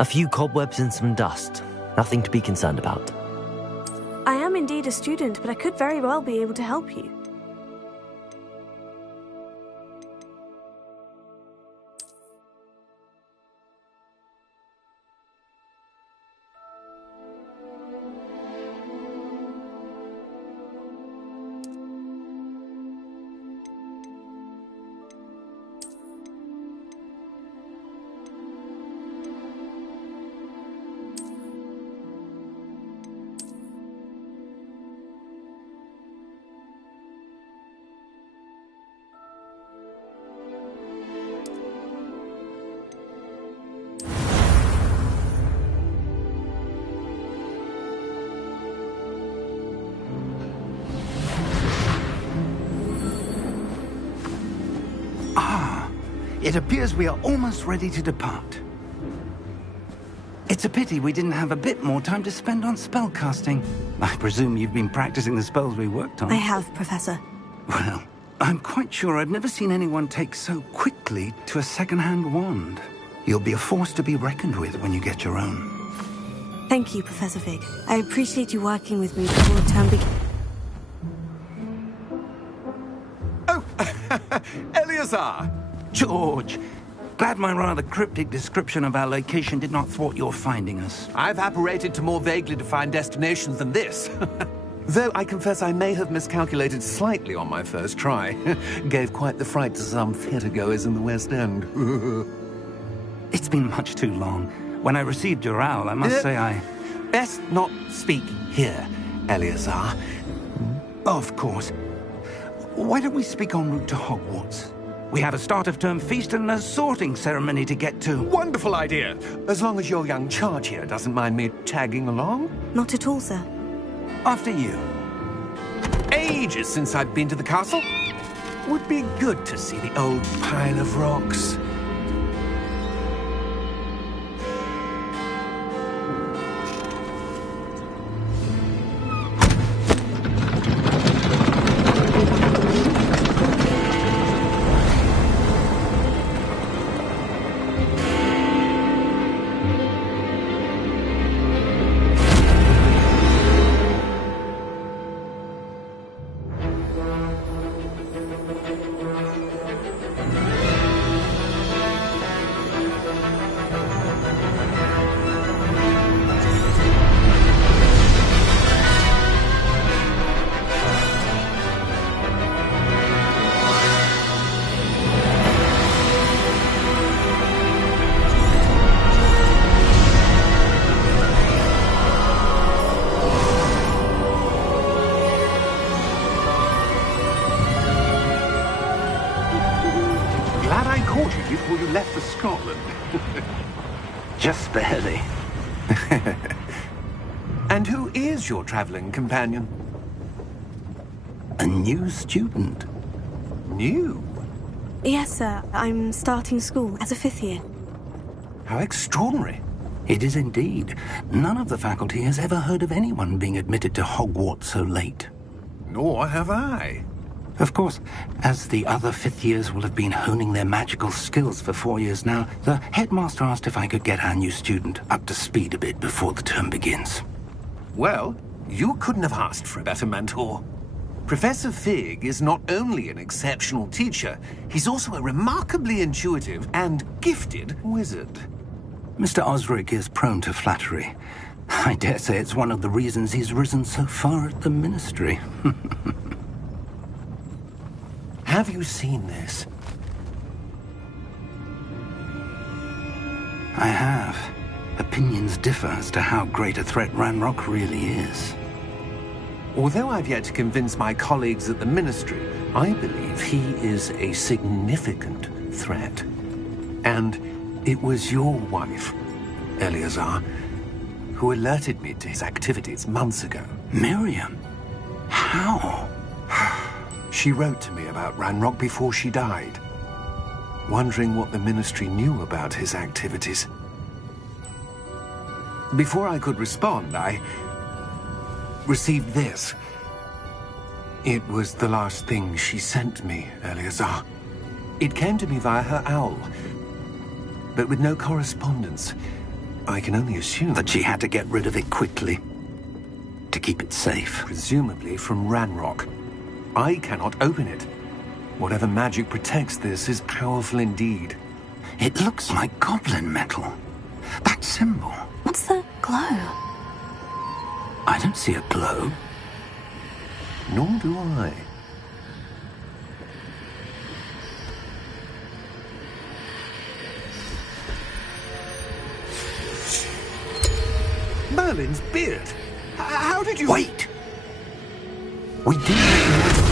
A few cobwebs and some dust. Nothing to be concerned about. I am indeed a student, but I could very well be able to help you. It appears we are almost ready to depart. It's a pity we didn't have a bit more time to spend on spellcasting. I presume you've been practicing the spells we worked on. I have, Professor. Well, I'm quite sure I've never seen anyone take so quickly to a second-hand wand. You'll be a force to be reckoned with when you get your own. Thank you, Professor Fig. I appreciate you working with me before the term begins. Oh, Eleazar! George, glad my rather cryptic description of our location did not thwart your finding us. I've apparated to more vaguely defined destinations than this. Though I confess I may have miscalculated slightly on my first try. Gave quite the fright to some theatregoers in the West End. It's been much too long. When I received your owl, I must say I... Best not speak here, Eleazar. Of course. Why don't we speak en route to Hogwarts? We have a start-of-term feast and a sorting ceremony to get to. Wonderful idea! As long as your young charge here doesn't mind me tagging along. Not at all, sir. After you. Ages since I've been to the castle. Would be good to see the old pile of rocks. Before you left for Scotland. Just barely. And who is your traveling companion? A new student. New? Yes, sir. I'm starting school as a 5th year. How extraordinary. It is indeed. None of the faculty has ever heard of anyone being admitted to Hogwarts so late. Nor have I. Of course, as the other 5th years will have been honing their magical skills for 4 years now, the headmaster asked if I could get our new student up to speed a bit before the term begins. Well, you couldn't have asked for a better mentor. Professor Fig is not only an exceptional teacher, he's also a remarkably intuitive and gifted wizard. Mr. Osric is prone to flattery. I dare say it's one of the reasons he's risen so far at the Ministry. Have you seen this? I have. Opinions differ as to how great a threat Ranrock really is. Although I've yet to convince my colleagues at the Ministry, I believe he is a significant threat. And it was your wife, Eleazar, who alerted me to his activities months ago. Miriam? How? She wrote to me about Ranrock before she died, wondering what the Ministry knew about his activities. Before I could respond, I received this. It was the last thing she sent me, Eleazar. It came to me via her owl, but with no correspondence, I can only assume that she had to get rid of it quickly to keep it safe. Presumably from Ranrock. I cannot open it. Whatever magic protects this is powerful indeed. It looks like goblin metal. That symbol. What's the glow? I don't see a glow. Nor do I. Merlin's beard. How did you... Wait! We didn't...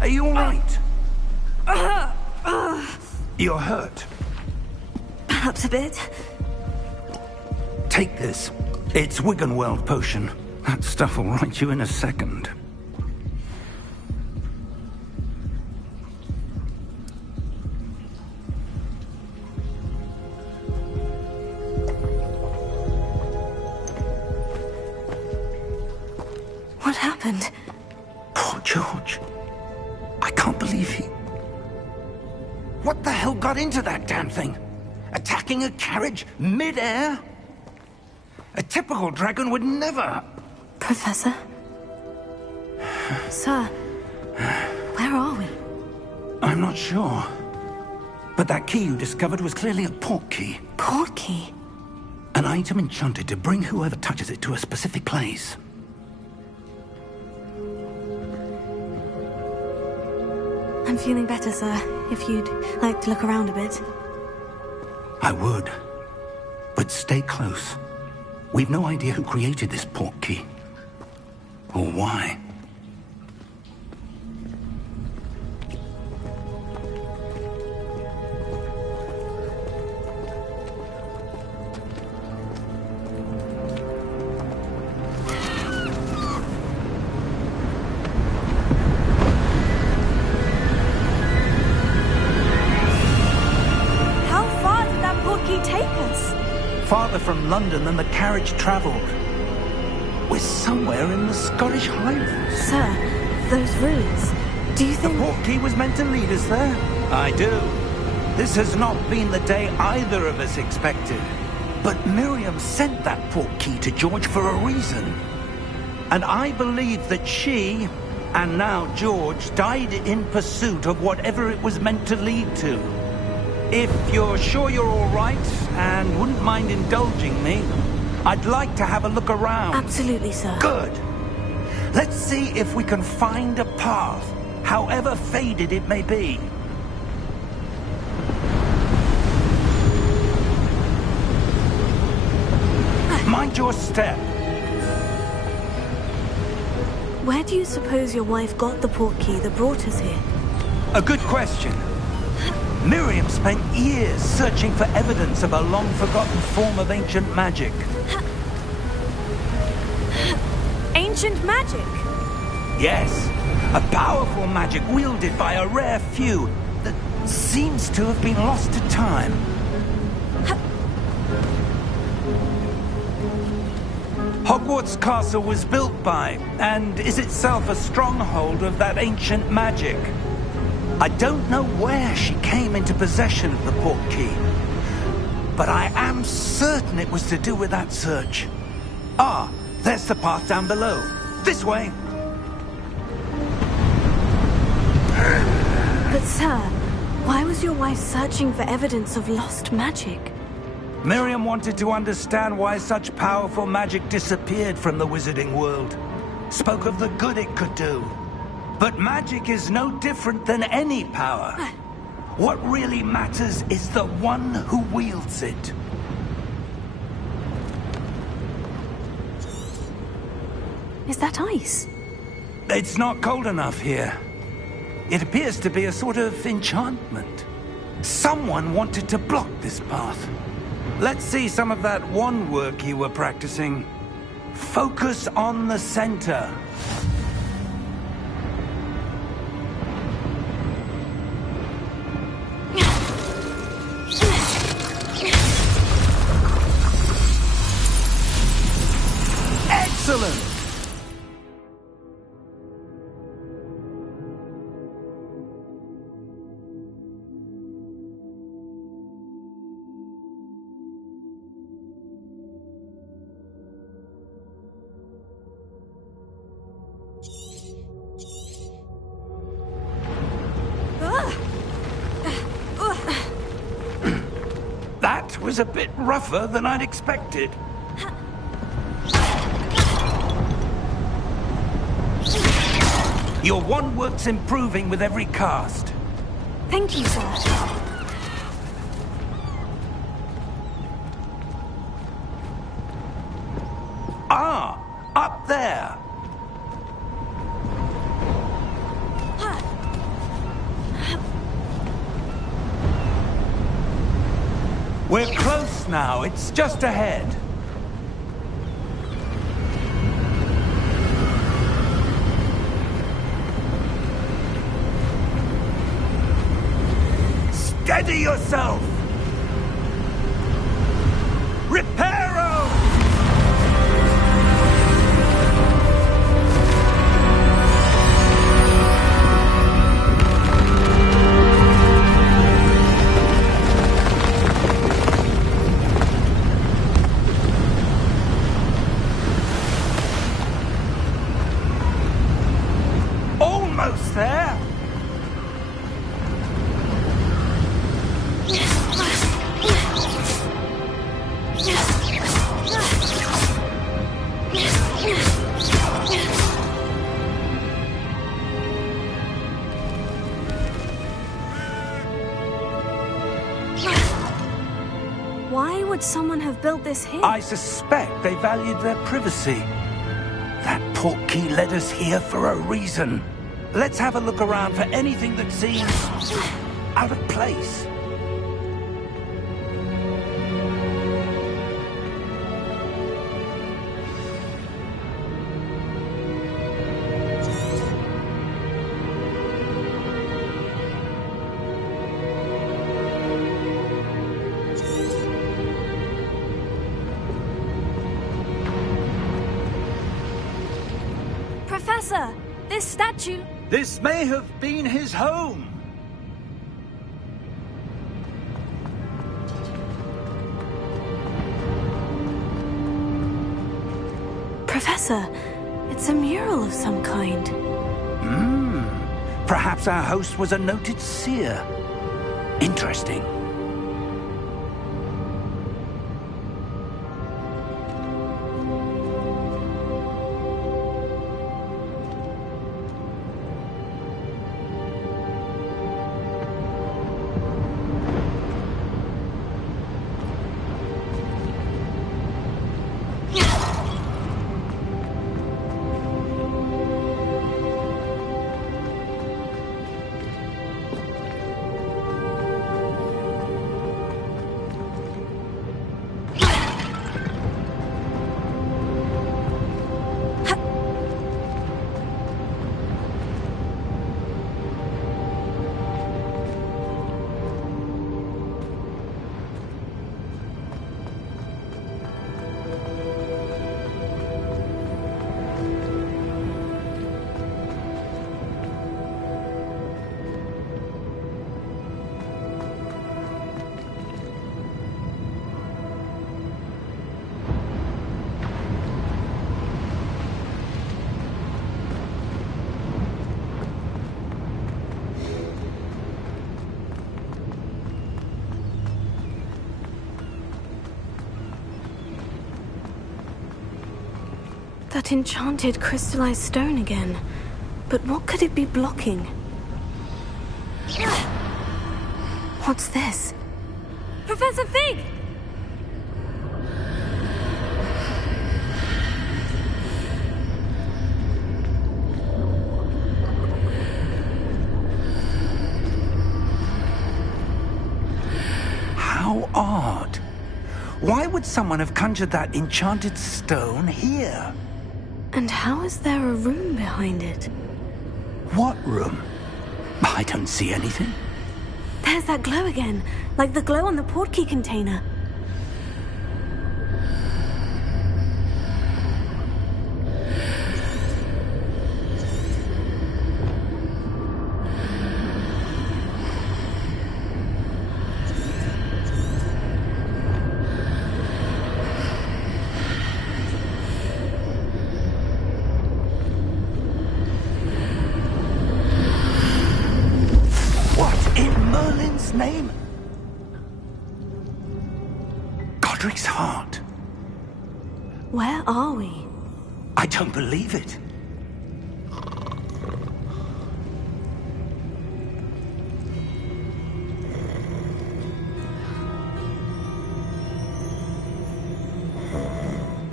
Are you all right? You're hurt. Perhaps a bit. Take this. It's Wiggenweld potion. That stuff will right you in a second. What happened? Poor George. I can't believe he... What the hell got into that damn thing? Attacking a carriage mid-air? A typical dragon would never... Professor? Sir, where are we? I'm not sure. But that key you discovered was clearly a port key. Port key? An item enchanted to bring whoever touches it to a specific place. I'm feeling better, sir. If you'd like to look around a bit. I would. But stay close. We've no idea who created this port key. Or why. Farther from London than the carriage travelled. We're somewhere in the Scottish Highlands. Sir, those ruins. Do you think... The port key was meant to lead us there? I do. This has not been the day either of us expected. But Miriam sent that port key to George for a reason. And I believe that she, and now George, died in pursuit of whatever it was meant to lead to. If you're sure you're all right, and wouldn't mind indulging me, I'd like to have a look around. Absolutely, sir. Good. Let's see if we can find a path, however faded it may be. Mind your step. Where do you suppose your wife got the port key that brought us here? A good question. Miriam spent years searching for evidence of a long-forgotten form of ancient magic. Ancient magic? Yes, a powerful magic wielded by a rare few that seems to have been lost to time. Hogwarts Castle was built by, and is itself a stronghold of that ancient magic. I don't know where she came into possession of the port key, but I am certain it was to do with that search. Ah, there's the path down below. This way. But sir, why was your wife searching for evidence of lost magic? Miriam wanted to understand why such powerful magic disappeared from the wizarding world. Spoke of the good it could do. But magic is no different than any power. What really matters is the one who wields it. Is that ice? It's not cold enough here. It appears to be a sort of enchantment. Someone wanted to block this path. Let's see some of that wand work you were practicing. Focus on the center. Excellent! That was a bit rougher than I'd expected. Your wand work's improving with every cast. Thank you, sir. Ah, up there. We're close now. It's just ahead. Steady yourself! Reparo! Almost there! Why would someone have built this here? I suspect they valued their privacy. That portkey led us here for a reason. Let's have a look around for anything that seems out of place. Professor, this statue... This may have been his home. Professor, it's a mural of some kind. Perhaps our host was a noted seer. Interesting. That enchanted crystallized stone again. But what could it be blocking? What's this? Professor Fig! How odd. Why would someone have conjured that enchanted stone here? And how is there a room behind it? What room? I don't see anything. There's that glow again, like the glow on the portkey container. Name? Godric's heart. Where are we? I don't believe it.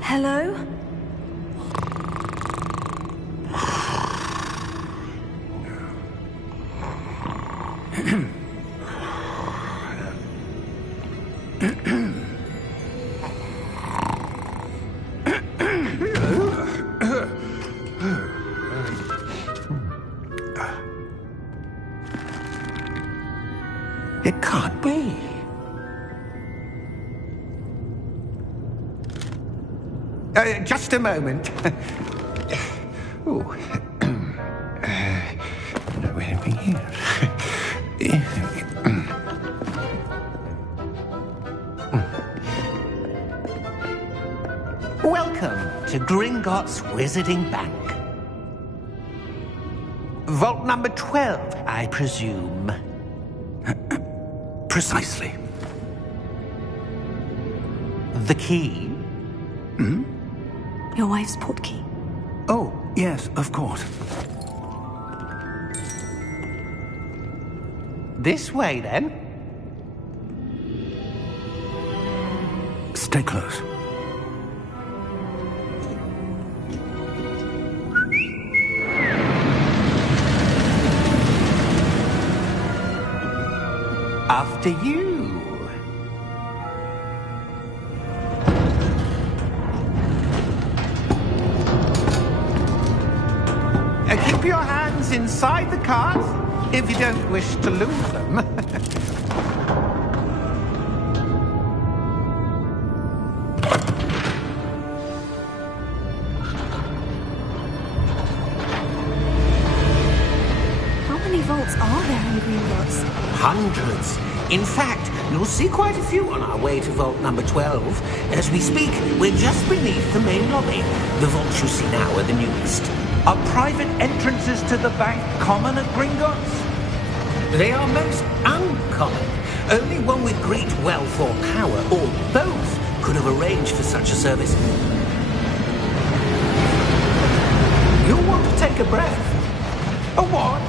Hello? It can't be. Just a moment. Oh. No, anything here? Welcome to Gringotts Wizarding Bank. Vault number 12, I presume. Precisely. The key? Hmm? Your wife's portkey. Oh, yes, of course. This way, then. Stay close. After you. Keep your hands inside the cart if you don't wish to lose them. How many vaults are there in Gringotts? Hundreds. In fact, you'll see quite a few on our way to vault number 12. As we speak, we're just beneath the main lobby. The vaults you see now are the newest. Are private entrances to the bank common at Gringotts? They are most uncommon. Only one with great wealth or power, or both, could have arranged for such a service. You'll want to take a breath. A what?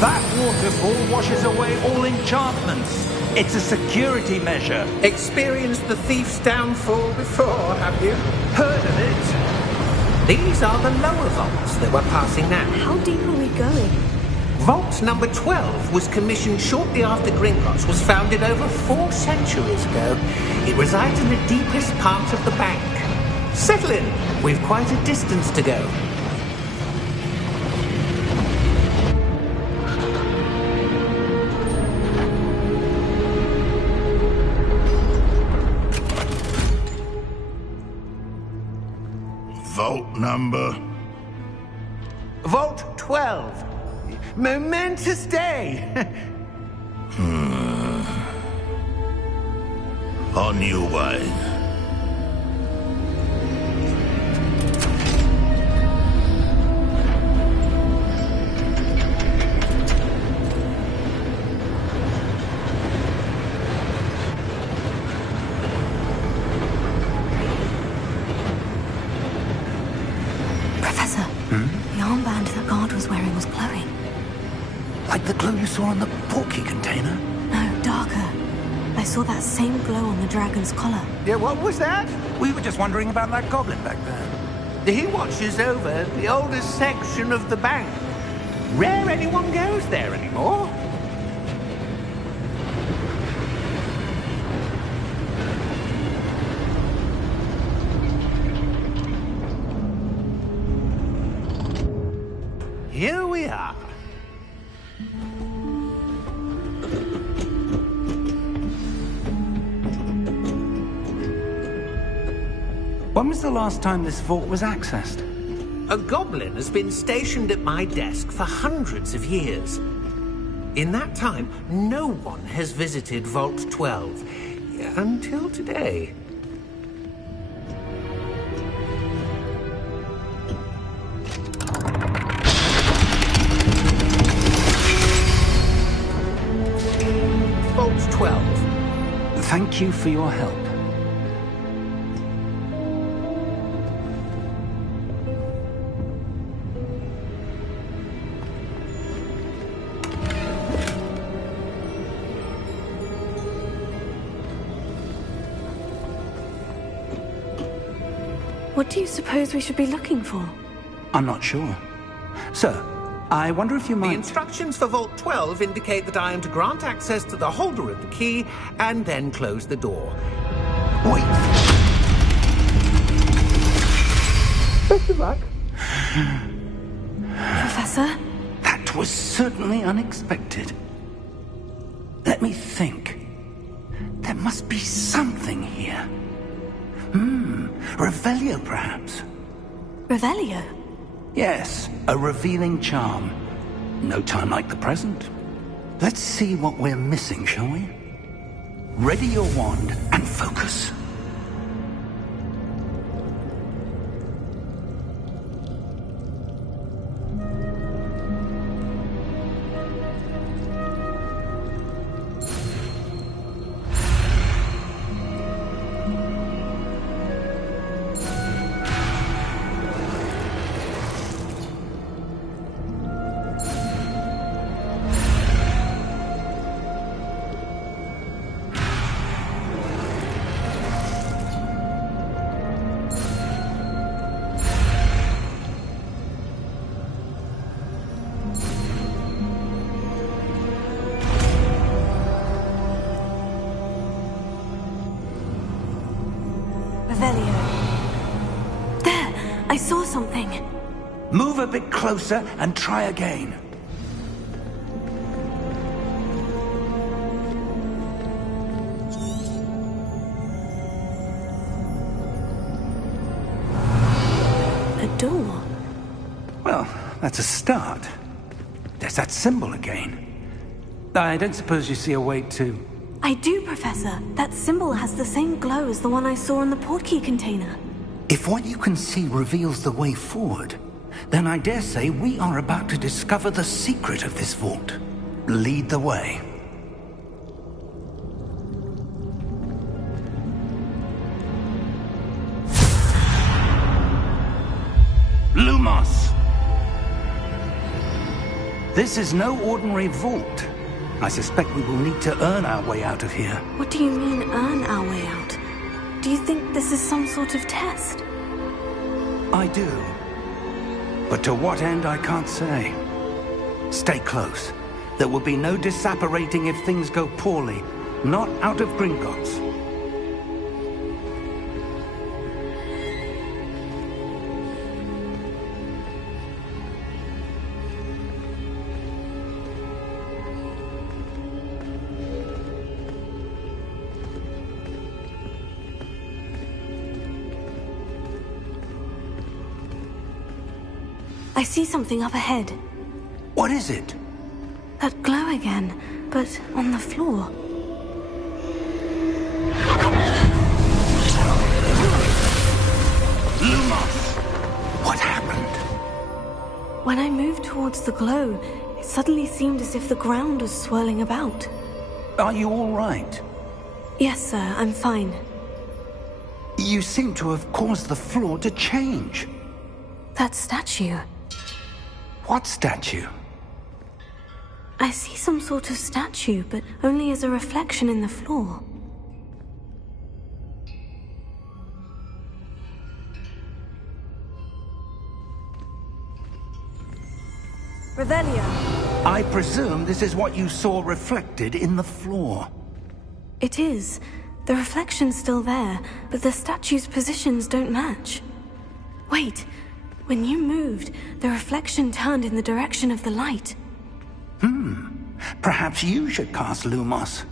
That waterfall washes away all enchantments. It's a security measure. Experienced the thief's downfall before, have you? Heard of it? These are the lower vaults that we're passing now. How deep are we going? Vault number 12 was commissioned shortly after Gringotts was founded over 4 centuries ago. It resides in the deepest part of the bank. Settle in. We've quite a distance to go. Vault number? Vault 12. Momentous day. On your way. was wearing was glowing. Like the glow you saw on the porky container? No, darker. I saw that same glow on the dragon's collar. Yeah, what was that? We were just wondering about that goblin back there. He watches over the oldest section of the bank. Rare anyone goes there anymore. Here we are. When was the last time this vault was accessed? A goblin has been stationed at my desk for hundreds of years. In that time, no one has visited Vault 12. Until today. Vault 12. Thank you for your help. What do you suppose we should be looking for? I'm not sure. Sir, I wonder if you The might... instructions for Vault 12 indicate that I am to grant access to the holder of the key and then close the door. Wait! Best of luck. Professor? That was certainly unexpected. Let me think. There must be something here. Revelio, perhaps? Revelio? Yes, a revealing charm. No time like the present. Let's see what we're missing, shall we? Ready your wand and focus. Revelio. There! I saw something. Move a bit closer and try again. A door. Well, that's a start. There's that symbol again. I don't suppose you see a way to... I do, Professor. That symbol has the same glow as the one I saw in the portkey container. If what you can see reveals the way forward, then I dare say we are about to discover the secret of this vault. Lead the way. Lumos! This is no ordinary vault. I suspect we will need to earn our way out of here. What do you mean, earn our way out? Do you think this is some sort of test? I do. But to what end, I can't say. Stay close. There will be no disapparating if things go poorly. Not out of Gringotts. I see something up ahead. What is it? That glow again, but on the floor. Lumos! What happened? When I moved towards the glow, it suddenly seemed as if the ground was swirling about. Are you all right? Yes, sir, I'm fine. You seem to have caused the floor to change. That statue. What statue? I see some sort of statue, but only as a reflection in the floor. Revelia. I presume this is what you saw reflected in the floor. It is. The reflection's still there, but the statue's positions don't match. Wait. When you moved, the reflection turned in the direction of the light. Perhaps you should cast Lumos.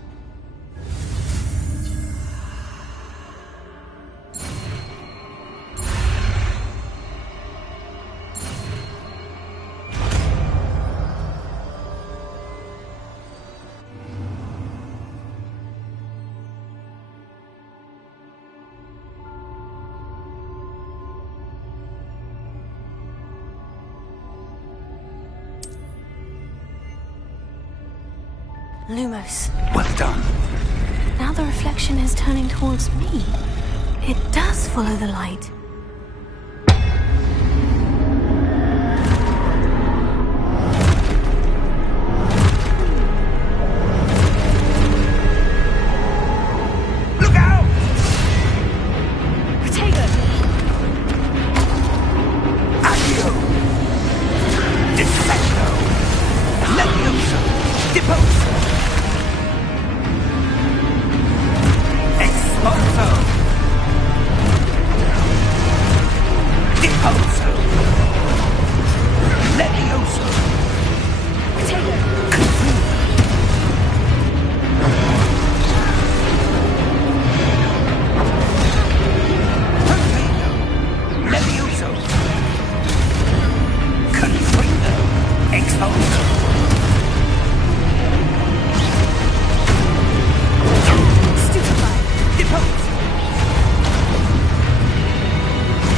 Lumos. Well done. Now the reflection is turning towards me. It does follow the light. Look out! Protego! Accio! Defecto! Levioso! Deposo! Exposo! Deposo! Levioso! Protego! Perfecto! Levioso! Confringo! Exposo! Stupefy! Depose!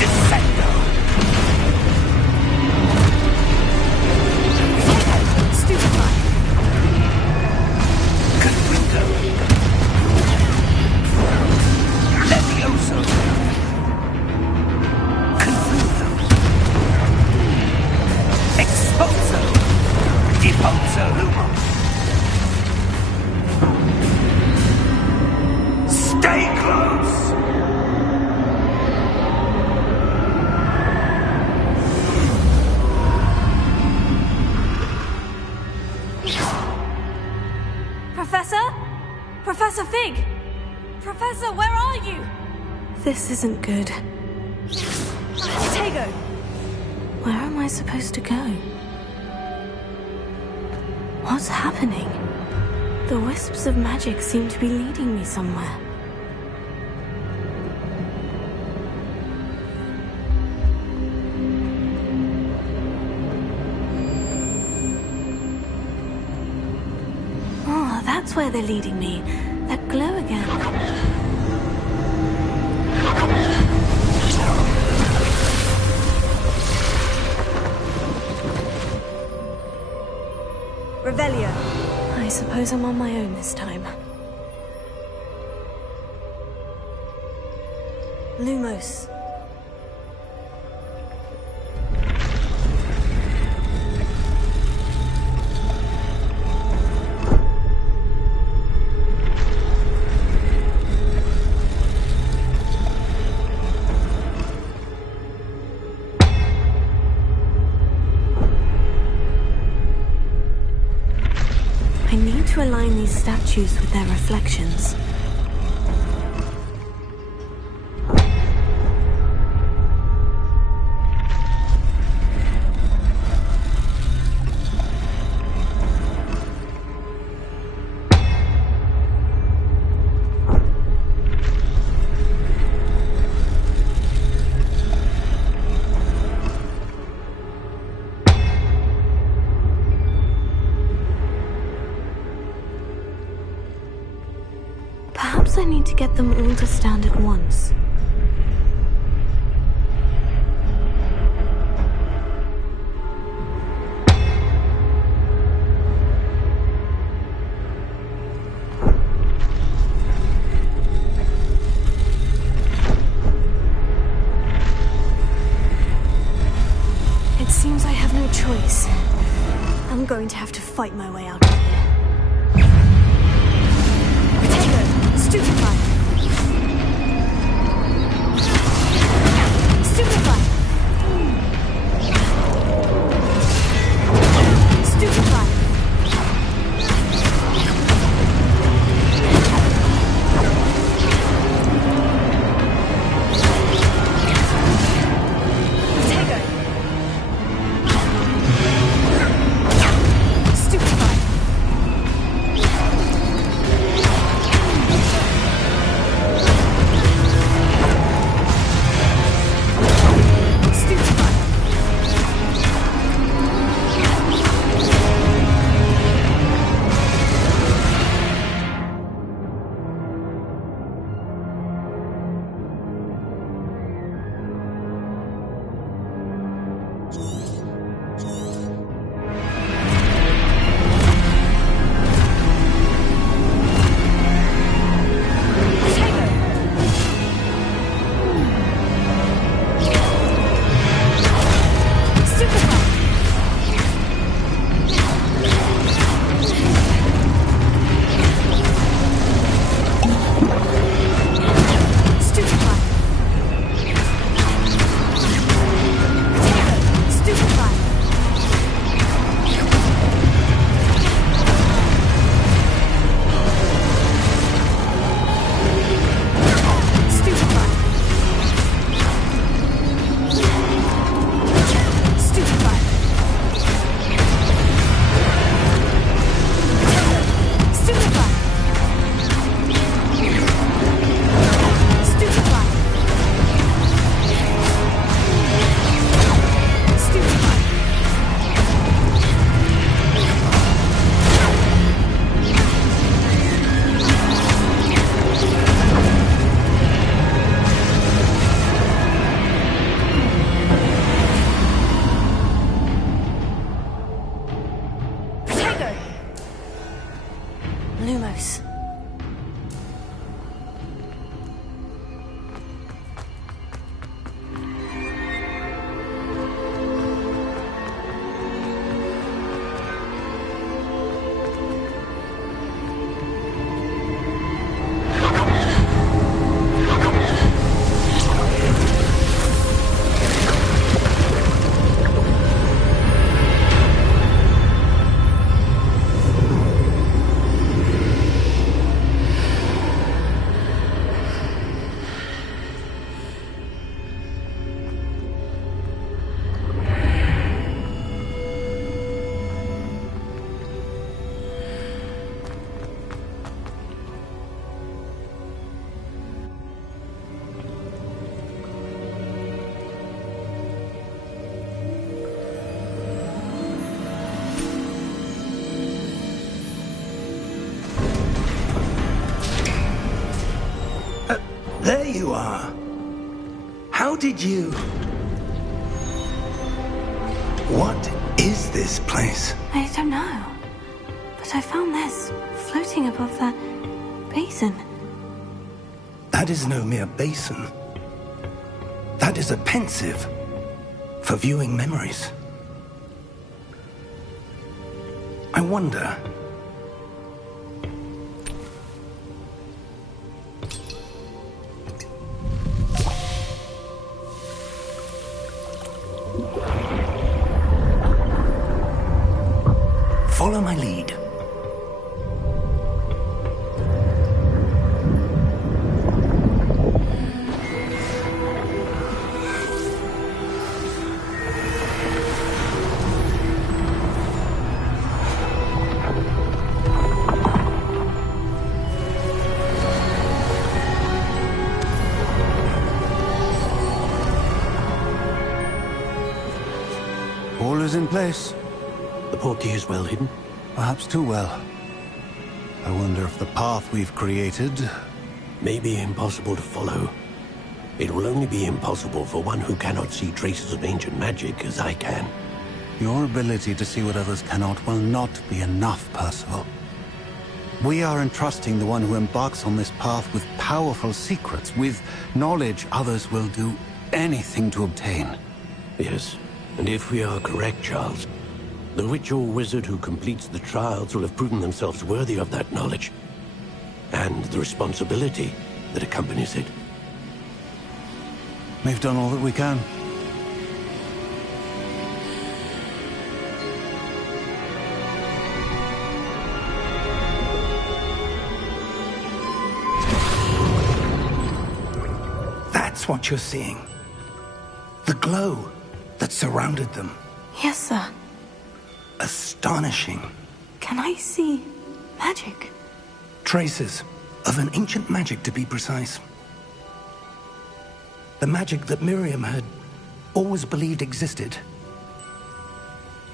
Defecto! Stupefy! Confringo! Levioso! Confringo! Exposo! Deposo Lumos! Stay close! Professor? Professor Fig! Professor, where are you? This isn't good. Protego! Where am I supposed to go? What's happening? The wisps of magic seem to be leading me somewhere. Oh, that's where they're leading me. That glow again. Revelia. I suppose I'm on my own this time. Lumos. I need to align these statues with their reflections. Perhaps I need to get them all to stand at once. It seems I have no choice. going to have to fight my way out of here. Potato! Stupefy! Stupefy! Stupefy! Lumos. There you are. How did you... What is this place? I don't know. But I found this floating above that basin. That is no mere basin. That is a pensive for viewing memories. I wonder... Follow my lead. All is in place. The portkey is well hidden. Perhaps too well. I wonder if the path we've created... May be impossible to follow. It will only be impossible for one who cannot see traces of ancient magic as I can. Your ability to see what others cannot will not be enough, Percival. We are entrusting the one who embarks on this path with powerful secrets, with knowledge others will do anything to obtain. Yes, and if we are correct, Charles, The witch or wizard who completes the trials will have proven themselves worthy of that knowledge, and the responsibility that accompanies it. We've done all that we can. That's what you're seeing. The glow that surrounded them. Yes, sir. Astonishing. Can I see magic? Traces of an ancient magic, to be precise. The magic that Miriam had always believed existed,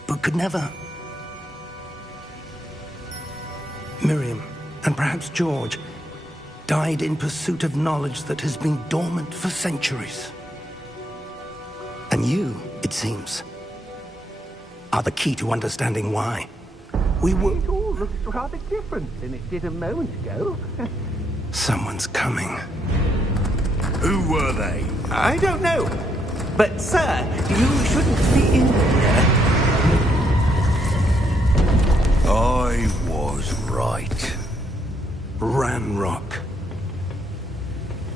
but could never. Miriam, and perhaps George, died in pursuit of knowledge that has been dormant for centuries. And you, it seems, are the key to understanding why. We were... It all looks rather different than it did a moment ago. Someone's coming. Who were they? I don't know. But, sir, you shouldn't be in here. I was right. Ranrock.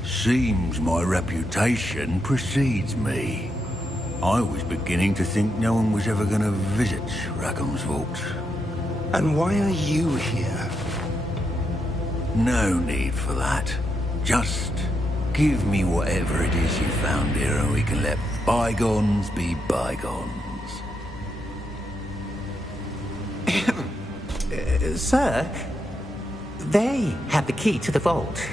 Seems my reputation precedes me. I was beginning to think no one was ever going to visit Rackham's vault. And why are you here? No need for that. Just give me whatever it is you found here and we can let bygones be bygones. Sir, they have the key to the vault.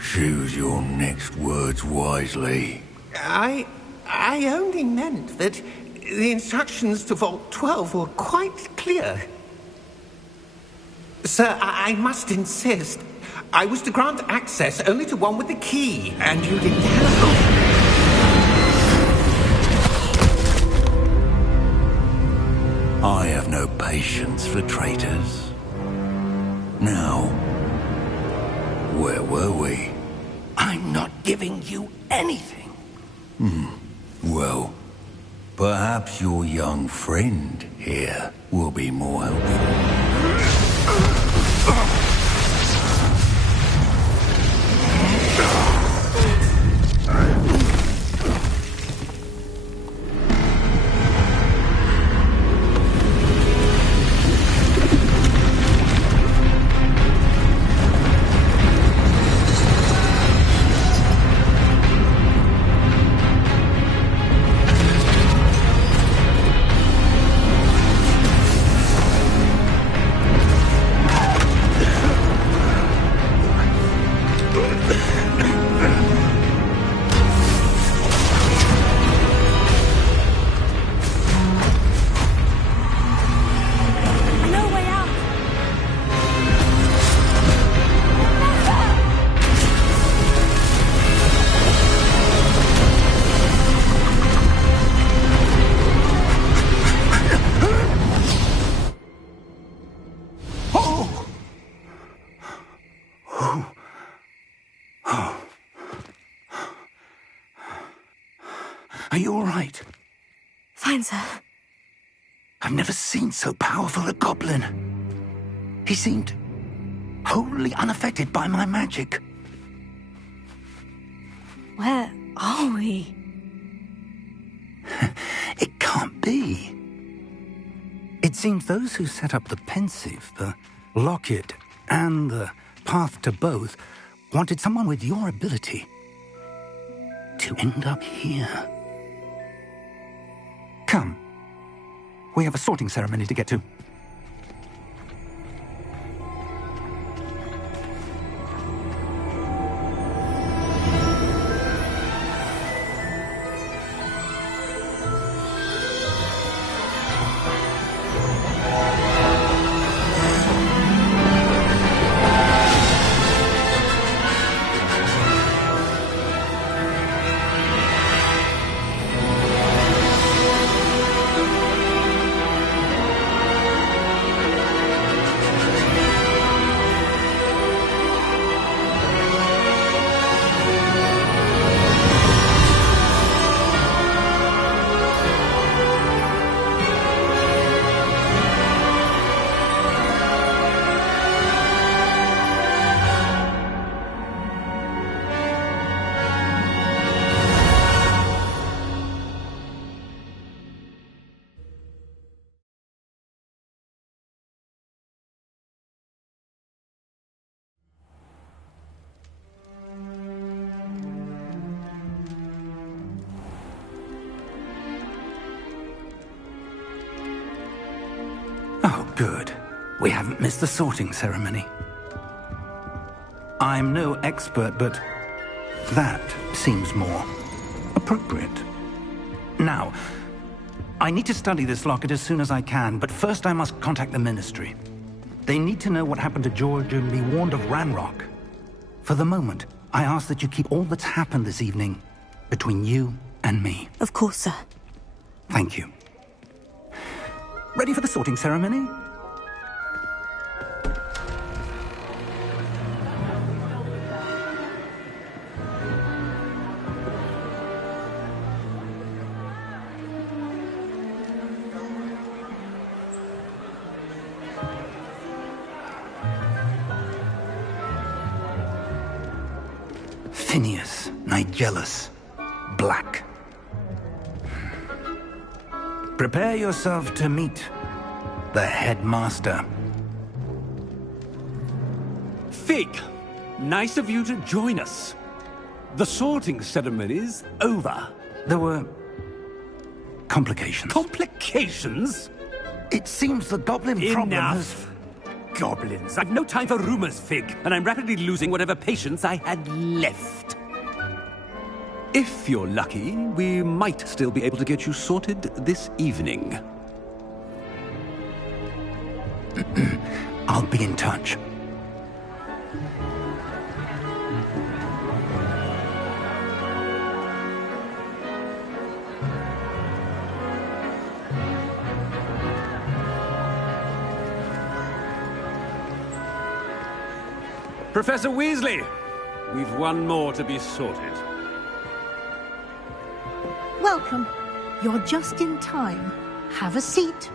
Choose your next words wisely. I only meant that the instructions to Vault 12 were quite clear. Sir, I must insist. I was to grant access only to one with the key, and you didn't have... I have no patience for traitors. Now, where were we? I'm not giving you anything. Well, perhaps your young friend here will be more helpful. Are you all right? Fine, sir. I've never seen so powerful a goblin. He seemed wholly unaffected by my magic. Where are we? It can't be. It seems those who set up the pensive, the locket, and the path to both wanted someone with your ability to end up here. Come. We have a sorting ceremony to get to. we haven't missed the sorting ceremony. I'm no expert, but that seems more appropriate. Now, I need to study this locket as soon as I can, but first I must contact the Ministry. They need to know what happened to George and be warned of Ranrock. For the moment, I ask that you keep all that's happened this evening between you and me. Of course, sir. Thank you. Ready for the sorting ceremony? Phineas, Nigellus, Black. Prepare yourself to meet the headmaster. Fig, nice of you to join us. The sorting ceremony's over. There were complications. Complications? It seems the goblin problem has... Enough. Goblins. I've no time for rumors, Fig, and I'm rapidly losing whatever patience I had left. If you're lucky, we might still be able to get you sorted this evening. I'll be in touch. Professor Weasley, we've one more to be sorted. Welcome. You're just in time. Have a seat.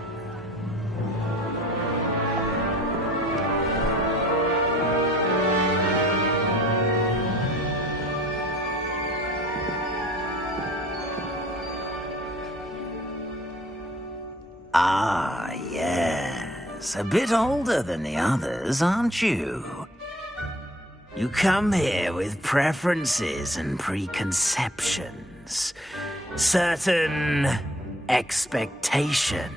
Ah, yes. A bit older than the others, aren't you? You come here with preferences and preconceptions. Certain expectations.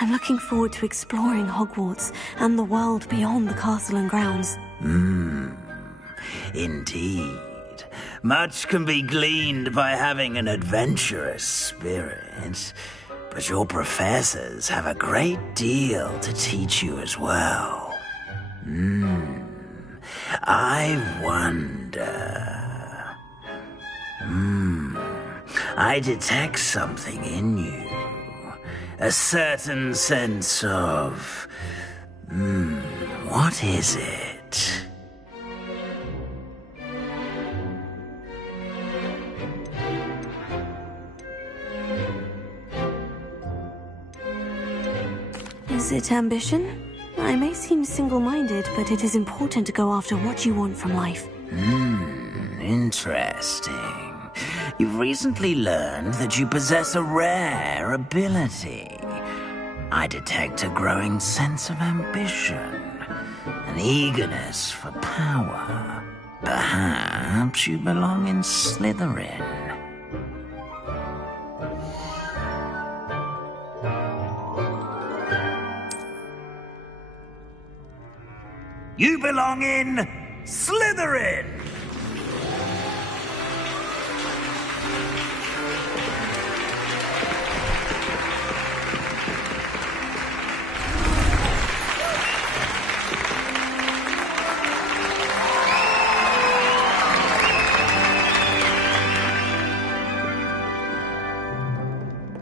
I'm looking forward to exploring Hogwarts and the world beyond the castle and grounds. Indeed. Much can be gleaned by having an adventurous spirit, but your professors have a great deal to teach you as well. I wonder... I detect something in you. A certain sense of... what is it? Is it ambition? I may seem single-minded, but it is important to go after what you want from life. Interesting. You've recently learned that you possess a rare ability. I detect a growing sense of ambition, an eagerness for power. Perhaps you belong in Slytherin. You belong in Slytherin!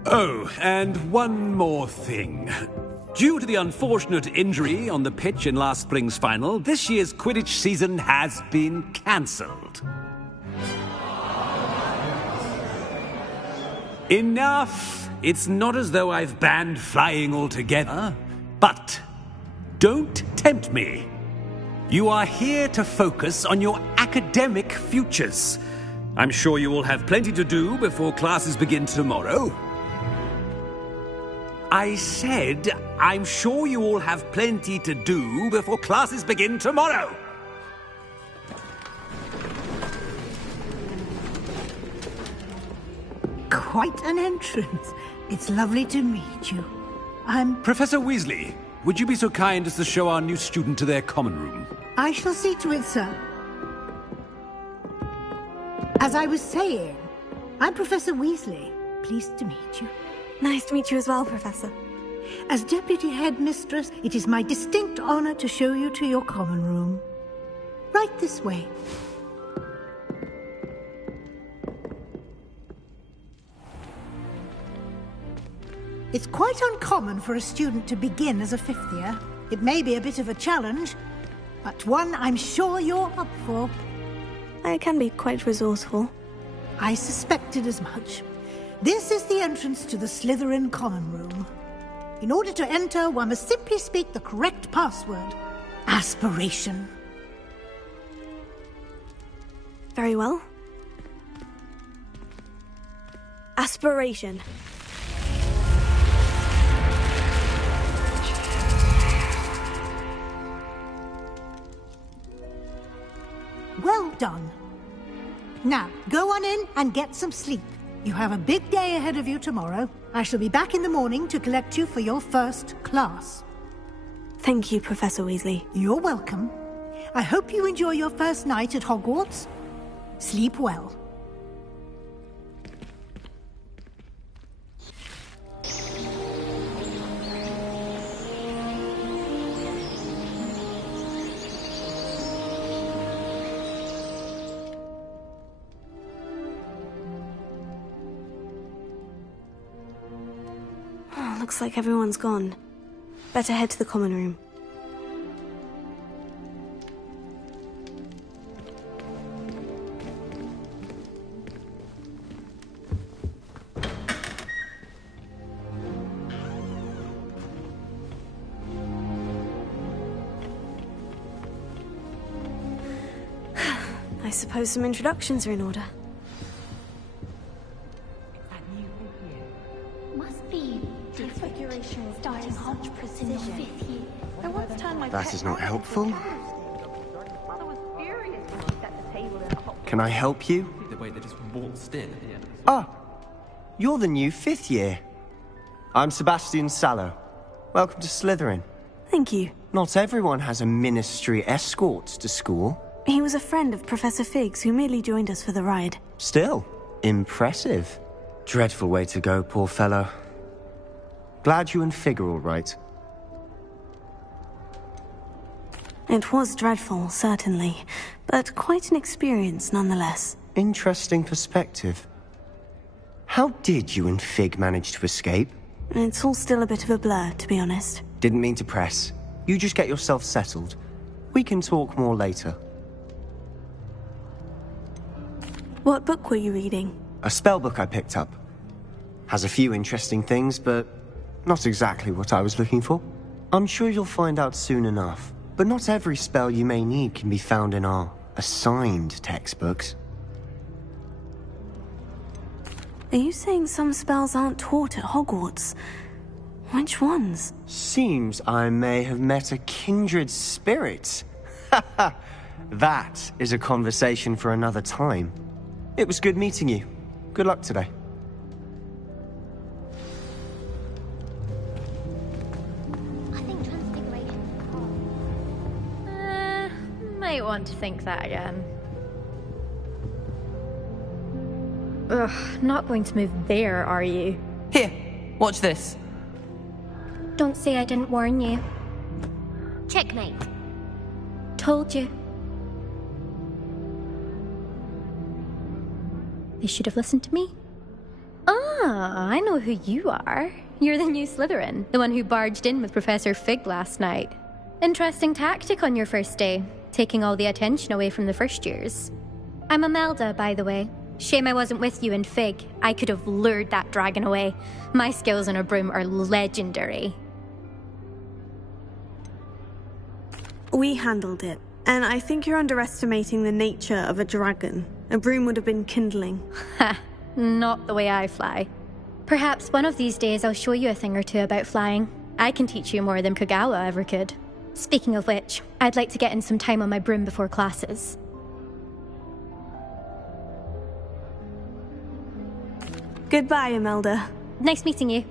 Oh, and one more thing. Due to the unfortunate injury on the pitch in last spring's final, this year's Quidditch season has been cancelled. Enough! It's not as though I've banned flying altogether, but don't tempt me. You are here to focus on your academic futures. I'm sure you will have plenty to do before classes begin tomorrow. I said, I'm sure you all have plenty to do before classes begin tomorrow. Quite an entrance. It's lovely to meet you. I'm... Professor Weasley, would you be so kind as to show our new student to their common room? I shall see to it, sir. As I was saying, I'm Professor Weasley. Pleased to meet you. Nice to meet you as well, Professor. As Deputy Headmistress, it is my distinct honor to show you to your common room. Right this way. It's quite uncommon for a student to begin as a fifth year. It may be a bit of a challenge, but one I'm sure you're up for. I can be quite resourceful. I suspected as much. This is the entrance to the Slytherin common room. In order to enter, one must simply speak the correct password. Aspiration. Very well. Aspiration. Well done. Now, go on in and get some sleep. You have a big day ahead of you tomorrow. I shall be back in the morning to collect you for your first class. Thank you, Professor Weasley. You're welcome. I hope you enjoy your first night at Hogwarts. Sleep well. Looks like everyone's gone. Better head to the common room. I suppose some introductions are in order. That is not helpful. Can I help you? The way they just waltzed in at the end. Ah, you're the new fifth year. I'm Sebastian Sallow. Welcome to Slytherin. Thank you. Not everyone has a ministry escort to school. He was a friend of Professor Fig's who merely joined us for the ride. Still, impressive. Dreadful way to go, poor fellow. Glad you and Fig are all right. It was dreadful, certainly, but quite an experience nonetheless. Interesting perspective. How did you and Fig manage to escape? It's all still a bit of a blur, to be honest. Didn't mean to press. You just get yourself settled. We can talk more later. What book were you reading? A spell book I picked up. Has a few interesting things, but not exactly what I was looking for. I'm sure you'll find out soon enough. But not every spell you may need can be found in our assigned textbooks. Are you saying some spells aren't taught at Hogwarts? Which ones? Seems I may have met a kindred spirit. That is a conversation for another time. It was good meeting you. Good luck today. Might want to think that again. Ugh, not going to move there, are you? Here, watch this. Don't say I didn't warn you. Checkmate. Told you. They should have listened to me. Ah, I know who you are. You're the new Slytherin, the one who barged in with Professor Fig last night. Interesting tactic on your first day, taking all the attention away from the first years. I'm Imelda, by the way. Shame I wasn't with you and Fig. I could have lured that dragon away. My skills on a broom are legendary. We handled it, and I think you're underestimating the nature of a dragon. A broom would have been kindling. Ha, not the way I fly. Perhaps one of these days I'll show you a thing or two about flying. I can teach you more than Kagawa ever could. Speaking of which, I'd like to get in some time on my broom before classes. Goodbye, Imelda. Nice meeting you.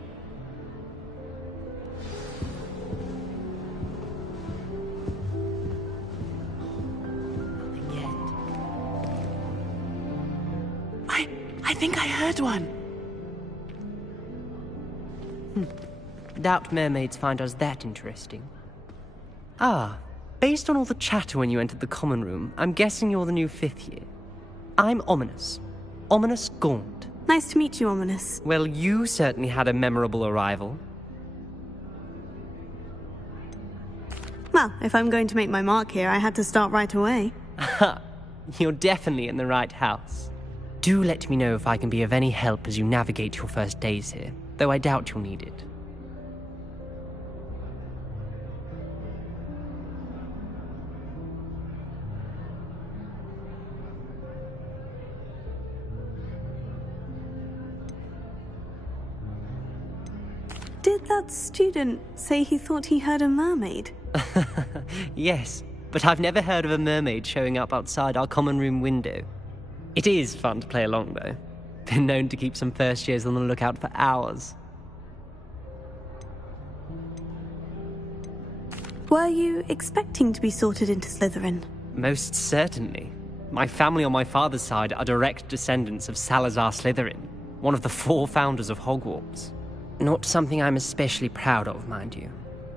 I think I heard one. Doubt mermaids find us that interesting. Ah, based on all the chatter when you entered the common room, I'm guessing you're the new 5th year. I'm Ominous. Ominous Gaunt. Nice to meet you, Ominous. Well, you certainly had a memorable arrival. Well, if I'm going to make my mark here, I had to start right away. Ha! You're definitely in the right house. Do let me know if I can be of any help as you navigate your first days here, though I doubt you'll need it. Did that student say he thought he heard a mermaid? Yes, but I've never heard of a mermaid showing up outside our common room window. It is fun to play along, though. Been known to keep some first years on the lookout for hours. Were you expecting to be sorted into Slytherin? Most certainly. My family on my father's side are direct descendants of Salazar Slytherin, one of the 4 founders of Hogwarts. Not something I'm especially proud of, mind you.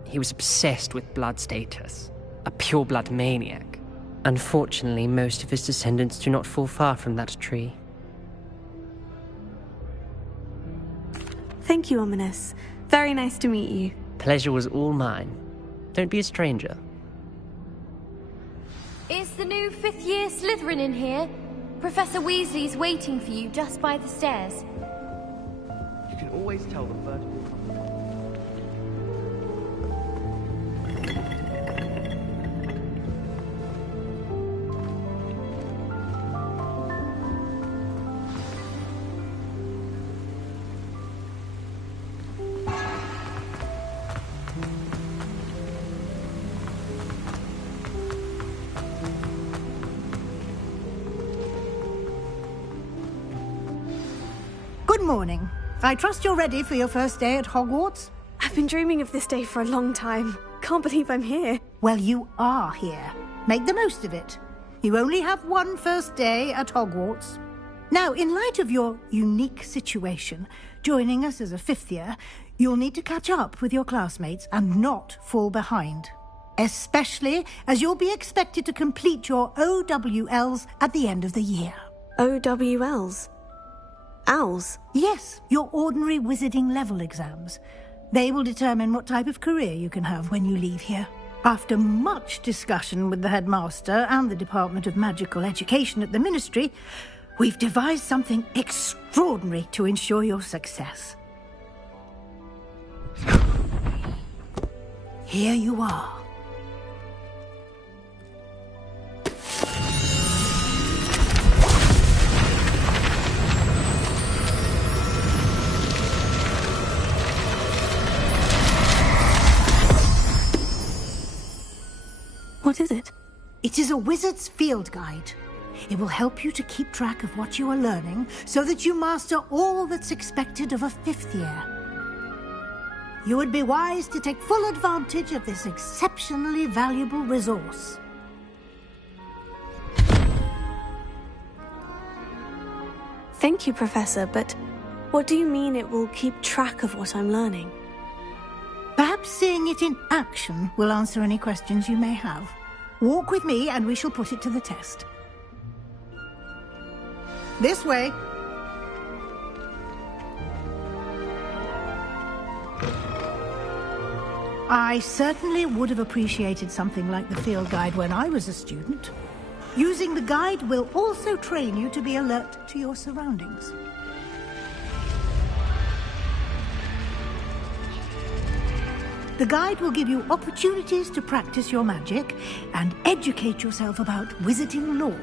He was obsessed with blood status, a pure-blood maniac. Unfortunately, most of his descendants do not fall far from that tree. Thank you, Ominous. Very nice to meet you. Pleasure was all mine. Don't be a stranger. Is the new 5th year Slytherin in here? Professor Weasley's waiting for you just by the stairs. You can always tell the vertical. Good morning. I trust you're ready for your first day at Hogwarts? I've been dreaming of this day for a long time. Can't believe I'm here. Well, you are here. Make the most of it. You only have one first day at Hogwarts. Now, in light of your unique situation, joining us as a 5th year, you'll need to catch up with your classmates and not fall behind. Especially as you'll be expected to complete your OWLs at the end of the year. OWLs? Owls? Yes, your ordinary wizarding level exams. They will determine what type of career you can have when you leave here. After much discussion with the headmaster and the Department of Magical Education at the Ministry, we've devised something extraordinary to ensure your success. Here you are. What is it? It is a wizard's field guide. It will help you to keep track of what you are learning so that you master all that's expected of a 5th year. You would be wise to take full advantage of this exceptionally valuable resource. Thank you, Professor, but what do you mean it will keep track of what I'm learning? Perhaps seeing it in action will answer any questions you may have. Walk with me and we shall put it to the test. This way. I certainly would have appreciated something like the field guide when I was a student. Using the guide will also train you to be alert to your surroundings. The guide will give you opportunities to practice your magic and educate yourself about wizarding lore.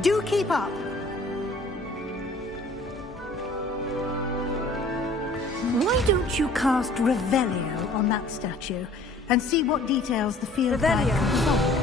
Do keep up! Why don't you cast Revelio on that statue and see what details the field guide contains?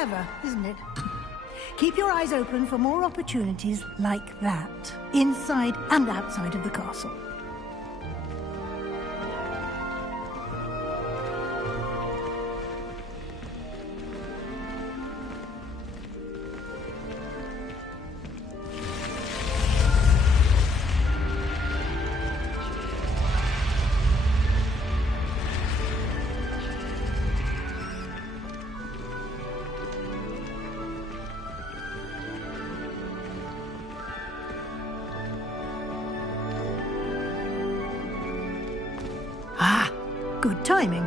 Clever, isn't it? Keep your eyes open for more opportunities like that, inside and outside of the castle. Good timing.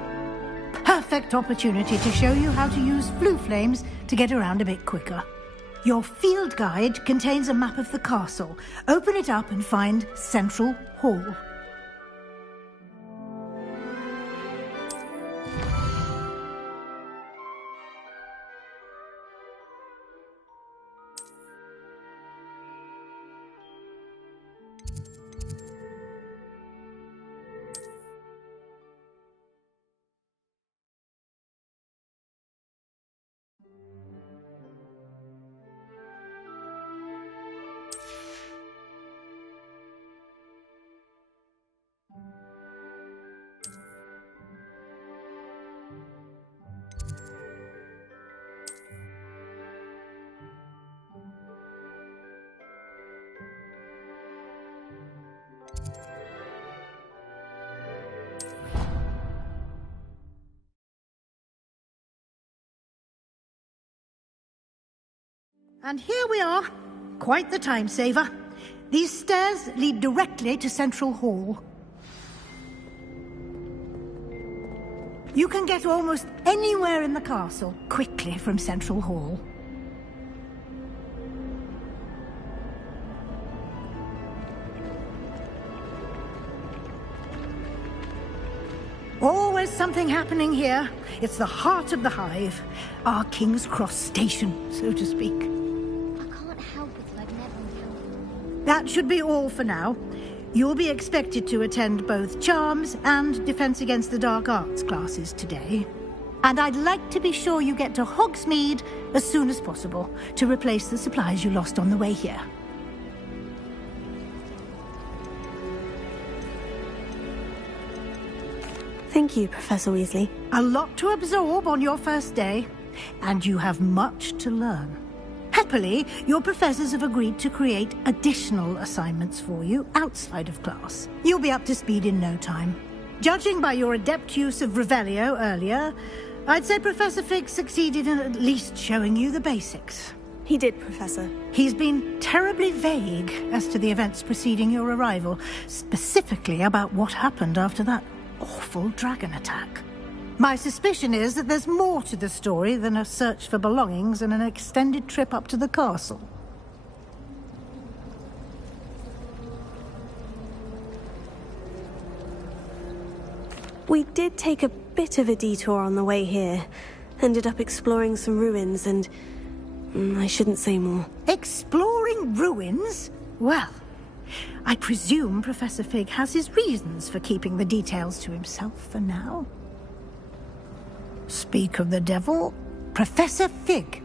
Perfect opportunity to show you how to use flue flames to get around a bit quicker. Your field guide contains a map of the castle. Open it up and find Central Hall. And here we are. Quite the time saver. These stairs lead directly to Central Hall. You can get almost anywhere in the castle quickly from Central Hall. Always something happening here. It's the heart of the hive. Our King's Cross station, so to speak. That should be all for now. You'll be expected to attend both Charms and Defense Against the Dark Arts classes today. And I'd like to be sure you get to Hogsmeade as soon as possible to replace the supplies you lost on the way here. Thank you, Professor Weasley. A lot to absorb on your first day, and you have much to learn. Happily, your professors have agreed to create additional assignments for you outside of class. You'll be up to speed in no time. Judging by your adept use of Revelio earlier, I'd say Professor Fig succeeded in at least showing you the basics. He did, Professor. He's been terribly vague as to the events preceding your arrival, specifically about what happened after that awful dragon attack. My suspicion is that there's more to the story than a search for belongings and an extended trip up to the castle. We did take a bit of a detour on the way here. Ended up exploring some ruins and... I shouldn't say more. Exploring ruins? Well, I presume Professor Fig has his reasons for keeping the details to himself for now. Speak of the devil, Professor Fig.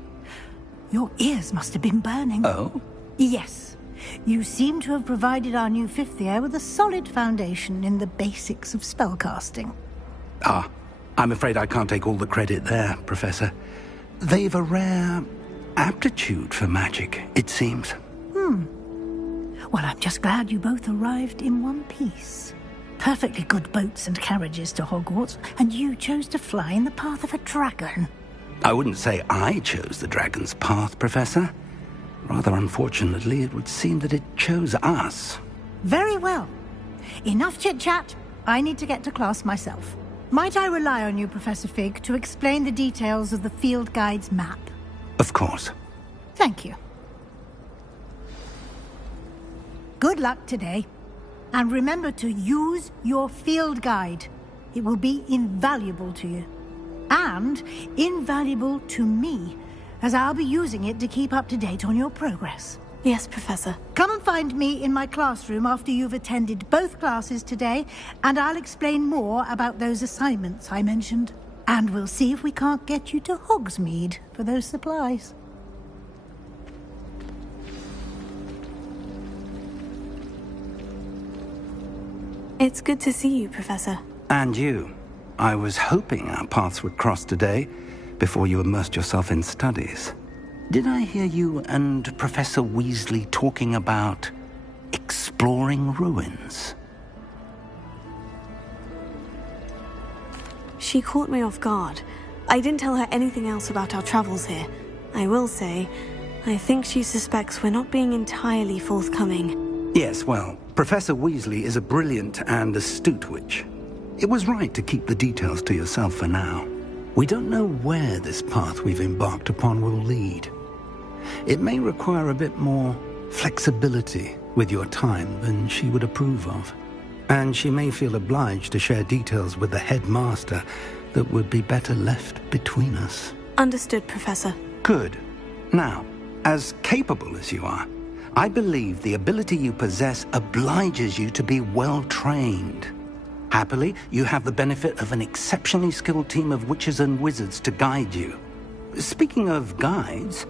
Your ears must have been burning. Oh? Yes. You seem to have provided our new fifth year with a solid foundation in the basics of spellcasting. Ah, I'm afraid I can't take all the credit there, Professor. They've a rare aptitude for magic, it seems. Well, I'm just glad you both arrived in one piece. Perfectly good boats and carriages to Hogwarts, and you chose to fly in the path of a dragon. I wouldn't say I chose the dragon's path, Professor. Rather unfortunately, it would seem that it chose us. Very well. Enough chit-chat. I need to get to class myself. Might I rely on you, Professor Fig, to explain the details of the field guide's map? Of course. Thank you. Good luck today. And remember to use your field guide. It will be invaluable to you. And invaluable to me, as I'll be using it to keep up to date on your progress. Yes, Professor. Come and find me in my classroom after you've attended both classes today, and I'll explain more about those assignments I mentioned. And we'll see if we can't get you to Hogsmeade for those supplies. It's good to see you, Professor. And you. I was hoping our paths would cross today, before you immersed yourself in studies. Did I hear you and Professor Weasley talking about exploring ruins? She caught me off guard. I didn't tell her anything else about our travels here. I will say, I think she suspects we're not being entirely forthcoming. Yes, well, Professor Weasley is a brilliant and astute witch. It was right to keep the details to yourself for now. We don't know where this path we've embarked upon will lead. It may require a bit more flexibility with your time than she would approve of. And she may feel obliged to share details with the headmaster that would be better left between us. Understood, Professor. Good. Now, as capable as you are, I believe the ability you possess obliges you to be well-trained. Happily, you have the benefit of an exceptionally skilled team of witches and wizards to guide you. Speaking of guides,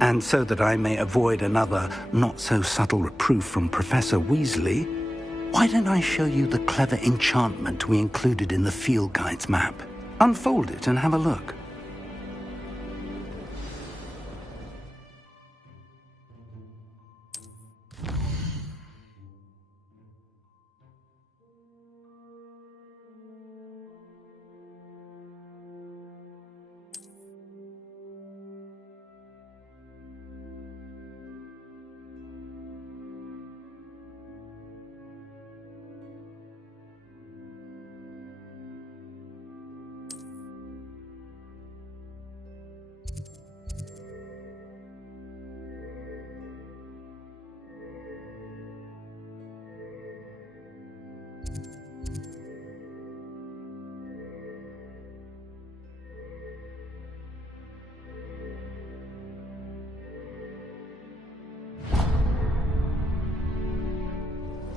and so that I may avoid another not-so-subtle reproof from Professor Weasley, why don't I show you the clever enchantment we included in the field guide's map? Unfold it and have a look.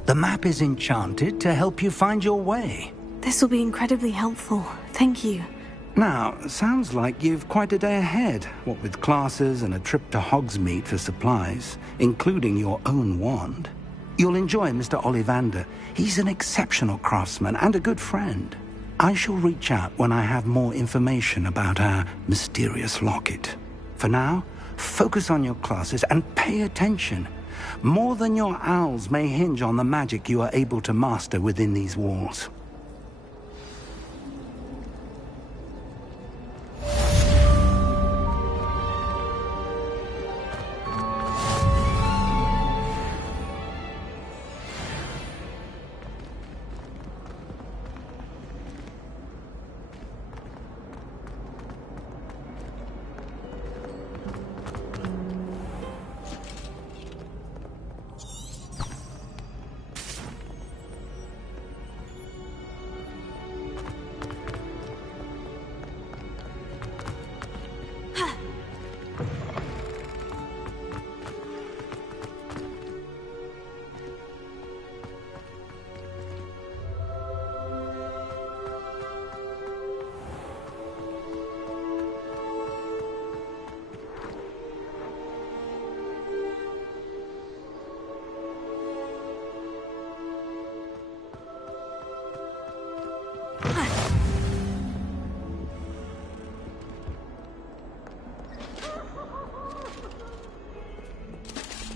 The map is enchanted to help you find your way. This will be incredibly helpful. Thank you. Now, sounds like you've quite a day ahead, what with classes and a trip to Hogsmeade for supplies, including your own wand. You'll enjoy Mr. Ollivander. He's an exceptional craftsman and a good friend. I shall reach out when I have more information about our mysterious locket. For now, focus on your classes and pay attention. More than your owls may hinge on the magic you are able to master within these walls.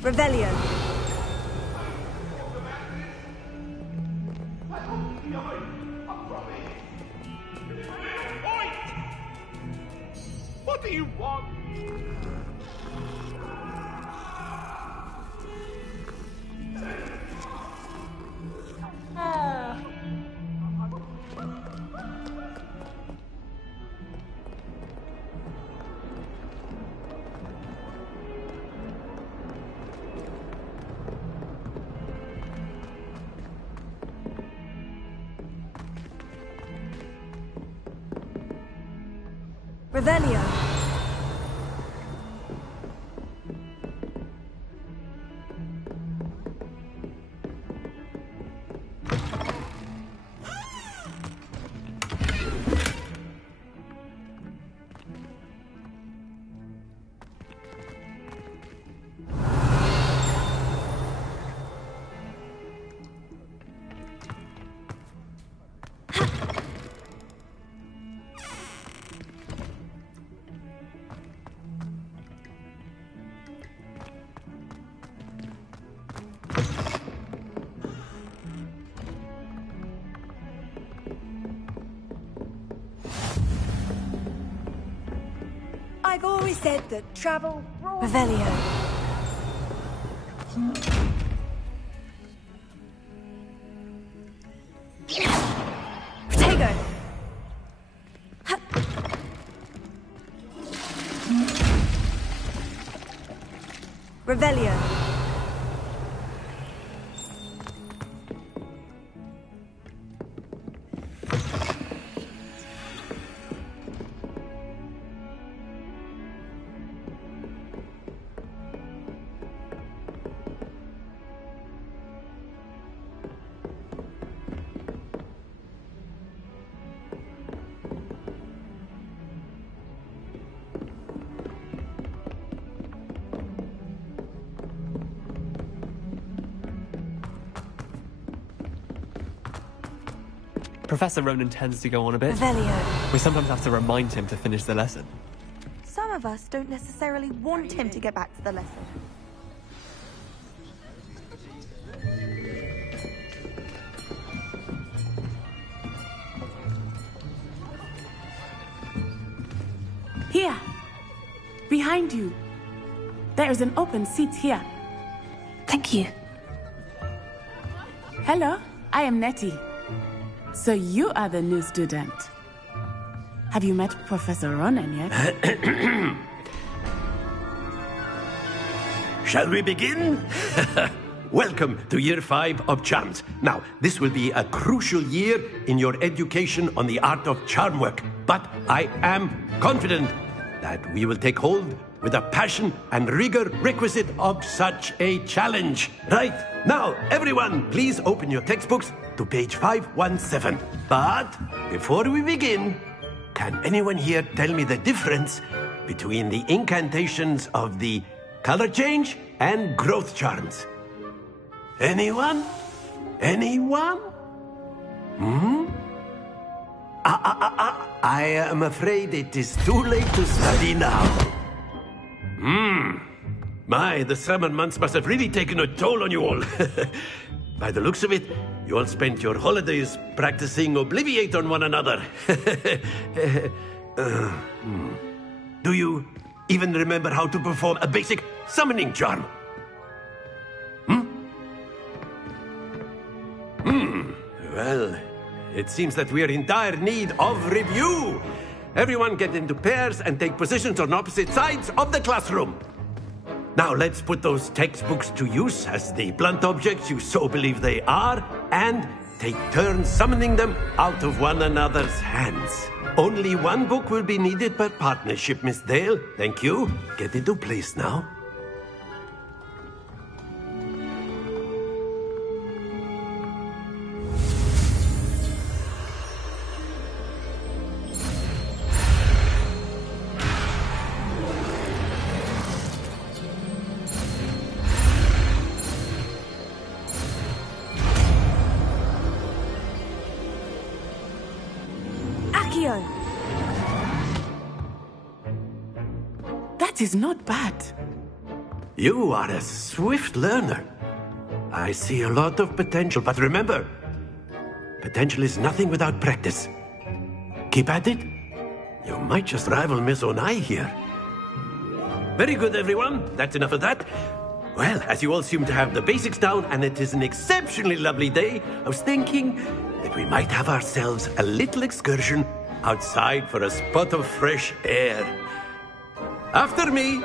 Revelio. What do you want? Revelio. I've always said that travel... Revelio. Protego! Revelio. Professor Ronan tends to go on a bit. Revelio. We sometimes have to remind him to finish the lesson. Some of us don't necessarily want him to get back to the lesson. Here. Behind you. There is an open seat here. Thank you. Hello, I am Nettie. So you are the new student. Have you met Professor Ronan yet? Shall we begin? Welcome to Year 5 of Charms. Now, this will be a crucial year in your education on the art of charm work. But I am confident that we will take hold with the passion and rigor requisite of such a challenge. Right, now, everyone, please open your textbooks to page 517. But before we begin, can anyone here tell me the difference between the incantations of the color change and growth charms? Anyone? Anyone? I am afraid it is too late to study now. My, the summer months must have really taken a toll on you all. By the looks of it, you all spent your holidays practicing Obliviate on one another. Do you even remember how to perform a basic summoning charm? Well, it seems that we are in dire need of review. Everyone get into pairs and take positions on opposite sides of the classroom. Now let's put those textbooks to use as the blunt objects you so believe they are, and take turns summoning them out of one another's hands. Only one book will be needed per partnership, Miss Dale. Thank you. Get into place now. That is not bad. You are a swift learner. I see a lot of potential, but remember, potential is nothing without practice. Keep at it. You might just rival Miss Onai here. Very good, everyone. That's enough of that. Well, as you all seem to have the basics down, and it is an exceptionally lovely day, I was thinking that we might have ourselves a little excursion outside for a spot of fresh air. After me.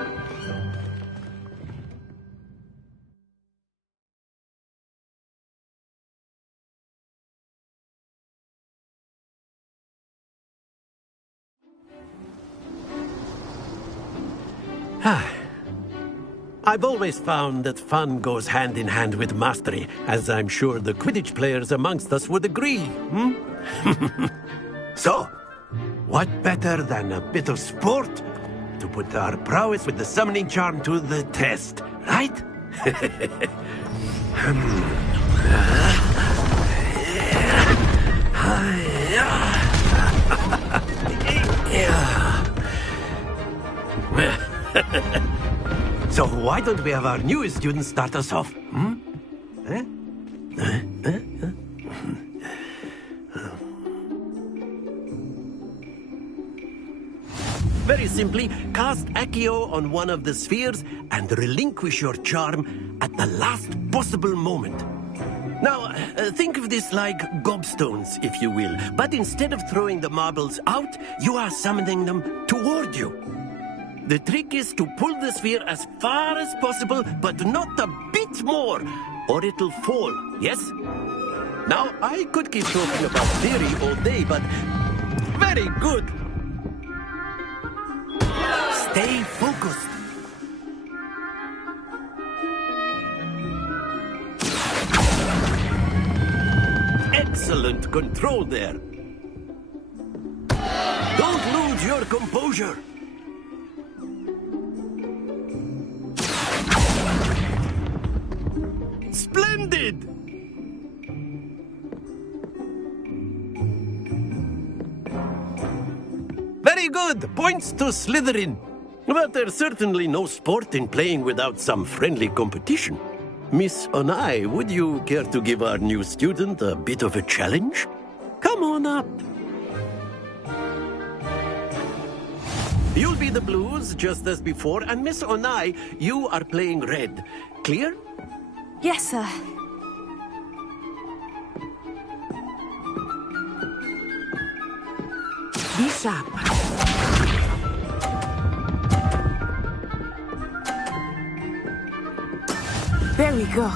I've always found that fun goes hand in hand with mastery, as I'm sure the Quidditch players amongst us would agree. So, what better than a bit of sport to put our prowess with the summoning charm to the test, right? So why don't we have our newest student start us off? Very simply, cast Accio on one of the spheres and relinquish your charm at the last possible moment. Now, think of this like gobstones, if you will. But instead of throwing the marbles out, you are summoning them toward you. The trick is to pull the sphere as far as possible, but not a bit more, or it'll fall, yes? Now, I could keep talking about theory all day, but very good. Stay focused. Excellent control there. Don't lose your composure. Splendid! Very good. Points to Slytherin. But there's certainly no sport in playing without some friendly competition. Miss Onai, would you care to give our new student a bit of a challenge? Come on up. You'll be the blues, just as before, and Miss Onai, you are playing red. Clear? Yes, sir. Be sharp. There we go.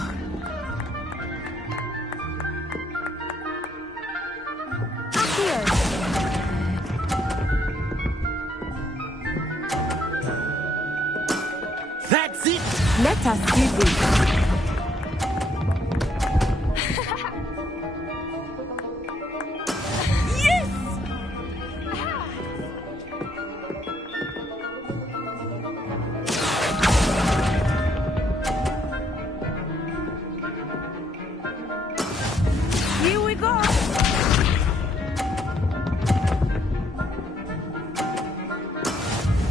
That's it! Let us see this. Here we go!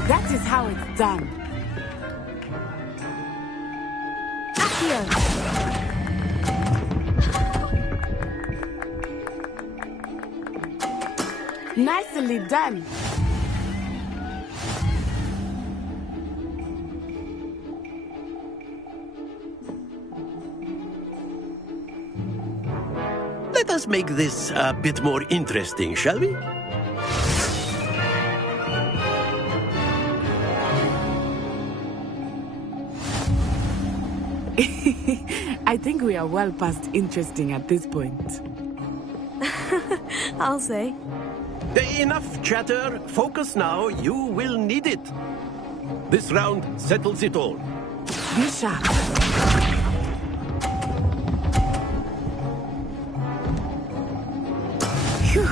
That is how it's done. Nicely done. Let us make this a bit more interesting, shall we? I think we are well past interesting at this point. I'll say. Enough chatter. Focus now. You will need it. This round settles it all. Be sharp. Phew.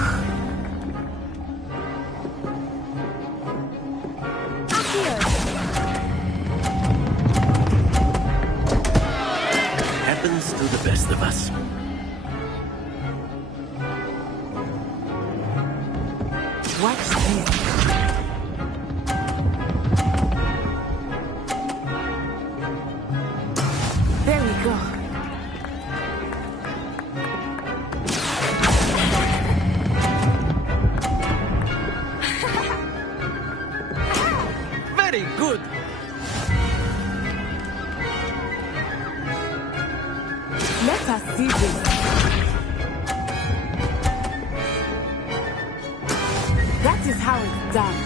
Happens to the best of us. Watch this. There we go. Very good. Let us see this. That is how it's done.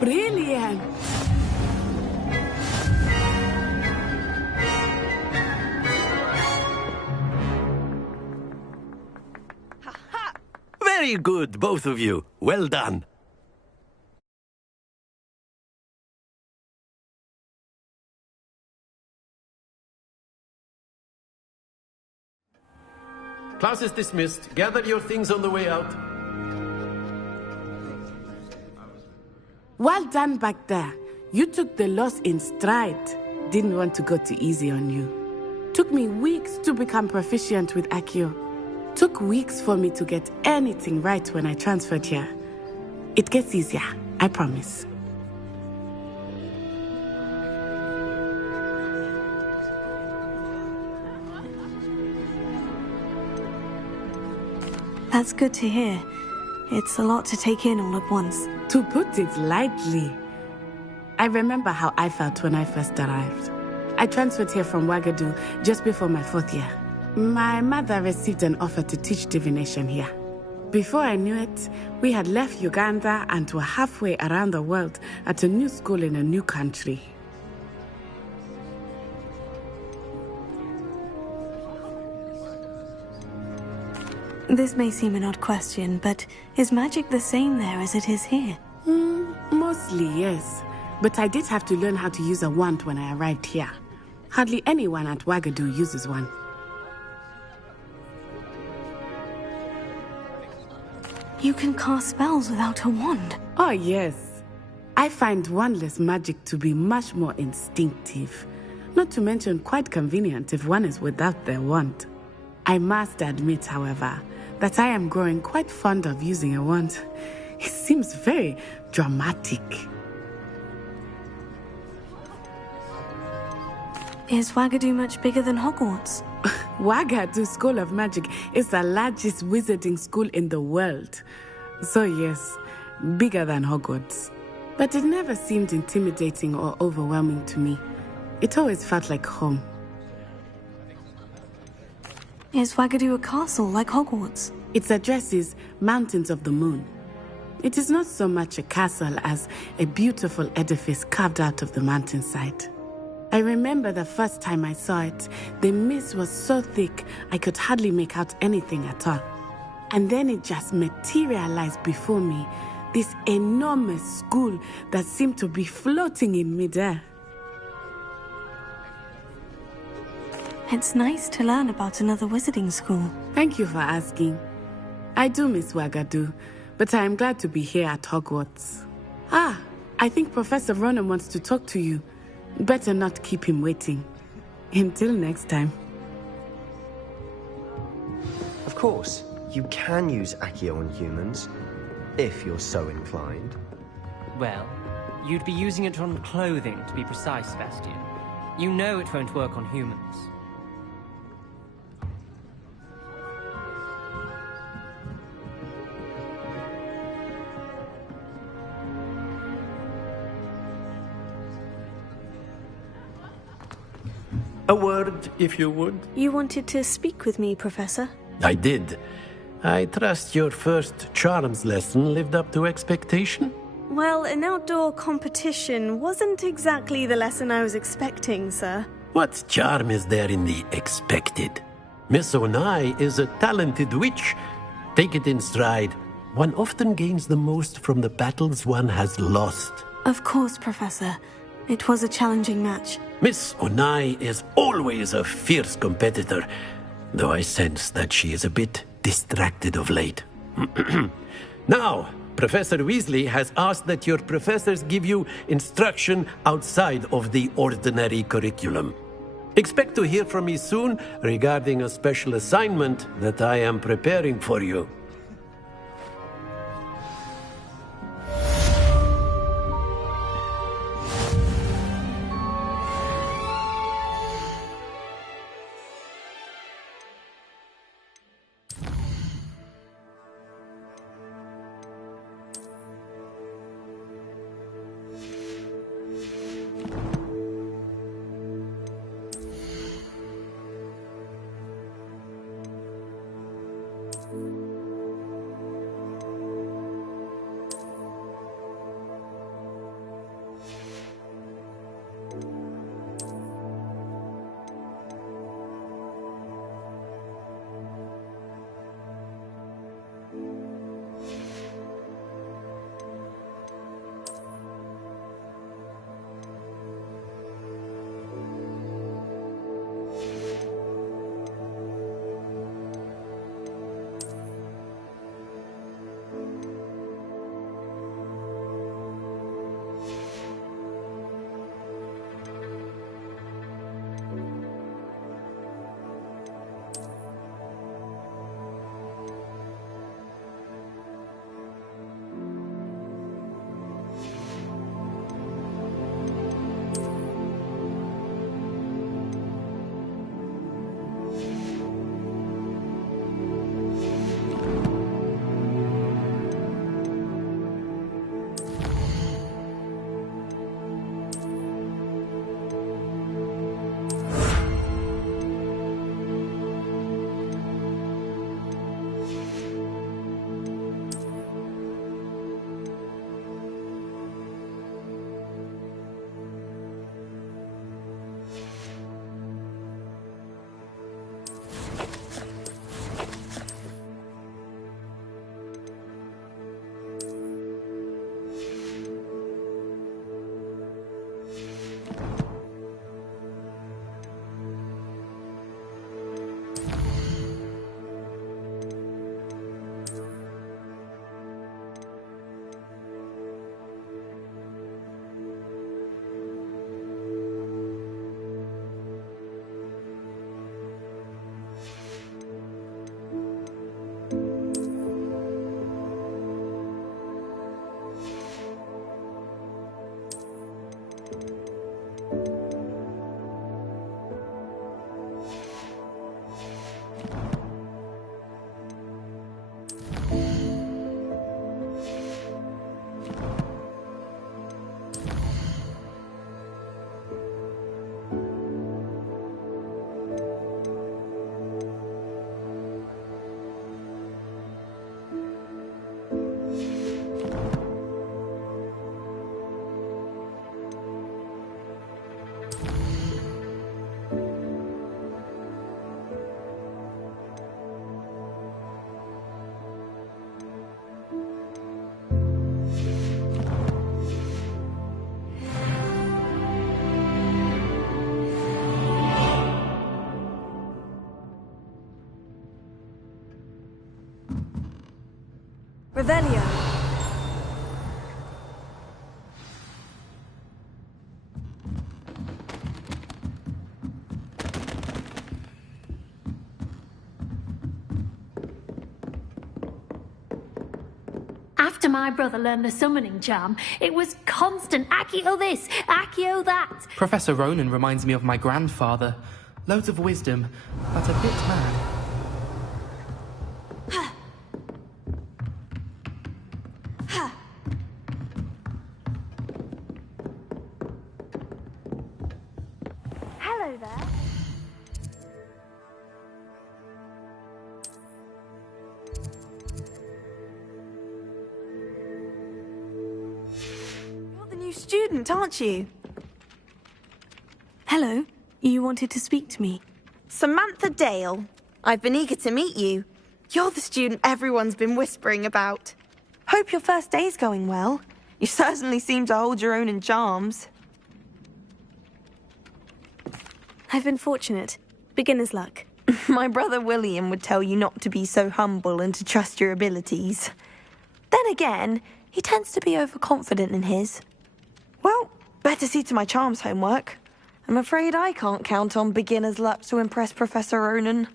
Brilliant. Very good, both of you. Well done. Class is dismissed. Gather your things on the way out. Well done back there. You took the loss in stride. Didn't want to go too easy on you. Took me weeks to become proficient with Accio. Took weeks for me to get anything right when I transferred here. It gets easier, I promise. That's good to hear. It's a lot to take in all at once. To put it lightly, I remember how I felt when I first arrived. I transferred here from Wagadu just before my 4th year. My mother received an offer to teach divination here. Before I knew it, we had left Uganda and were halfway around the world at a new school in a new country. This may seem an odd question, but is magic the same there as it is here? Mostly, yes. But I did have to learn how to use a wand when I arrived here. Hardly anyone at Wagadu uses one. You can cast spells without a wand? Oh, yes. I find wandless magic to be much more instinctive. Not to mention quite convenient if one is without their wand. I must admit, however, that I am growing quite fond of using a wand. It seems very dramatic. Is Wagadu much bigger than Hogwarts? Wagadu School of Magic is the largest wizarding school in the world. So yes, bigger than Hogwarts. But it never seemed intimidating or overwhelming to me. It always felt like home. Is Wagadu a castle like Hogwarts? Its address is Mountains of the Moon. It is not so much a castle as a beautiful edifice carved out of the mountainside. I remember the first time I saw it, the mist was so thick I could hardly make out anything at all. And then it just materialized before me, this enormous school that seemed to be floating in midair. It's nice to learn about another wizarding school. Thank you for asking. I do miss Wagadu, but I am glad to be here at Hogwarts. Ah, I think Professor Ronan wants to talk to you. Better not keep him waiting. Until next time. Of course, you can use Accio on humans, if you're so inclined. Well, you'd be using it on clothing, to be precise, Sebastian. You know it won't work on humans. A word, if you would. You wanted to speak with me, Professor? I did. I trust your first charms lesson lived up to expectation? Well, an outdoor competition wasn't exactly the lesson I was expecting, sir. What charm is there in the expected? Miss Onai is a talented witch. Take it in stride. One often gains the most from the battles one has lost. Of course, Professor. It was a challenging match. Miss Onai is always a fierce competitor, though I sense that she is a bit distracted of late. Now, Professor Weasley has asked that your professors give you instruction outside of the ordinary curriculum. Expect to hear from me soon regarding a special assignment that I am preparing for you. Revelio. After my brother learned the summoning charm, it was constant Accio this, Accio that. Professor Ronan reminds me of my grandfather. Loads of wisdom, but a bit mad. Hello there. You're the new student, aren't you? Hello. You wanted to speak to me. Samantha Dale. I've been eager to meet you. You're the student everyone's been whispering about. Hope your first day's going well. You certainly seem to hold your own in charms. I've been fortunate. Beginner's luck. My brother William would tell you not to be so humble and to trust your abilities. Then again, he tends to be overconfident in his. Well, better see to my charms homework. I'm afraid I can't count on beginner's luck to impress Professor Ronan.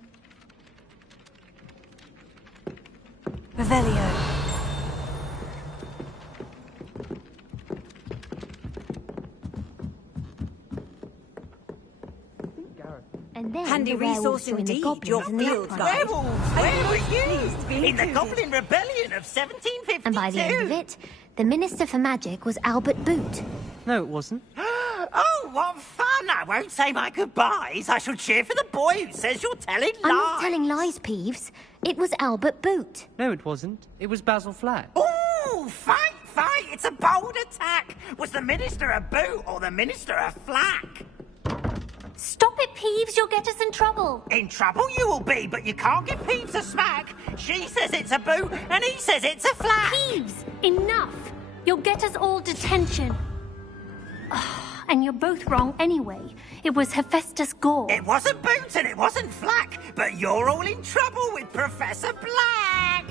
Revelio. And then Handy the werewolves resource joined the indeed, goblins your in the field uprising. Werewolves! Where were you? In the Goblin Rebellion of 1752! And by the end of it, the Minister for Magic was Albert Boot. No, it wasn't. Oh, what fun! I won't say my goodbyes. I shall cheer for the boy who says you're telling lies. I'm not telling lies, Peeves. It was Albert Boot. No, it wasn't. It was Basil Flack. Ooh, fight! It's a bold attack. Was the Minister a boot or the Minister a flack? Stop it, Peeves, you'll get us in trouble. In trouble you will be, but you can't give Peeves a smack. She says it's a boot, and he says it's a flack. Peeves, enough. You'll get us all detention. And you're both wrong anyway. It was Hephaestus Gore. It wasn't boot and it wasn't flack, but you're all in trouble with Professor Black.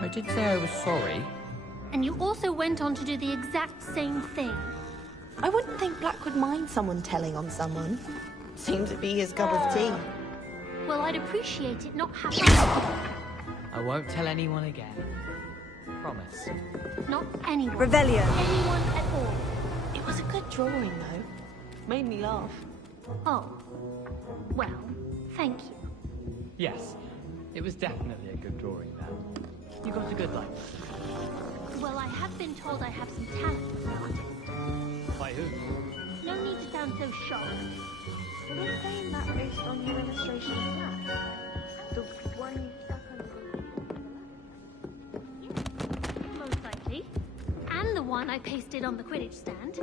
I did say I was sorry. And you also went on to do the exact same thing. I wouldn't think Black would mind someone telling on someone. Seems to be his cup of tea. Well, I'd appreciate it not happening. I won't tell anyone again. Promise. Not anyone. Revelio. Anyone at all. It was a good drawing, though. Made me laugh. Oh. Well, thank you. Yes, it was definitely a good drawing, then. You got a good light. Well, I have been told I have some talent as an artist. By who? No need to sound so shocked. Are they saying that based on your illustration of that? The one you stuck on Most likely. And the one I pasted on the Quidditch stand.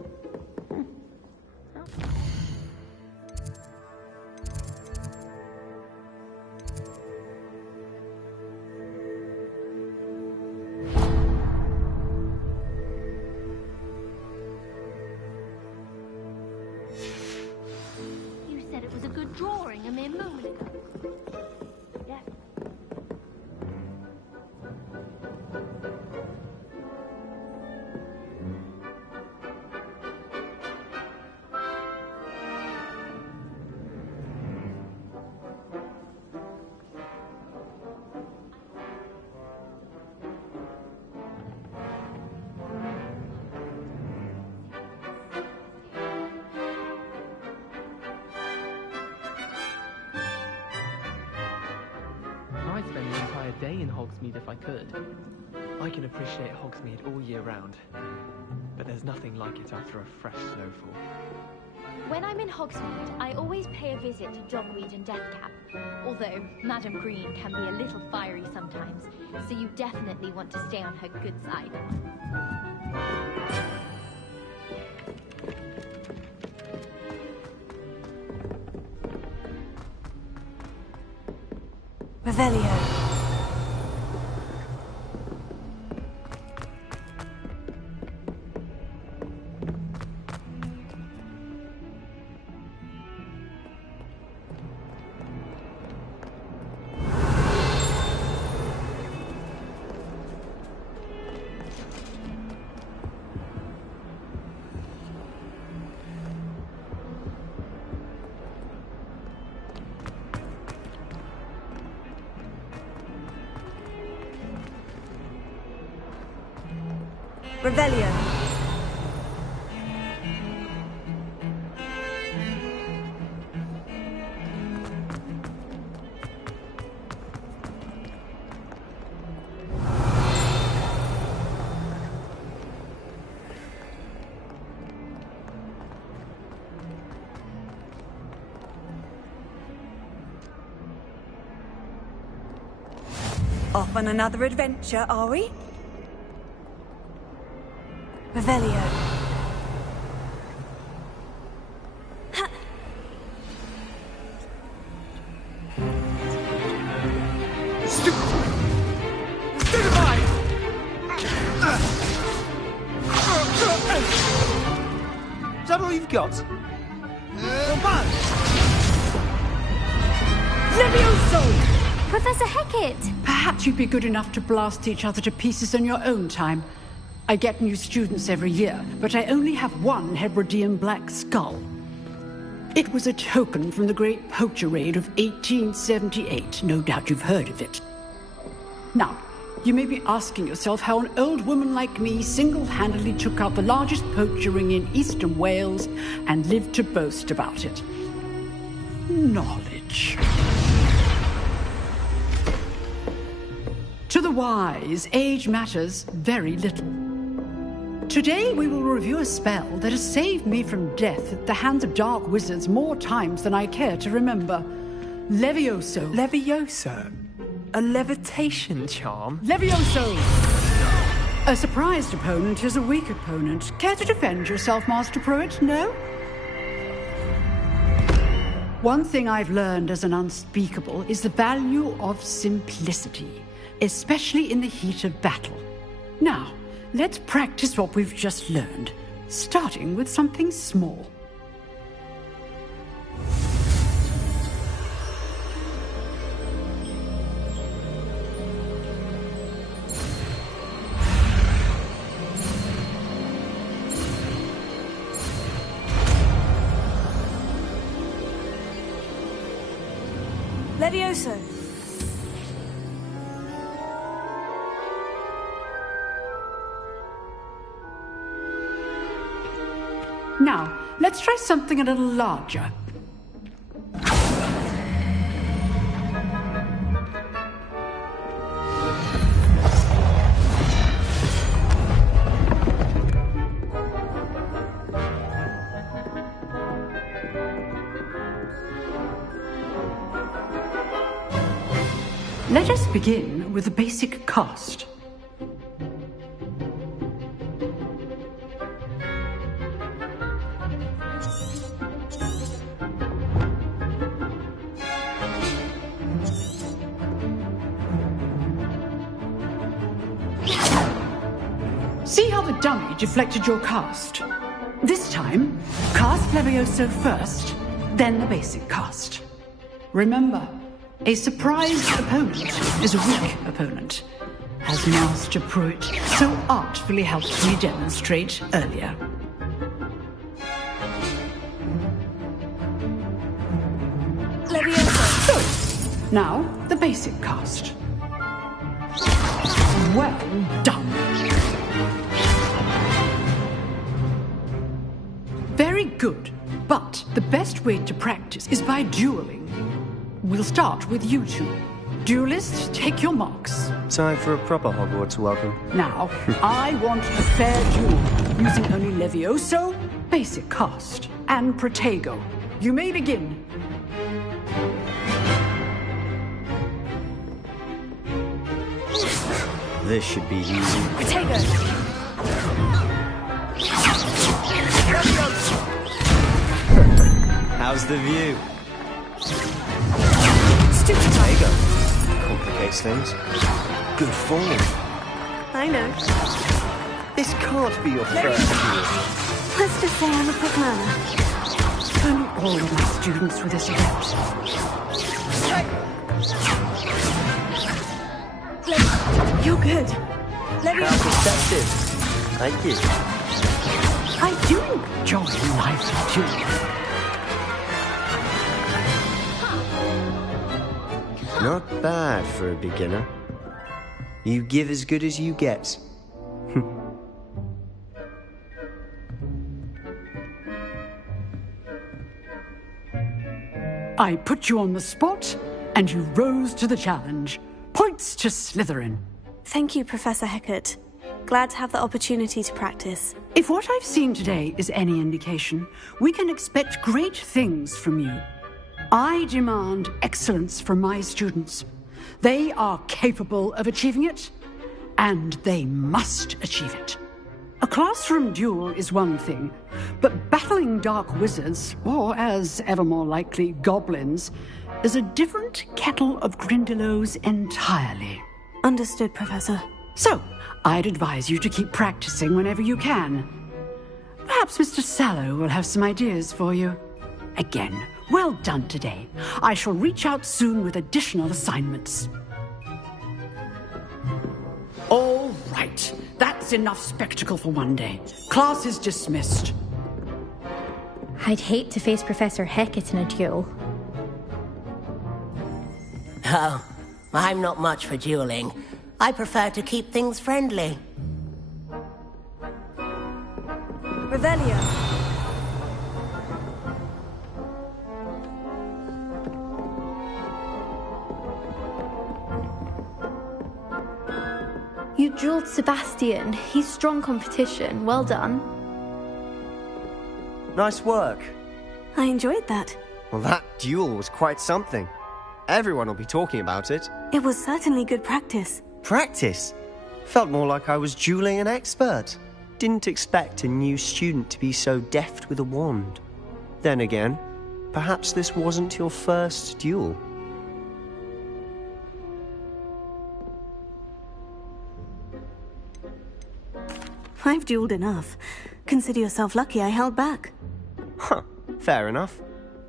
You said it was a good drawing a mere moment ago. Yes. entire day in Hogsmeade if I could. I can appreciate Hogsmeade all year round, but there's nothing like it after a fresh snowfall. When I'm in Hogsmeade, I always pay a visit to Jogweed and Deathcap. Although Madam Green can be a little fiery sometimes, so you definitely want to stay on her good side. Revelio. Revelio. Off on another adventure, are we? Revelio. Is that all you've got? Levioso! Professor Hecat! Perhaps you'd be good enough to blast each other to pieces in your own time. I get new students every year, but I only have one Hebridean black skull. It was a token from the Great Poacher Raid of 1878. No doubt you've heard of it. Now, you may be asking yourself how an old woman like me single-handedly took out the largest poacher ring in eastern Wales and lived to boast about it. Knowledge. To the wise, age matters very little. Today we will review a spell that has saved me from death at the hands of dark wizards more times than I care to remember. Levioso. Levioso? A levitation charm? Levioso! A surprised opponent is a weak opponent. Care to defend yourself, Master Pruitt? No? One thing I've learned as an unspeakable is the value of simplicity, especially in the heat of battle. Now, let's practice what we've just learned, starting with something small. Levioso. Now, let's try something a little larger. Let us begin with the basic cast. See how the dummy deflected your cast? This time, cast Levioso first, then the basic cast. Remember, a surprised opponent is a weak opponent, as Master Pruitt so artfully helped me demonstrate earlier. Levioso. Good. Now, the basic cast. Well done. Very good, but the best way to practice is by dueling. We'll start with you two. Duelists, take your marks. Time for a proper Hogwarts welcome. Now, I want a fair duel, using only Levioso, basic cast, and Protego. You may begin. This should be easy. Protego! How's the view? Stupid Protego. Complicates things. Good form. I know. This can't be your first duel. Let's just say I'm a quick learner. Only all of my students were this adept. You're good. How perceptive. Thank you. I do enjoy life duel. Not bad for a beginner. You give as good as you get. I put you on the spot, and you rose to the challenge. Points to Slytherin. Thank you, Professor Hecat. Glad to have the opportunity to practice. If what I've seen today is any indication, we can expect great things from you. I demand excellence from my students. They are capable of achieving it, and they must achieve it. A classroom duel is one thing, but battling dark wizards, or as ever more likely, goblins, is a different kettle of Grindylows entirely. Understood, Professor. So, I'd advise you to keep practicing whenever you can. Perhaps Mr. Sallow will have some ideas for you. Again, well done today. I shall reach out soon with additional assignments. All right. That's enough spectacle for one day. Class is dismissed. I'd hate to face Professor Hecat in a duel. Oh, I'm not much for dueling. I prefer to keep things friendly. Revelio. You dueled Sebastian. He's strong competition. Well done. Nice work. I enjoyed that. Well, that duel was quite something. Everyone will be talking about it. It was certainly good practice. Practice? Felt more like I was dueling an expert. Didn't expect a new student to be so deft with a wand. Then again, perhaps this wasn't your first duel. I've dueled enough. Consider yourself lucky I held back. Huh, fair enough.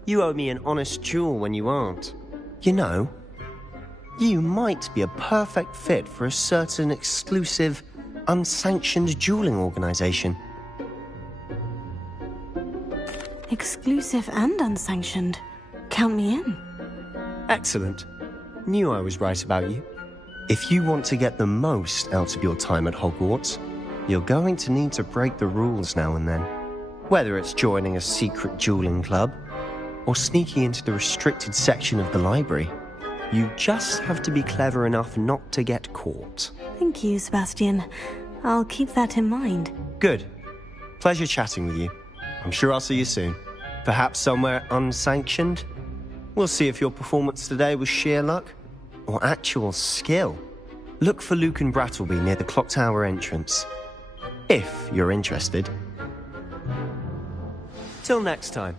You owe me an honest duel when you aren't. You know, you might be a perfect fit for a certain exclusive, unsanctioned dueling organization. Exclusive and unsanctioned. Count me in. Excellent. Knew I was right about you. If you want to get the most out of your time at Hogwarts, you're going to need to break the rules now and then. Whether it's joining a secret dueling club, or sneaking into the restricted section of the library, you just have to be clever enough not to get caught. Thank you, Sebastian. I'll keep that in mind. Good. Pleasure chatting with you. I'm sure I'll see you soon. Perhaps somewhere unsanctioned? We'll see if your performance today was sheer luck or actual skill. Look for Luke and Brattleby near the clock tower entrance. If you're interested. Till next time.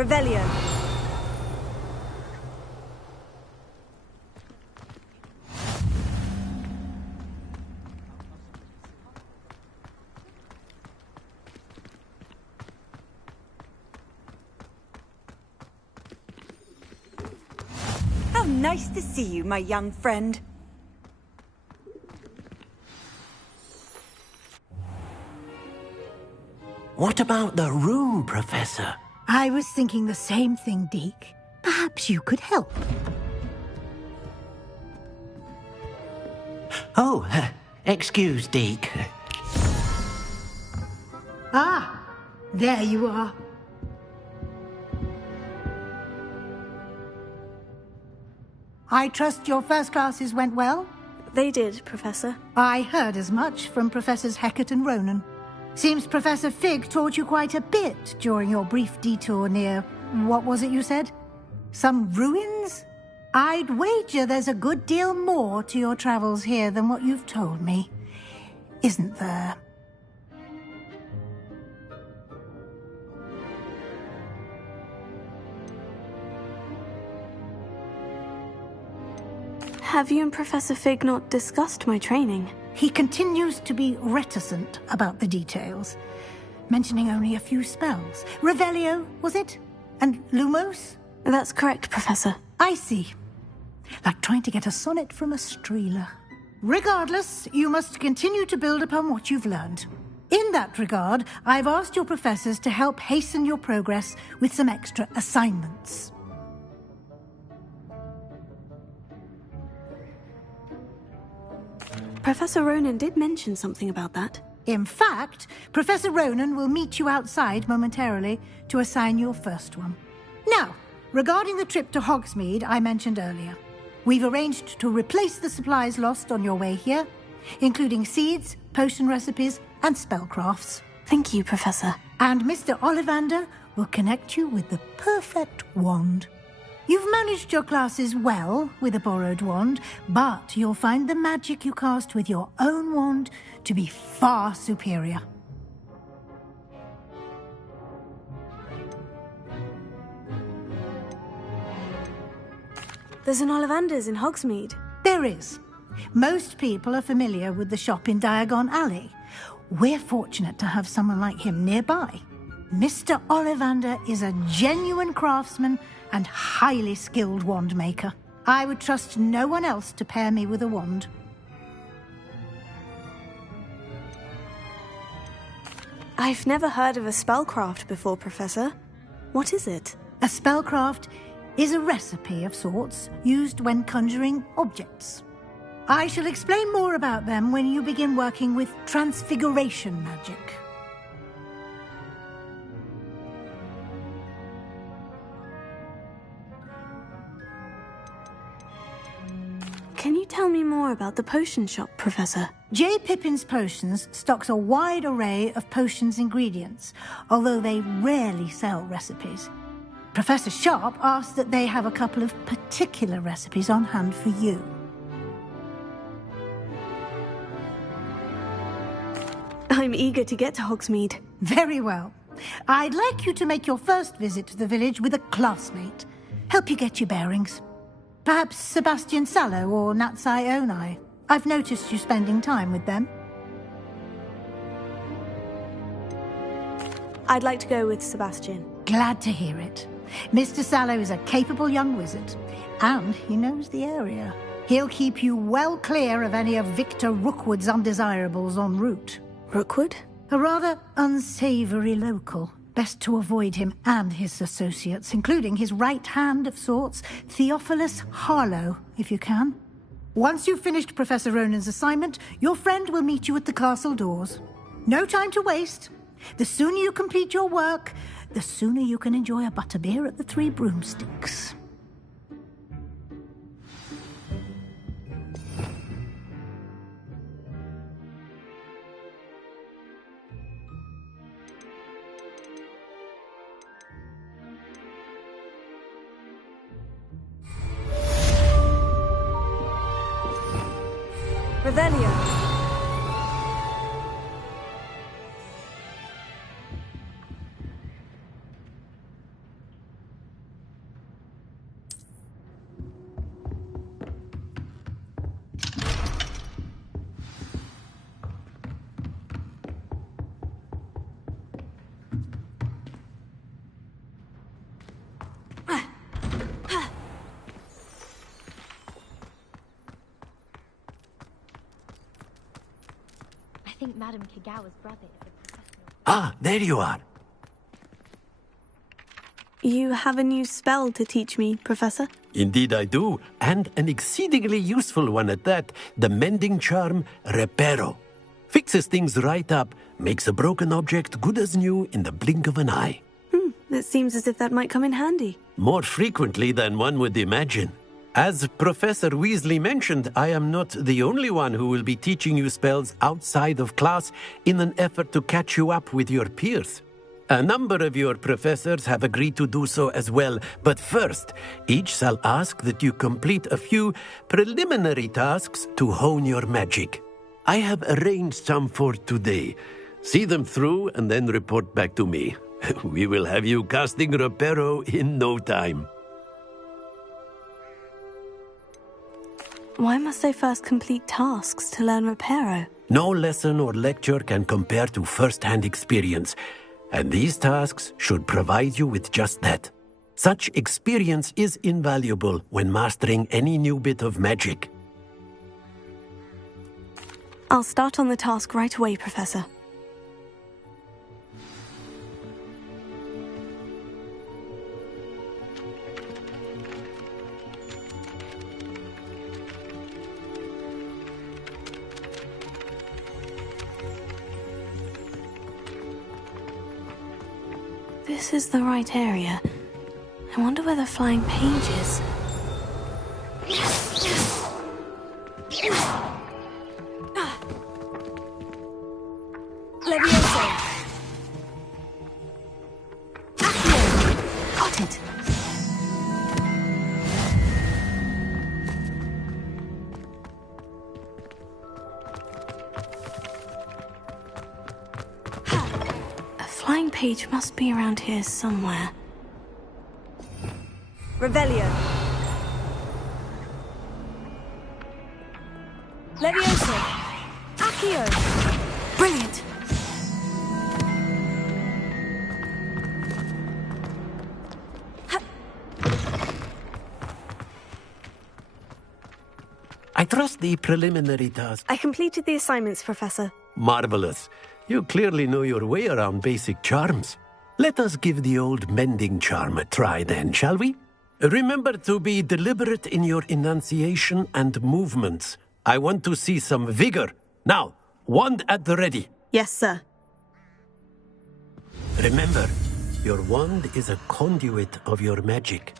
Revelio. How nice to see you, my young friend. What about the room, Professor? I was thinking the same thing, Deke. Perhaps you could help. Oh, excuse, Deke. Ah, there you are. I trust your first classes went well? They did, Professor. I heard as much from Professors Hecat and Ronan. Seems Professor Fig taught you quite a bit during your brief detour near... what was it you said? Some ruins? I'd wager there's a good deal more to your travels here than what you've told me. Isn't there? Have you and Professor Fig not discussed my training? He continues to be reticent about the details, mentioning only a few spells. Revelio, was it? And Lumos? That's correct, Professor. I see. Like trying to get a sonnet from a streeler. Regardless, you must continue to build upon what you've learned. In that regard, I've asked your professors to help hasten your progress with some extra assignments. Professor Ronan did mention something about that. In fact, Professor Ronan will meet you outside momentarily to assign your first one. Now, regarding the trip to Hogsmeade I mentioned earlier, we've arranged to replace the supplies lost on your way here, including seeds, potion recipes, and spellcrafts. Thank you, Professor. And Mr. Ollivander will connect you with the perfect wand. You've managed your classes well with a borrowed wand, but you'll find the magic you cast with your own wand to be far superior. There's an Ollivander's in Hogsmeade. There is. Most people are familiar with the shop in Diagon Alley. We're fortunate to have someone like him nearby. Mr. Ollivander is a genuine craftsman and highly skilled wand maker. I would trust no one else to pair me with a wand. I've never heard of a spellcraft before, Professor. What is it? A spellcraft is a recipe of sorts used when conjuring objects. I shall explain more about them when you begin working with transfiguration magic. Can you tell me more about the potion shop, Professor? J. Pippin's Potions stocks a wide array of potions ingredients, although they rarely sell recipes. Professor Sharp asked that they have a couple of particular recipes on hand for you. I'm eager to get to Hogsmeade. Very well. I'd like you to make your first visit to the village with a classmate. Help you get your bearings. Perhaps Sebastian Sallow or Natsai Onai. I've noticed you spending time with them. I'd like to go with Sebastian. Glad to hear it. Mr. Sallow is a capable young wizard, and he knows the area. He'll keep you well clear of any of Victor Rookwood's undesirables en route. Rookwood? A rather unsavory local. Best to avoid him and his associates, including his right hand of sorts, Theophilus Harlow, if you can. Once you've finished Professor Ronan's assignment, your friend will meet you at the castle doors. No time to waste. The sooner you complete your work, the sooner you can enjoy a butterbeer at the Three Broomsticks. Revelio. I think Madame Kagawa's brother is a professional. Ah, there you are. You have a new spell to teach me, Professor? Indeed I do, and an exceedingly useful one at that. The mending charm, Reparo. Fixes things right up, makes a broken object good as new in the blink of an eye. It seems as if that might come in handy. More frequently than one would imagine. As Professor Weasley mentioned, I am not the only one who will be teaching you spells outside of class in an effort to catch you up with your peers. A number of your professors have agreed to do so as well, but first, each shall ask that you complete a few preliminary tasks to hone your magic. I have arranged some for today. See them through and then report back to me. We will have you casting Reparo in no time. Why must I first complete tasks to learn Reparo? No lesson or lecture can compare to first-hand experience, and these tasks should provide you with just that. Such experience is invaluable when mastering any new bit of magic. I'll start on the task right away, Professor. This is the right area. I wonder where the flying page is. Levioso! Accio! Got it! A flying page must be around here somewhere. Revelio. Levioso. Accio. Brilliant. I trust the preliminary task. I completed the assignments, Professor. Marvelous. You clearly know your way around basic charms. Let us give the old mending charm a try then, shall we? Remember to be deliberate in your enunciation and movements. I want to see some vigor. Now, wand at the ready. Yes, sir. Remember, your wand is a conduit of your magic.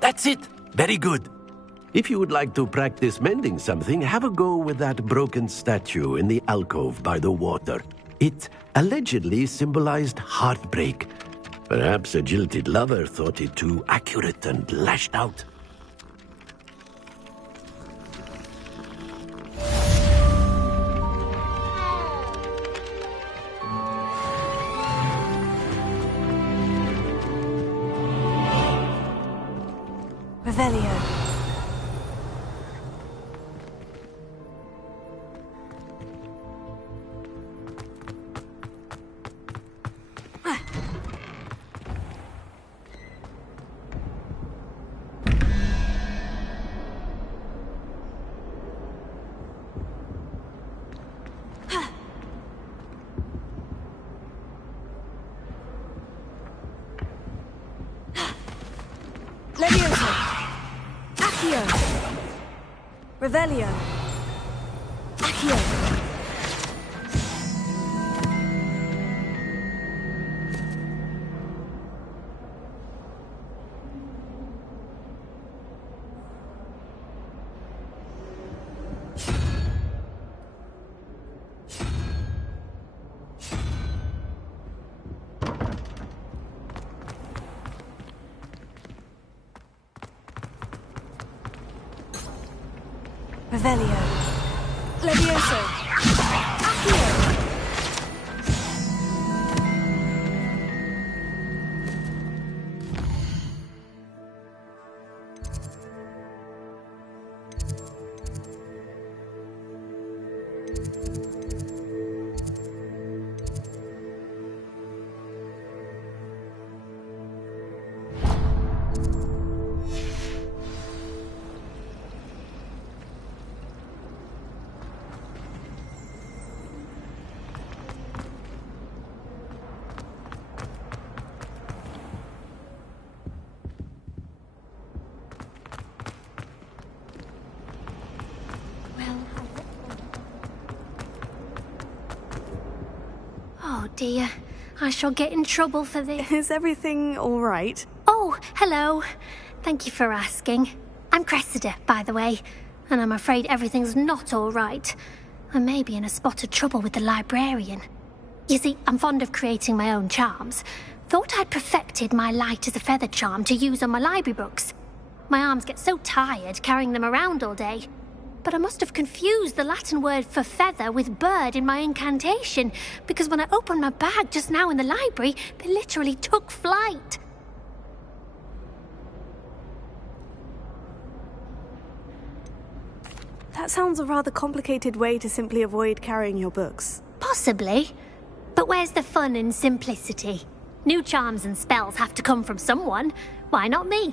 That's it! Very good. If you would like to practice mending something, have a go with that broken statue in the alcove by the water. It allegedly symbolized heartbreak. Perhaps a jilted lover thought it too accurate and lashed out. Revelio. Levioso. Accio. Revelio. Accio. Revelio. Levioso. Accio. Oh dear, I shall get in trouble for this. Is everything all right? Oh, hello. Thank you for asking. I'm Cressida, by the way, and I'm afraid everything's not all right. I may be in a spot of trouble with the librarian. You see, I'm fond of creating my own charms. Thought I'd perfected my light as a feather charm to use on my library books. My arms get so tired carrying them around all day. But I must have confused the Latin word for feather with bird in my incantation, because when I opened my bag just now in the library, they literally took flight. That sounds a rather complicated way to simply avoid carrying your books. Possibly. But where's the fun in simplicity? New charms and spells have to come from someone. Why not me?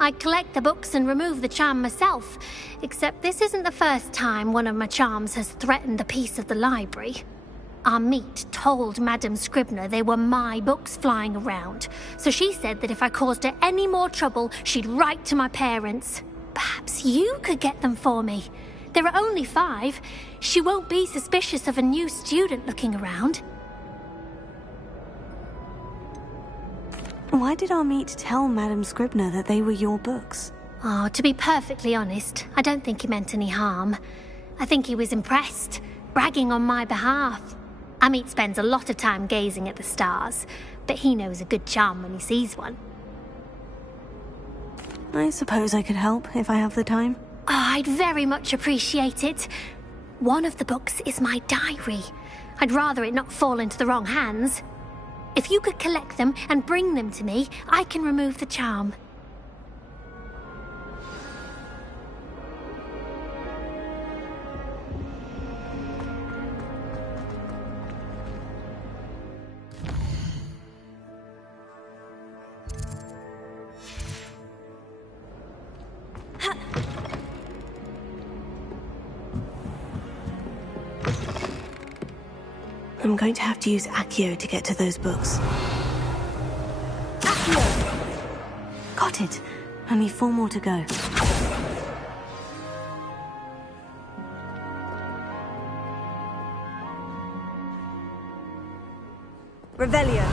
I collect the books and remove the charm myself, except this isn't the first time one of my charms has threatened the peace of the library. Our meet told Madame Scribner they were my books flying around, so she said that if I caused her any more trouble, she'd write to my parents. Perhaps you could get them for me. There are only 5. She won't be suspicious of a new student looking around. Why did our meet tell Madame Scribner that they were your books? Oh, to be perfectly honest, I don't think he meant any harm. I think he was impressed, bragging on my behalf. Amit spends a lot of time gazing at the stars, but he knows a good charm when he sees one. I suppose I could help if I have the time. Oh, I'd very much appreciate it. One of the books is my diary. I'd rather it not fall into the wrong hands. If you could collect them and bring them to me, I can remove the charm. I'm going to have to use Accio to get to those books. Accio! Got it. Only 4 more to go. Revelio.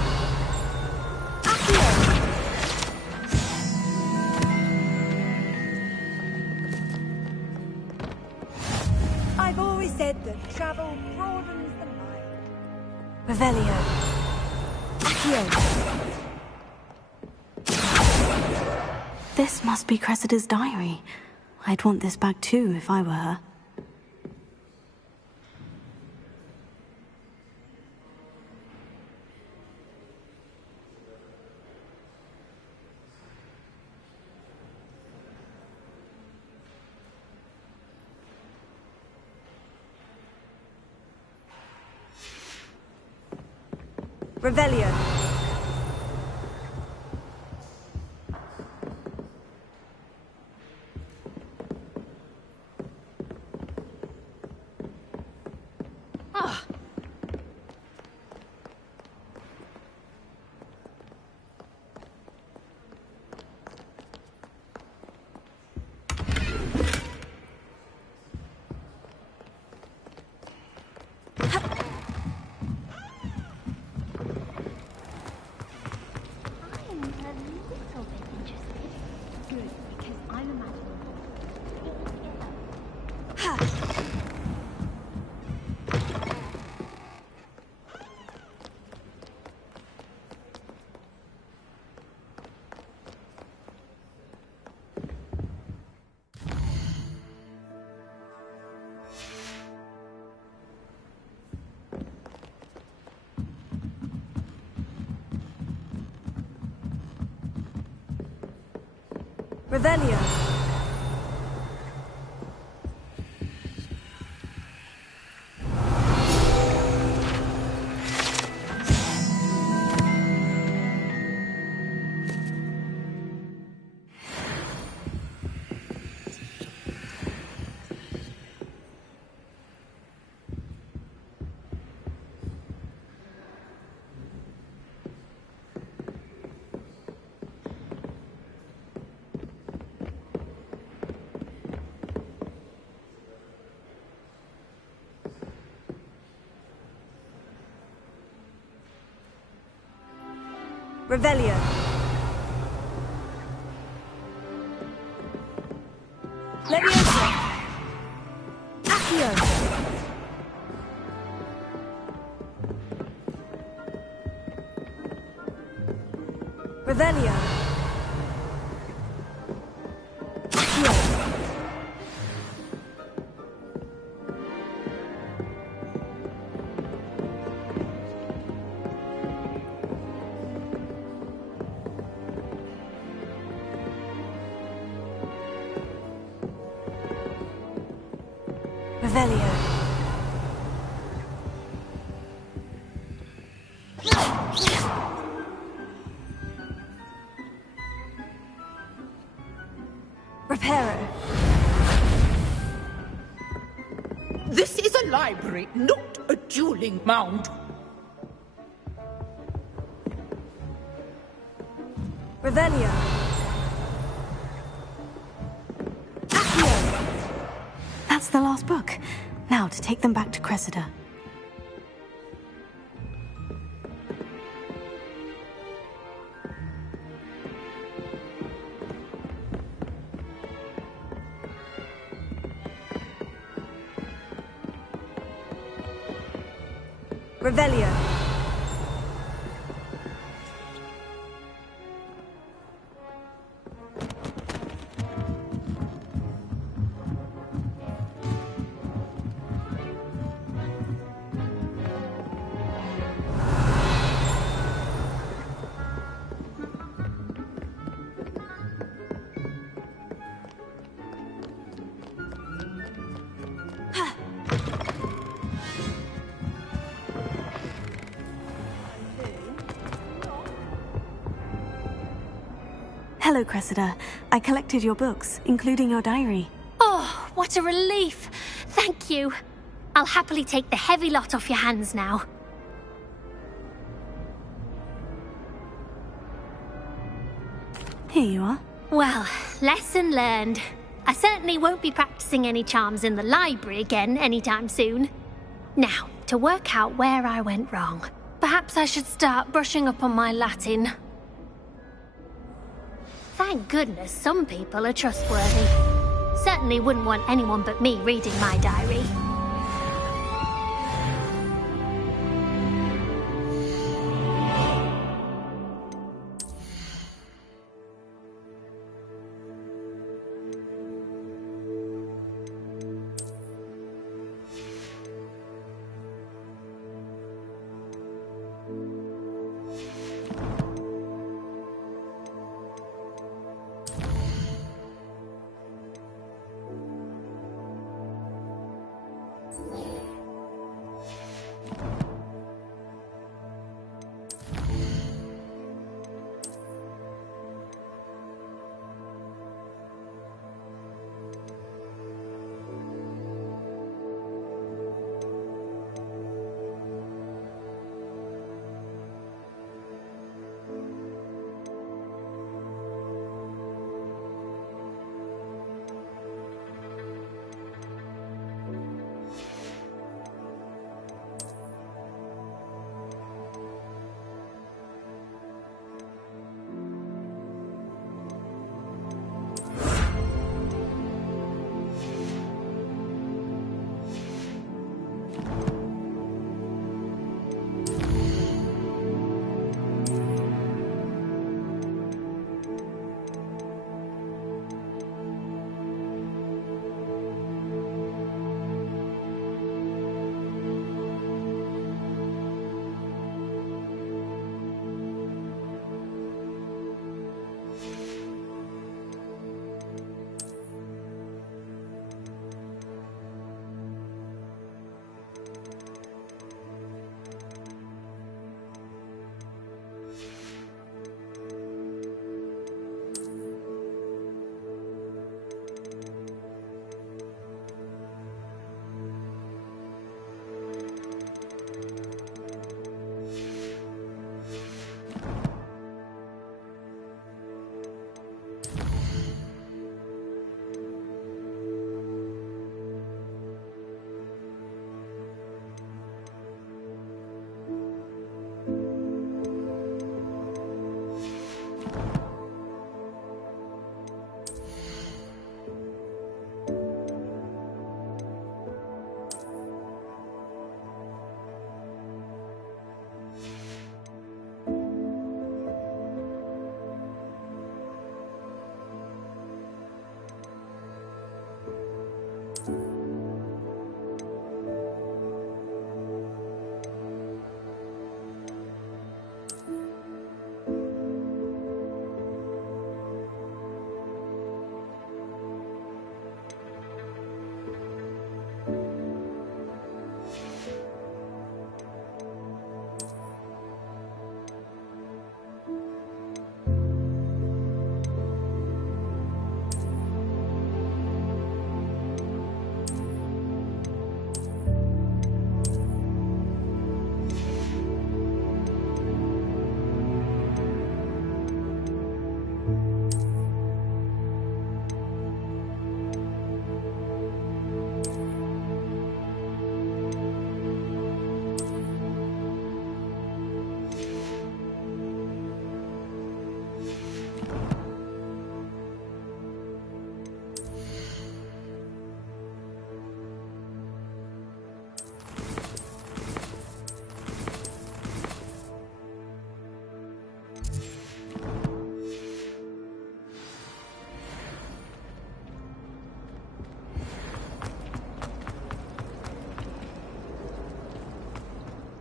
I've always said that travel broadens the mind. Revelio. Accio. This must be Cressida's diary. I'd want this back too if I were her. Revelio. Revelio. Revelio. Leviosa. Accio. Revelio. Accio. Revelio. Reparo. This is a library, not a dueling mound. Revelio. That's the last book. Now to take them back to Cressida. Revelio. Hello, Cressida. I collected your books, including your diary. Oh, what a relief. Thank you. I'll happily take the heavy lot off your hands now. Here you are. Well, lesson learned. I certainly won't be practicing any charms in the library again anytime soon. Now, to work out where I went wrong. Perhaps I should start brushing up on my Latin. Thank goodness some people are trustworthy. Certainly wouldn't want anyone but me reading my diary.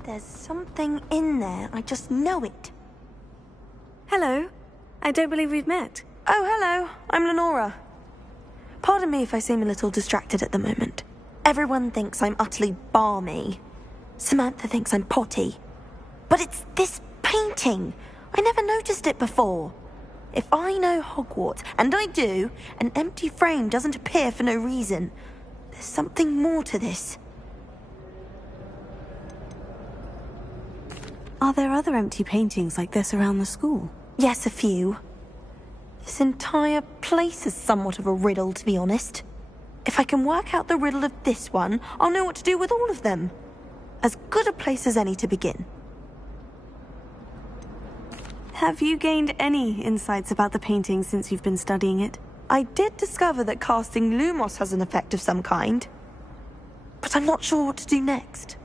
There's something in there. I just know it. Hello. I don't believe we've met. Oh, hello. I'm Lenora. Pardon me if I seem a little distracted at the moment. Everyone thinks I'm utterly balmy. Samantha thinks I'm potty. But it's this painting. I never noticed it before. If I know Hogwarts, and I do, an empty frame doesn't appear for no reason. There's something more to this. Are there other empty paintings like this around the school? Yes, a few. This entire place is somewhat of a riddle, to be honest. If I can work out the riddle of this one, I'll know what to do with all of them. As good a place as any to begin. Have you gained any insights about the painting since you've been studying it? I did discover that casting Lumos has an effect of some kind. But I'm not sure what to do next.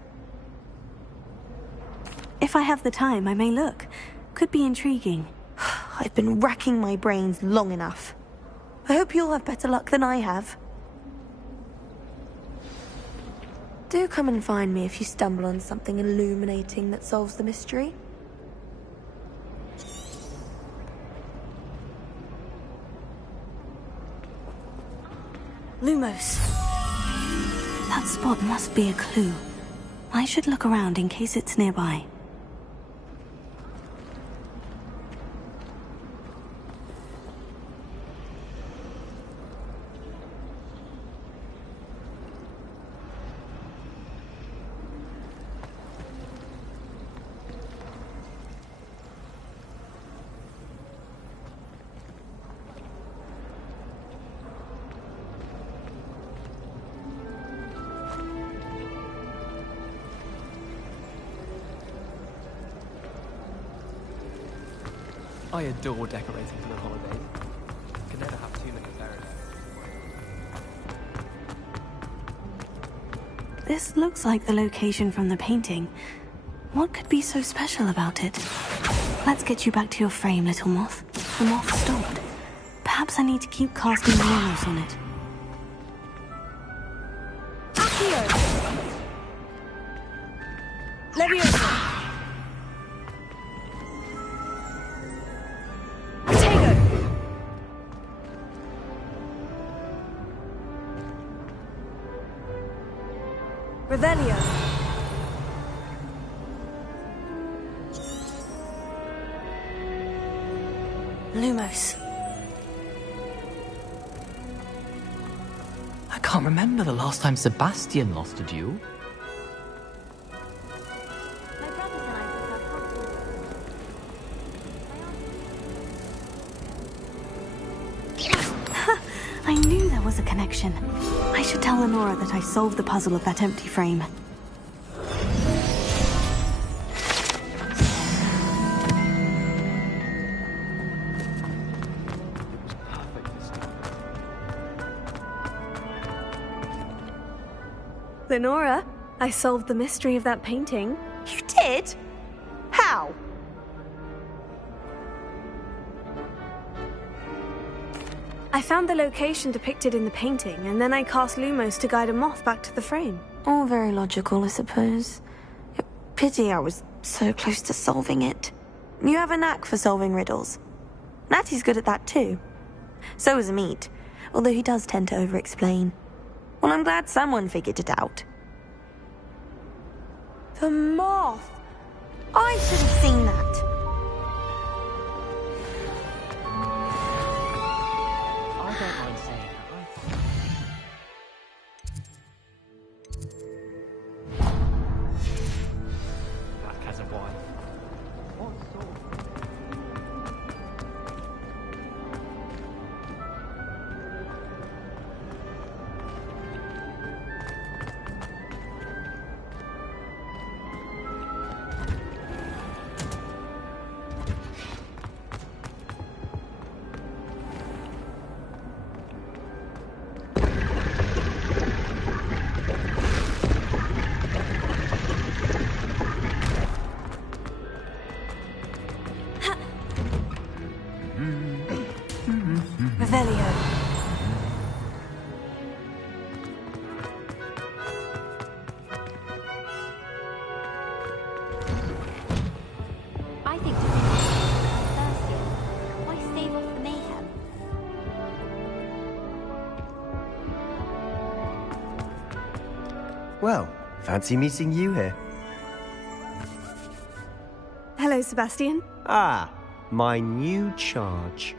If I have the time, I may look. Could be intriguing. I've been racking my brains long enough. I hope you'll have better luck than I have. Do come and find me if you stumble on something illuminating that solves the mystery. Lumos. That spot must be a clue. I should look around in case it's nearby. I adore decorating for the holidays. Can never have too many fairy lights. This looks like the location from the painting. What could be so special about it? Let's get you back to your frame, little moth. The moth stopped. Perhaps I need to keep casting Lumos on it. Leviosa! Revelio. Lumos. I can't remember the last time Sebastian lost a duel. I knew there was a connection. I should tell Lenora that I solved the puzzle of that empty frame. Lenora, I solved the mystery of that painting. You did? How? I found the location depicted in the painting, and then I cast Lumos to guide a moth back to the frame. All very logical, I suppose. Pity I was so close to solving it. You have a knack for solving riddles. Natty's good at that too. So is Amit, although he does tend to over-explain. Well, I'm glad someone figured it out. The moth! I should have seen that. I don't mind saying that. Black as a wife. What sort? Well, fancy meeting you here. Hello, Sebastian. Ah, my new charge.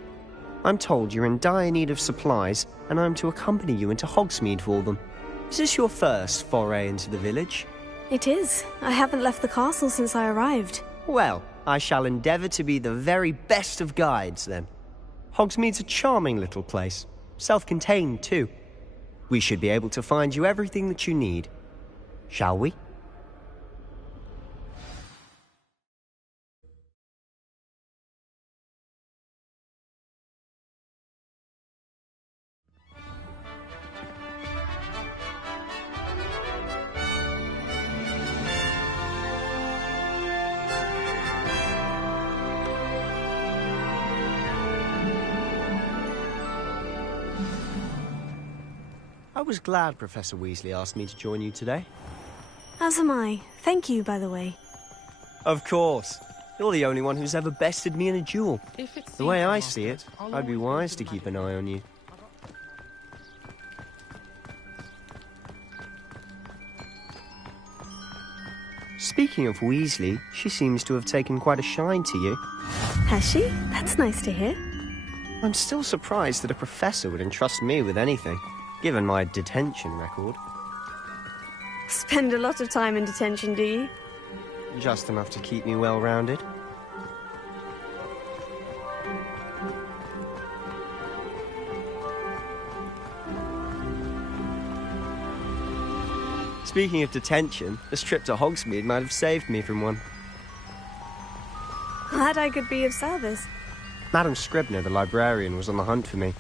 I'm told you're in dire need of supplies, and I'm to accompany you into Hogsmeade for them. Is this your first foray into the village? It is. I haven't left the castle since I arrived. Well, I shall endeavour to be the very best of guides, then. Hogsmeade's a charming little place. Self-contained, too. We should be able to find you everything that you need. Shall we? I was glad Professor Weasley asked me to join you today. As am I. Thank you, by the way. Of course. You're the only one who's ever bested me in a duel. The way I see it, I'd be wise to keep an eye on you. Speaking of Weasley, she seems to have taken quite a shine to you. Has she? That's nice to hear. I'm still surprised that a professor would entrust me with anything, given my detention record. Spend a lot of time in detention, do you? Just enough to keep me well-rounded. Speaking of detention, this trip to Hogsmeade might have saved me from one. Glad I could be of service. Madam Scribner, the librarian, was on the hunt for me,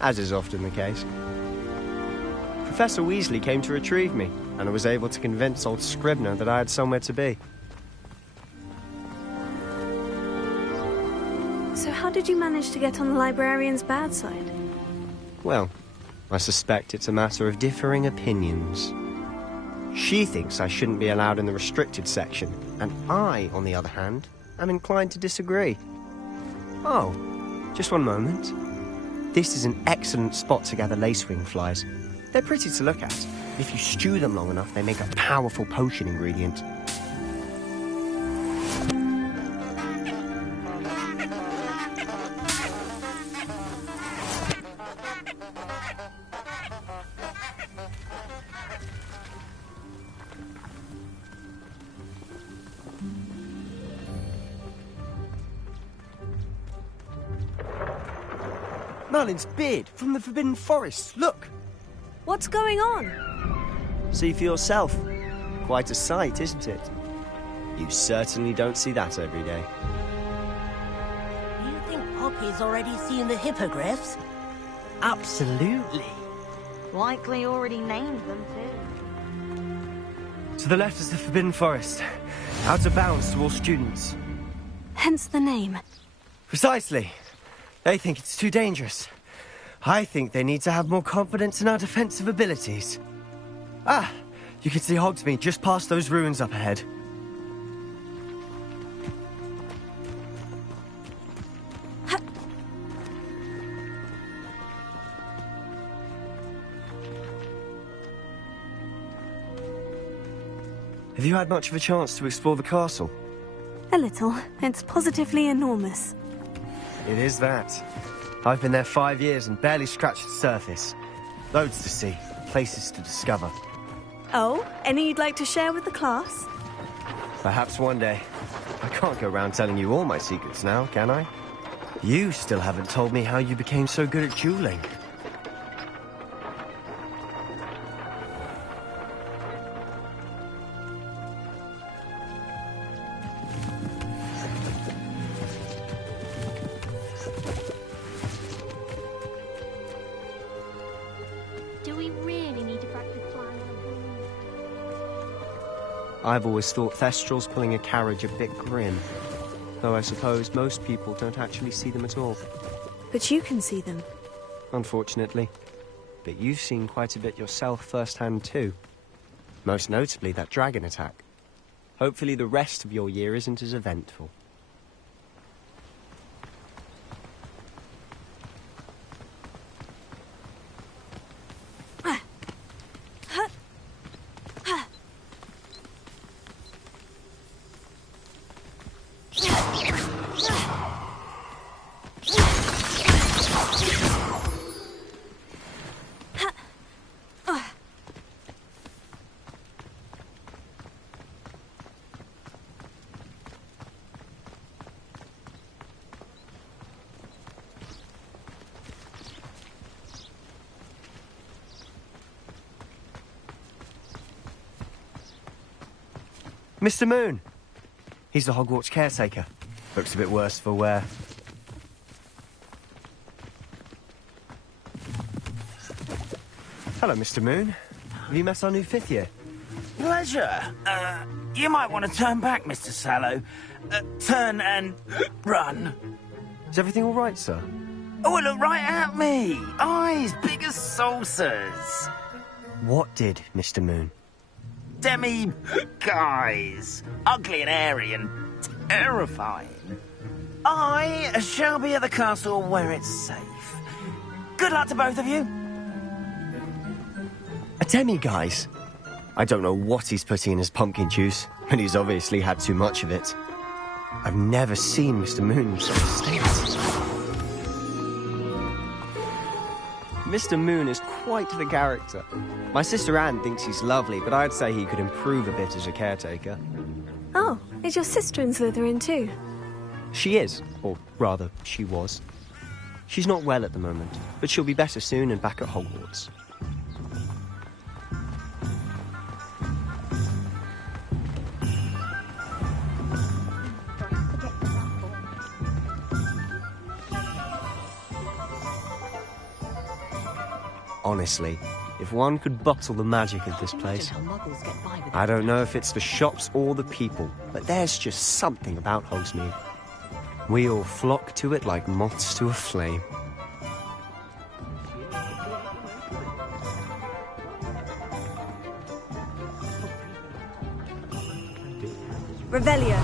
as is often the case. Professor Weasley came to retrieve me, and I was able to convince old Scribner that I had somewhere to be. So how did you manage to get on the librarian's bad side? Well, I suspect it's a matter of differing opinions. She thinks I shouldn't be allowed in the restricted section, and I, on the other hand, am inclined to disagree. Oh, just one moment. This is an excellent spot to gather lacewing flies. They're pretty to look at. If you stew them long enough, they make a powerful potion ingredient. Merlin's beard from the Forbidden Forest. Look! What's going on? See for yourself. Quite a sight, isn't it? You certainly don't see that every day. Do you think Poppy's already seen the hippogriffs? Absolutely. Likely already named them, too. To the left is the Forbidden Forest. Out of bounds to all students. Hence the name. Precisely. They think it's too dangerous. I think they need to have more confidence in our defensive abilities. Ah, you can see Hogsmeade just past those ruins up ahead. Have you had much of a chance to explore the castle? A little. It's positively enormous. It is that. I've been there 5 years and barely scratched the surface. Loads to see, places to discover. Oh, any you'd like to share with the class? Perhaps one day. I can't go around telling you all my secrets now, can I? You still haven't told me how you became so good at dueling. Do we really need to practice flying on a broom? I've always thought Thestrals pulling a carriage a bit grim. Though I suppose most people don't actually see them at all. But you can see them. Unfortunately. But you've seen quite a bit yourself firsthand too. Most notably that dragon attack. Hopefully the rest of your year isn't as eventful. Mr. Moon. He's the Hogwarts caretaker. Looks a bit worse for wear. Hello, Mr. Moon. Have you met our new 5th year? Pleasure. You might want to turn back, Mr. Sallow. Turn and run. Is everything all right, sir? Oh, look right at me. Eyes big as saucers. What did, Mr. Moon? Guys. Ugly and hairy and terrifying. I shall be at the castle where it's safe. Good luck to both of you. A demi-guise? I don't know what he's putting in his pumpkin juice, but he's obviously had too much of it. I've never seen Mr. Moon in such a state. Mr. Moon is quite the character. My sister Anne thinks he's lovely, but I'd say he could improve a bit as a caretaker. Oh, is your sister in Slytherin too? She is, or rather, she was. She's not well at the moment, but she'll be better soon and back at Hogwarts. Honestly, if one could bottle the magic of this place. I don't know if it's the shops or the people, but there's just something about Hogsmeade. We all flock to it like moths to a flame. Revelio.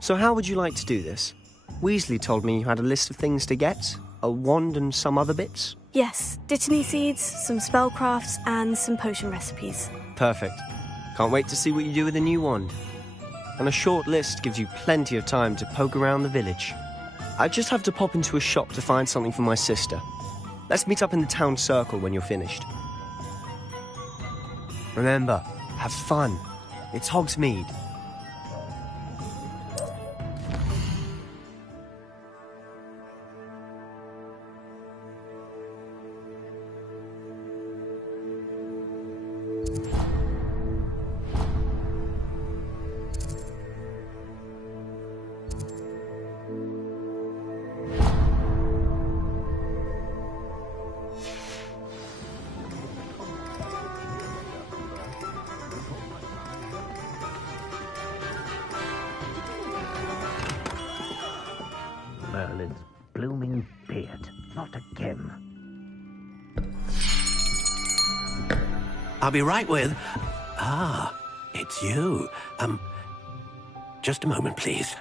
So how would you like to do this? Weasley told me you had a list of things to get. A wand and some other bits? Yes, dittany seeds, some spellcrafts, and some potion recipes. Perfect. Can't wait to see what you do with the new wand. And a short list gives you plenty of time to poke around the village. I just have to pop into a shop to find something for my sister. Let's meet up in the town circle when you're finished. Remember, have fun. It's Hogsmeade. Merlin's blooming beard. Not again. I'll be right with... Ah, it's you. Just a moment, please.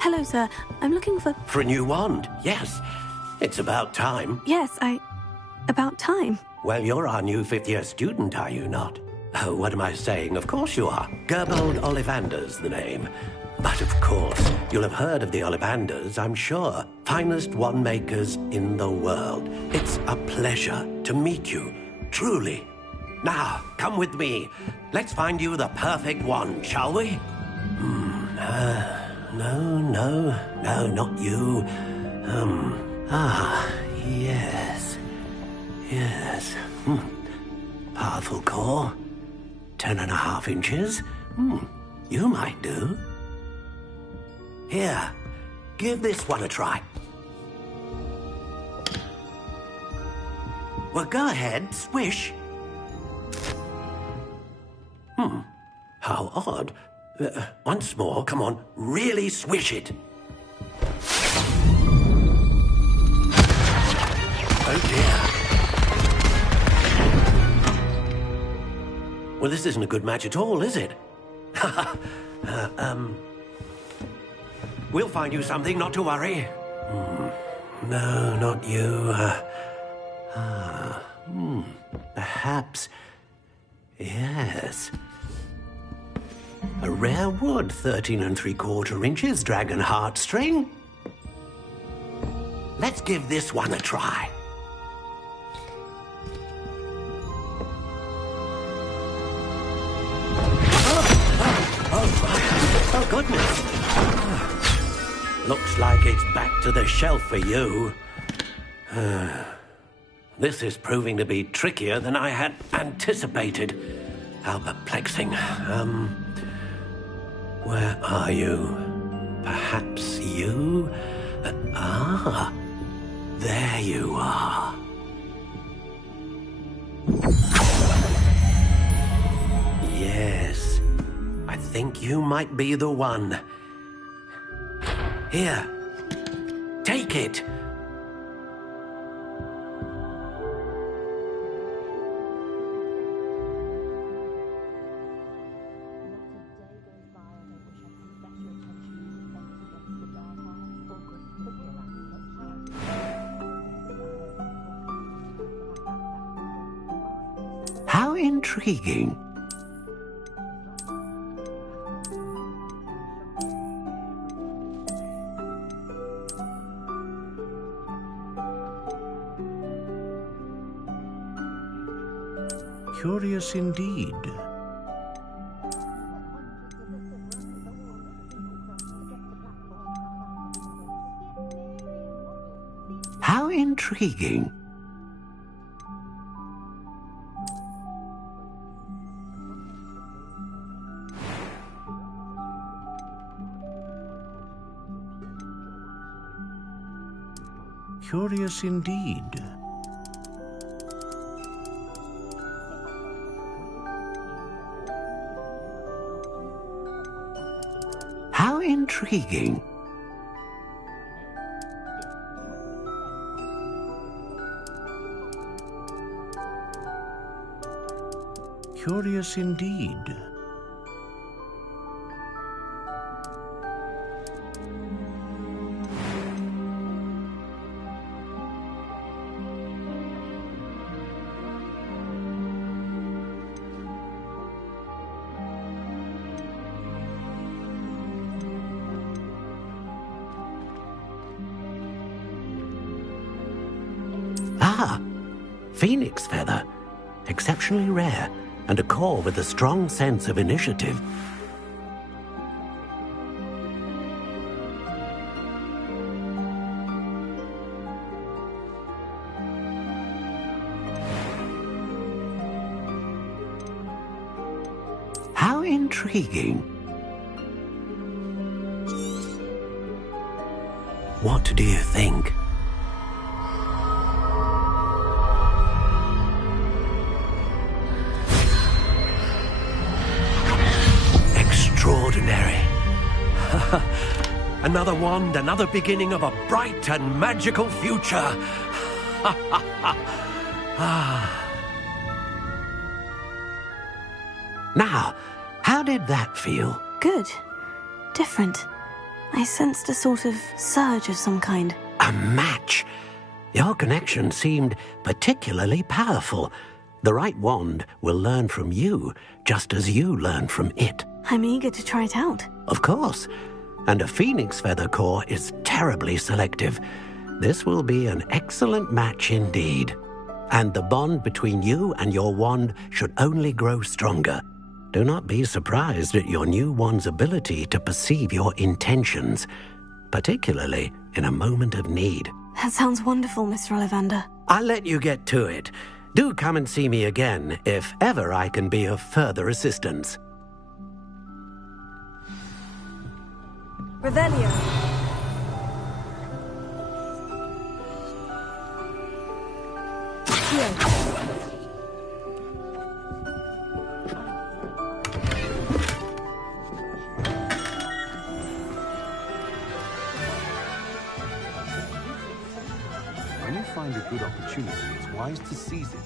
Hello, sir. I'm looking for... For a new wand, yes. It's about time. Yes, about time. Well, you're our new 5th-year student, are you not? Oh, what am I saying? Of course you are. Gerbold Ollivander's the name. But of course, you'll have heard of the Ollivanders, I'm sure. Finest wand makers in the world. It's a pleasure to meet you, truly. Now, come with me. Let's find you the perfect wand, shall we? No, not you. Yes. Powerful core. 10.5 inches. You might do. Here, give this one a try. Well, go ahead, swish. How odd. Once more, come on, really swish it. Oh dear. Well, this isn't a good match at all, is it? We'll find you something, not to worry. No, not you. Perhaps. Yes. A rare wood, 13 3/4 inches, dragon heartstring. Let's give this one a try. Oh, goodness. Looks like it's back to the shelf for you. This is proving to be trickier than I had anticipated. How perplexing. Where are you? Perhaps you? There you are. Yes, I think you might be the one. Here, take it. How intriguing. Curious indeed. How intriguing. Curious indeed. How intriguing. Curious indeed. Ah, phoenix feather. Exceptionally rare, and a core with a strong sense of initiative. How intriguing. What do you think? Extraordinary. Another wand, another beginning of a bright and magical future. Now, how did that feel? Good. Different. I sensed a sort of surge of some kind. A match. Your connection seemed particularly powerful. The right wand will learn from you, just as you learn from it. I'm eager to try it out. Of course. And a phoenix feather core is terribly selective. This will be an excellent match indeed. And the bond between you and your wand should only grow stronger. Do not be surprised at your new wand's ability to perceive your intentions, particularly in a moment of need. That sounds wonderful, Mr. Ollivander. I'll let you get to it. Do come and see me again if ever I can be of further assistance. Revelio. When you find a good opportunity, it's wise to seize it.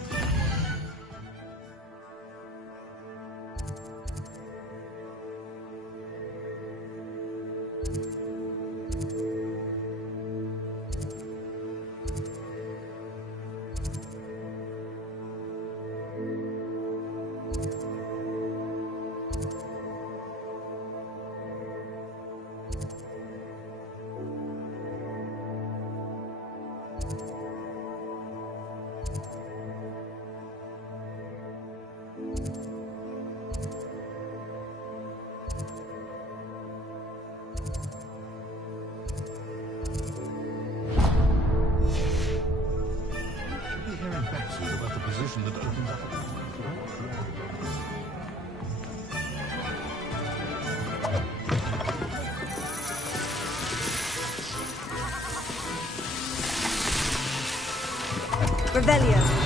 Revelio.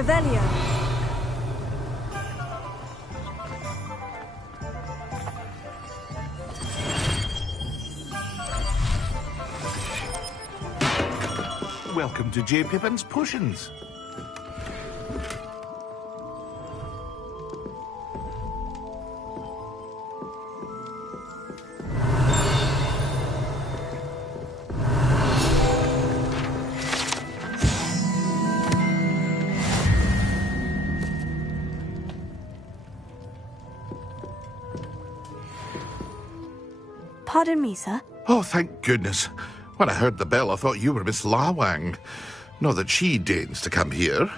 Revelio. Welcome to J. Pippin's Potions. Pardon me, sir. Oh, thank goodness. When I heard the bell, I thought you were Miss Lawang. Not that she deigns to come here.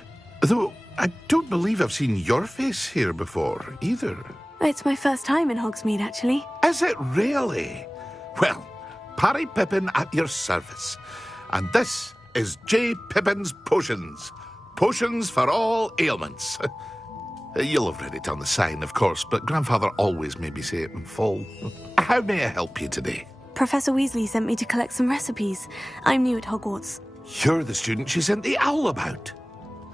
Though, I don't believe I've seen your face here before, either. It's my first time in Hogsmeade, actually. Is it really? Well, Parry Pippin at your service. And this is J. Pippin's Potions. Potions for all ailments. You'll have read it on the sign, of course, but Grandfather always made me say it in full. How may I help you today? Professor Weasley sent me to collect some recipes. I'm new at Hogwarts. You're the student she sent the owl about.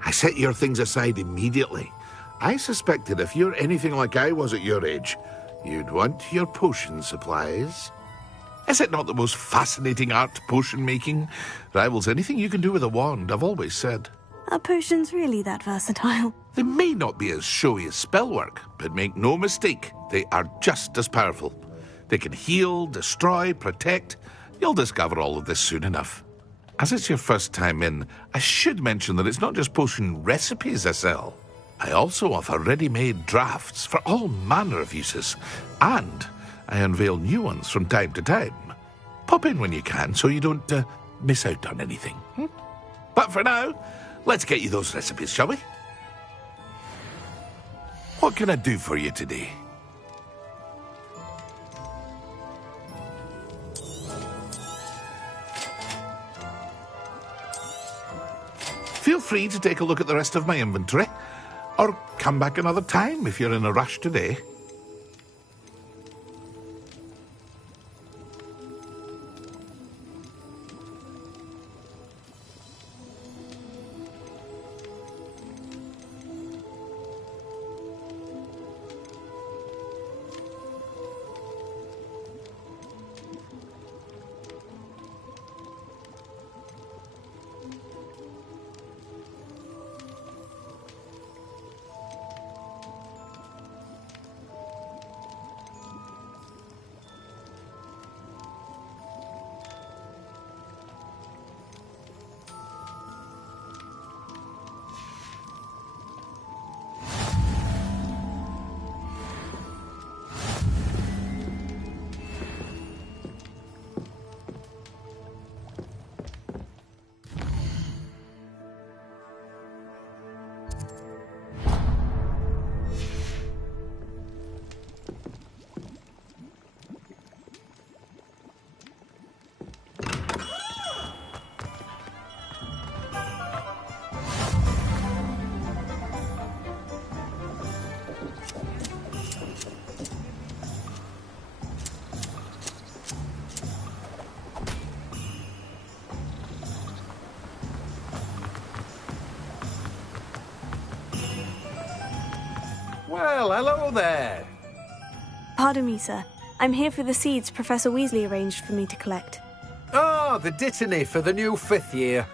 I set your things aside immediately. I suspected if you're anything like I was at your age, you'd want your potion supplies. Is it not the most fascinating art, potion making? Rivals anything you can do with a wand, I've always said. Are potions really that versatile? They may not be as showy as spellwork, but make no mistake, they are just as powerful. They can heal, destroy, protect. You'll discover all of this soon enough. As it's your first time in, I should mention that it's not just potion recipes I sell. I also offer ready-made drafts for all manner of uses, and I unveil new ones from time to time. Pop in when you can so you don't miss out on anything. But for now, let's get you those recipes, shall we? What can I do for you today? Feel free to take a look at the rest of my inventory, or come back another time if you're in a rush today. Well, hello there. Pardon me, sir. I'm here for the seeds Professor Weasley arranged for me to collect. Oh, the dittany for the new 5th year.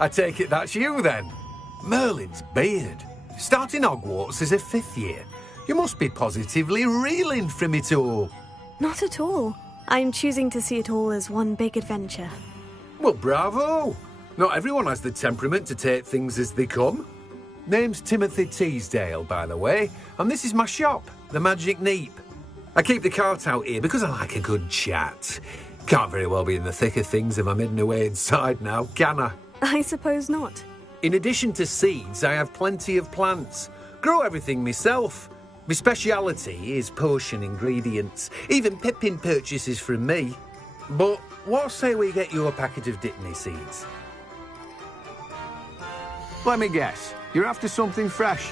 I take it that's you, then. Merlin's beard. Starting Hogwarts as a 5th year. You must be positively reeling from it all. Not at all. I'm choosing to see it all as one big adventure. Well, bravo. Not everyone has the temperament to take things as they come. Name's Timothy Teasdale, by the way, and this is my shop, the Magic Neep. I keep the cart out here because I like a good chat. Can't very well be in the thick of things if I'm hidden away inside now, can I? I suppose not. In addition to seeds, I have plenty of plants. Grow everything myself. My speciality is potion ingredients. Even Pippin purchases from me. But what say we get you a packet of Dittany seeds? Let me guess. You're after something fresh.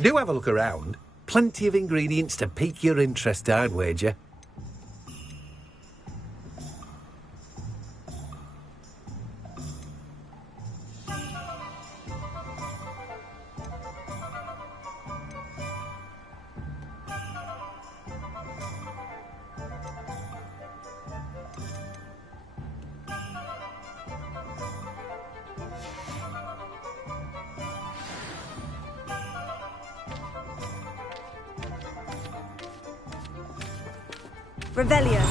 Do have a look around. Plenty of ingredients to pique your interest, I'd wager. Revelio.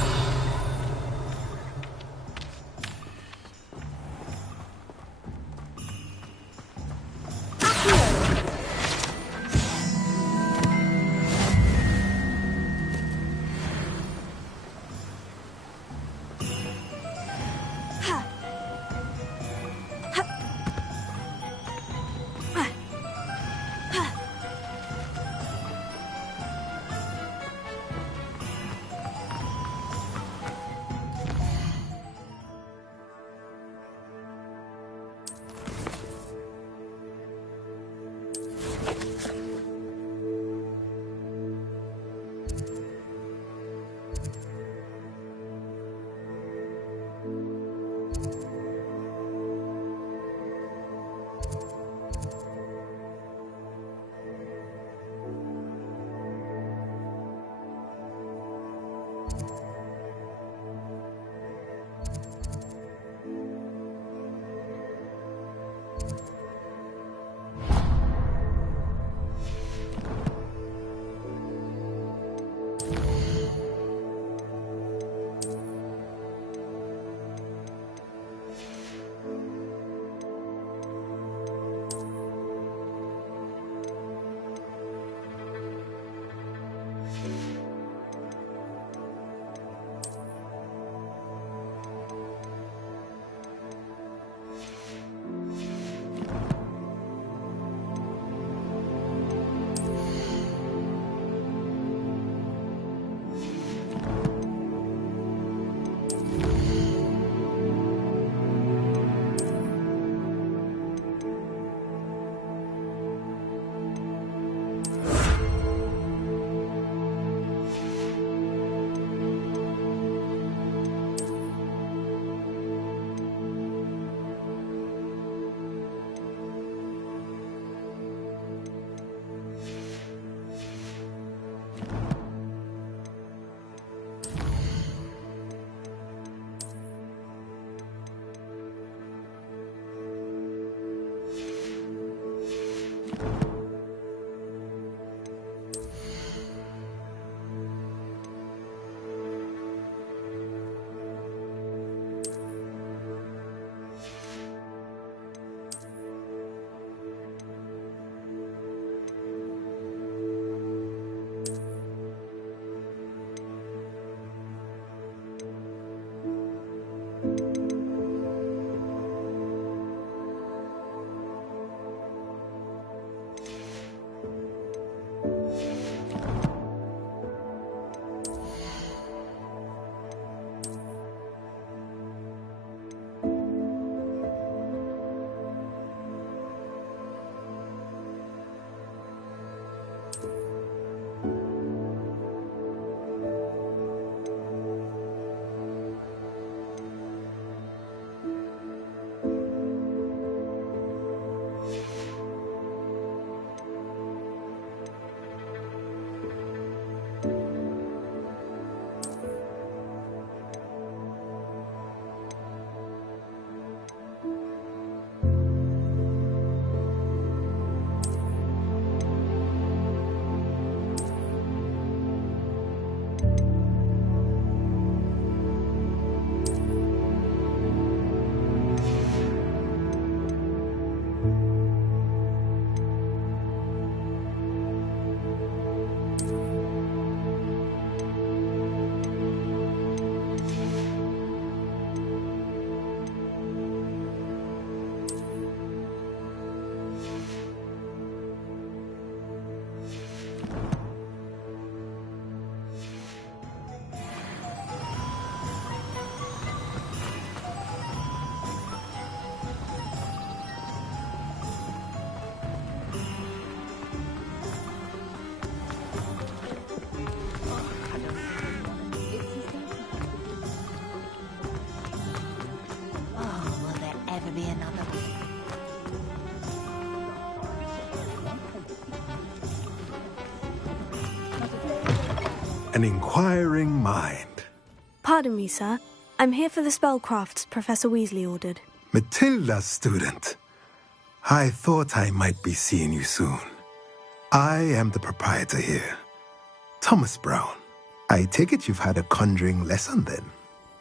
an inquiring mind. Pardon me, sir. I'm here for the spellcrafts Professor Weasley ordered. Matilda's student. I thought I might be seeing you soon. I am the proprietor here, Thomas Brown. I take it you've had a conjuring lesson then?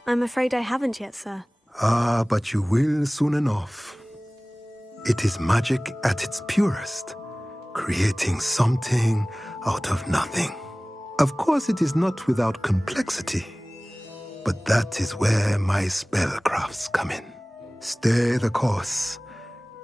I'm afraid I haven't yet, sir. Ah, but you will soon enough. It is magic at its purest, creating something out of nothing. Of course, it is not without complexity, but that is where my spellcrafts come in. Stay the course,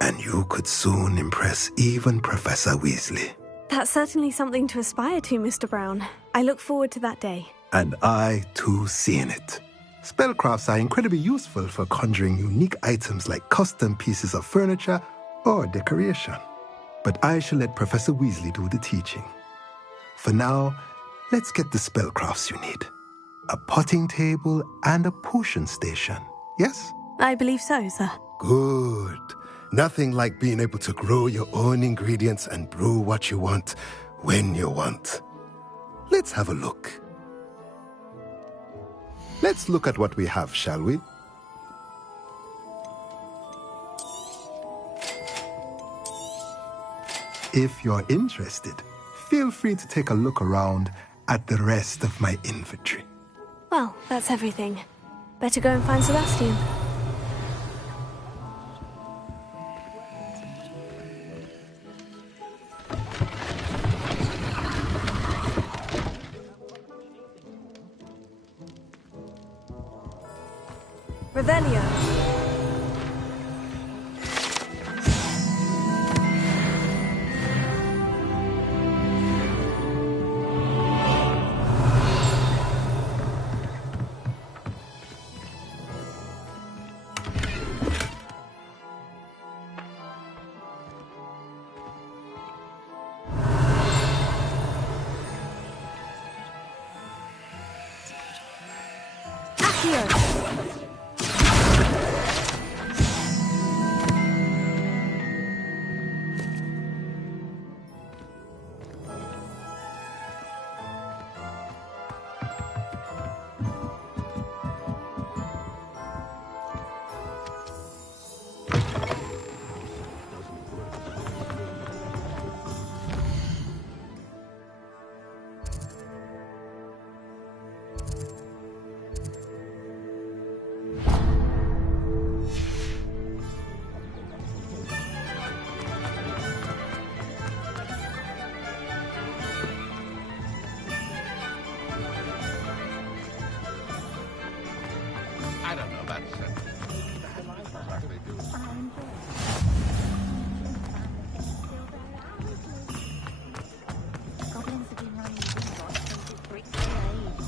and you could soon impress even Professor Weasley. That's certainly something to aspire to, Mr. Brown. I look forward to that day. And I, too, seeing it. Spellcrafts are incredibly useful for conjuring unique items like custom pieces of furniture or decoration. But I shall let Professor Weasley do the teaching. For now, let's get the spellcrafts you need. A potting table and a potion station, yes? I believe so, sir. Good. Nothing like being able to grow your own ingredients and brew what you want when you want. Let's have a look. Let's look at what we have, shall we? If you're interested, feel free to take a look around at the rest of my inventory. Well, that's everything. Better go and find Sebastian. Revelio. Accio. I don't know, that's exactly do. Goblins have been running Gringotts since its brick age.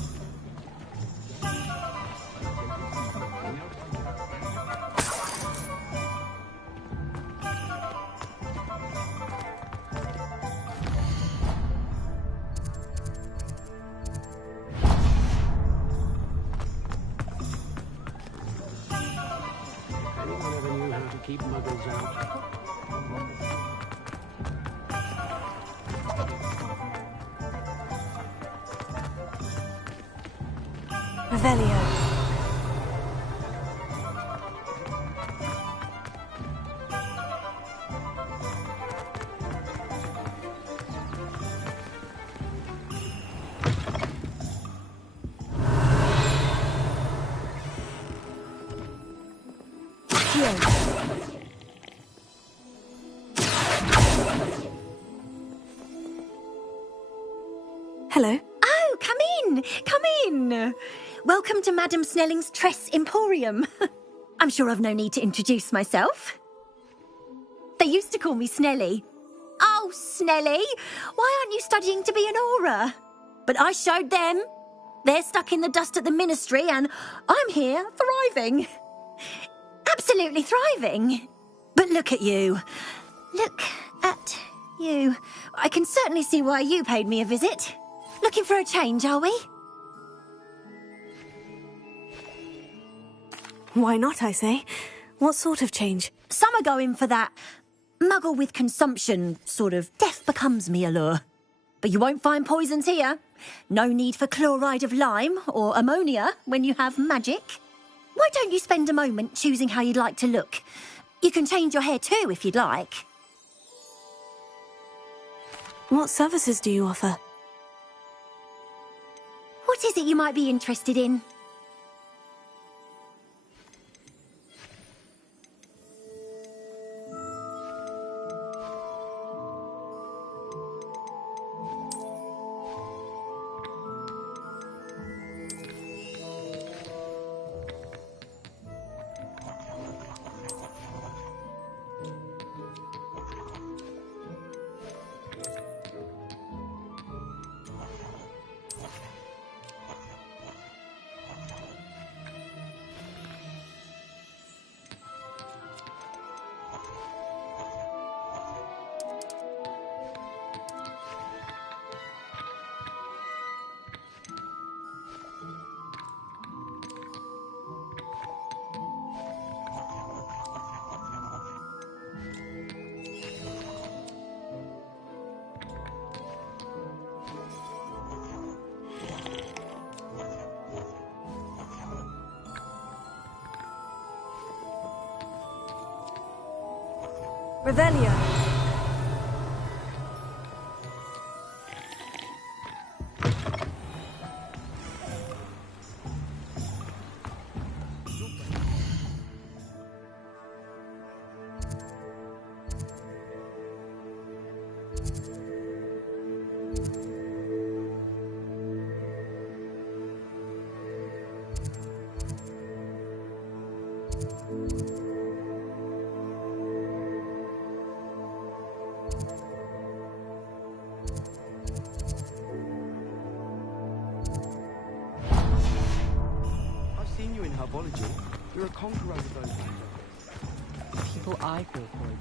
Anyone ever knew how to keep muggles out? Revelio. Hello. Oh, come in! Come in! Welcome to Madame Snelling's Tress Emporium. I'm sure I've no need to introduce myself. They used to call me Snelly. Oh, Snelly, why aren't you studying to be an aura? But I showed them. They're stuck in the dust at the ministry and I'm here thriving. Absolutely thriving. But look at you. Look at you. I can certainly see why you paid me a visit. Looking for a change, are we? Why not, I say? What sort of change? Some are going for that muggle with consumption, sort of death becomes me allure. But you won't find poisons here. No need for chloride of lime or ammonia when you have magic. Why don't you spend a moment choosing how you'd like to look? You can change your hair too if you'd like. What services do you offer? What is it you might be interested in? Revelio. You're a conqueror of those lands. People I call koi.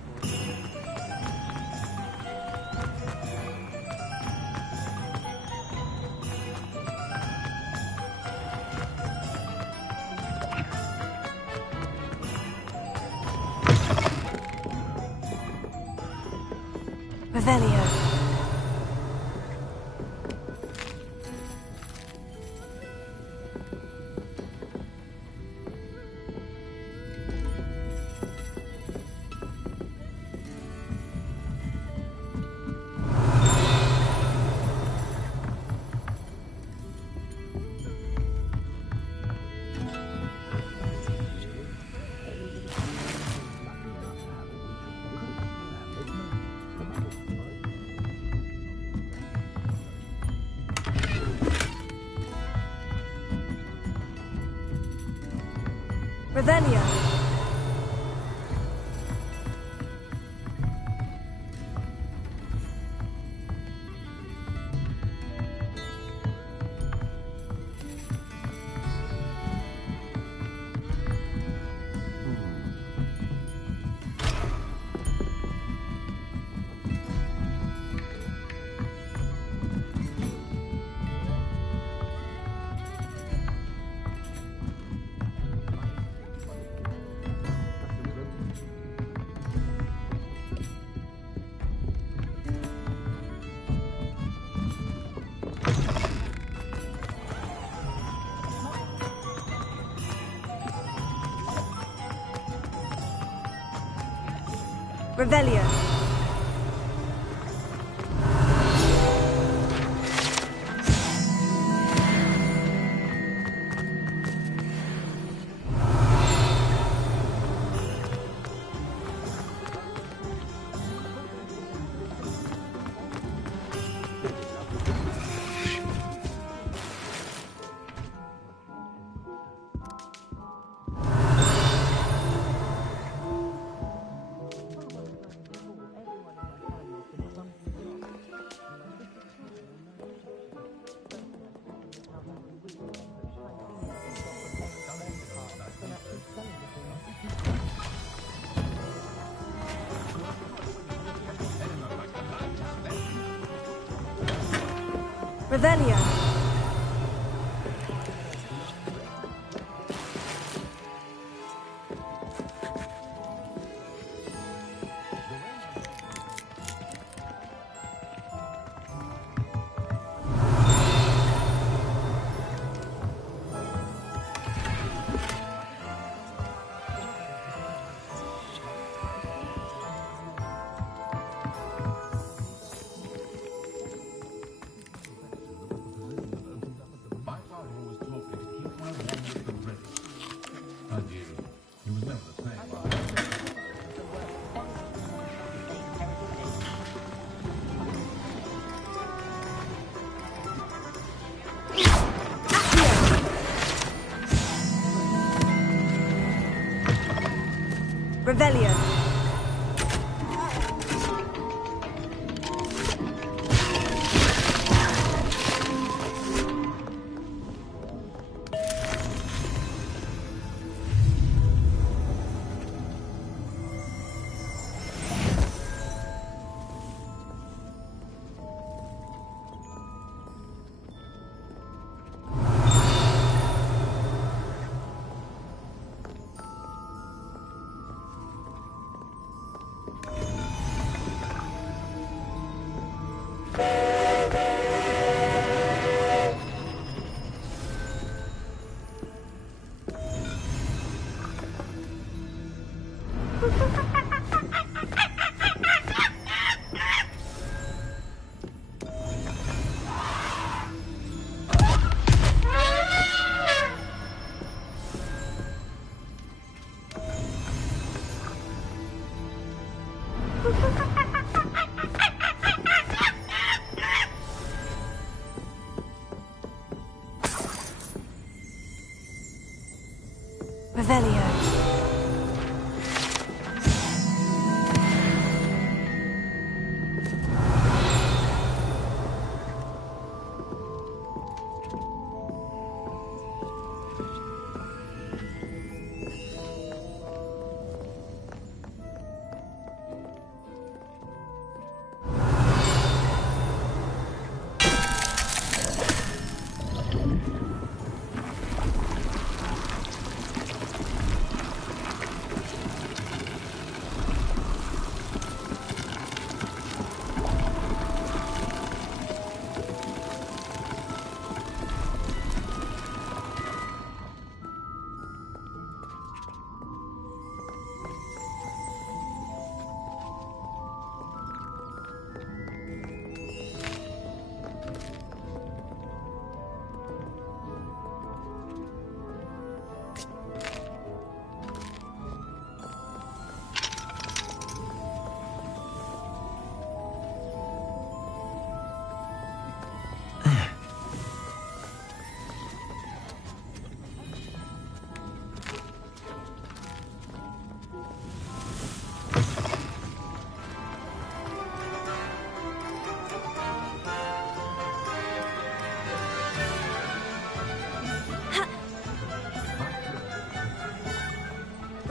Revelio. Revelio. Revelio. Revelio. Revelio. Revelio.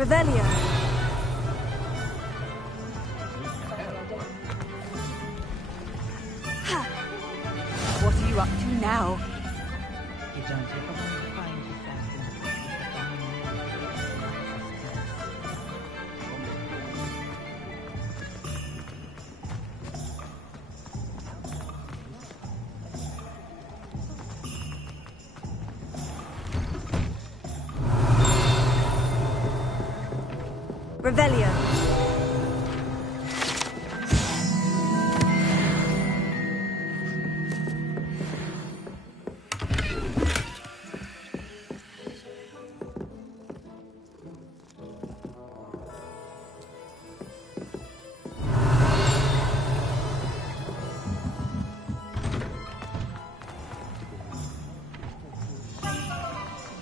Revelio. What are you up to now? You don't ever want to find yourself in the Revelio.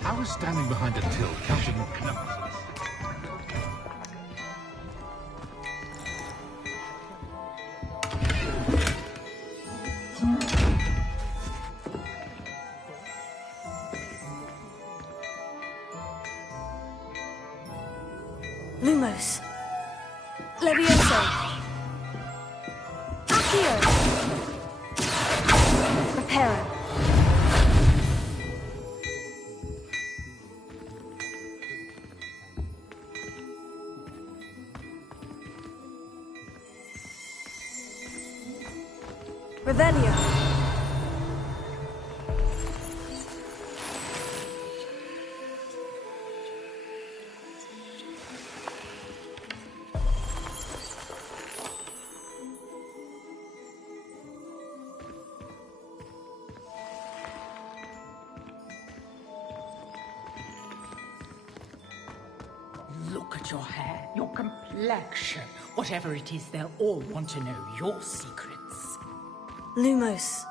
I was standing behind a till counting numbers. Lumos. Levioso. Accio. Reparo. Revelio. Look at your hair, your complexion. Whatever it is, they'll all want to know your secrets. Lumos.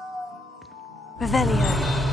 Revelio.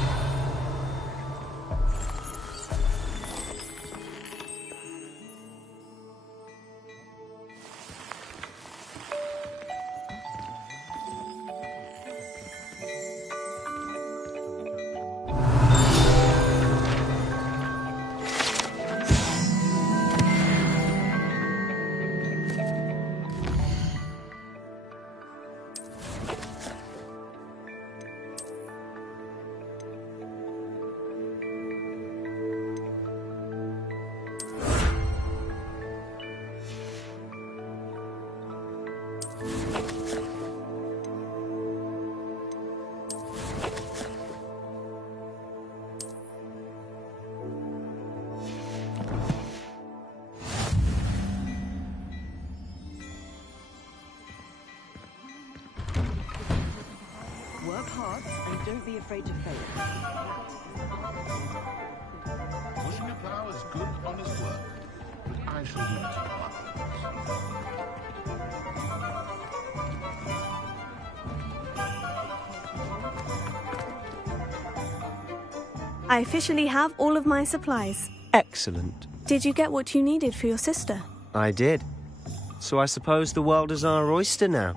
hard and don't be afraid to fail. Pushing a plough is good, honest work, but I shall leave it to others. I officially have all of my supplies. Excellent. Did you get what you needed for your sister? I did. So I suppose the world is our oyster now.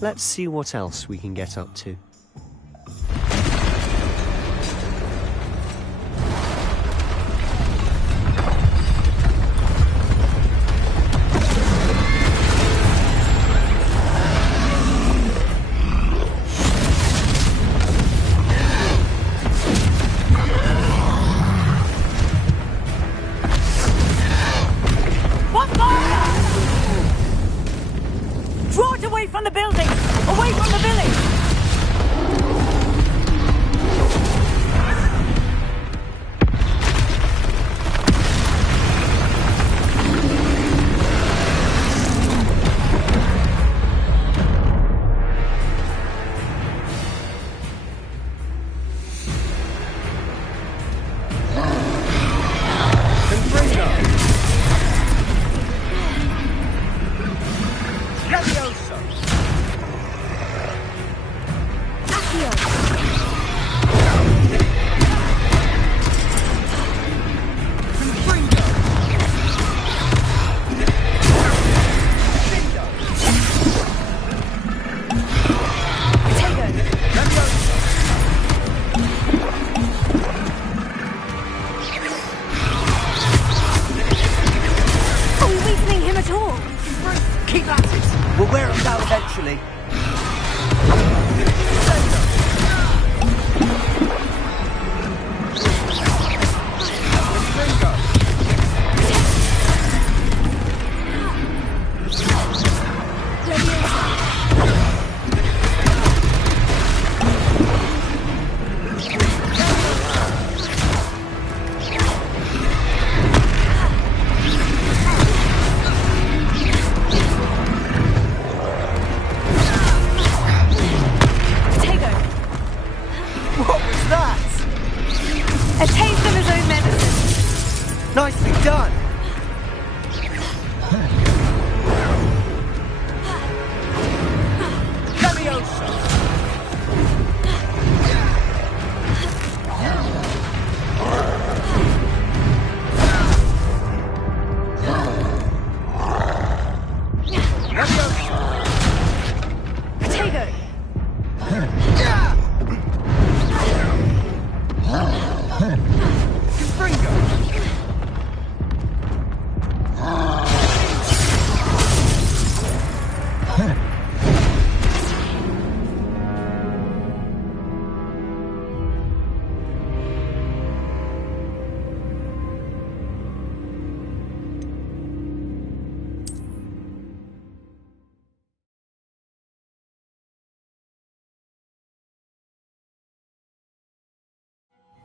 Let's see what else we can get up to. Draw it away from the building! Away from the village! Keep at it! We'll wear them down eventually. A taste of his own medicine. Nicely done.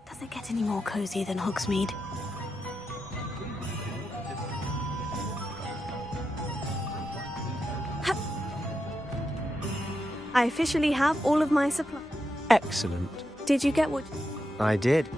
Does it get any more cozy than Hogsmeade? I officially have all of my supplies. Excellent. Did you get what... I did.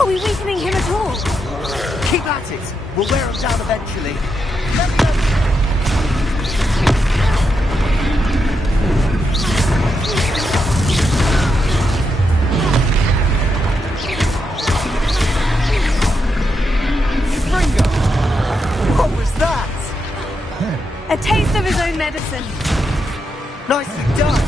Are we weakening him at all? Keep at it! We'll wear him down eventually. What was that? A taste of his own medicine. Nicely done.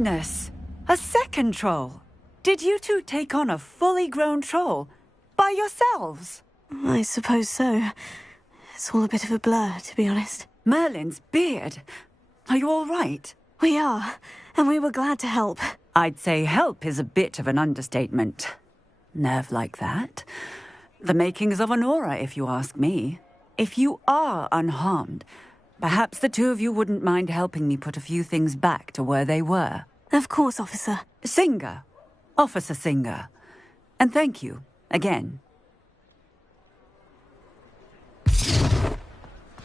goodness! A second troll! Did you two take on a fully grown troll? By yourselves? I suppose so. It's all a bit of a blur, to be honest. Merlin's beard. Are you all right? We are, and we were glad to help. I'd say help is a bit of an understatement. Nerve like that. The makings of an aura, if you ask me. If you are unharmed, perhaps the two of you wouldn't mind helping me put a few things back to where they were. Of course, officer. Singer. Officer Singer. And thank you, again.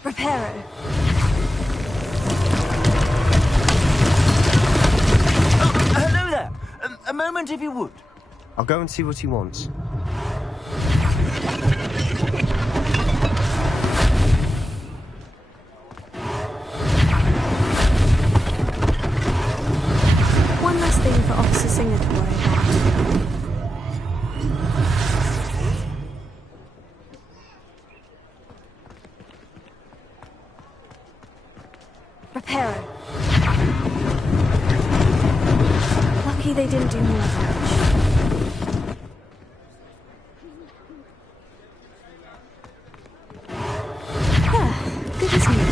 Reparo. Hello there. A moment, if you would. I'll go and see what he wants. One less thing for Officer Singer to worry about. Reparo. Lucky they didn't do more damage. Good as new.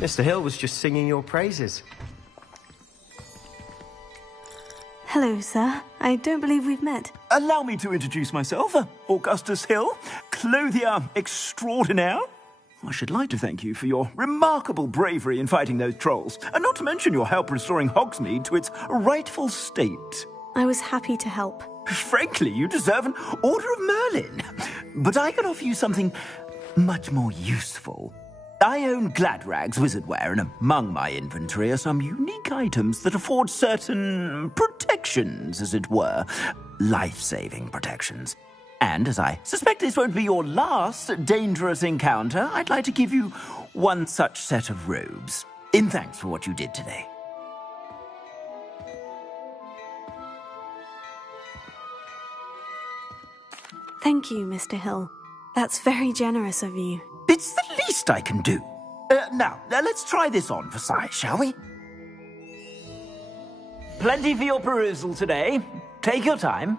Mr. Hill was just singing your praises. Hello, sir. I don't believe we've met. Allow me to introduce myself, Augustus Hill, clothier extraordinaire. I should like to thank you for your remarkable bravery in fighting those trolls, and not to mention your help restoring Hogsmeade to its rightful state. I was happy to help. Frankly, you deserve an Order of Merlin. But I can offer you something much more useful. I own Gladrag's wizardware, and among my inventory are some unique items that afford certain protections, as it were. Life-saving protections. And as I suspect this won't be your last dangerous encounter, I'd like to give you one such set of robes, in thanks for what you did today. Thank you, Mr. Hill. That's very generous of you. It's the least I can do. Now, let's try this on for size, shall we? Plenty for your perusal today. Take your time.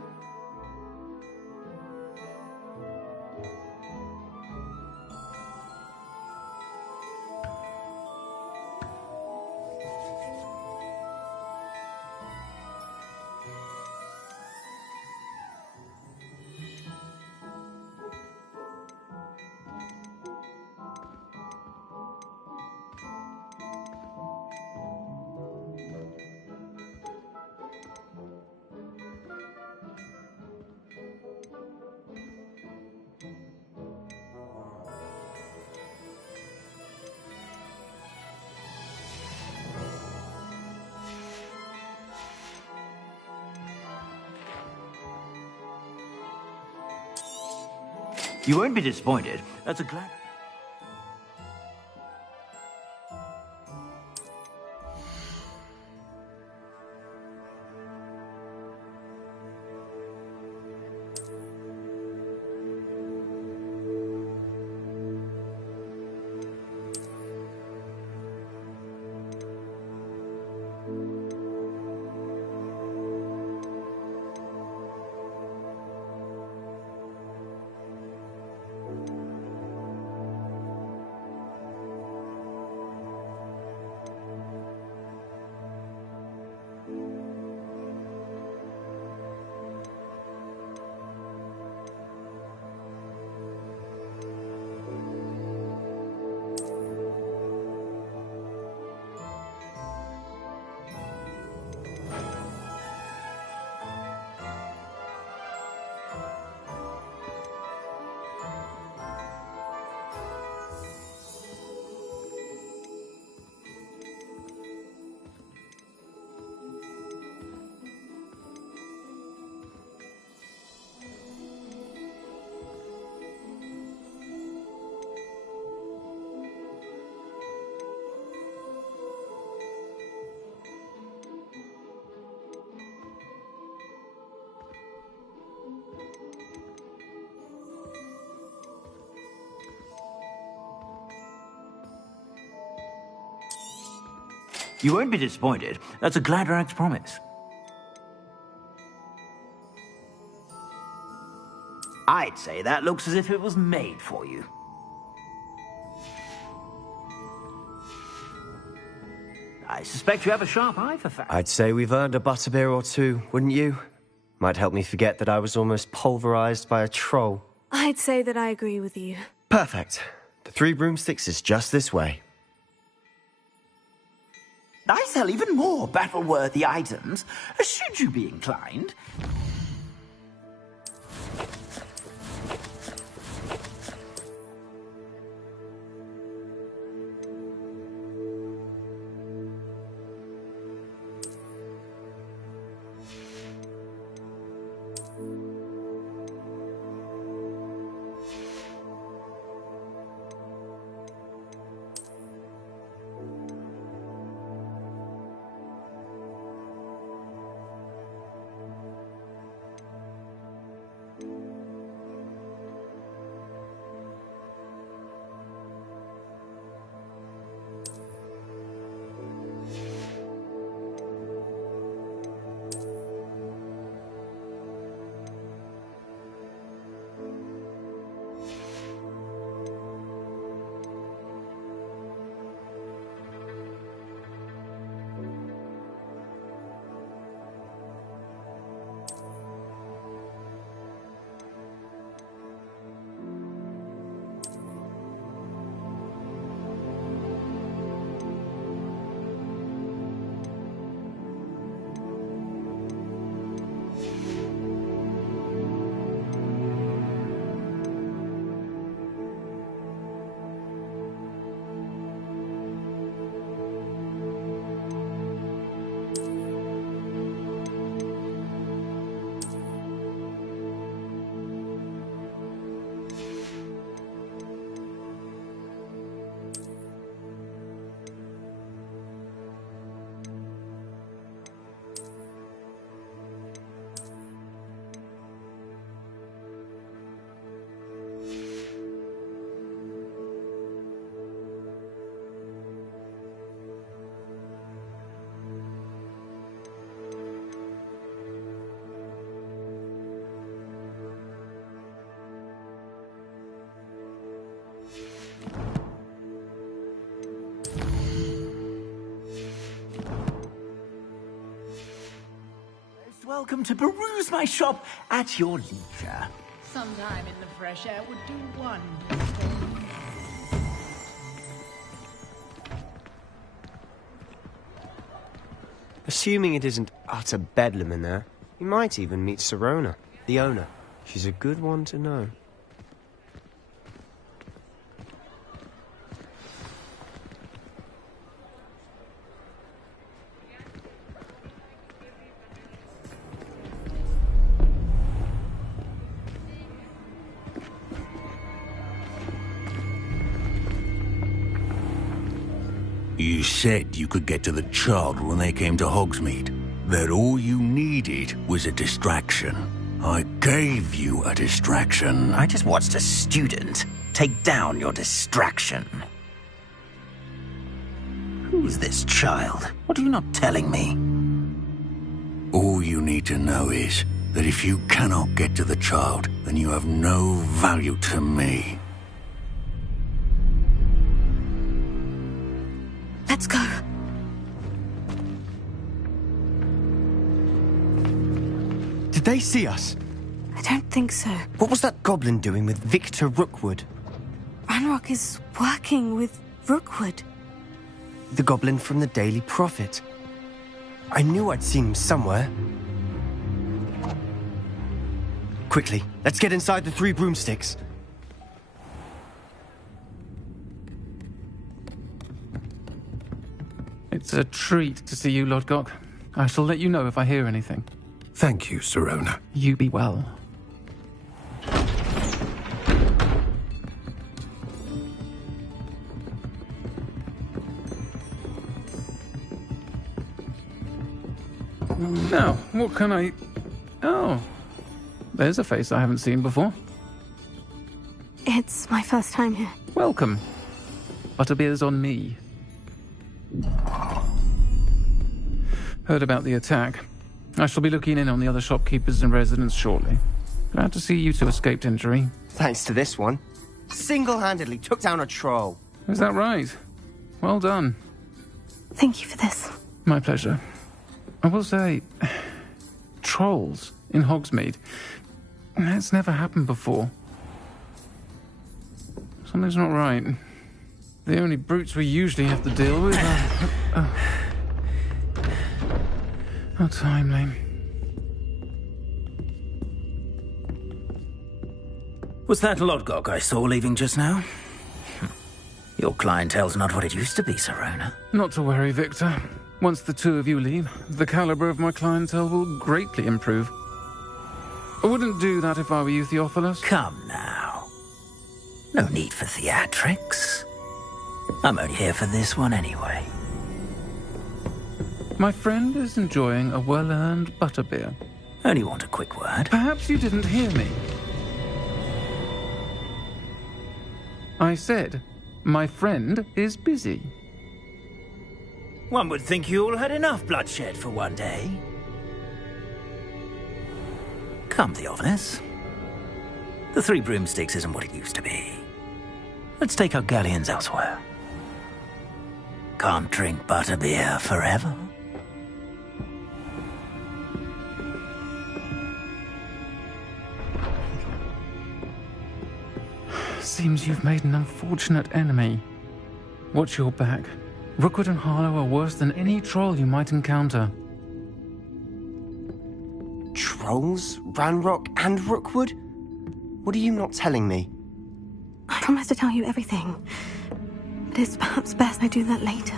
You won't be disappointed. That's a glad... You won't be disappointed. That's a Gladrag's promise. I'd say that looks as if it was made for you. I suspect you have a sharp eye for facts. I'd say we've earned a butterbeer or two, wouldn't you? Might help me forget that I was almost pulverized by a troll. I'd say that I agree with you. Perfect. The 3 broomsticks is just this way. I sell even more battle-worthy items, should you be inclined. Welcome to peruse my shop at your leisure. Sometime in the fresh air would do wonders. Assuming it isn't utter bedlam in there, you might even meet Sirona, the owner. She's a good one to know. You said you could get to the child when they came to Hogsmeade. That all you needed was a distraction. I gave you a distraction. I just watched a student take down your distraction. Who's this child? What are you not telling me? All you need to know is that if you cannot get to the child, then you have no value to me. Let's go. Did they see us? I don't think so. What was that goblin doing with Victor Rookwood? Ranrock is working with Rookwood. The goblin from the Daily Prophet. I knew I'd seen him somewhere. Quickly, let's get inside the 3 broomsticks. It's a treat to see you, Lodgok. I shall let you know if I hear anything. Thank you, Sirona. You be well. Now, what can I... Oh, there's a face I haven't seen before. It's my first time here. Welcome. Butterbeer's on me. Heard about the attack. I shall be looking in on the other shopkeepers and residents shortly. Glad to see you two escaped injury. Thanks to this one. Single-handedly took down a troll. Is that right? Well done. Thank you for this. My pleasure. I will say, trolls in Hogsmeade. That's never happened before. Something's not right. The only brutes we usually have to deal with are... How timely. Was that Lodgok I saw leaving just now? Your clientele's not what it used to be, Serona. Not to worry, Victor. Once the two of you leave, the caliber of my clientele will greatly improve. I wouldn't do that if I were you, Theophilus. Come now. No need for theatrics. I'm only here for this one anyway. My friend is enjoying a well-earned butterbeer. Only want a quick word. Perhaps you didn't hear me. I said, my friend is busy. One would think you all had enough bloodshed for one day. Come, Theophilus. The Three Broomsticks isn't what it used to be. Let's take our galleons elsewhere. Can't drink butterbeer forever. Seems you've made an unfortunate enemy. Watch your back. Rookwood and Harlow are worse than any troll you might encounter. Trolls? Ranrock and Rookwood? What are you not telling me? I promise to tell you everything. But it's perhaps best I do that later.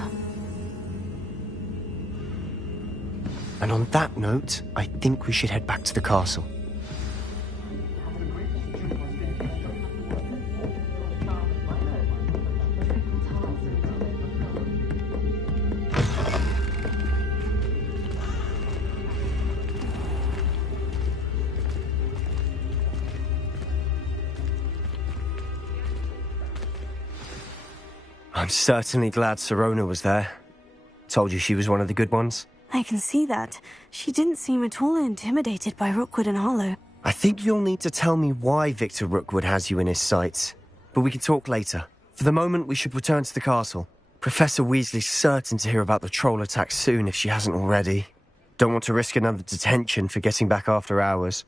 And on that note, I think we should head back to the castle. I'm certainly glad Serona was there. Told you she was one of the good ones. I can see that. She didn't seem at all intimidated by Rookwood and Harlow. I think you'll need to tell me why Victor Rookwood has you in his sights. But we can talk later. For the moment, we should return to the castle. Professor Weasley's certain to hear about the troll attack soon if she hasn't already. Don't want to risk another detention for getting back after hours.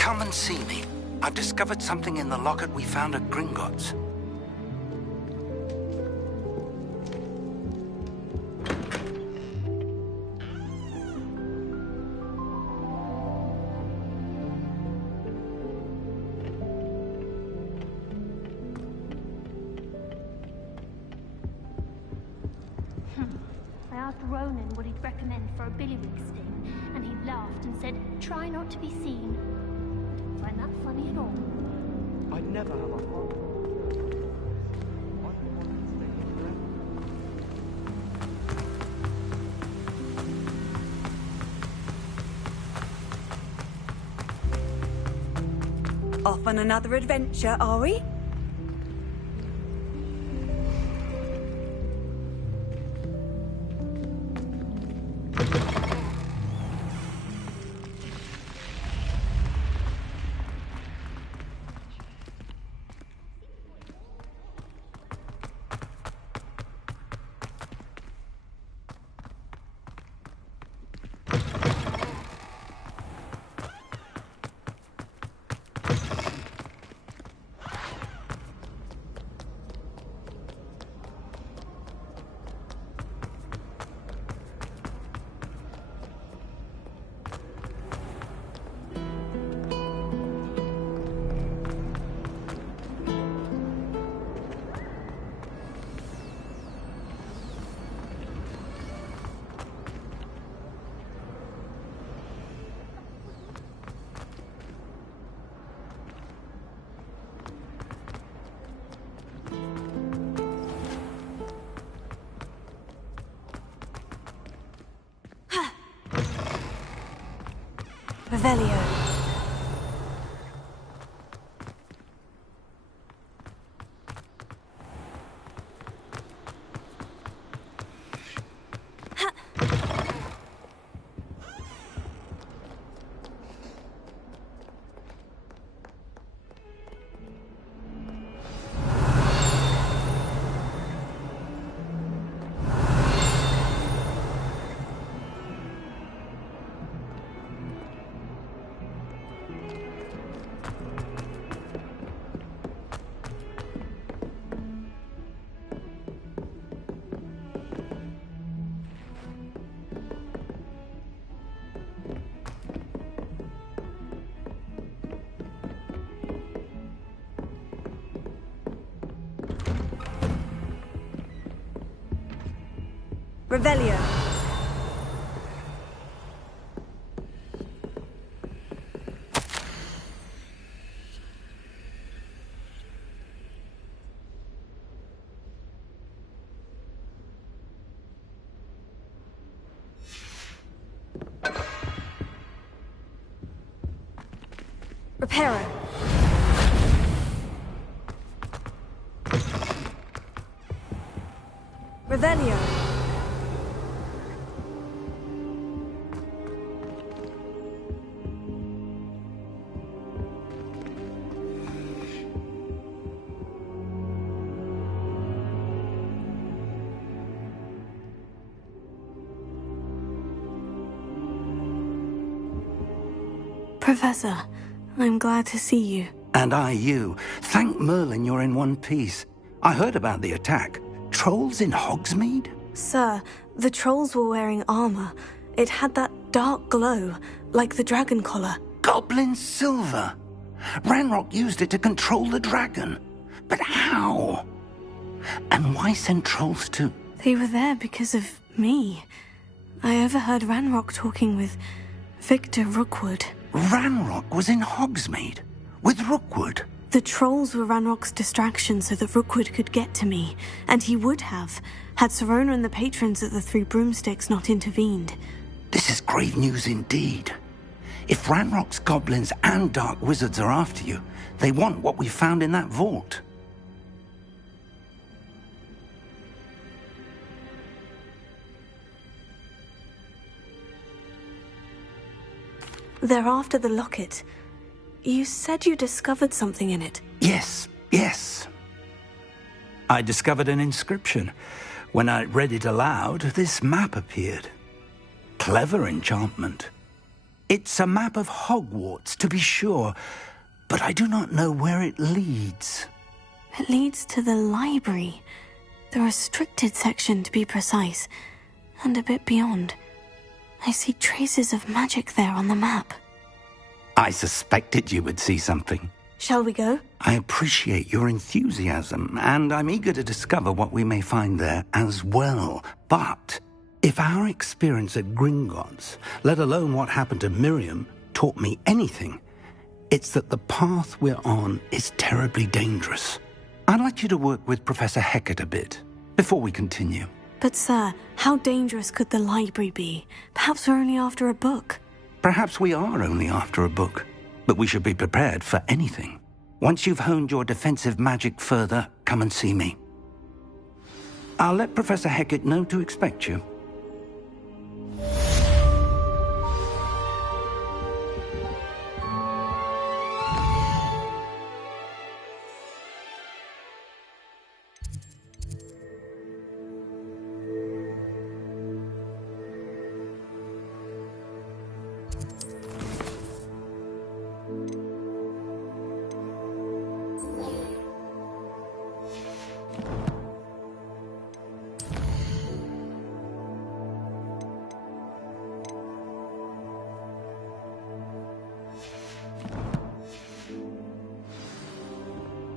Come and see me. I've discovered something in the locket we found at Gringotts. I asked Ronan what he'd recommend for a billywig sting, and he laughed and said, try not to be seen. I didn't find that funny at all. I'd never have a heart. Off on another adventure, are we? Revelio. Revelio. Reparo. Revelio. Professor, I'm glad to see you. And I you. Thank Merlin you're in one piece. I heard about the attack. Trolls in Hogsmeade? Sir, the trolls were wearing armor. It had that dark glow, like the dragon collar. Goblin silver! Ranrock used it to control the dragon. But how? And why send trolls to... They were there because of me. I overheard Ranrock talking with Victor Rookwood. Ranrock was in Hogsmeade? With Rookwood? The trolls were Ranrock's distraction so that Rookwood could get to me, and he would have, had Sirona and the patrons at the Three Broomsticks not intervened. This is grave news indeed. If Ranrock's goblins and dark wizards are after you, they want what we found in that vault. They're after the locket. You said you discovered something in it. Yes. I discovered an inscription. When I read it aloud, this map appeared. Clever enchantment. It's a map of Hogwarts, to be sure, but I do not know where it leads. It leads to the library. The restricted section, to be precise, and a bit beyond. I see traces of magic there on the map. I suspected you would see something. Shall we go? I appreciate your enthusiasm, and I'm eager to discover what we may find there as well. But if our experience at Gringotts, let alone what happened to Miriam, taught me anything, it's that the path we're on is terribly dangerous. I'd like you to work with Professor Hecat a bit, before we continue. But sir, how dangerous could the library be? Perhaps we're only after a book. Perhaps we are only after a book, but we should be prepared for anything. Once you've honed your defensive magic further, come and see me. I'll let Professor Hecat know to expect you.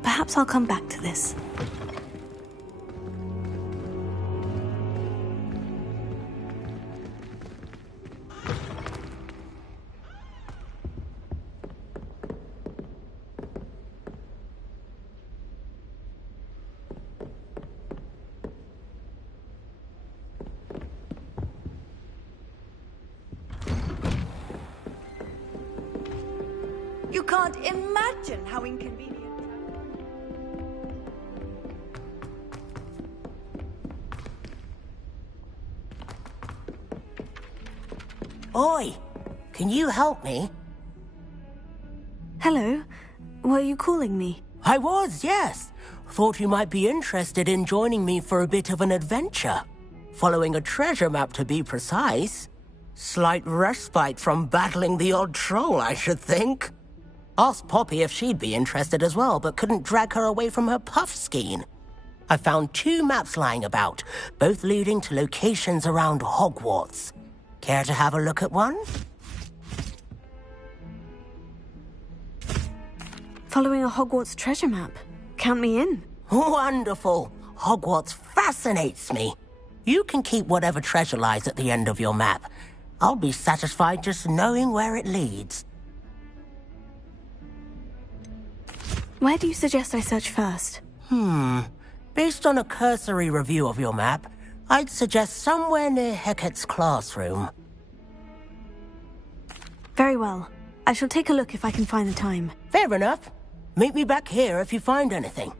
Perhaps I'll come back to this. You can't imagine how inconvenient. Oi! Can you help me? Hello? Were you calling me? I was, yes. Thought you might be interested in joining me for a bit of an adventure. Following a treasure map, to be precise. Slight respite from battling the odd troll, I should think. Asked Poppy if she'd be interested as well, but couldn't drag her away from her puff skein. I found 2 maps lying about, both leading to locations around Hogwarts. Care to have a look at one? Following a Hogwarts treasure map. Count me in. Wonderful. Hogwarts fascinates me. You can keep whatever treasure lies at the end of your map. I'll be satisfied just knowing where it leads. Where do you suggest I search first? Based on a cursory review of your map, I'd suggest somewhere near Hecat's classroom. Very well. I shall take a look if I can find the time. Fair enough. Meet me back here if you find anything.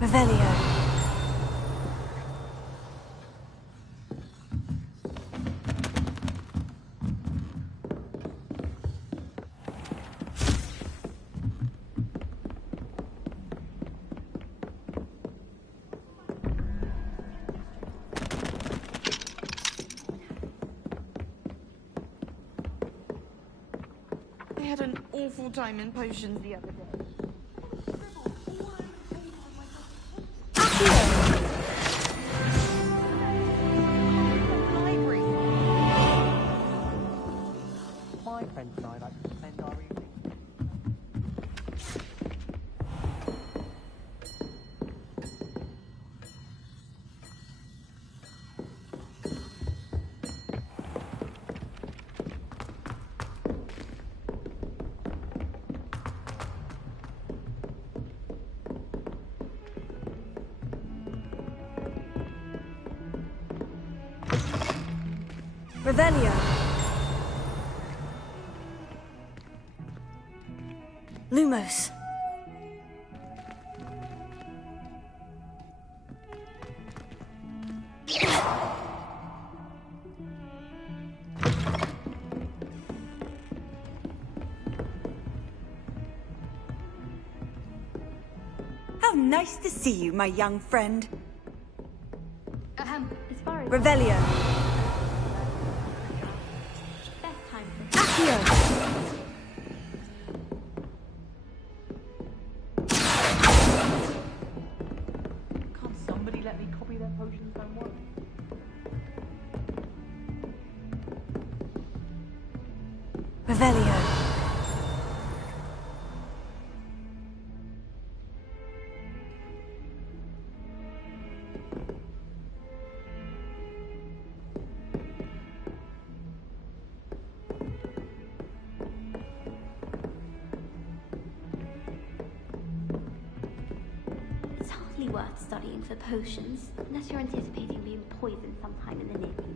Revelio. I had an awful time in potions the other day. My friends and I like to spend our evenings. Revelio. Lumos. How nice to see you, my young friend. As far as... Revelio. Best time Accio. Can't somebody let me copy their potions, don't worry. Revelio. It's hardly worth studying for potions, unless you're anticipating being poisoned sometime in the near future.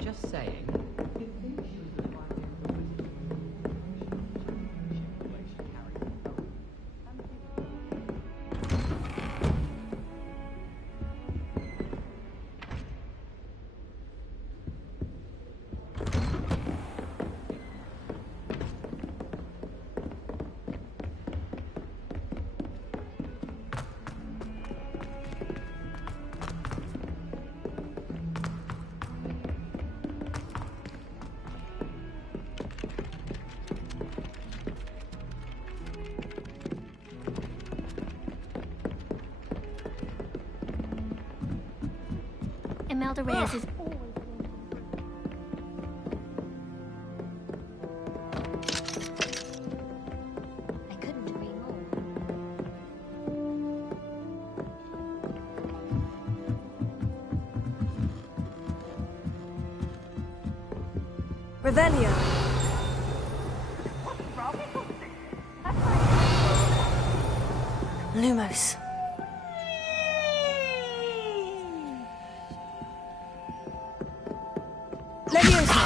Just saying. Imelda Reyes is always... I couldn't agree more. Revelio. Lumos. Leviosa.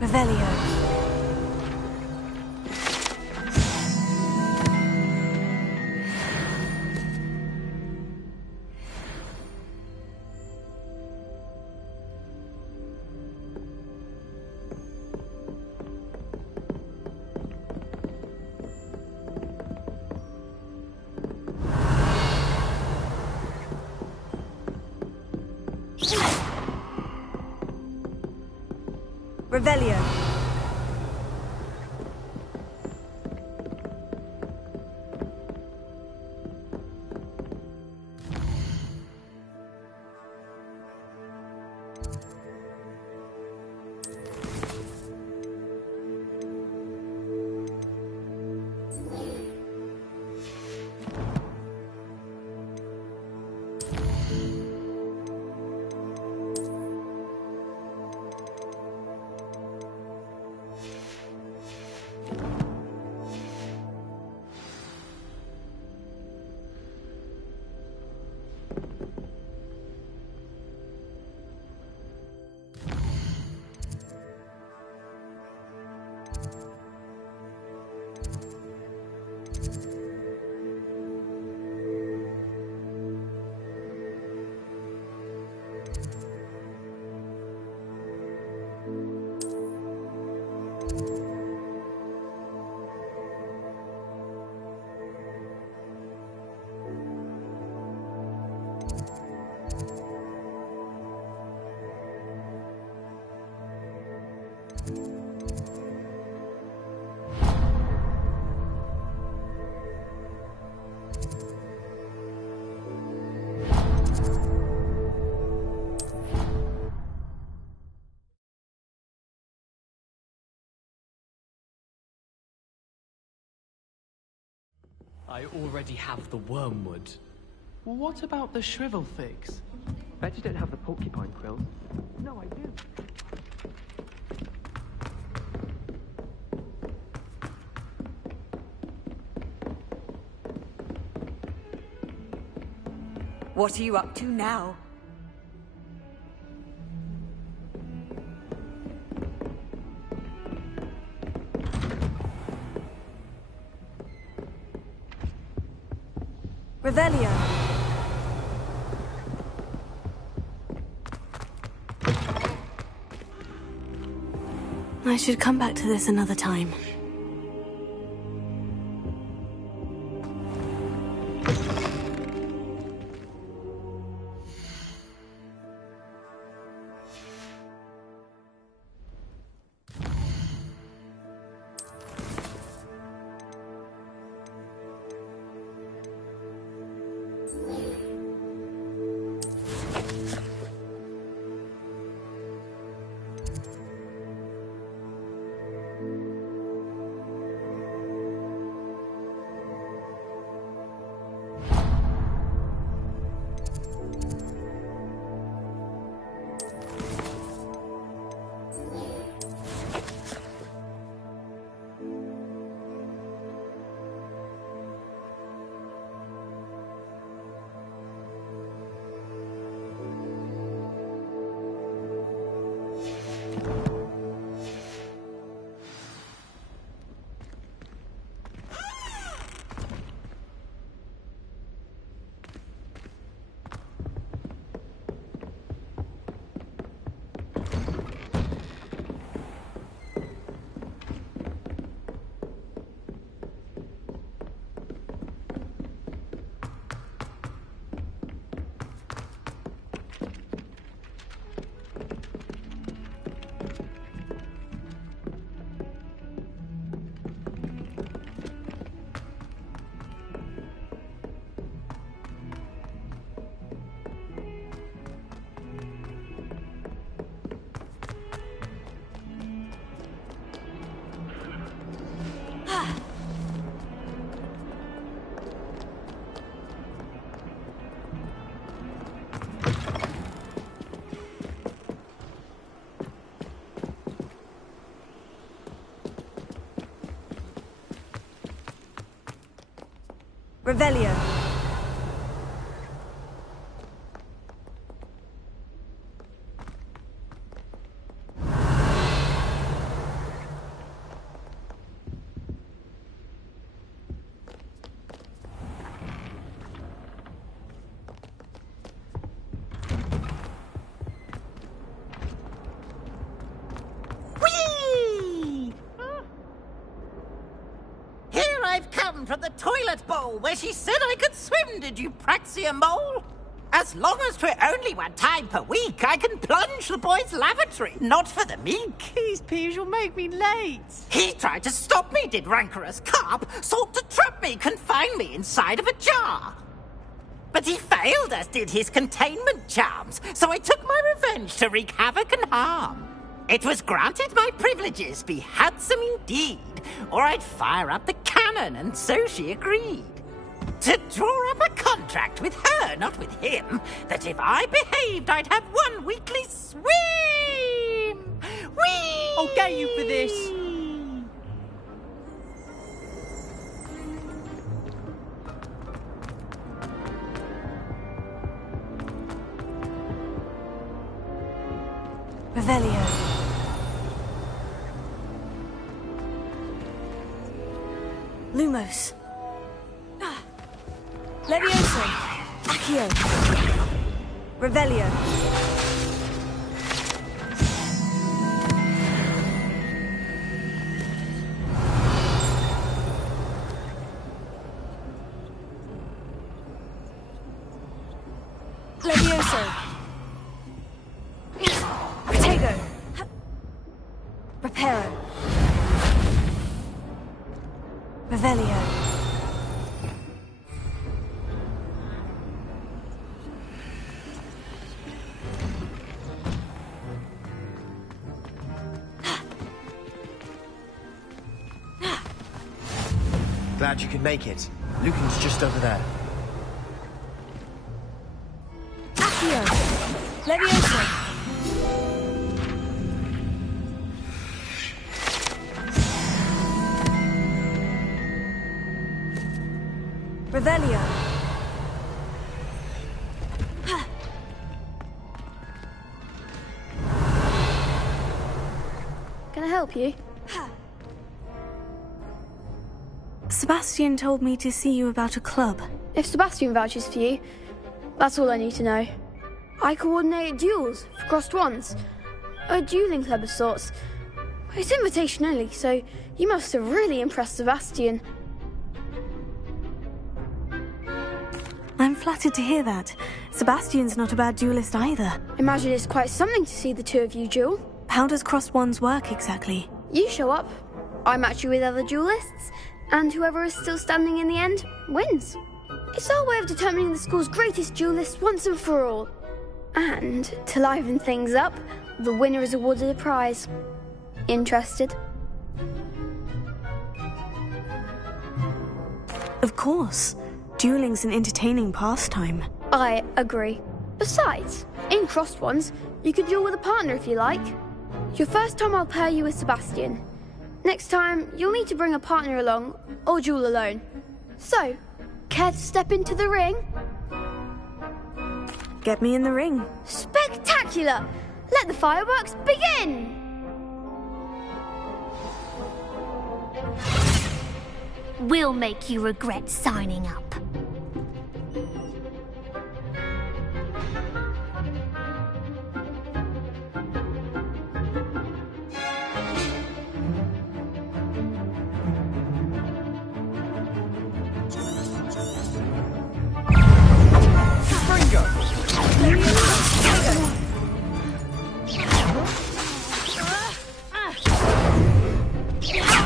Revelio. Revelio. I already have the wormwood. What about the shrivel figs? Bet you don't have the porcupine quills. No, I do. What are you up to now? Revelio. I should come back to this another time. Revelio. From the toilet bowl where she said I could swim, did you praxia mole? As long as 'twere only 1 time per week, I can plunge the boy's lavatory. Not for the meek. Please, Peeves, you'll make me late. He tried to stop me, did rancorous carp. Sought to trap me, confine me inside of a jar. But he failed, as did his containment charms. So I took my revenge to wreak havoc and harm. It was granted my privileges be handsome indeed, or I'd fire up the cannon, and so she agreed. To draw up a contract with her, not with him, that if I behaved, I'd have 1 weekly swim! Whee! I'll get you for this! Revelio. Lumos. Levioso. Accio. Revelio. Levioso. Protego. Reparo. Revelio. Glad you could make it. Lucan's just over there. Accio. Levioso. Revelio. Can I help you? Sebastian told me to see you about a club. If Sebastian vouches for you, that's all I need to know. I coordinate duels for crossed ones. A dueling club of sorts. It's invitation only, so you must have really impressed Sebastian. I'm flattered to hear that. Sebastian's not a bad duelist either. Imagine it's quite something to see the two of you duel. How does crossed ones work exactly? You show up, I match you with other duelists, and whoever is still standing in the end wins. It's our way of determining the school's greatest duelist once and for all. And to liven things up, the winner is awarded a prize. Interested? Of course. Dueling's an entertaining pastime. I agree. Besides, in crossed ones, you could duel with a partner if you like. Your first time I'll pair you with Sebastian. Next time, you'll need to bring a partner along, or duel alone. So, care to step into the ring? Get me in the ring. Spectacular! Let the fireworks begin! We'll make you regret signing up.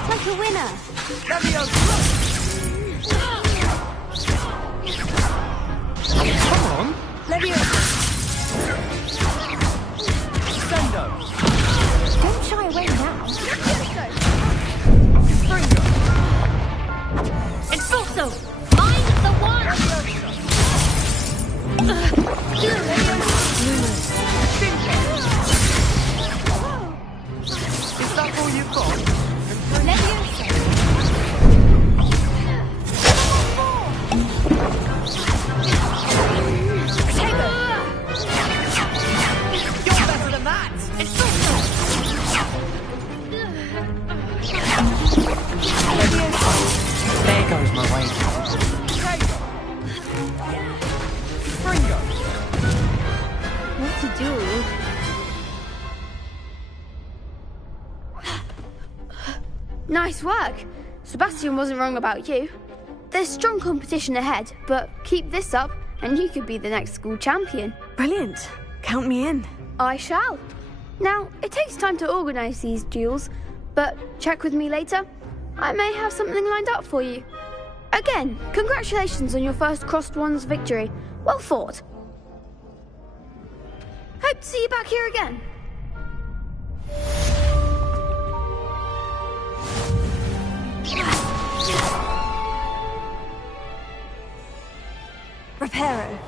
Like a winner. Come on! Stendo! Don't shy away now. Springo! Expulso! Find the one! Is that all you've got? You're better than that! There goes my way. Springo! What to do? Nice work! Sebastian wasn't wrong about you. There's strong competition ahead, but keep this up and you could be the next school champion. Brilliant. Count me in. I shall. Now, it takes time to organise these duels, but check with me later. I may have something lined up for you. Again, congratulations on your first Crossed Ones victory. Well fought. Hope to see you back here again. Reparo.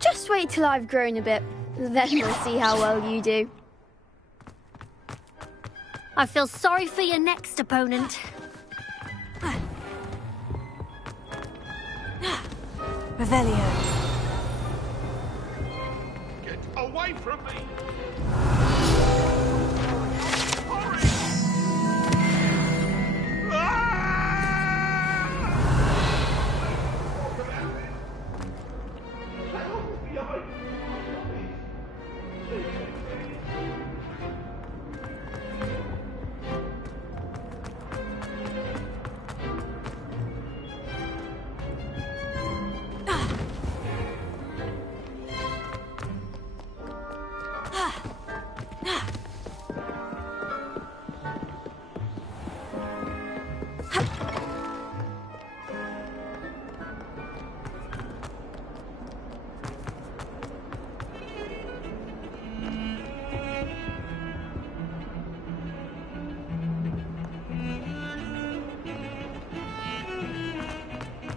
Just wait till I've grown a bit, then we'll see how well you do. I feel sorry for your next opponent. Revelio. Get away from me!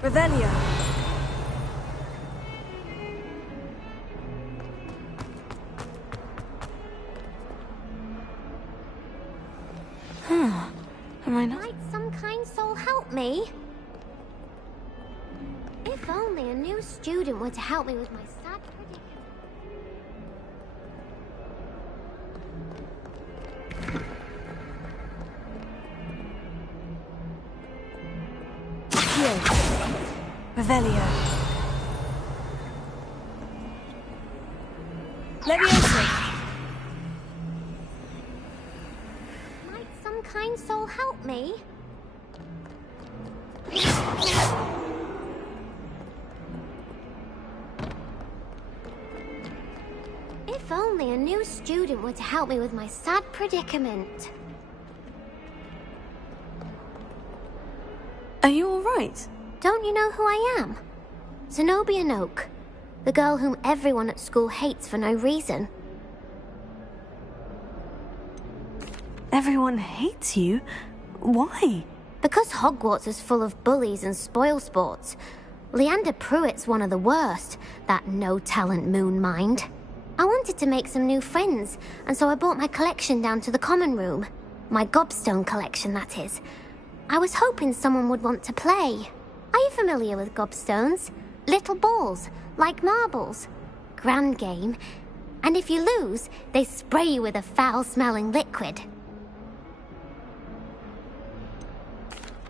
Revelio. Am I not? Might some kind soul help me? If only a new student were to help me with my sad predicament. Revelio. Leviosa. Might some kind soul help me? If only a new student were to help me with my sad predicament. Are you all right? Don't you know who I am? Zenobia Noak, the girl whom everyone at school hates for no reason. Everyone hates you? Why? Because Hogwarts is full of bullies and spoilsports. Leander Pruitt's one of the worst, that no-talent moon mind. I wanted to make some new friends, and so I brought my collection down to the common room. My gobstone collection, that is. I was hoping someone would want to play. Are you familiar with gobstones? Little balls, like marbles. Grand game. And if you lose, they spray you with a foul-smelling liquid.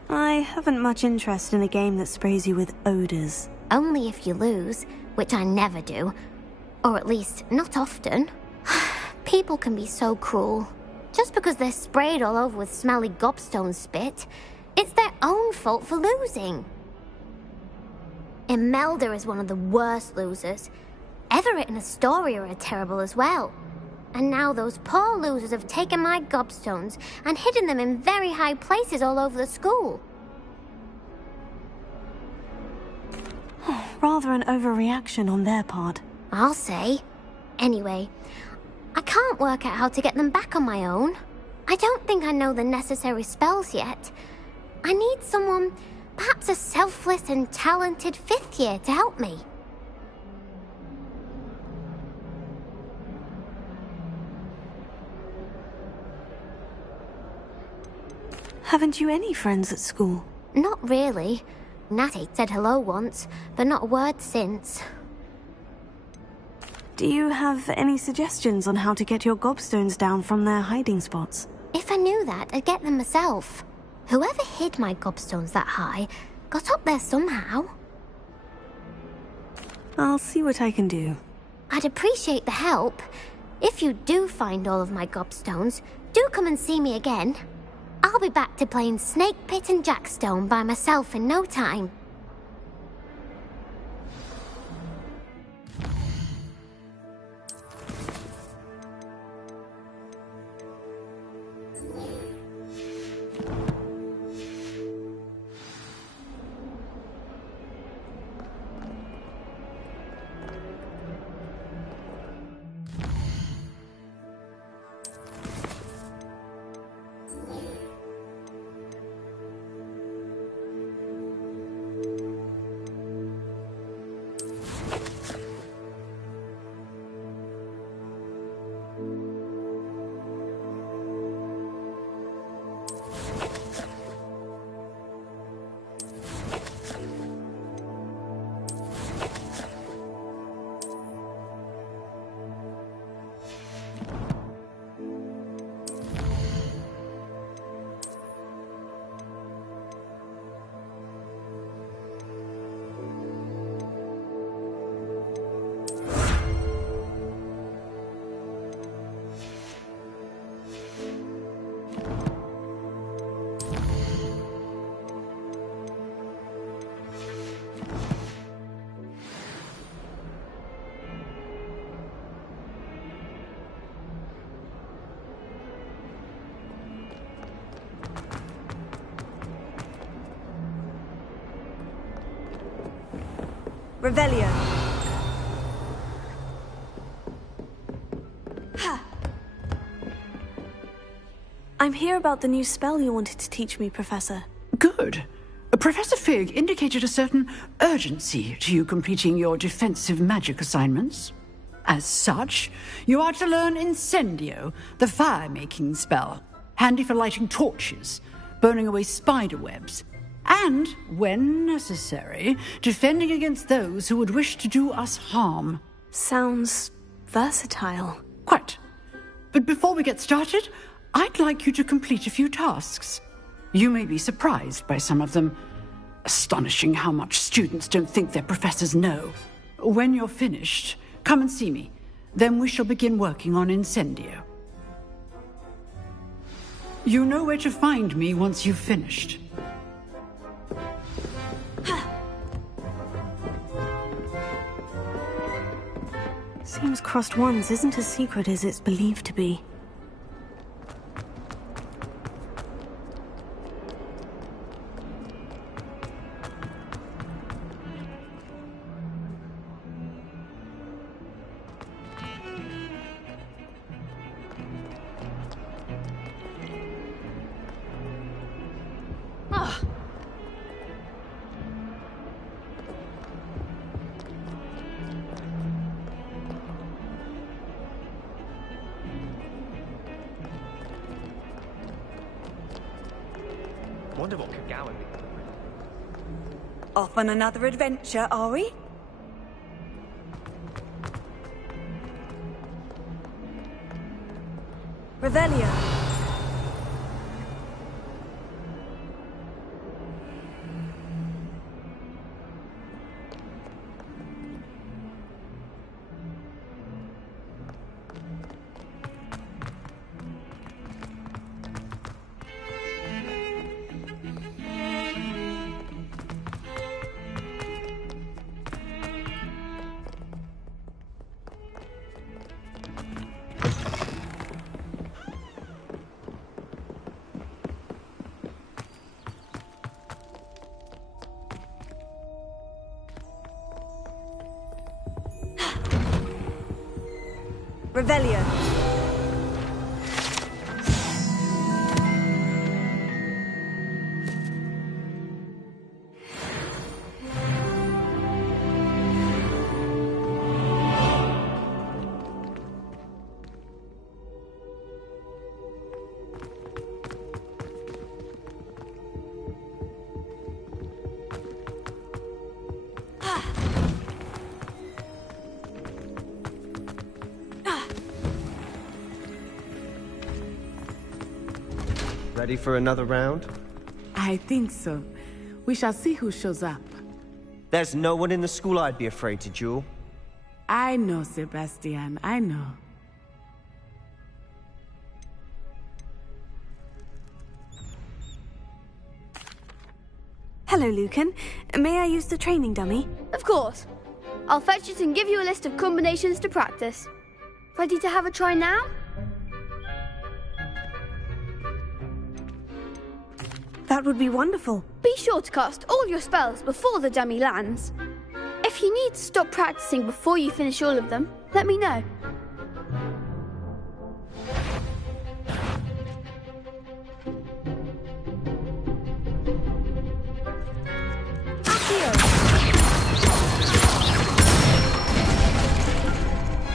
I haven't much interest in a game that sprays you with odors. Only if you lose, which I never do. Or at least, not often. People can be so cruel. Just because they're sprayed all over with smelly gobstone spit, it's their own fault for losing. Imelda is one of the worst losers. Everett and Astoria are terrible as well. And now those poor losers have taken my gobstones and hidden them in very high places all over the school. Rather an overreaction on their part. I'll say. Anyway, I can't work out how to get them back on my own. I don't think I know the necessary spells yet. I need someone, perhaps a selfless and talented fifth year to help me. Haven't you any friends at school? Not really. Natty said hello once, but not a word since. Do you have any suggestions on how to get your gobstones down from their hiding spots? If I knew that, I'd get them myself. Whoever hid my gobstones that high got up there somehow. I'll see what I can do. I'd appreciate the help. If you do find all of my gobstones, do come and see me again. I'll be back to playing Snake Pit and Jackstone by myself in no time. Revelio. I'm here about the new spell you wanted to teach me, Professor. Good. Professor Fig indicated a certain urgency to you completing your defensive magic assignments. As such, you are to learn Incendio, the fire-making spell, handy for lighting torches, burning away spider webs, and, when necessary, defending against those who would wish to do us harm. Sounds versatile. Quite. But before we get started, I'd like you to complete a few tasks. You may be surprised by some of them. Astonishing how much students don't think their professors know. When you're finished, come and see me. Then we shall begin working on Incendio. You know where to find me once you've finished. Seems crossed ones isn't as secret as it's believed to be. Wonder what could Gowan be. Off on another adventure, are we? Revelio. Revelio. Ready for another round? I think so. We shall see who shows up. There's no one in the school I'd be afraid to duel. I know, Sebastian, I know. Hello, Lucan. May I use the training dummy? Of course. I'll fetch it and give you a list of combinations to practice. Ready to have a try now? That would be wonderful. Be sure to cast all your spells before the dummy lands. If you need to stop practicing before you finish all of them, let me know.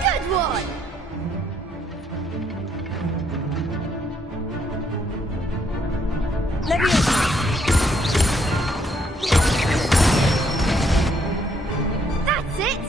Good one! That's it!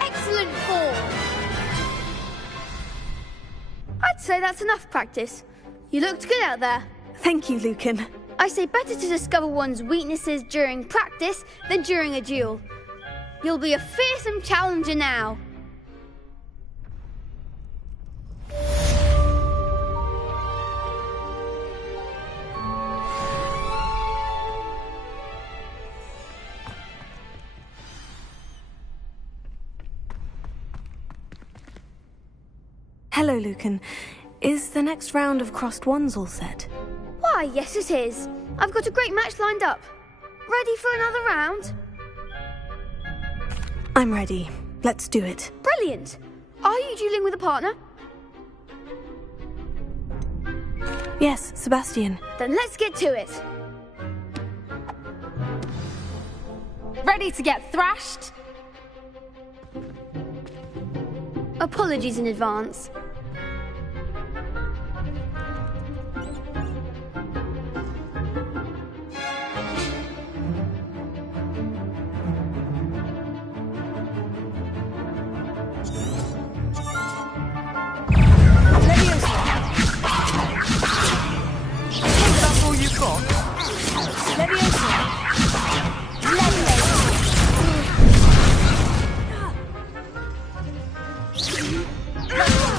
Excellent form! I'd say that's enough practice. You looked good out there. Thank you, Lucan. I say better to discover one's weaknesses during practice than during a duel. You'll be a fearsome challenger now. Hello, Lucan. Is the next round of crossed wands all set? Why, yes it is. I've got a great match lined up. Ready for another round? I'm ready. Let's do it. Brilliant! Are you dueling with a partner? Yes, Sebastian. Then let's get to it. Ready to get thrashed? Apologies in advance. That's all you've got?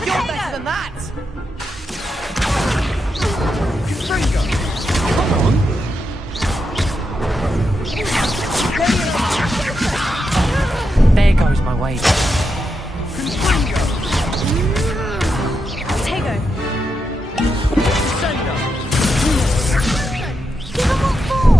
You're better than that! Confringo! Come on! There goes my way. Confringo! Tego! Sender! Give him what for!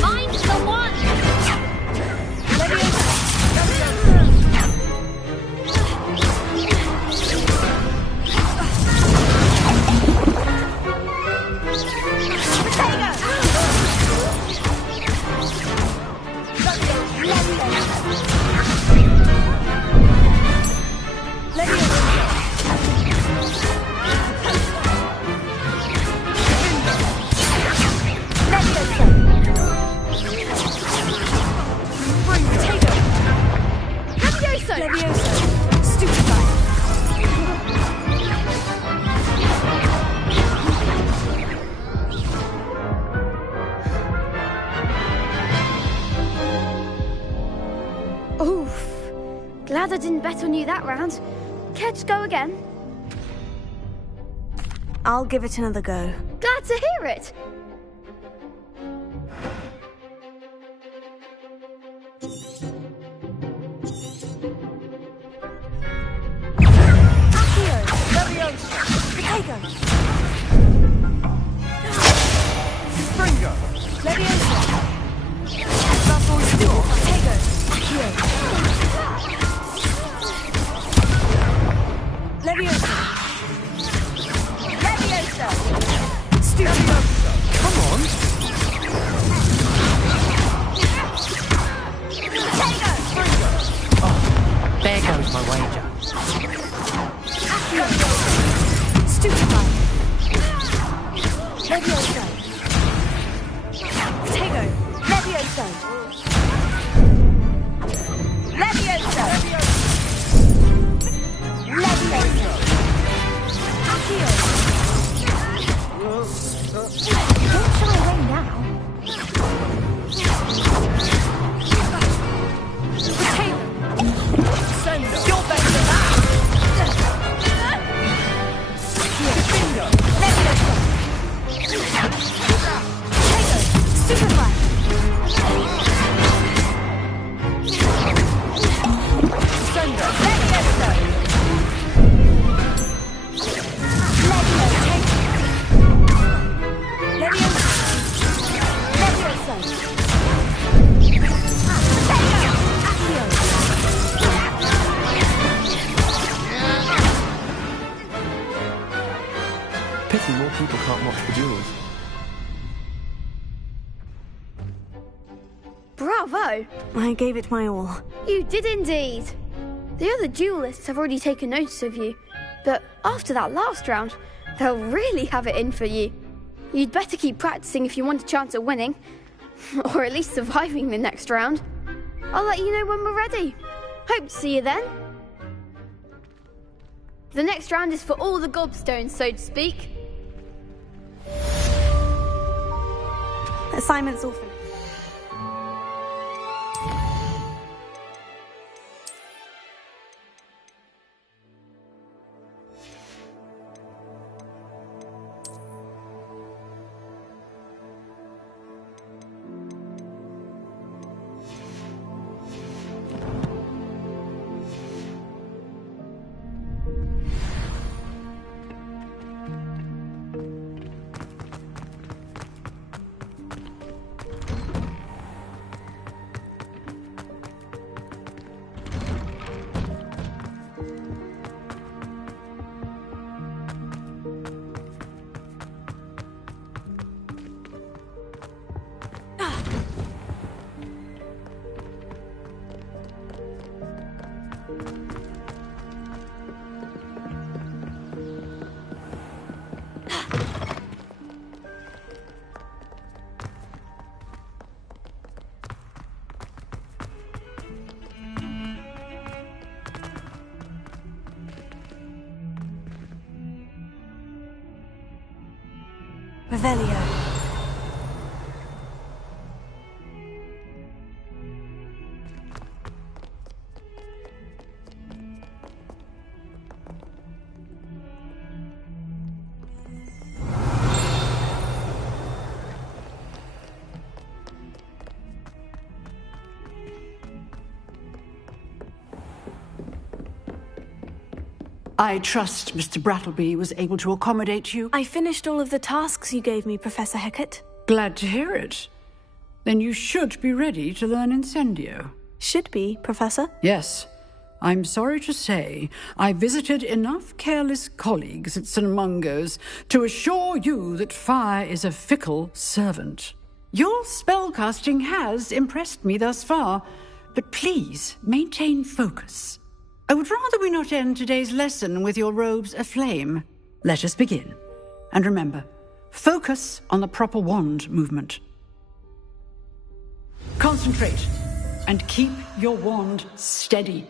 Find the one! Oof. Glad I didn't bet on you that round. Care to go again? I'll give it another go. Glad to hear it. Accio! Leviosa! Potato! Leviosa! Leviosa! Leviosa! Come on! Oh, there goes my wager. Stupefy! Leviosa! Tego! Leviosa! Leviosa! Leviosa! Accio! Don't shy away now. Potato! Sender! You're better than that! Bingo! Leviosa! Tego! Stupefy! Sender! Leviosa! Pity more people can't watch the duels. Bravo! I gave it my all. You did indeed. The other duelists have already taken notice of you, but after that last round, they'll really have it in for you. You'd better keep practicing if you want a chance at winning, or at least surviving the next round. I'll let you know when we're ready. Hope to see you then. The next round is for all the gobstones, so to speak. Assignment's all finished. Revelio. I trust Mr. Brattleby was able to accommodate you. I finished all of the tasks you gave me, Professor Hecat. Glad to hear it. Then you should be ready to learn Incendio. Should be, Professor? Yes. I'm sorry to say I visited enough careless colleagues at St. Mungo's to assure you that fire is a fickle servant. Your spellcasting has impressed me thus far, but please maintain focus. I would rather we not end today's lesson with your robes aflame. Let us begin. And remember, focus on the proper wand movement. Concentrate, and keep your wand steady.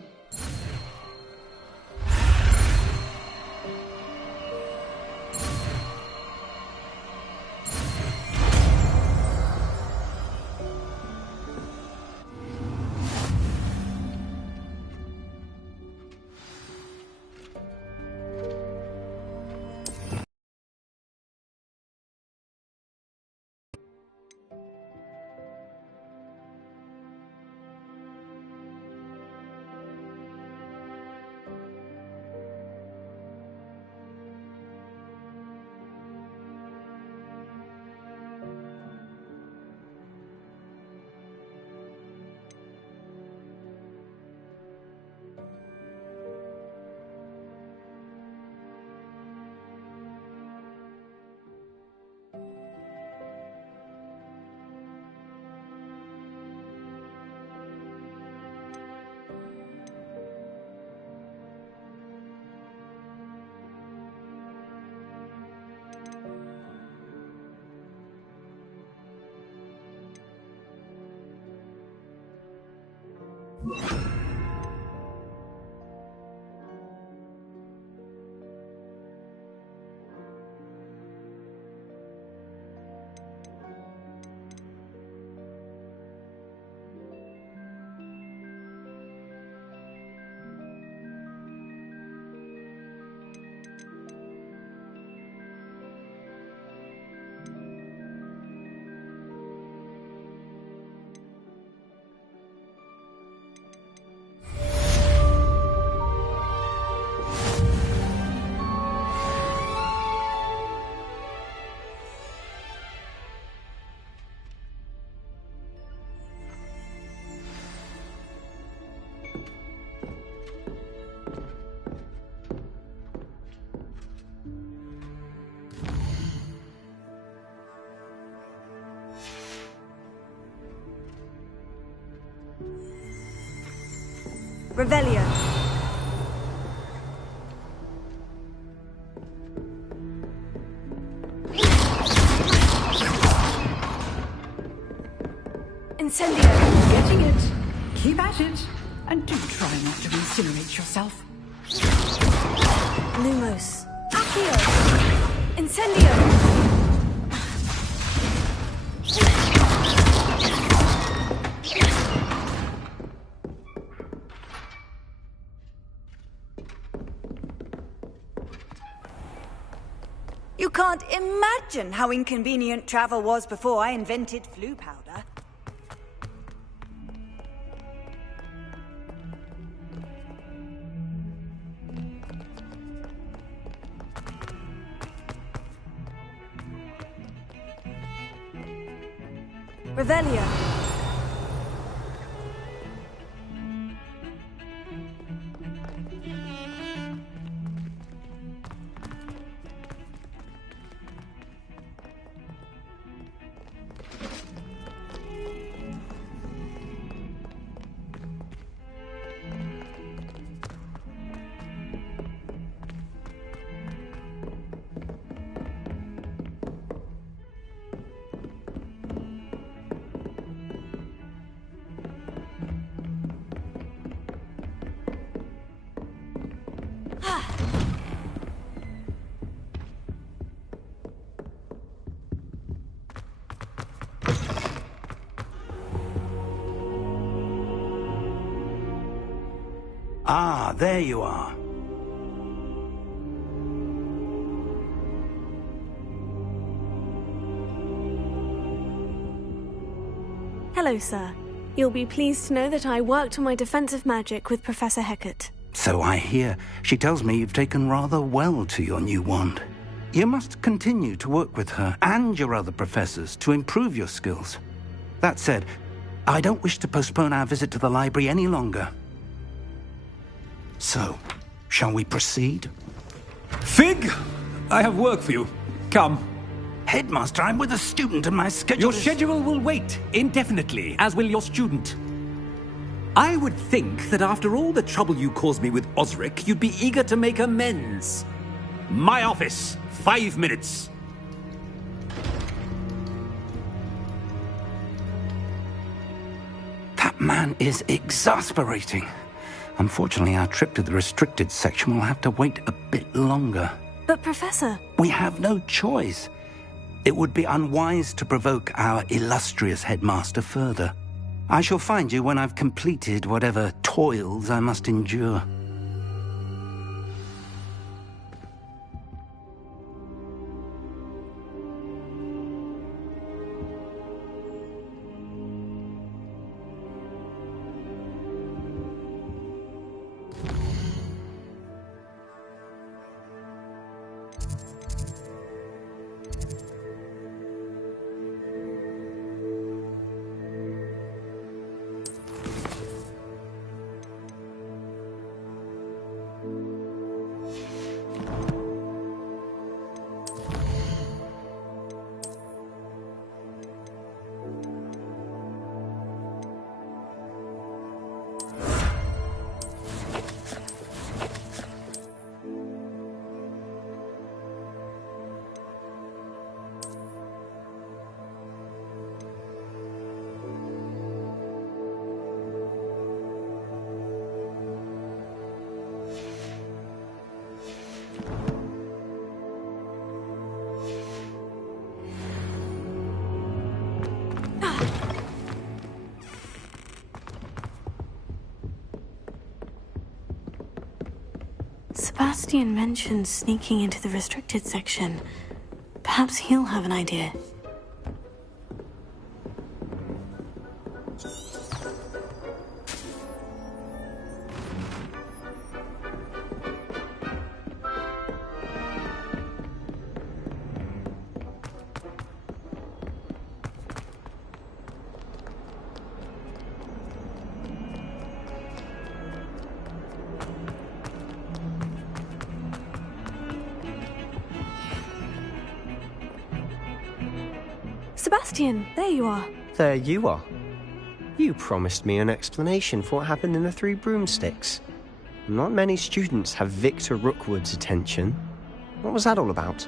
Revelio. Incendio. Getting it. Keep at it. And do try not to incinerate yourself. Lumos. Accio. Incendio. You can't imagine how inconvenient travel was before I invented flu powder. Revelio. Ah, there you are. Hello, sir. You'll be pleased to know that I worked on my defensive magic with Professor Hecat. So I hear. She tells me you've taken rather well to your new wand. You must continue to work with her and your other professors to improve your skills. That said, I don't wish to postpone our visit to the library any longer. So, shall we proceed? Fig! I have work for you. Come. Headmaster, I'm with a student and my schedule Your schedule will wait indefinitely, as will your student. I would think that after all the trouble you caused me with Osric, you'd be eager to make amends. My office, 5 minutes. That man is exasperating. Unfortunately, our trip to the restricted section will have to wait a bit longer. But, Professor... We have no choice. It would be unwise to provoke our illustrious headmaster further. I shall find you when I've completed whatever toils I must endure. Sebastian mentioned sneaking into the restricted section. Perhaps he'll have an idea. Sebastian, there you are. There you are. You promised me an explanation for what happened in the Three Broomsticks. Not many students have Victor Rookwood's attention. What was that all about?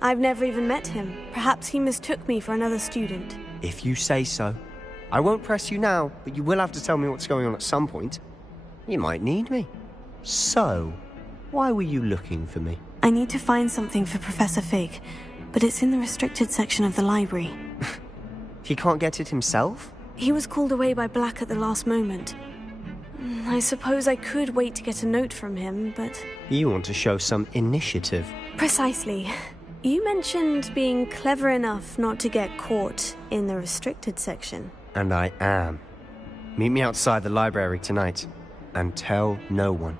I've never even met him. Perhaps he mistook me for another student. If you say so. I won't press you now, but you will have to tell me what's going on at some point. You might need me. So, why were you looking for me? I need to find something for Professor Fig, but it's in the restricted section of the library. He can't get it himself? He was called away by Black at the last moment. I suppose I could wait to get a note from him, but... You want to show some initiative. Precisely. You mentioned being clever enough not to get caught in the restricted section. And I am. Meet me outside the library tonight. And tell no one.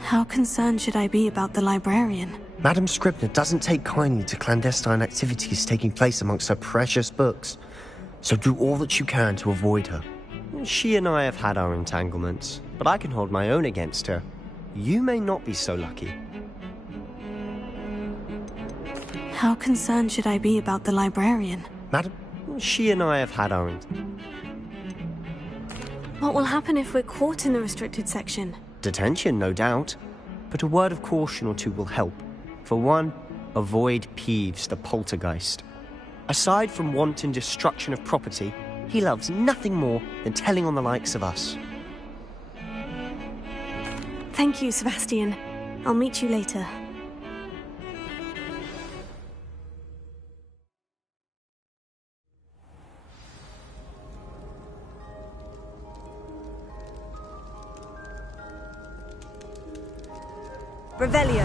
How concerned should I be about the librarian? Madam Scribner doesn't take kindly to clandestine activities taking place amongst her precious books. So do all that you can to avoid her. She and I have had our entanglements, but I can hold my own against her. You may not be so lucky. How concerned should I be about the librarian? Madam, she and I have had our What will happen if we're caught in the restricted section? Detention, no doubt. But a word of caution or two will help. For one, avoid Peeves, the poltergeist. Aside from wanton destruction of property, he loves nothing more than telling on the likes of us. Thank you, Sebastian. I'll meet you later. Revelio.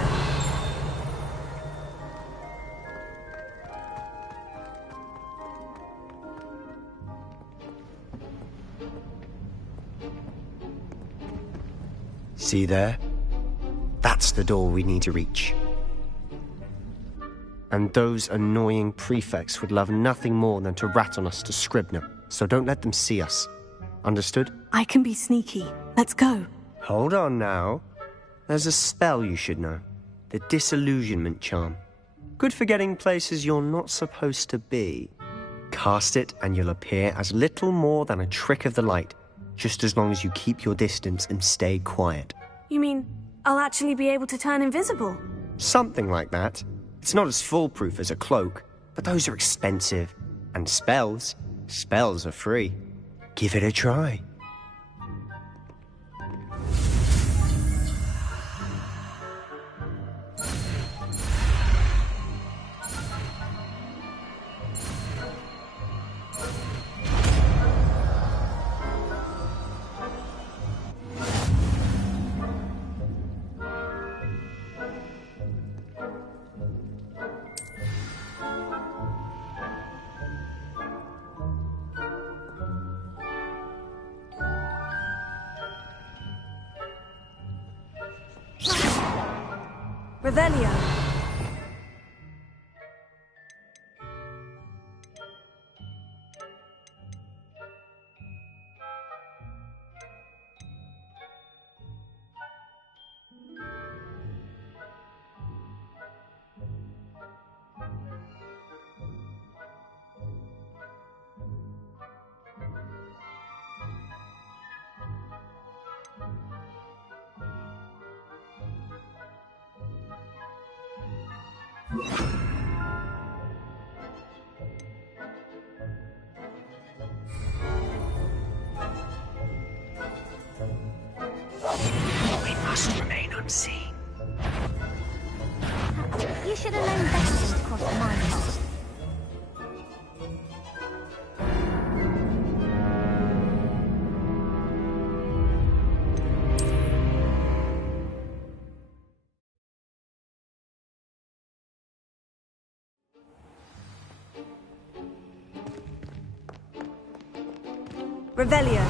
See there? That's the door we need to reach. And those annoying prefects would love nothing more than to rat on us to Scribner, so don't let them see us. Understood? I can be sneaky. Let's go. Hold on now. There's a spell you should know. The Disillusionment Charm. Good for getting places you're not supposed to be. Cast it and you'll appear as little more than a trick of the light, just as long as you keep your distance and stay quiet. You mean I'll actually be able to turn invisible? Something like that. It's not as foolproof as a cloak, but those are expensive. And spells are free. Give it a try. Revelio. We must remain unseen. You should have known better than to cross my path. Revelio.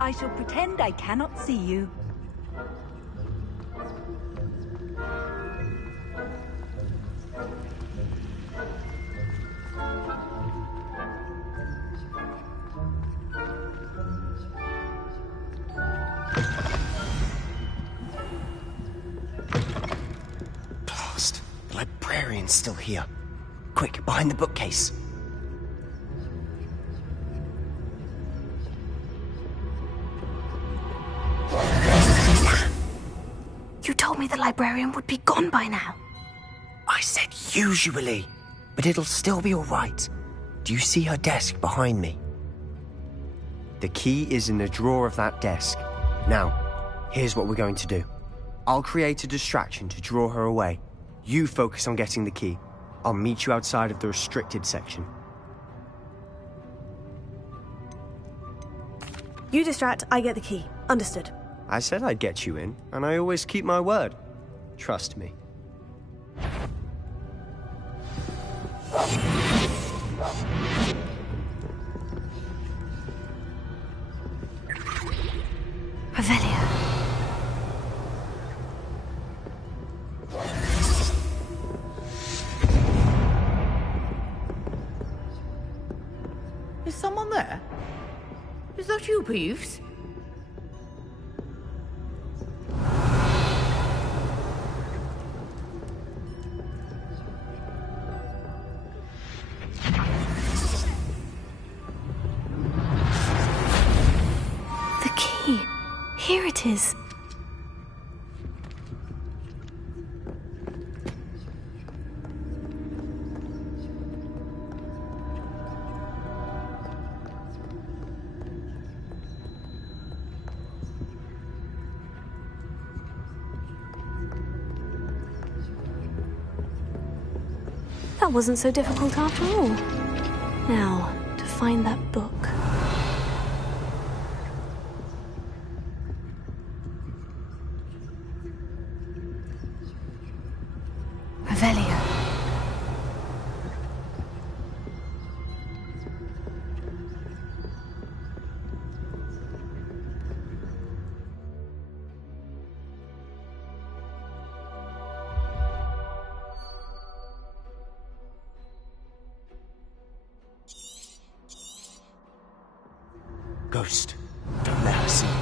I shall pretend I cannot see you. Blast! The librarian's still here. Quick, behind the bookcase. You told me the librarian would be gone by now. I said usually, but it'll still be all right. Do you see her desk behind me? The key is in the drawer of that desk. Now, here's what we're going to do. I'll create a distraction to draw her away. You focus on getting the key. I'll meet you outside of the restricted section. You distract, I get the key. Understood. I said I'd get you in, and I always keep my word. Trust me. Revelio. Is someone there? Is that you, Peeves? The key. Here it is. That wasn't so difficult after all. Now, to find that book. Revelio. Ghost, don't let her see you.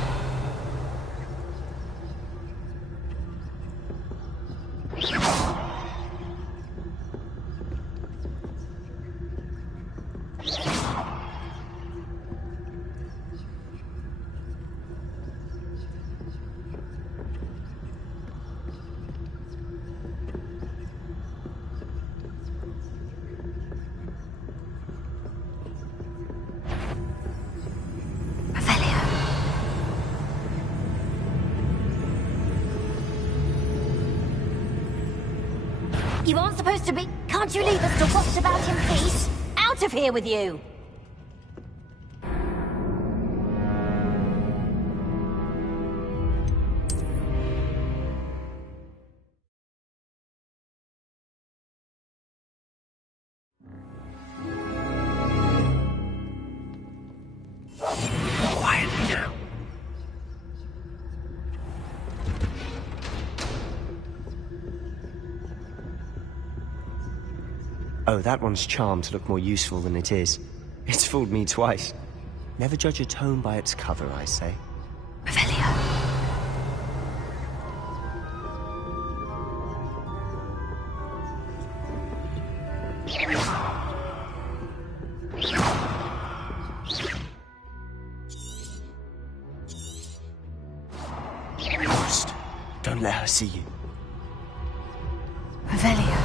You aren't supposed to be... Can't you leave us to waft about in peace? Out of here with you! Oh, that one's charmed to look more useful than it is. It's fooled me twice. Never judge a tome by its cover, I say. Ghost, don't let her see you. Revelio.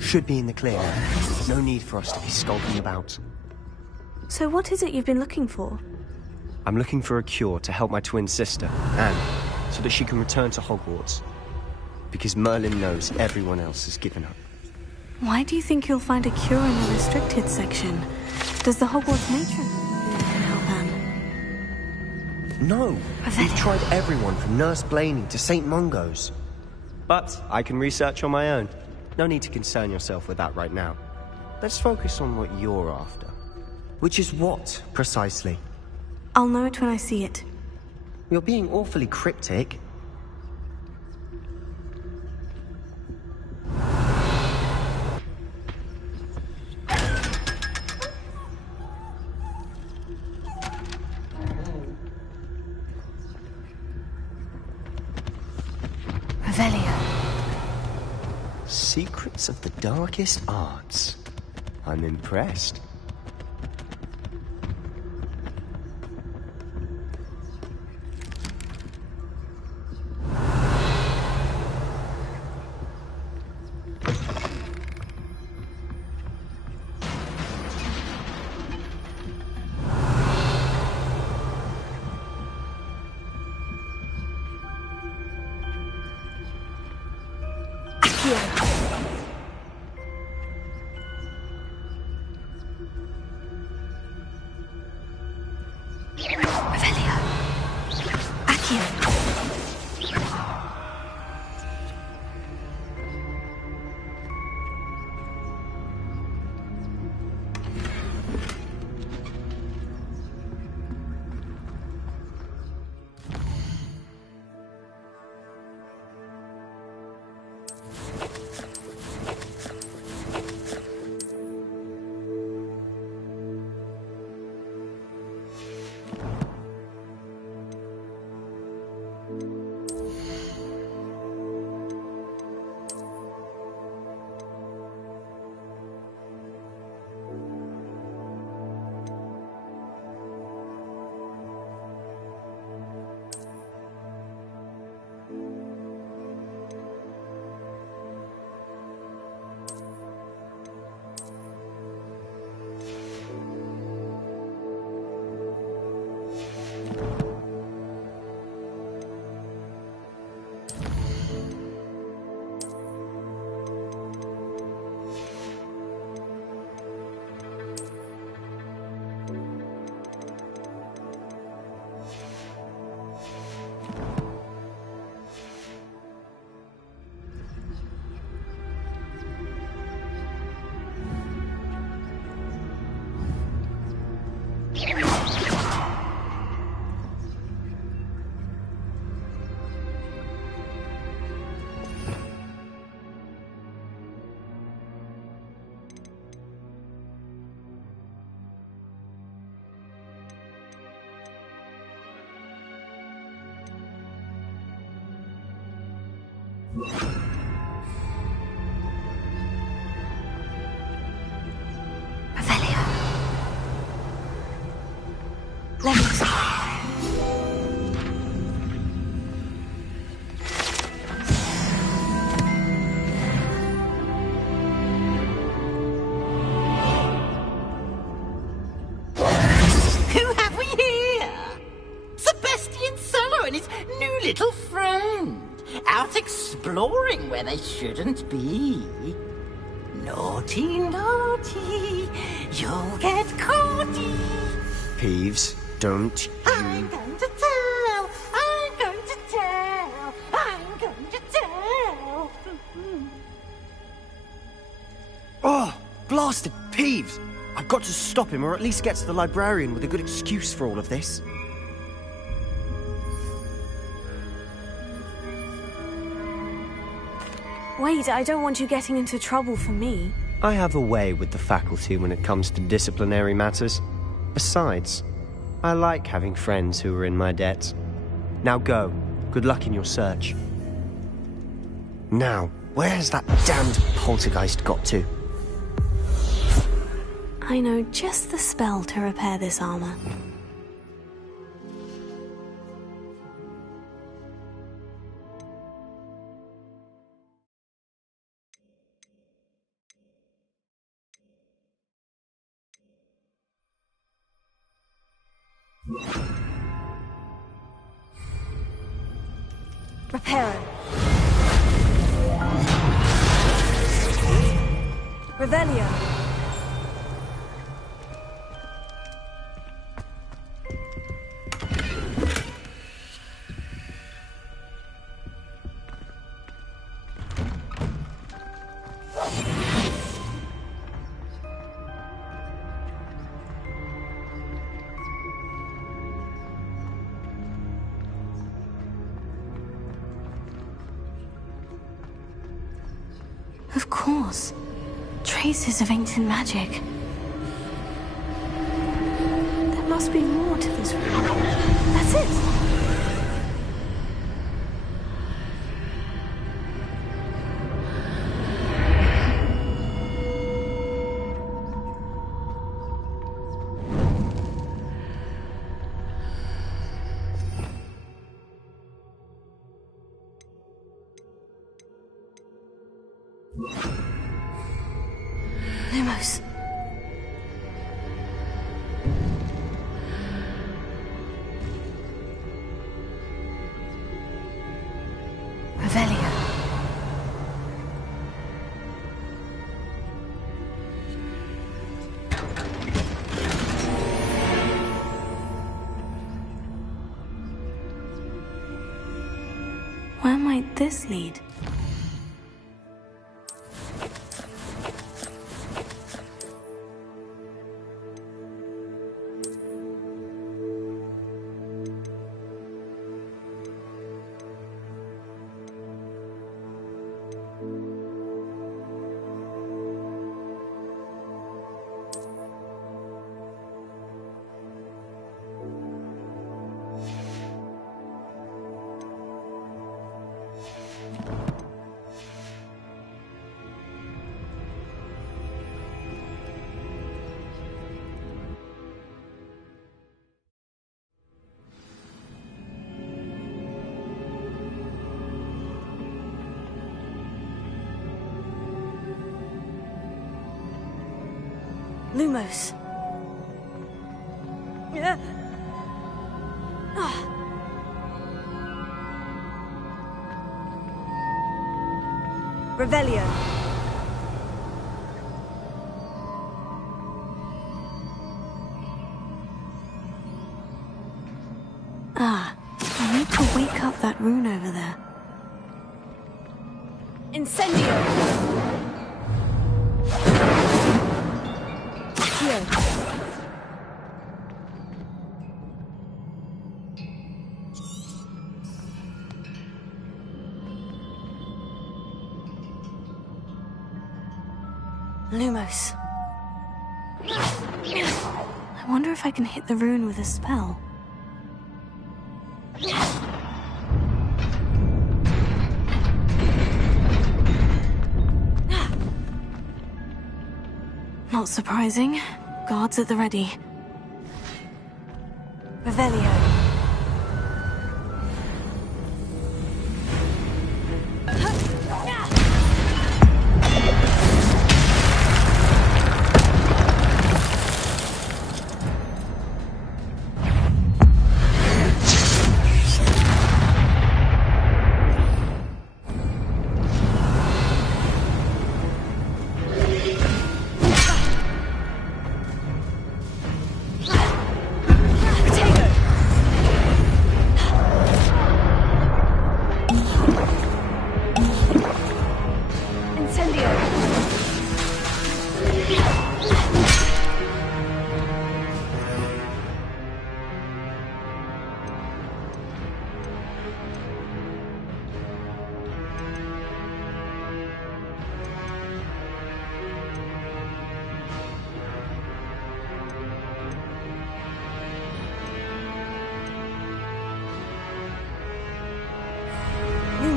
Should be in the clear now. No need for us to be skulking about. So what is it you've been looking for? I'm looking for a cure to help my twin sister, Anne, so that she can return to Hogwarts. Because Merlin knows everyone else has given up. Why do you think you'll find a cure in the restricted section? Does the Hogwarts matron help Anne? No! We've tried everyone from Nurse Blaney to St. Mungo's. But I can research on my own. No need to concern yourself with that right now. Let's focus on what you're after. Which is what, precisely? I'll know it when I see it. You're being awfully cryptic. Revelio. Secrets of the darkest arts. I'm impressed. Let me see. Who have we here? Sebastian Solo and his new little friend. Out exploring where they shouldn't be. Naughty, naughty, you'll get caughty. Peeves, don't you... I'm going to tell, I'm going to tell, I'm going to tell. Oh, blasted Peeves! I've got to stop him, or at least get to the librarian with a good excuse for all of this. Wait, I don't want you getting into trouble for me. I have a way with the faculty when it comes to disciplinary matters. Besides, I like having friends who are in my debt. Now go. Good luck in your search. Now, where has that damned poltergeist got to? I know just the spell to repair this armor. Reparo. Revelio. Of course. Traces of ancient magic. There must be more to this room. That's it! Lumos. Revelio. Where might this lead? Lumos. Revelio. Ah, I need to wake up that rune over there. Incendio. Here. Lumos. I wonder if I can hit the rune with a spell. Not surprising. Guards at the ready. Revelio.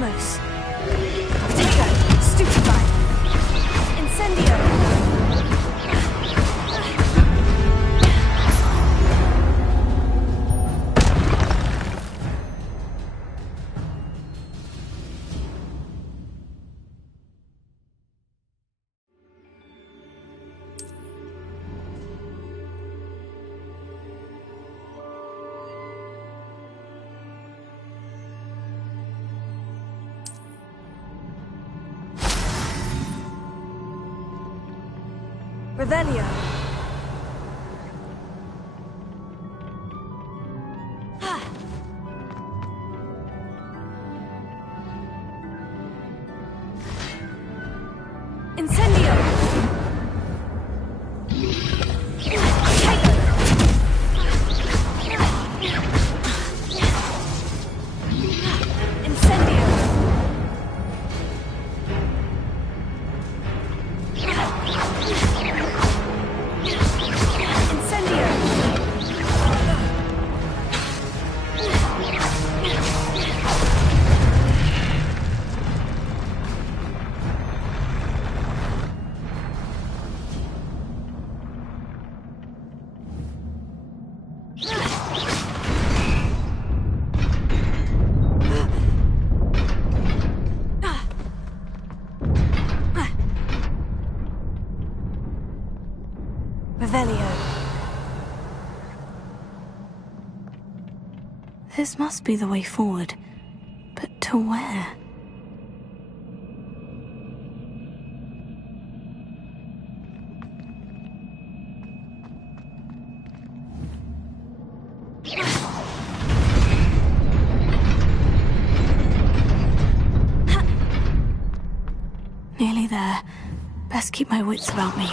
close. Potato! Stupefy! Incendio! Revelio. Incendio. This must be the way forward. But to where? Nearly there. Best keep my wits about me.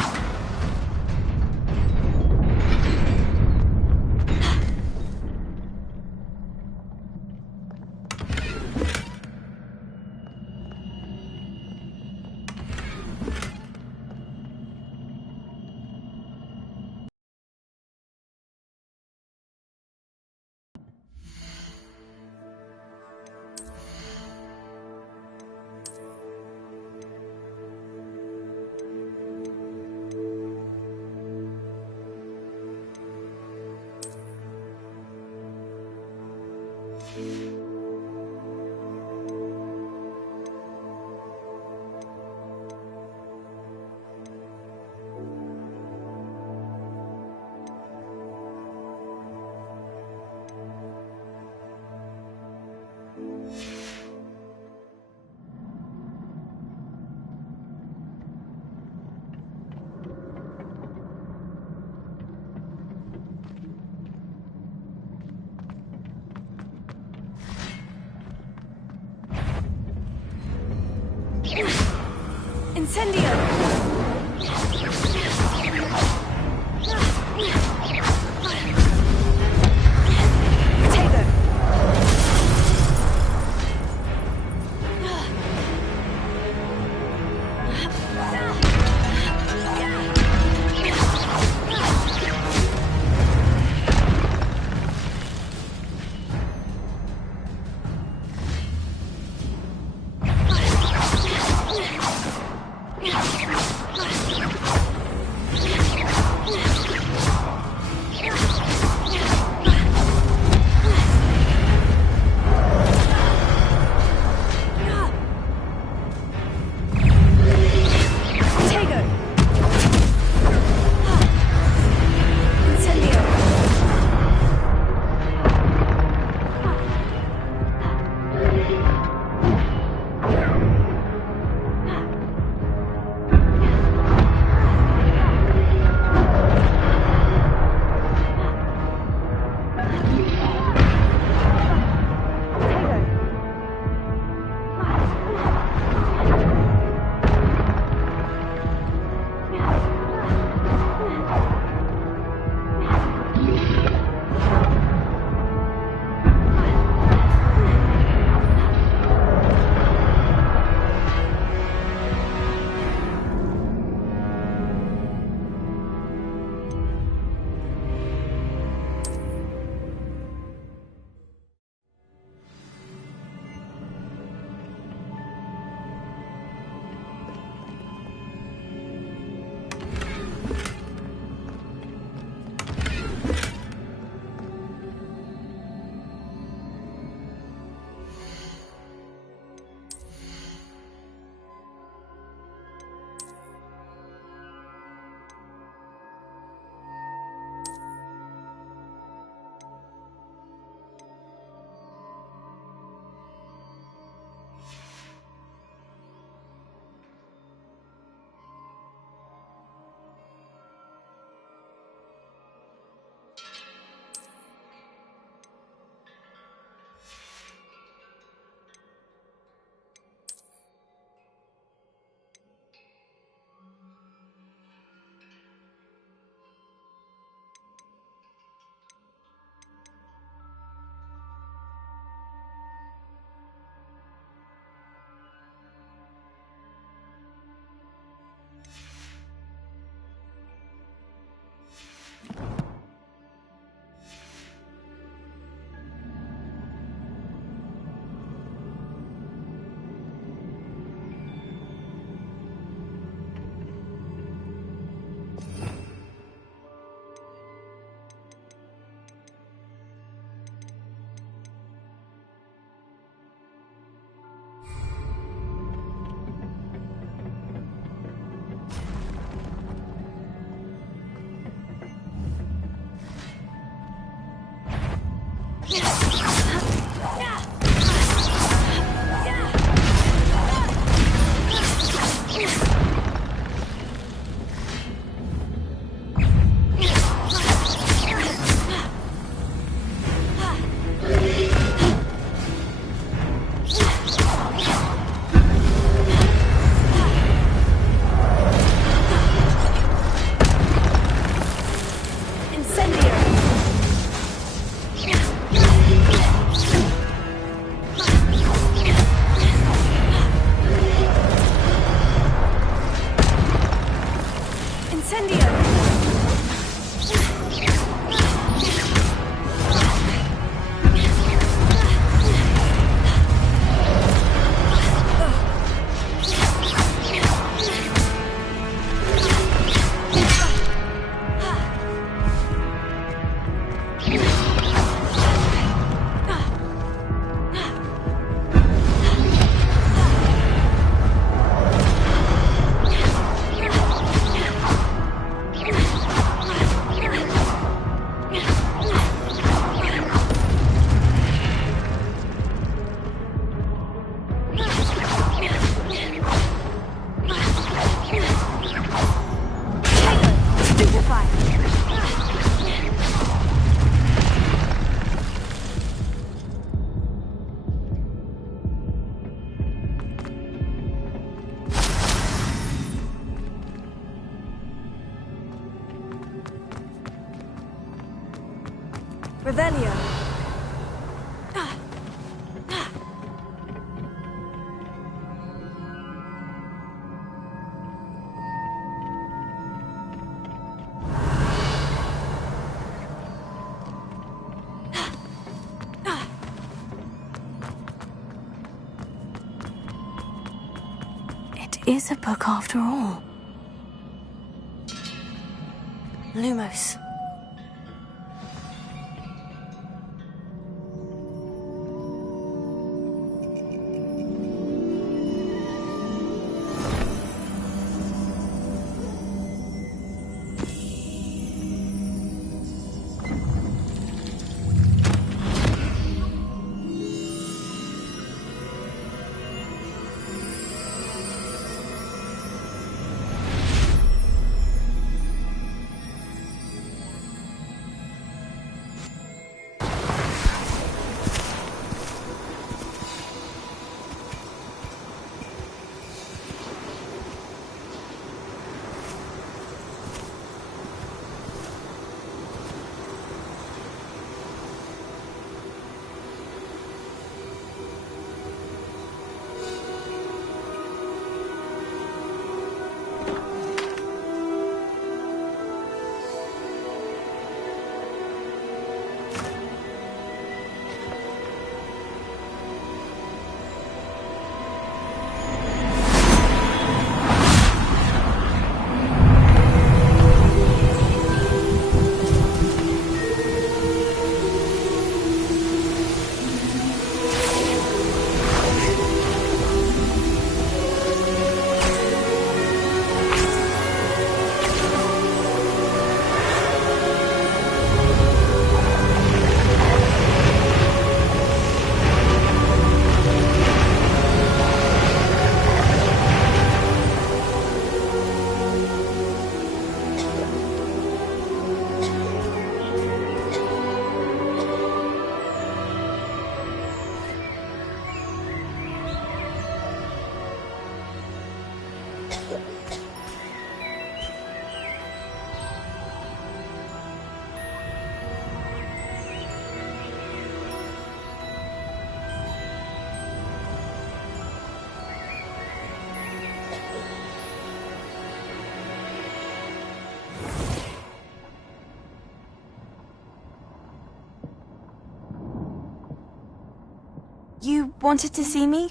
Incendio! Revelio. It is a book after all. Lumos. You wanted to see me?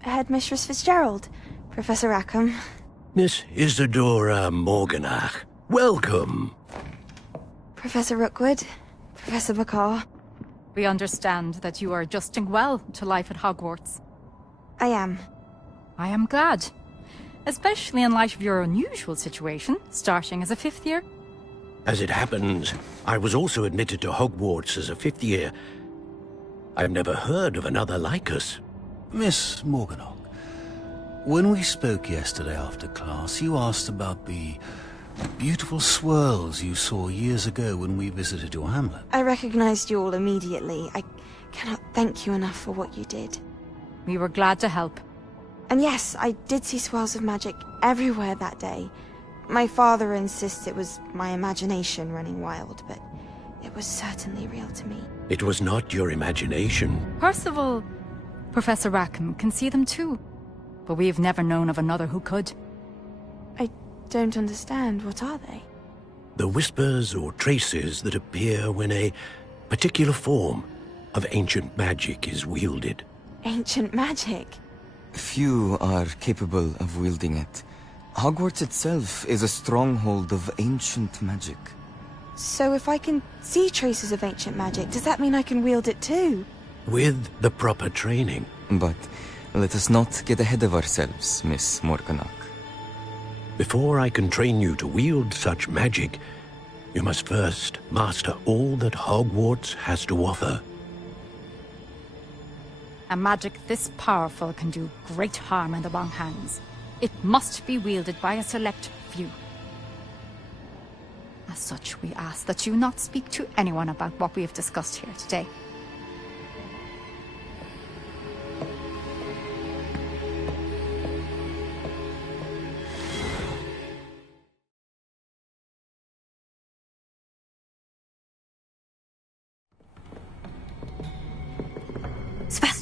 Headmistress Fitzgerald? Professor Rackham? Miss Isadora Morganach, welcome. Professor Rookwood? Professor McCaw? We understand that you are adjusting well to life at Hogwarts. I am. I am glad. Especially in light of your unusual situation, starting as a 5th year. As it happens, I was also admitted to Hogwarts as a 5th year. I've never heard of another like us. Miss Morganach, when we spoke yesterday after class, you asked about the beautiful swirls you saw years ago when we visited your hamlet. I recognized you all immediately. I cannot thank you enough for what you did. We were glad to help. And yes, I did see swirls of magic everywhere that day. My father insists it was my imagination running wild, but it was certainly real to me. It was not your imagination. Percival, Professor Rackham can see them too. But we have never known of another who could. I don't understand. What are they? The whispers or traces that appear when a particular form of ancient magic is wielded. Ancient magic? Few are capable of wielding it. Hogwarts itself is a stronghold of ancient magic. So if I can see traces of ancient magic, does that mean I can wield it too? With the proper training. But let us not get ahead of ourselves, Miss Morganach. Before I can train you to wield such magic, you must first master all that Hogwarts has to offer. A magic this powerful can do great harm in the wrong hands. It must be wielded by a select few. As such, we ask that you not speak to anyone about what we have discussed here today.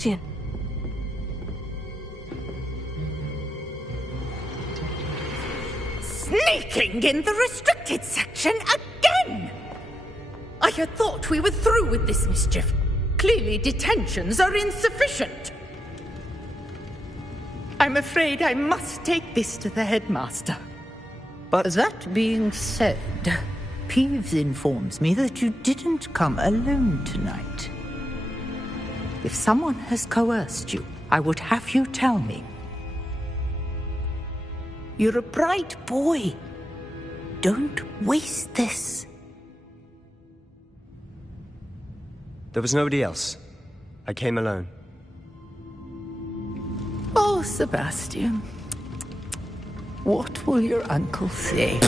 Sebastian. Sneaking in the restricted section again! I had thought we were through with this mischief. Clearly detentions are insufficient. I'm afraid I must take this to the headmaster. But that being said, Peeves informs me that you didn't come alone tonight. If someone has coerced you, I would have you tell me. You're a bright boy. Don't waste this. There was nobody else. I came alone. Oh, Sebastian. What will your uncle say?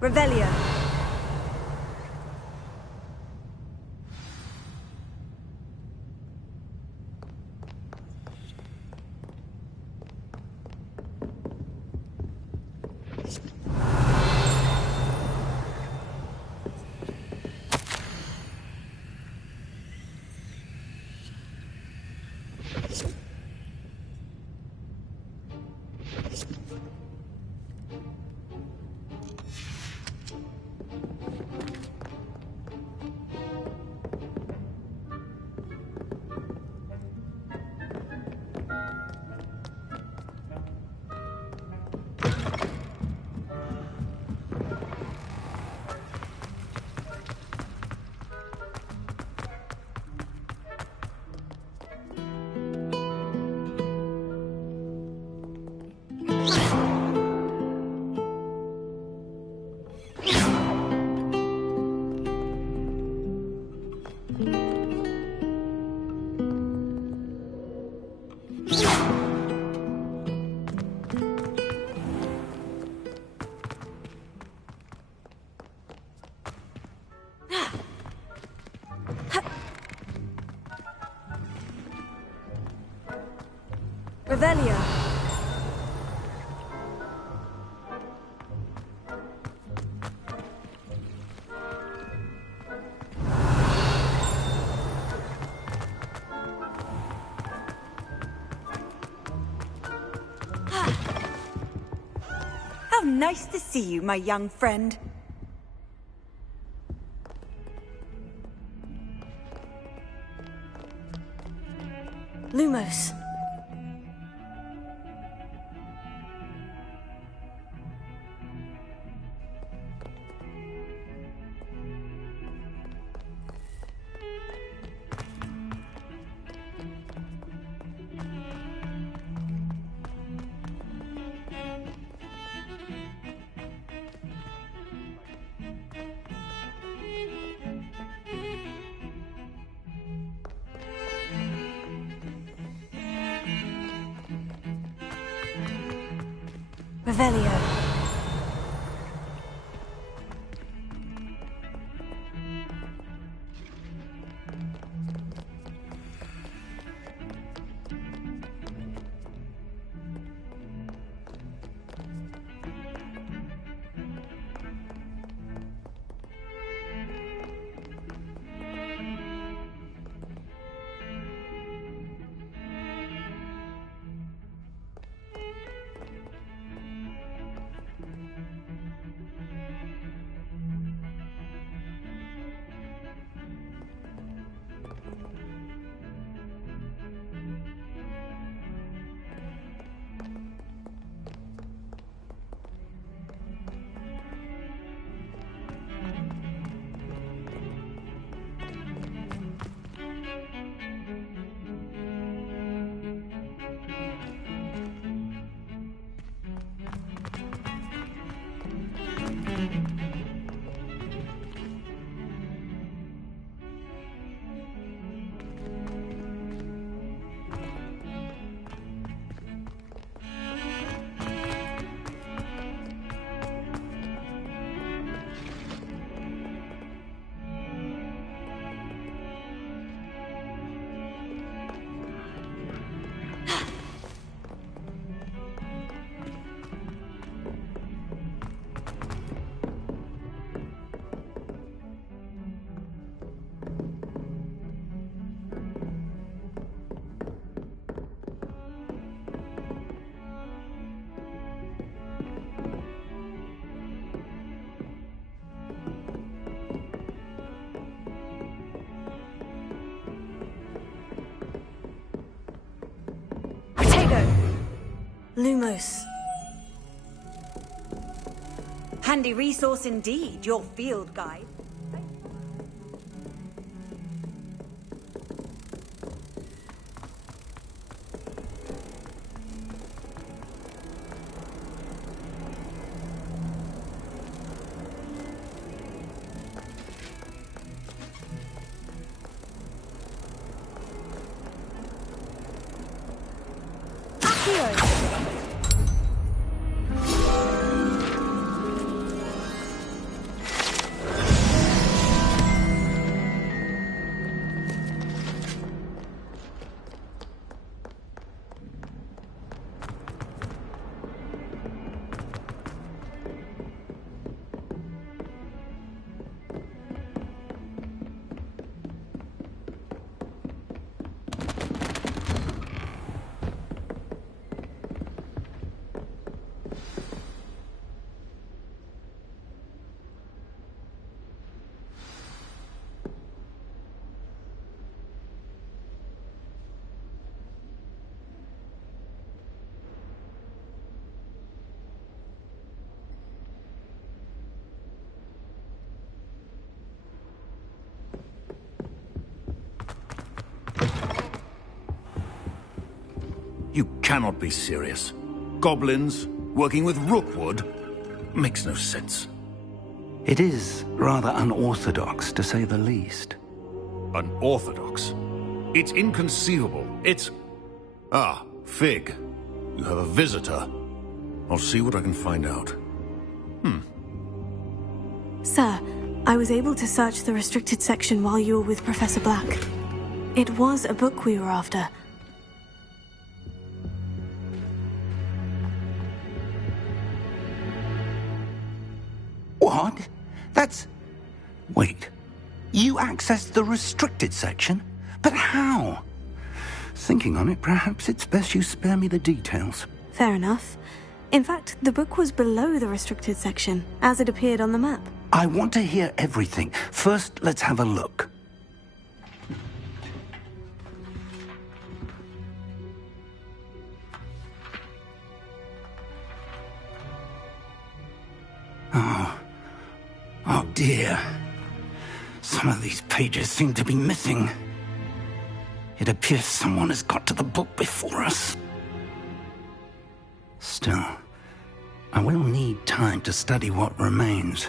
Revelio. Revelio. How nice to see you, my young friend. Lumos. Revelio. Lumos. Handy resource indeed, your field guide. You cannot be serious. Goblins working with Rookwood? Makes no sense. It is rather unorthodox, to say the least. Unorthodox? It's inconceivable. It's... Ah, Fig. You have a visitor. I'll see what I can find out. Sir, I was able to search the restricted section while you were with Professor Black. It was a book we were after. What? That's... Wait. You accessed the restricted section? But how? Thinking on it, perhaps it's best you spare me the details. Fair enough. In fact, the book was below the restricted section, as it appeared on the map. I want to hear everything. First, let's have a look. Oh dear. Some of these pages seem to be missing. It appears someone has got to the book before us. Still, I will need time to study what remains.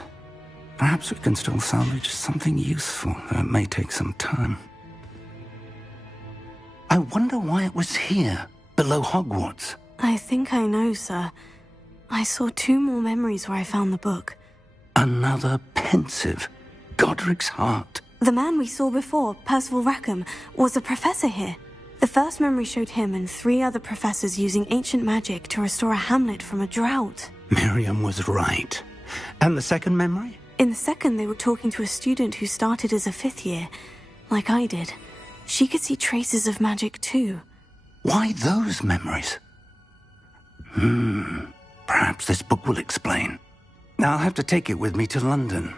Perhaps we can still salvage something useful, though it may take some time. I wonder why it was here, below Hogwarts. I think I know, sir. I saw 2 more memories where I found the book. Another pensive. Godric's heart. The man we saw before, Percival Rackham, was a professor here. The first memory showed him and 3 other professors using ancient magic to restore a hamlet from a drought. Miriam was right. And the second memory? In the second, they were talking to a student who started as a 5th year, like I did. She could see traces of magic too. Why those memories? Perhaps this book will explain. I'll have to take it with me to London.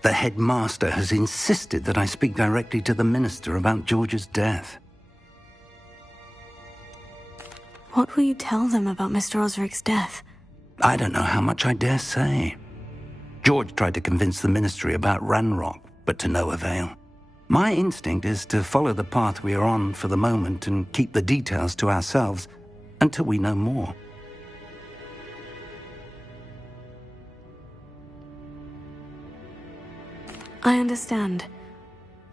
The headmaster has insisted that I speak directly to the minister about George's death. What will you tell them about Mr. Osric's death? I don't know how much I dare say. George tried to convince the ministry about Ranrock, but to no avail. My instinct is to follow the path we are on for the moment and keep the details to ourselves until we know more. I understand.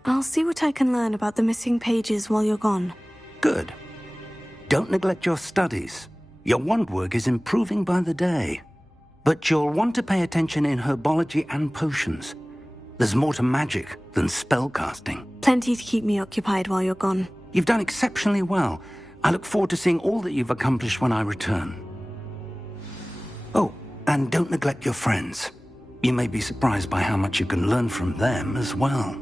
I'll see what I can learn about the missing pages while you're gone. Good. Don't neglect your studies. Your wand work is improving by the day. But you'll want to pay attention in herbology and potions. There's more to magic than spellcasting. Plenty to keep me occupied while you're gone. You've done exceptionally well. I look forward to seeing all that you've accomplished when I return. Oh, and don't neglect your friends. You may be surprised by how much you can learn from them as well.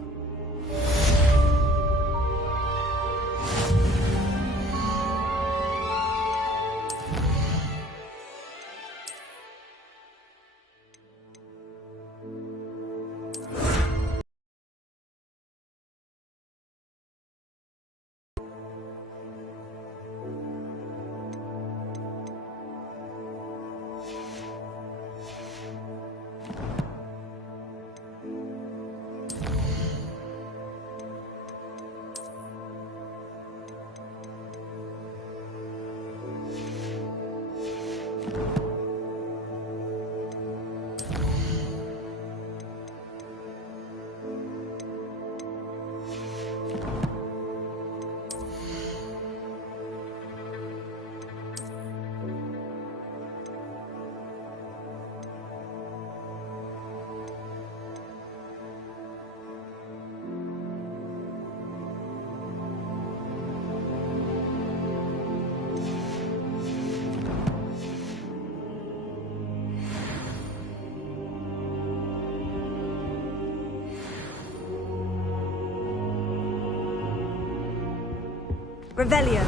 Revelio.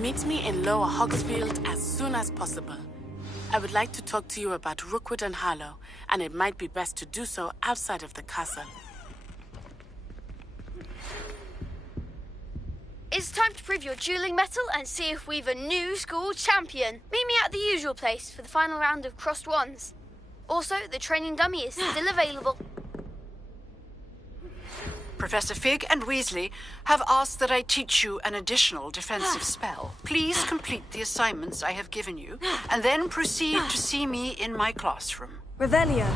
Meet me in Lower Hogsfield as soon as possible. I would like to talk to you about Rookwood and Harlow, and it might be best to do so outside of the castle. It's time to prove your dueling mettle and see if we've a new school champion. Meet me at the usual place for the final round of crossed wands. Also, the training dummy is still available. Professor Fig and Weasley have asked that I teach you an additional defensive spell. Please complete the assignments I have given you, and then proceed to see me in my classroom. Revelio.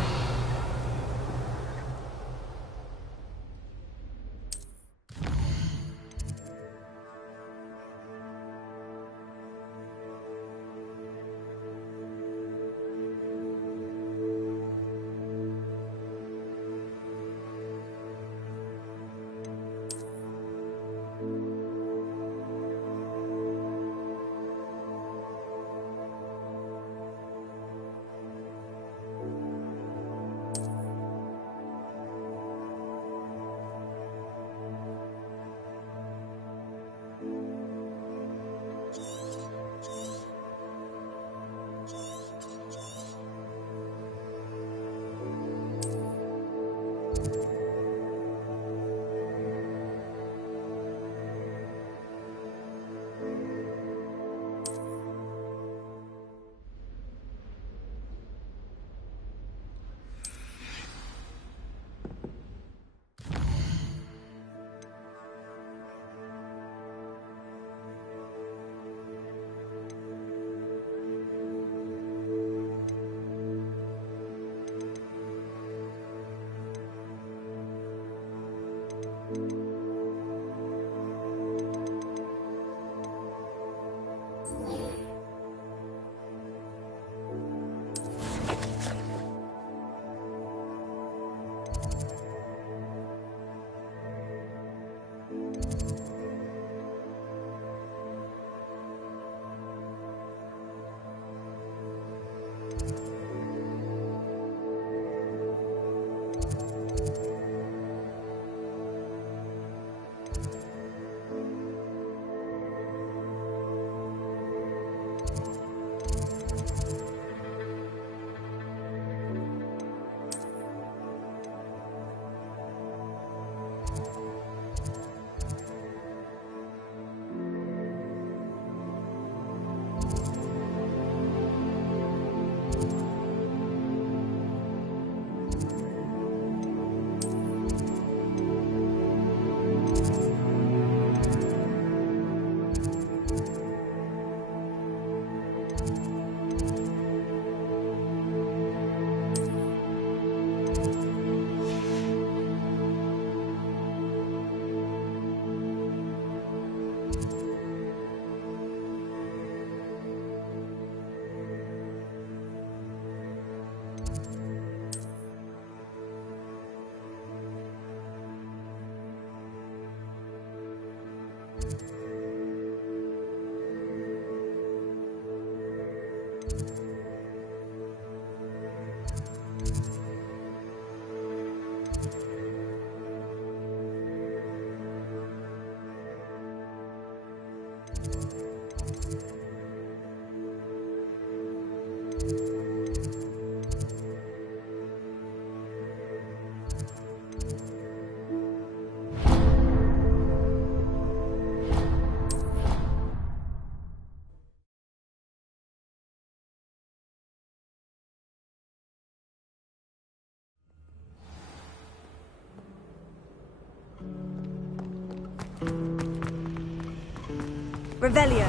Revelio.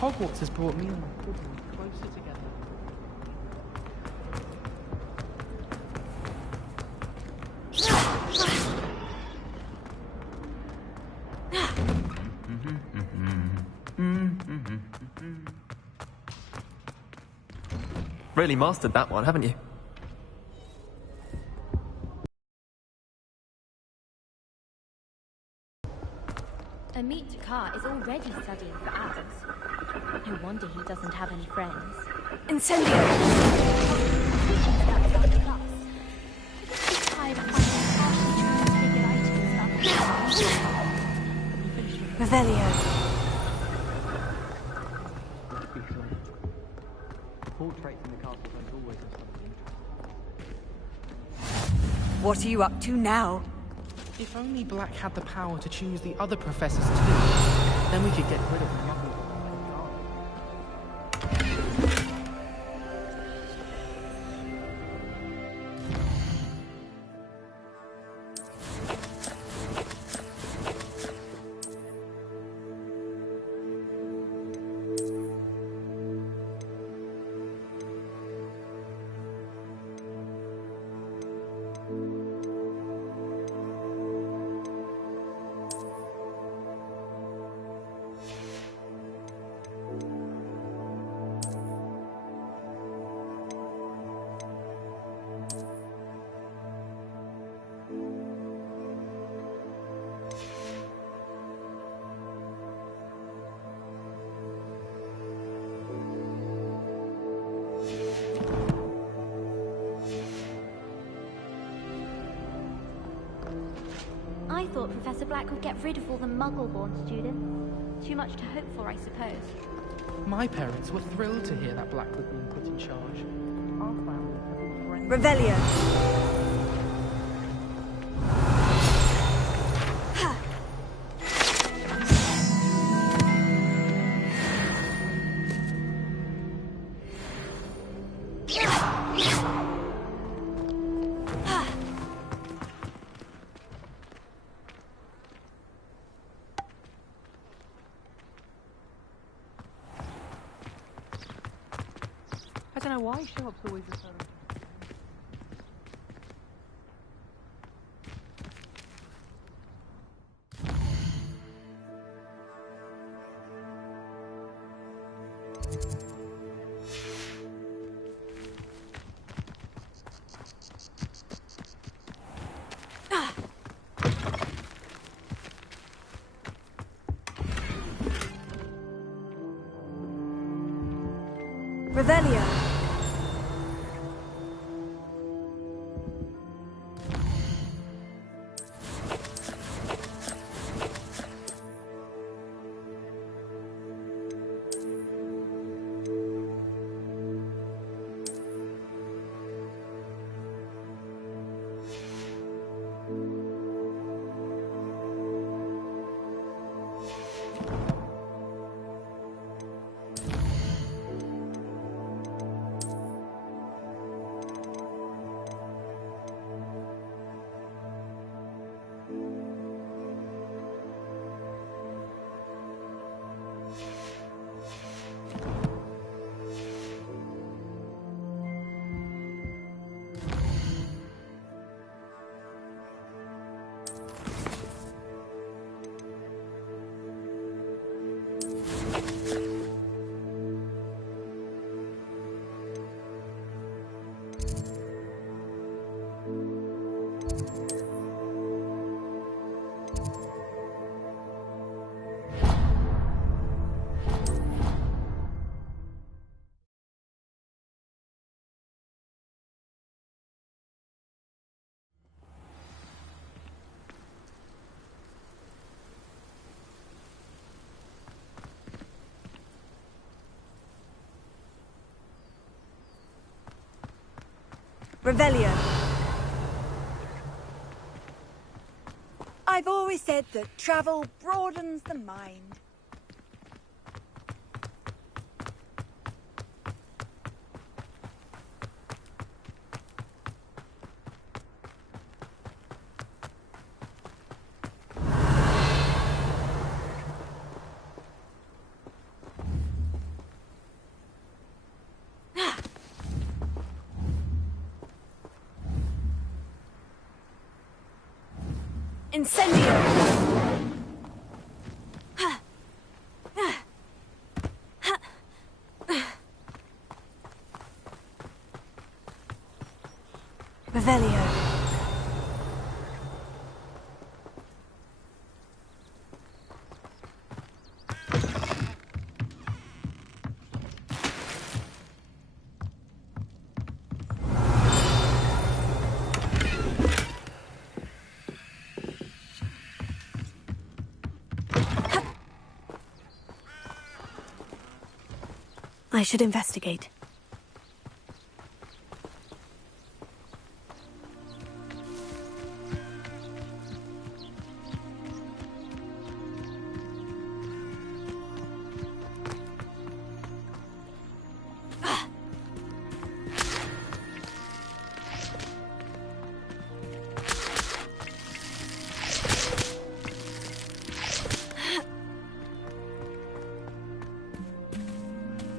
Hogwarts has brought me and my children closer together. Really mastered that one, haven't you? Amit Kaur is already studying for ours. No wonder he doesn't have any friends. Incendio! Revelio. Portraits in the castle don't always have something What are you up to now? If only Black had the power to choose the other professors too, then we could get rid of the Muggle. I thought Professor Black would get rid of all the Muggle-born students. Too much to hope for, I suppose. My parents were thrilled to hear that Black was being put in charge. Our family have been friends. Revelio. I don't know why show up's always the same. Revelio. Revelio. I've always said that travel broadens the mind. Incendio! Revelio. I should investigate.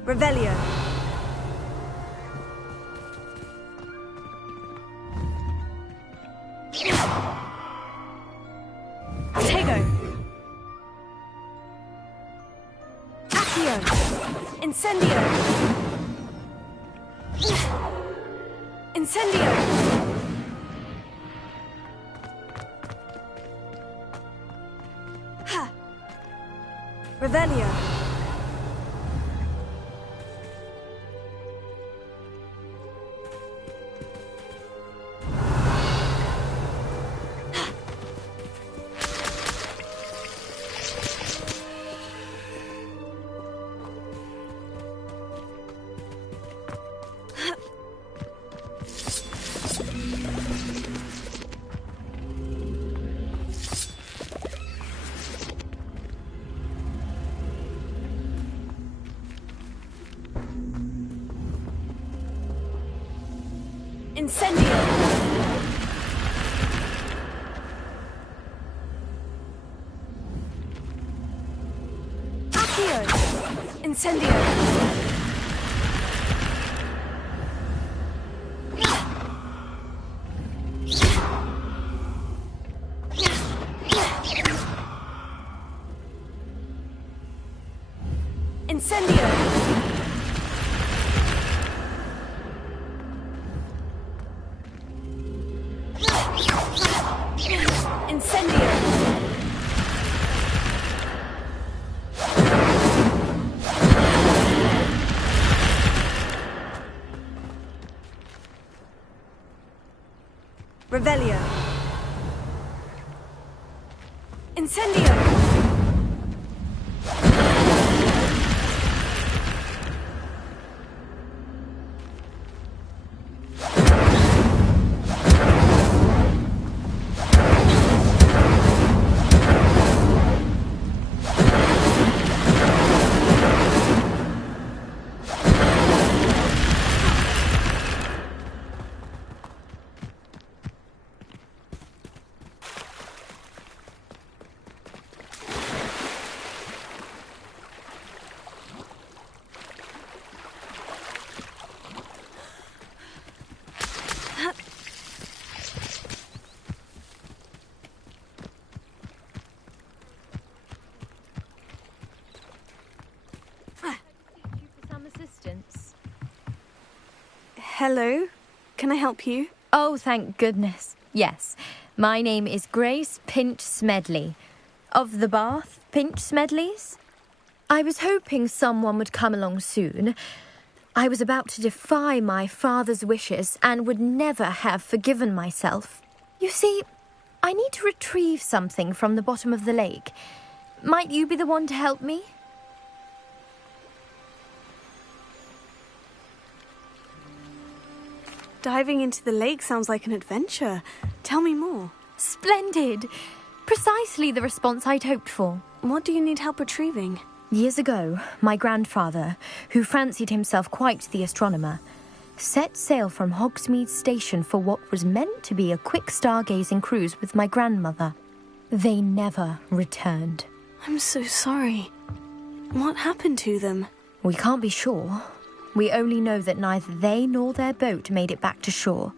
Revelio. Tego. Accio. Incendio. Incendio. Ha. Revelio. Incendio! Accio! Incendio! Incendio! Incendio! Revelio! Incendio! Hello, can I help you? Oh, thank goodness. Yes, my name is Grace Pinch Smedley, of the Bath Pinch Smedleys. I was hoping someone would come along soon. I was about to defy my father's wishes and would never have forgiven myself. You see, I need to retrieve something from the bottom of the lake. Might you be the one to help me? Diving into the lake sounds like an adventure. Tell me more. Splendid! Precisely the response I'd hoped for. What do you need help retrieving? Years ago, my grandfather, who fancied himself quite the astronomer, set sail from Hogsmeade Station for what was meant to be a quick stargazing cruise with my grandmother. They never returned. I'm so sorry. What happened to them? We can't be sure. We only know that neither they nor their boat made it back to shore.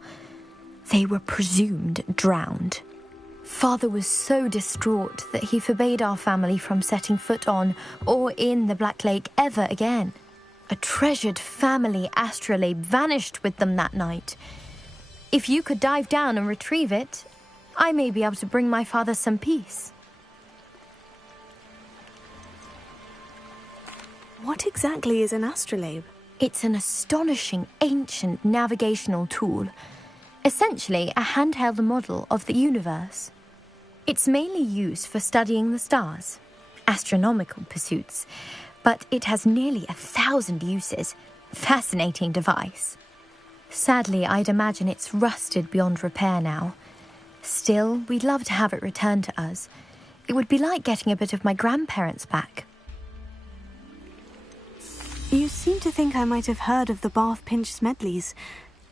They were presumed drowned. Father was so distraught that he forbade our family from setting foot on or in the Black Lake ever again. A treasured family astrolabe vanished with them that night. If you could dive down and retrieve it, I may be able to bring my father some peace. What exactly is an astrolabe? It's an astonishing ancient navigational tool. Essentially a handheld model of the universe. It's mainly used for studying the stars, astronomical pursuits, but it has nearly 1,000 uses. Fascinating device. Sadly, I'd imagine it's rusted beyond repair now. Still, we'd love to have it returned to us. It would be like getting a bit of my grandparents back. You seem to think I might have heard of the Bath Pinch Smedleys.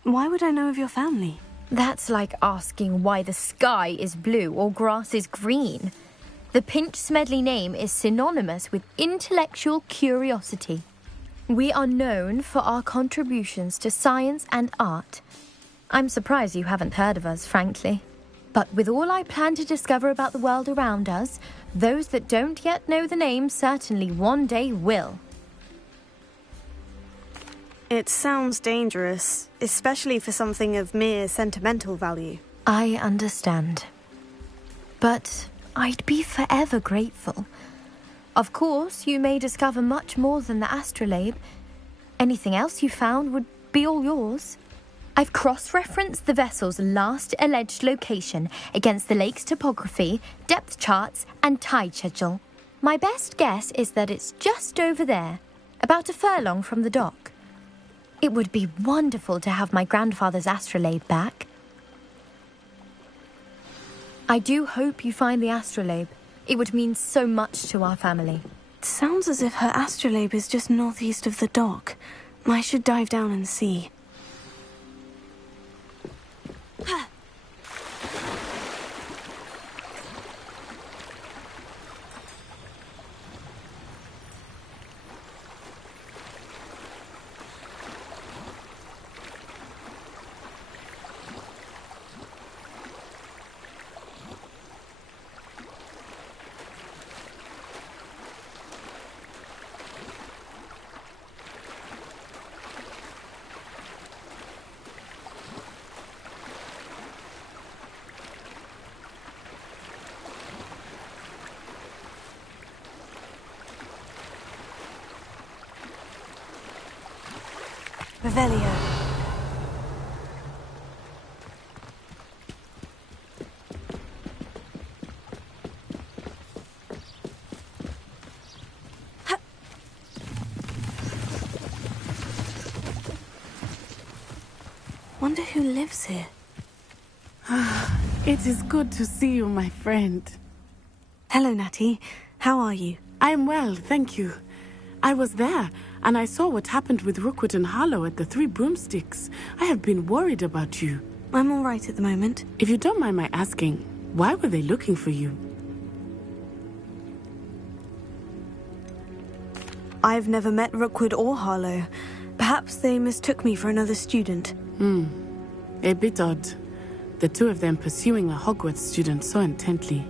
Why would I know of your family? That's like asking why the sky is blue or grass is green. The Pinch Smedley name is synonymous with intellectual curiosity. We are known for our contributions to science and art. I'm surprised you haven't heard of us, frankly. But with all I plan to discover about the world around us, those that don't yet know the name certainly one day will. It sounds dangerous, especially for something of mere sentimental value. I understand. But I'd be forever grateful. Of course, you may discover much more than the astrolabe. Anything else you found would be all yours. I've cross-referenced the vessel's last alleged location against the lake's topography, depth charts, and tide schedule. My best guess is that it's just over there, about a furlong from the dock. It would be wonderful to have my grandfather's astrolabe back. I do hope you find the astrolabe. It would mean so much to our family. It sounds as if her astrolabe is just northeast of the dock. I should dive down and see. Revelio. Wonder who lives here. It is good to see you, my friend. Hello, Natty. How are you? I'm well, thank you. I was there, and I saw what happened with Rookwood and Harlow at the Three Broomsticks. I have been worried about you. I'm all right at the moment. If you don't mind my asking, why were they looking for you? I've never met Rookwood or Harlow. Perhaps they mistook me for another student. A bit odd. The two of them pursuing a Hogwarts student so intently.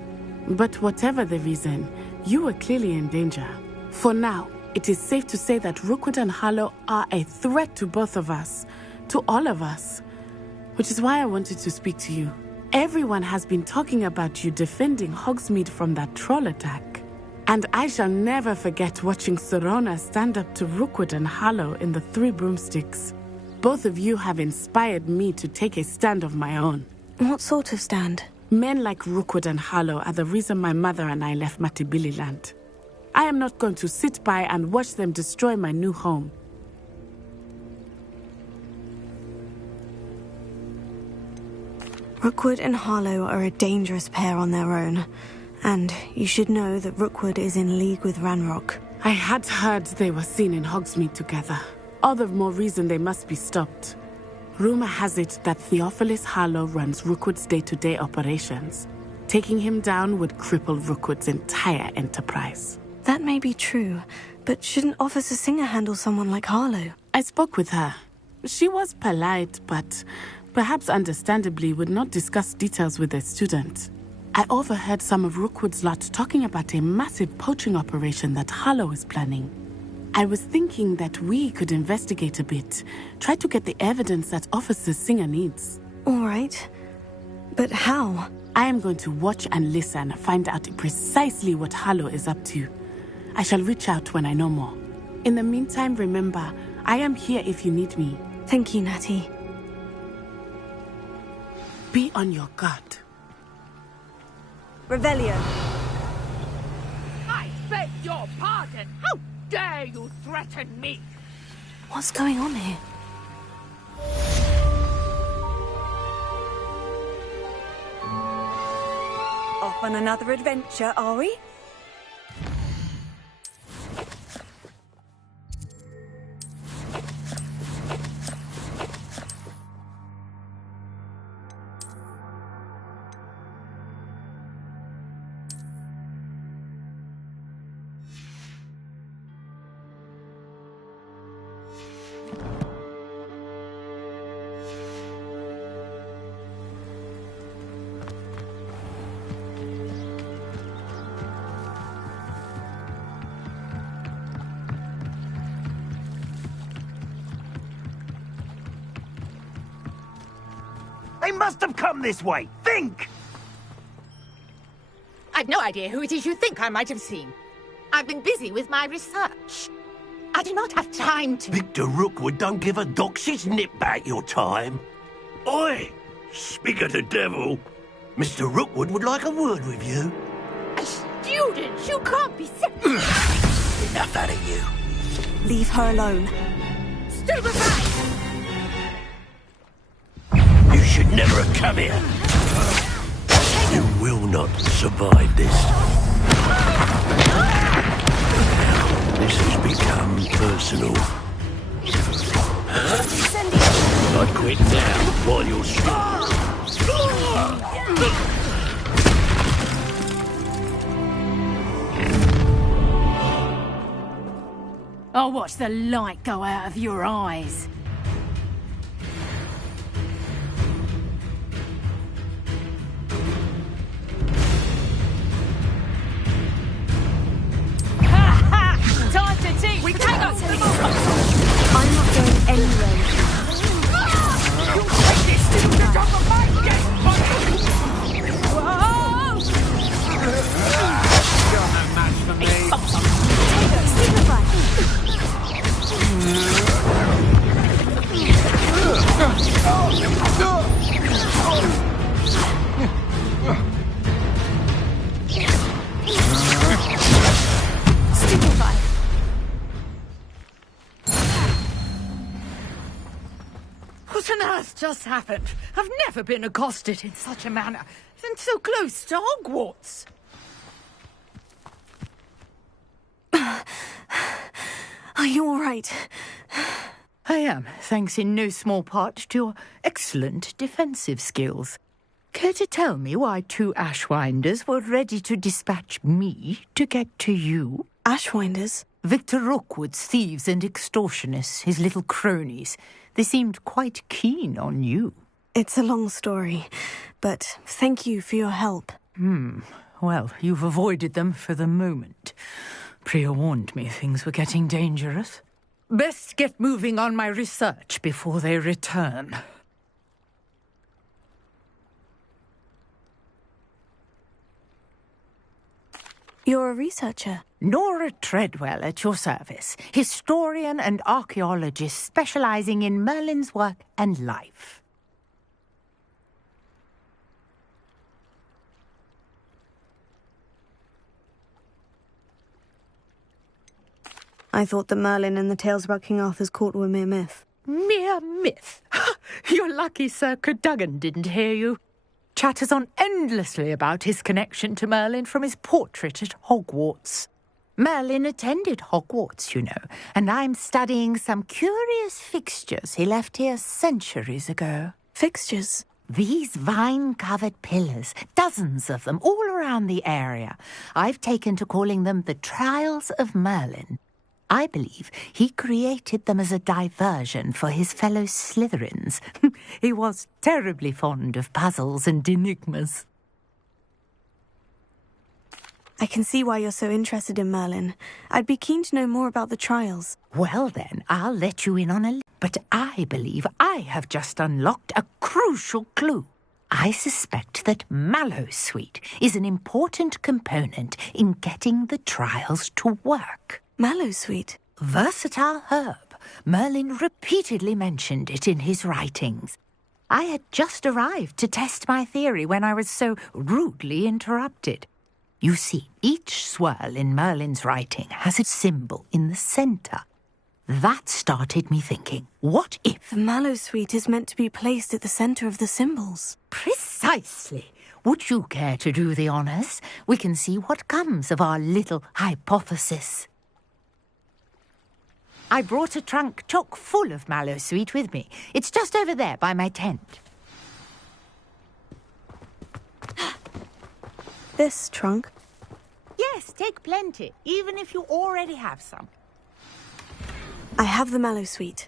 But whatever the reason, you were clearly in danger. For now, it is safe to say that Rookwood and Harlow are a threat to both of us, to all of us. Which is why I wanted to speak to you. Everyone has been talking about you defending Hogsmeade from that troll attack. And I shall never forget watching Serona stand up to Rookwood and Harlow in the Three Broomsticks. Both of you have inspired me to take a stand of my own. What sort of stand? Men like Rookwood and Harlow are the reason my mother and I left Matibili Land. I am not going to sit by and watch them destroy my new home. Rookwood and Harlow are a dangerous pair on their own. And you should know that Rookwood is in league with Ranrock. I had heard they were seen in Hogsmeade together. All the more reason they must be stopped. Rumor has it that Theophilus Harlow runs Rookwood's day-to-day operations. Taking him down would cripple Rookwood's entire enterprise. That may be true, but shouldn't Officer Singer handle someone like Harlow? I spoke with her. She was polite, but perhaps understandably would not discuss details with a student. I overheard some of Rookwood's lot talking about a massive poaching operation that Harlow is planning. I was thinking that we could investigate a bit, try to get the evidence that Officer Singer needs. All right. But how? I am going to watch and listen, find out precisely what Harlow is up to. I shall reach out when I know more. In the meantime, remember, I am here if you need me. Thank you, Natty. Be on your guard. Revelio. I beg your pardon. Oh, dare you threaten me? What's going on here? Off on another adventure, are we? They must have come this way. Think! I've no idea who it is you think I might have seen. I've been busy with my research. I do not have time to... Victor Rookwood don't give a doxy's nip back your time. Oi! Speak of the devil. Mr. Rookwood would like a word with you. A student? You can't be serious. Enough out of you. Leave her alone. Stupefy! You should never have come here. You will not survive this. Now, this has become personal. I'd quit now while you're still. I'll watch the light go out of your eyes. Time to teach potatoes! I'm not going anywhere. You'll take this to the top of my gate! Whoa! You're no match for me. Stupefy! What on earth just happened? I've never been accosted in such a manner, and so close to Hogwarts. Are you all right? I am, thanks in no small part to your excellent defensive skills. Care to tell me why two Ashwinders were ready to dispatch me to get to you? Ashwinders? Victor Rookwood's thieves and extortionists, his little cronies. They seemed quite keen on you. It's a long story, but thank you for your help. Well, you've avoided them for the moment. Priya warned me things were getting dangerous. Best get moving on my research before they return. You're a researcher? Nora Treadwell at your service, historian and archaeologist specializing in Merlin's work and life. I thought that Merlin and the tales about King Arthur's court were mere myth. Mere myth? You're lucky Sir Cadogan didn't hear you. Chatters on endlessly about his connection to Merlin from his portrait at Hogwarts. Merlin attended Hogwarts, you know, and I'm studying some curious fixtures he left here centuries ago. Fixtures? These vine-covered pillars, dozens of them, all around the area. I've taken to calling them the Trials of Merlin. I believe he created them as a diversion for his fellow Slytherins. He was terribly fond of puzzles and enigmas. I can see why you're so interested in Merlin. I'd be keen to know more about the trials. Well then, I'll let you in on a... But I believe I have just unlocked a crucial clue. I suspect that Mallowsweet is an important component in getting the trials to work. Mallowsweet? Versatile herb. Merlin repeatedly mentioned it in his writings. I had just arrived to test my theory when I was so rudely interrupted. You see, each swirl in Merlin's writing has its symbol in the center. That started me thinking, what if... The Mallowsweet is meant to be placed at the center of the symbols. Precisely. Would you care to do the honors? We can see what comes of our little hypothesis. I brought a trunk chock full of Mallowsweet with me. It's just over there by my tent. This trunk? Yes, take plenty, even if you already have some. I have the Mallowsweet.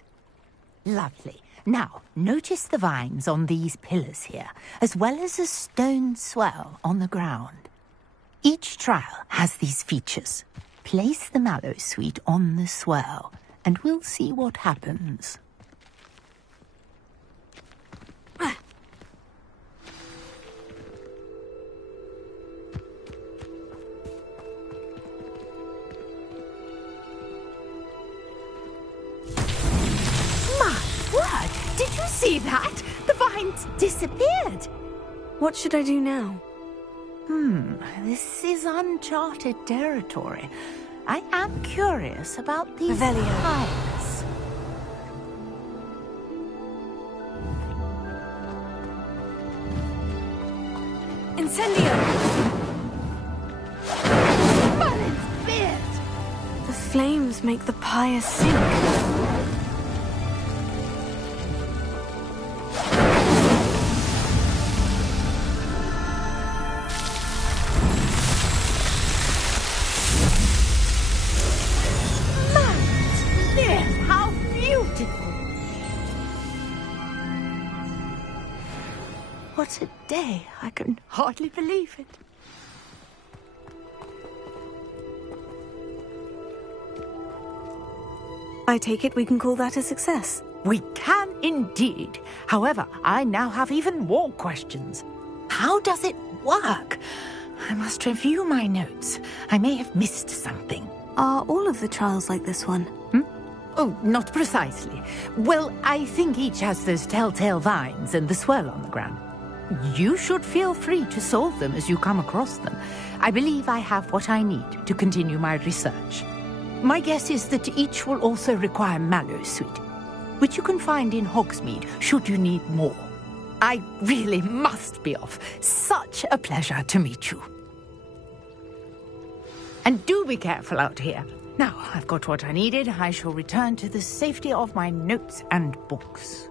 Lovely. Now, notice the vines on these pillars here, as well as a stone swell on the ground. Each trial has these features. Place the Mallowsweet on the swell, and we'll see what happens. Did you see that? The vines disappeared. What should I do now? This is uncharted territory. I am curious about these Revelio. vines. Incendio! Merlin's beard! The flames make the pyre sink. What a day. I can hardly believe it. I take it we can call that a success. We can indeed. However, I now have even more questions. How does it work? I must review my notes. I may have missed something. Are all of the trials like this one? Oh, not precisely. Well, I think each has those telltale vines and the swirl on the ground. You should feel free to solve them as you come across them. I believe I have what I need to continue my research. My guess is that each will also require Mallowsweet, which you can find in Hogsmeade should you need more. I really must be off. Such a pleasure to meet you. And do be careful out here. Now, I've got what I needed. I shall return to the safety of my notes and books.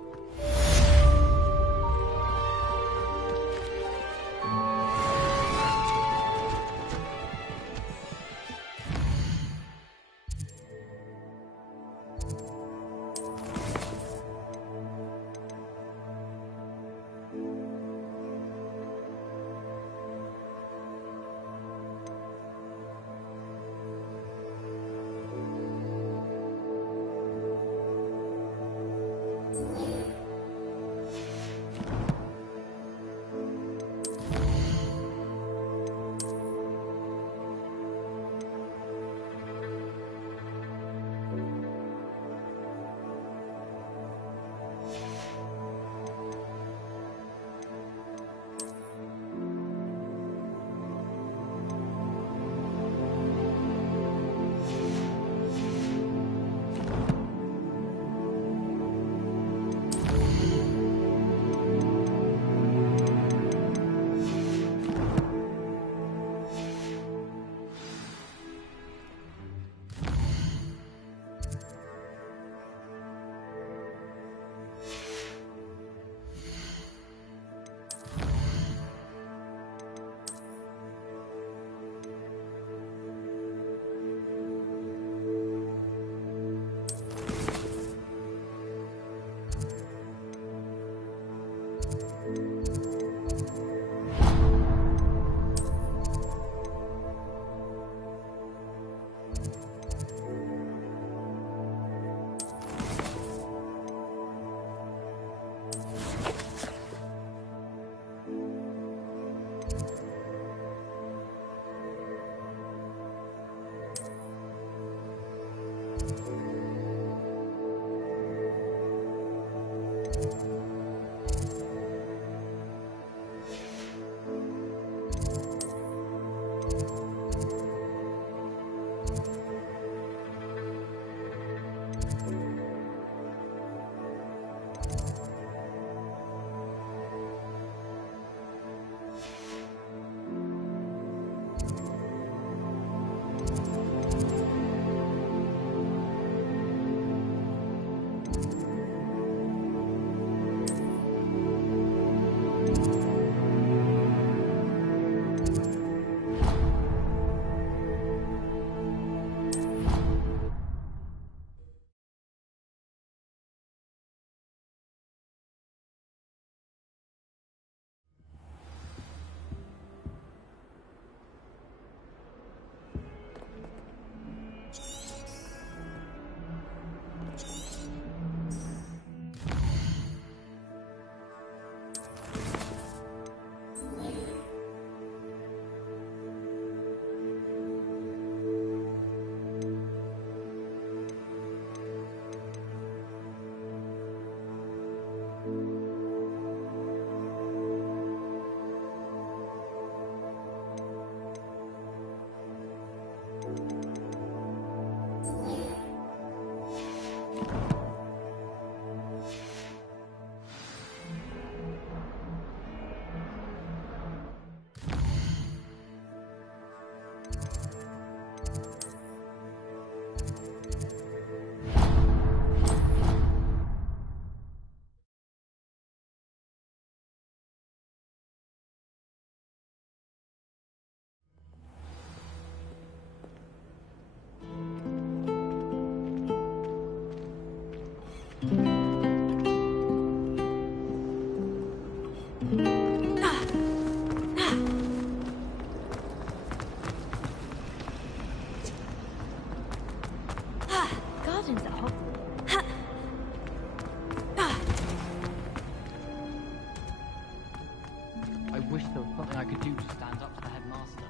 I wish there was something I could do to stand up to the headmaster.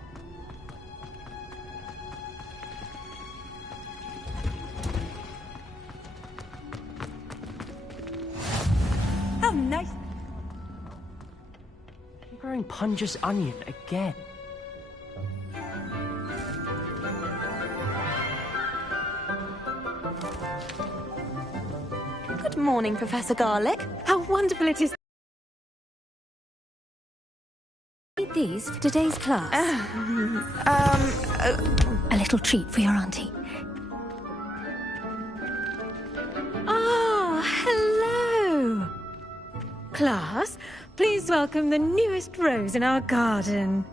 How nice! I'm growing Punja's onion again. Good morning, Professor Garlic. How wonderful it is. Need these for today's class. A little treat for your auntie. Oh, hello. Class, please welcome the newest rose in our garden.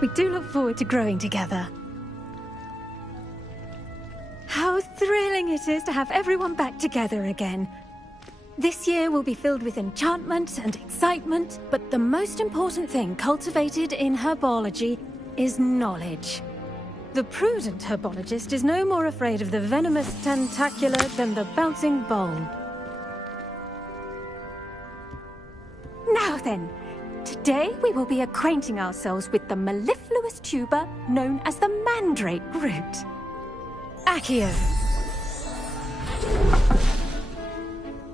We do look forward to growing together. How thrilling it is to have everyone back together again. This year will be filled with enchantment and excitement, but the most important thing cultivated in herbology is knowledge. The prudent herbologist is no more afraid of the venomous tentacula than the bouncing bulb. Now then, today we will be acquainting ourselves with the mellifluous tuber known as the mandrake root. Accio.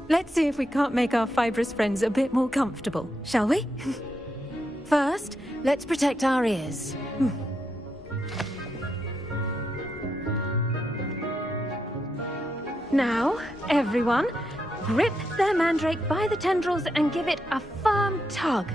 Let's see if we can't make our fibrous friends a bit more comfortable, shall we? First, let's protect our ears. Now, everyone, grip their mandrake by the tendrils and give it a firm tug.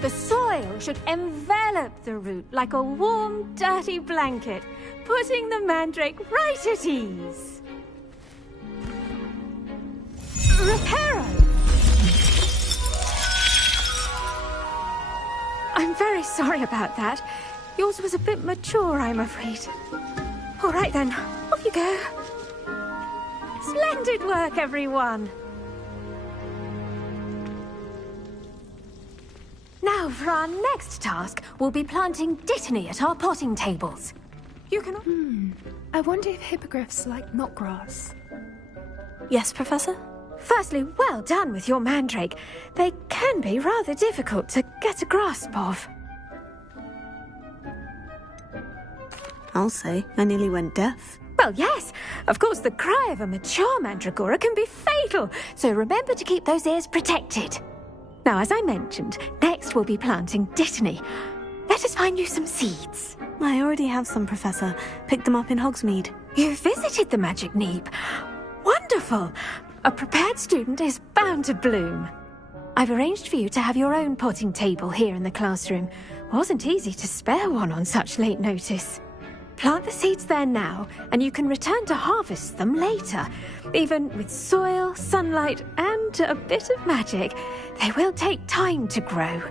The soil should envelop the root like a warm, dirty blanket, putting the mandrake right at ease. Reparo! I'm very sorry about that. Yours was a bit mature, I'm afraid. All right then, off you go. Splendid work, everyone. Now, for our next task, we'll be planting dittany at our potting tables. You can... I wonder if hippogriffs like knotgrass. Yes, Professor? Firstly, well done with your mandrake. They can be rather difficult to get a grasp of. I'll say, I nearly went deaf. Well, yes. Of course, the cry of a mature mandragora can be fatal, so remember to keep those ears protected. Now, as I mentioned, next we'll be planting Dittany. Let us find you some seeds. I already have some, Professor. Picked them up in Hogsmeade. You visited the Magic Neep. Wonderful. A prepared student is bound to bloom. I've arranged for you to have your own potting table here in the classroom. Wasn't easy to spare one on such late notice. Plant the seeds there now, and you can return to harvest them later. Even with soil, sunlight, and a bit of magic, they will take time to grow.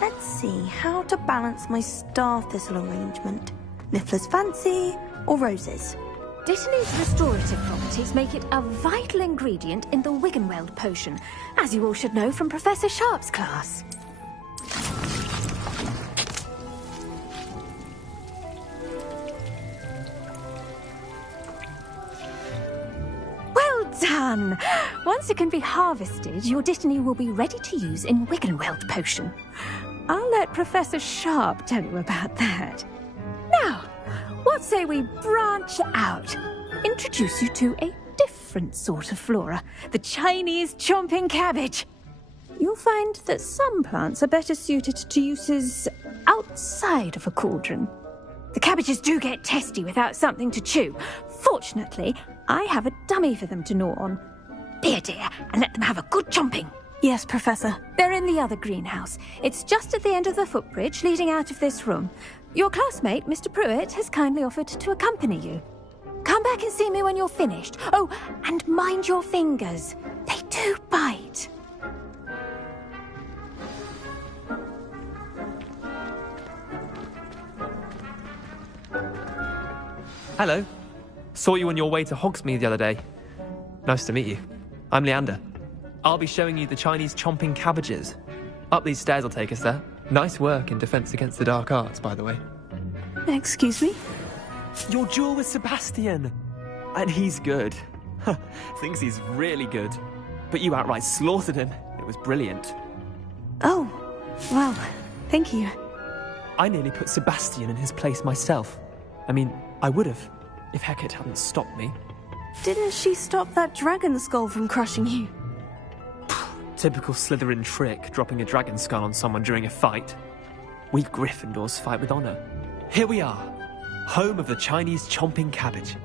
Let's see how to balance my star thistle arrangement. Niffler's fancy or roses? Dittany's restorative properties make it a vital ingredient in the Wiggenweld potion, as you all should know from Professor Sharp's class. Well done! Once it can be harvested, your Dittany will be ready to use in Wiggenweld potion. I'll let Professor Sharp tell you about that. Now, what say we branch out? Introduce you to a different sort of flora, the Chinese chomping cabbage. You'll find that some plants are better suited to uses outside of a cauldron. The cabbages do get testy without something to chew. Fortunately, I have a dummy for them to gnaw on. Be a dear and let them have a good chomping. Yes, Professor. They're in the other greenhouse. It's just at the end of the footbridge leading out of this room. Your classmate, Mr. Pruitt, has kindly offered to accompany you. Come back and see me when you're finished. Oh, and mind your fingers. They do bite. Hello. Saw you on your way to Hogsmeade the other day. Nice to meet you. I'm Leander. I'll be showing you the Chinese chomping cabbages. Up these stairs will take us there. Nice work in Defense Against the Dark Arts, by the way. Excuse me? Your duel with Sebastian! And he's good. Thinks he's really good. But you outright slaughtered him. It was brilliant. Oh, well, thank you. I nearly put Sebastian in his place myself. I mean, I would have, if Hecate hadn't stopped me. Didn't she stop that dragon skull from crushing you? Typical Slytherin trick, dropping a dragon skull on someone during a fight. We Gryffindors fight with honor. Here we are, home of the Chinese chomping cabbage.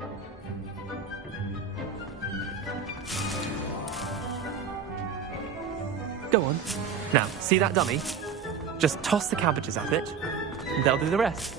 Go on. Now, see that dummy? Just toss the cabbages at it, and they'll do the rest.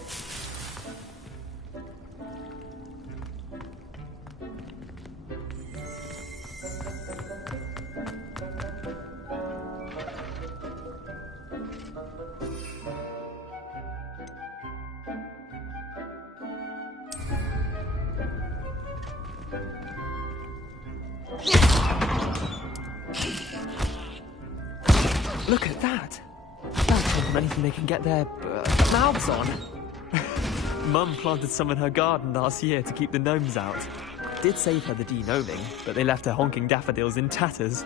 Look at that! That came from anything they can get their mouths on. Mum planted some in her garden last year to keep the gnomes out. Did save her the de-gnoming, but they left her honking daffodils in tatters.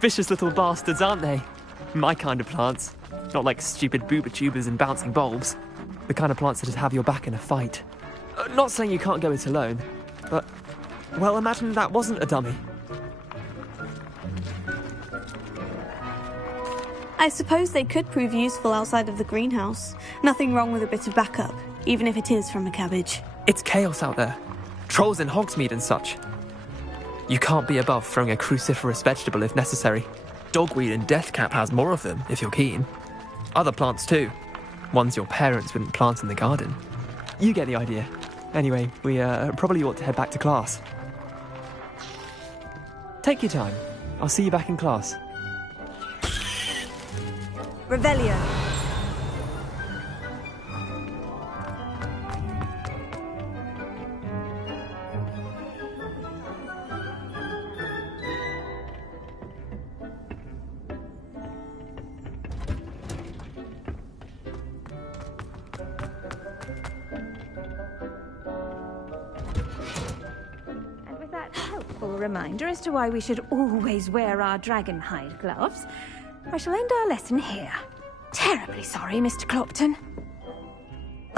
Vicious little bastards, aren't they? My kind of plants. Not like stupid booba tubers and bouncing bulbs. The kind of plants that'd have your back in a fight. Not saying you can't go it alone, but... well, imagine that wasn't a dummy. I suppose they could prove useful outside of the greenhouse. Nothing wrong with a bit of backup, even if it is from a cabbage. It's chaos out there. Trolls in Hogsmeade and such. You can't be above throwing a cruciferous vegetable if necessary. Dogweed and deathcap has more of them, if you're keen. Other plants too. Ones your parents wouldn't plant in the garden. You get the idea. Anyway, we probably ought to head back to class. Take your time. I'll see you back in class. Revelio. And with that helpful reminder as to why we should always wear our dragon hide gloves, I shall end our lesson here. Terribly sorry, Mr. Clopton.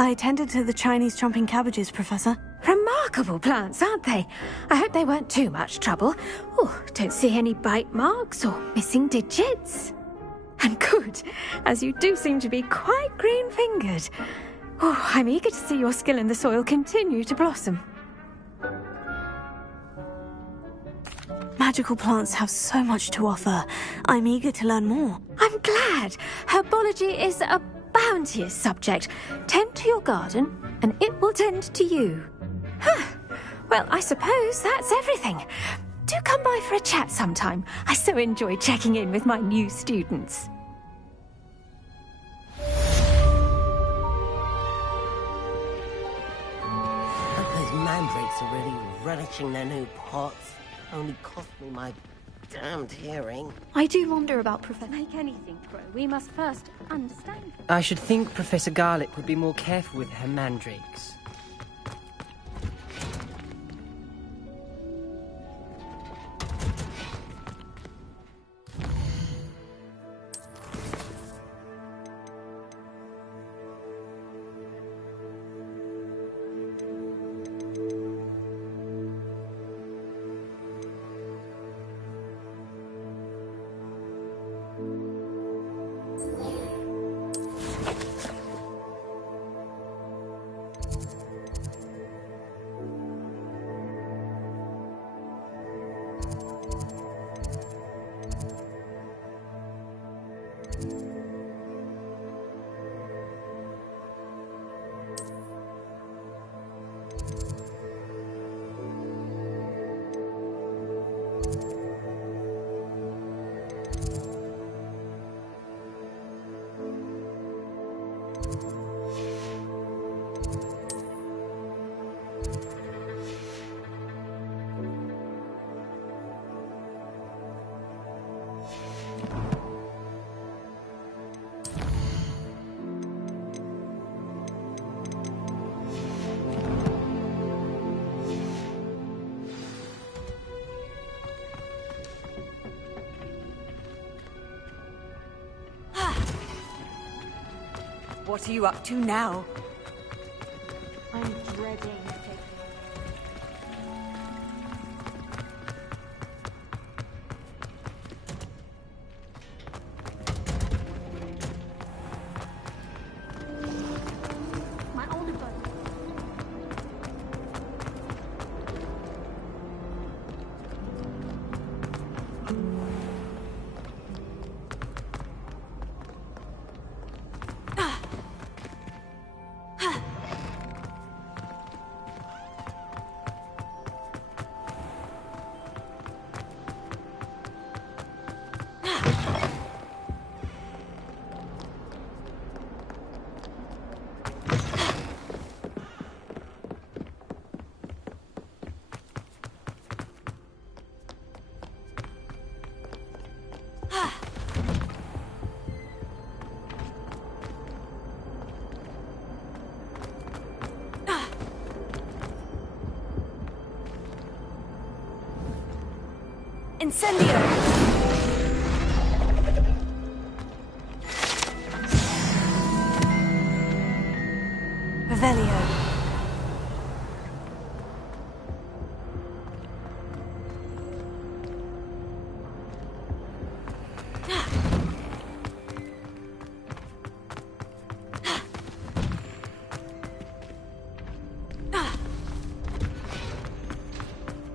I attended to the Chinese chomping cabbages, Professor. Remarkable plants, aren't they? I hope they weren't too much trouble. Oh, don't see any bite marks or missing digits. And good, as you do seem to be quite green-fingered. Oh, I'm eager to see your skill in the soil continue to blossom. Magical plants have so much to offer. I'm eager to learn more. I'm glad. Herbology is a bounteous subject. Tend to your garden, and it will tend to you. Huh. Well, I suppose that's everything. Do come by for a chat sometime. I so enjoy checking in with my new students. Those mandrakes are really relishing their new pots. Only cost me my damned hearing. I do wonder about Professor... Make anything grow, we must first understand. I should think Professor Garlic would be more careful with her mandrakes. What are you up to now? I'm dreading my older brother. Incendio! Revelio.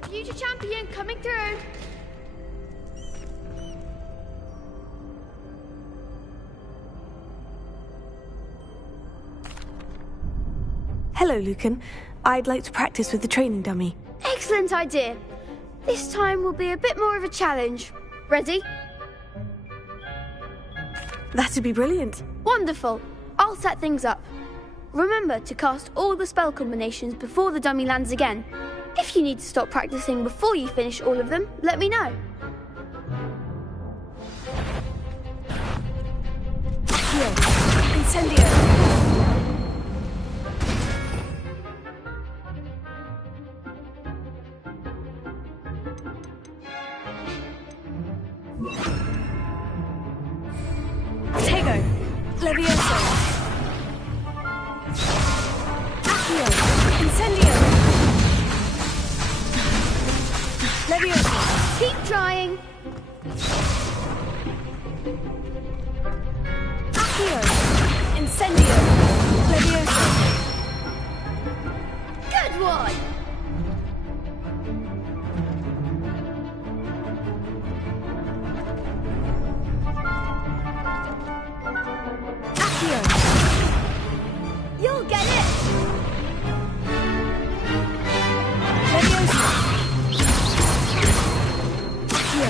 Future champion coming through. Hello, Lucan. I'd like to practice with the training dummy. Excellent idea. This time will be a bit more of a challenge. Ready? That'd be brilliant. Wonderful. I'll set things up. Remember to cast all the spell combinations before the dummy lands again. If you need to stop practicing before you finish all of them, let me know. Here. Incendio. Tego. Levioso. going. Accio! Incendio! Levioso! Good one! Accio! You'll get it! Levioso! Accio!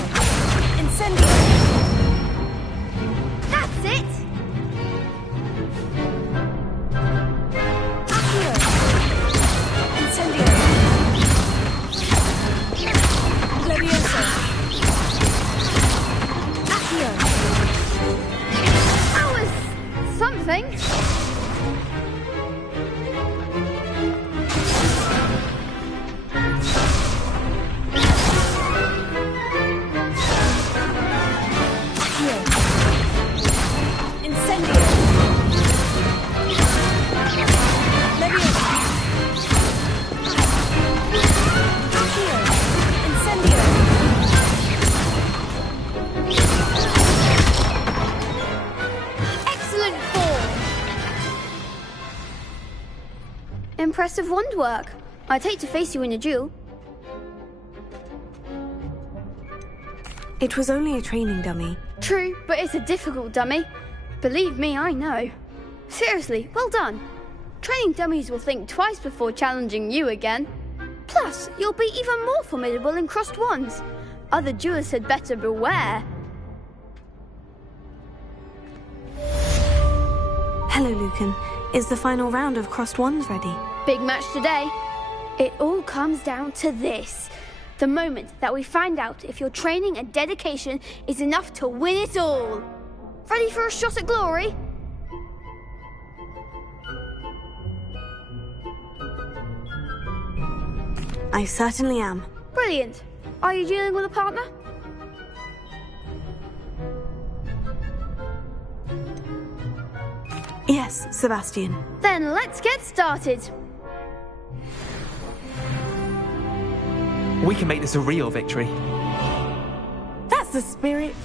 Incendio! That's it! Accio! Incendio! Levioso! Accio! That was something. Accio! Incendio! Levioso! Accio! Incendio! Excellent form. Impressive wand work. I'd hate to face you in a duel. It was only a training dummy. True, but it's a difficult dummy. Believe me, I know. Seriously, well done. Training dummies will think twice before challenging you again. Plus, you'll be even more formidable in crossed wands. Other duelists had better beware. Hello, Lucan. Is the final round of crossed wands ready? Big match today. It all comes down to this. The moment that we find out if your training and dedication is enough to win it all. Ready for a shot at glory? I certainly am. Brilliant. Are you dealing with a partner? Yes, Sebastian. Then let's get started. We can make this a real victory. That's the spirit.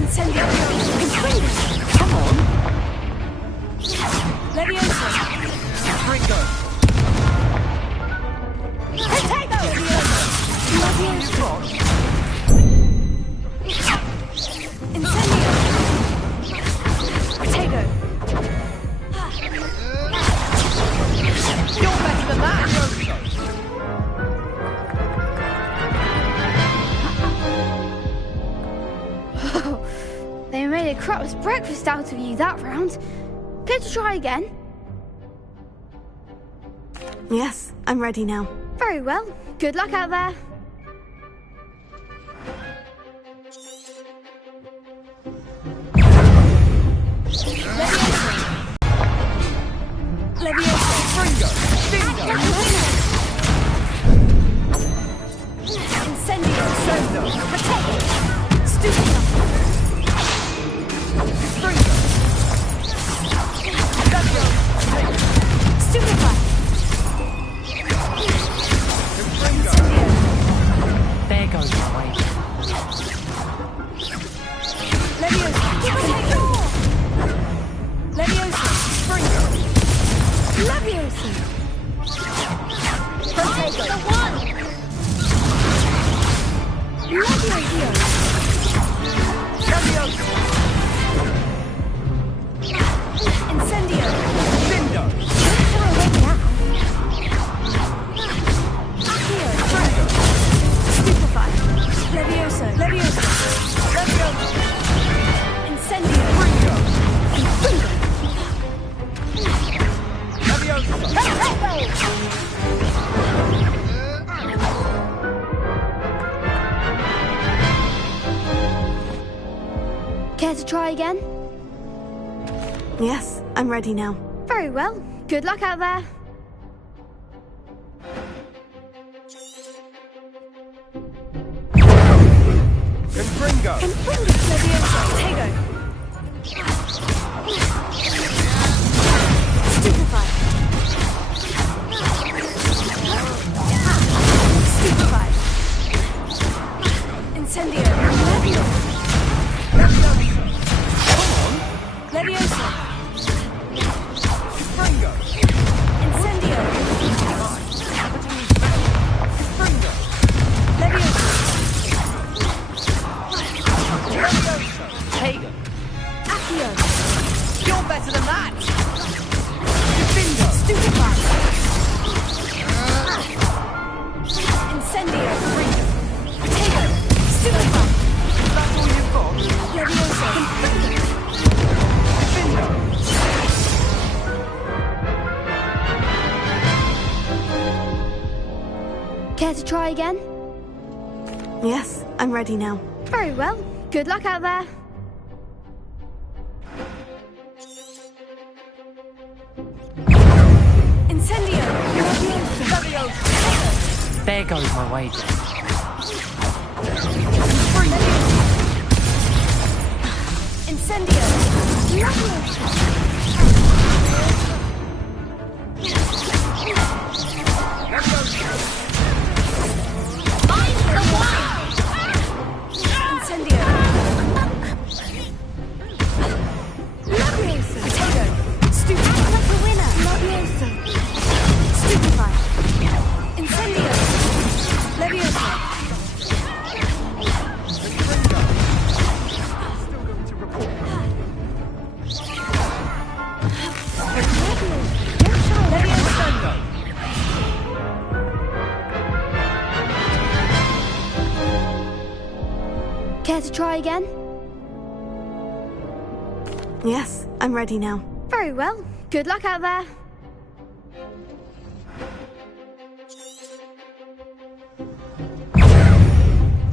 Incendio! Come on! Levioso! Ringo! Potato! Levioso! Incendio! Potato! You're better than that, Yoso! They made a crap's breakfast out of you that round. Care to try again? Yes, I'm ready now. Very well. Good luck out there. Levioso! Ringo! Dingo! Incendio! Sendo! Potato! Stupida! Ringo! Stupefy! Ringo! There goes my way. Levioso! Potato! Levioso! Ringo! Levioso! Potato! The one! Levioso! Levioso! Incendio! Dindo! Throw away now! Accio! Stupefy! Levioso! Levioso! Levioso! Incendio! Ringo! Care to try again? Yes, I'm ready now. Very well. Good luck out there. Confringo! Confringo! Leviosa! Tego! Stupefy! Stupefy! Incendio! Levio! Leviosa! Confringo! Incendio! Confringo! Leviosa! Hager, Accio! you're better than that! Stupefy! Incendio! Tego! Stupefy! That's all you've got? Leviosa! Care to try again? Yes, I'm ready now. Very well. Good luck out there. Incendio! There goes my wager. Incendio! Incendio! Leviosa! Potato! Stupefy! Like a winner! Leviosa! Stupefy! Incendio! Leviosa! Still going to report. Leviosa! Care to try again? Yes, I'm ready now. Very well. Good luck out there.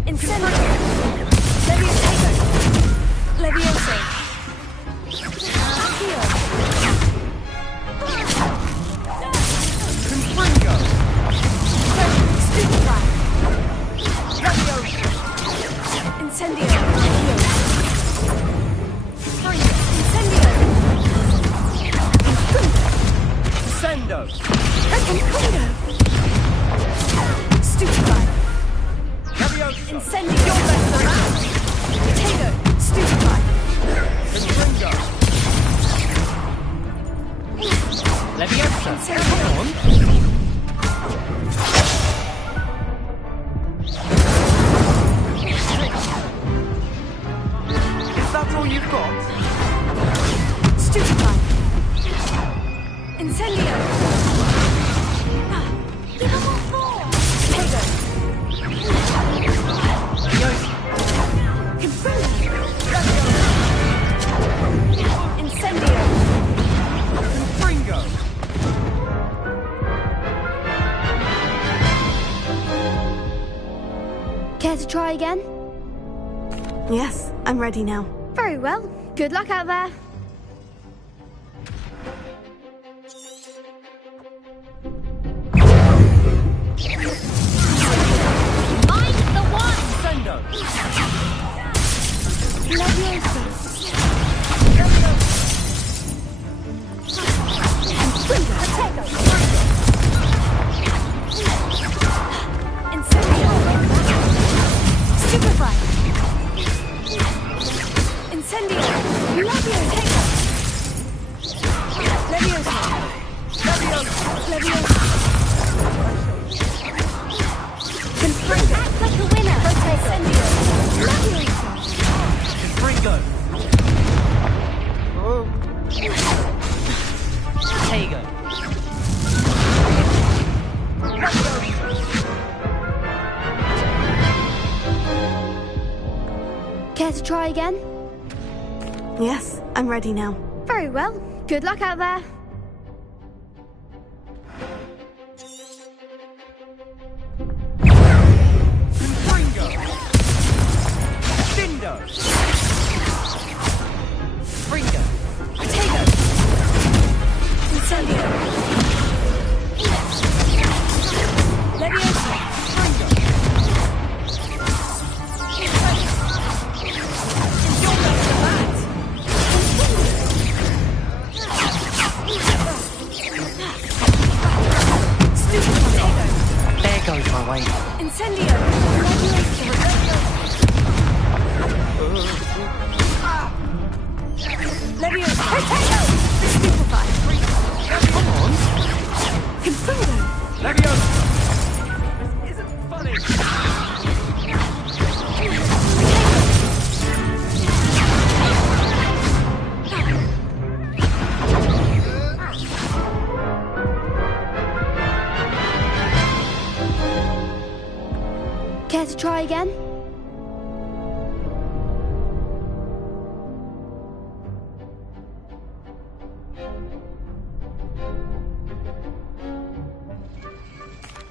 Incendio! Leviosa! Leviosa! Accio! Confringo! Stupefy! Leviosa! Incendio! Incendio! Sendo! Confringo! Stupefy! Leviosa! Incendio! Potato! Stupefy! Confringo! Leviosa, Incendio! come on. Is that all you've got? Stupefy! Incendio! Potato! Confringo! Incendio! Confringo! Care to try again? Yes, I'm ready now. Very well. Good luck out there. Mind the one! Sendo! Leviosa! Incendio! Stupefy! Incendio! Leviosa! Leviosa! Leviosa! Confringo! Act like a winner! Incendio! Leviosa! Confringo! Hager, Care to try again? Yes, I'm ready now. Very well. Good luck out there. Confringo! Dindo! Fringo, Potato! Incendio! Leviosa! try again?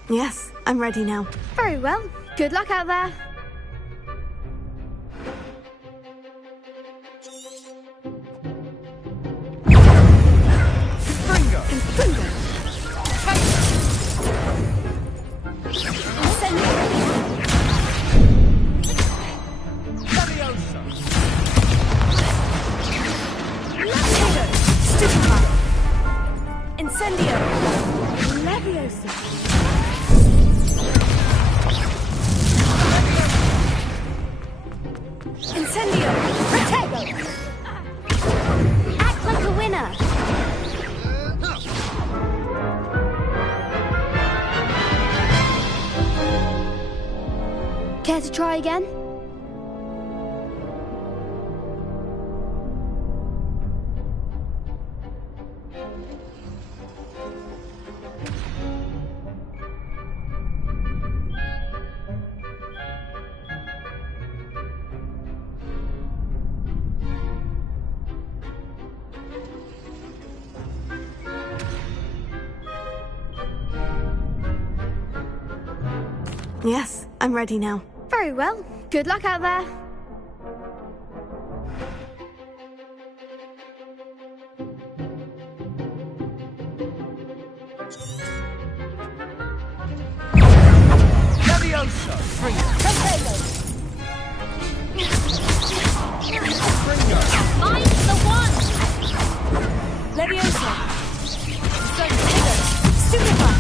Yes, I'm ready now. Very well. Good luck out there. Incendio! Leviosa! Incendio! Protego! Act like a winner. Care to try again? Yes, I'm ready now. Very well. Good luck out there. Leviosa! Mind the one! Leviosa! Stupefy!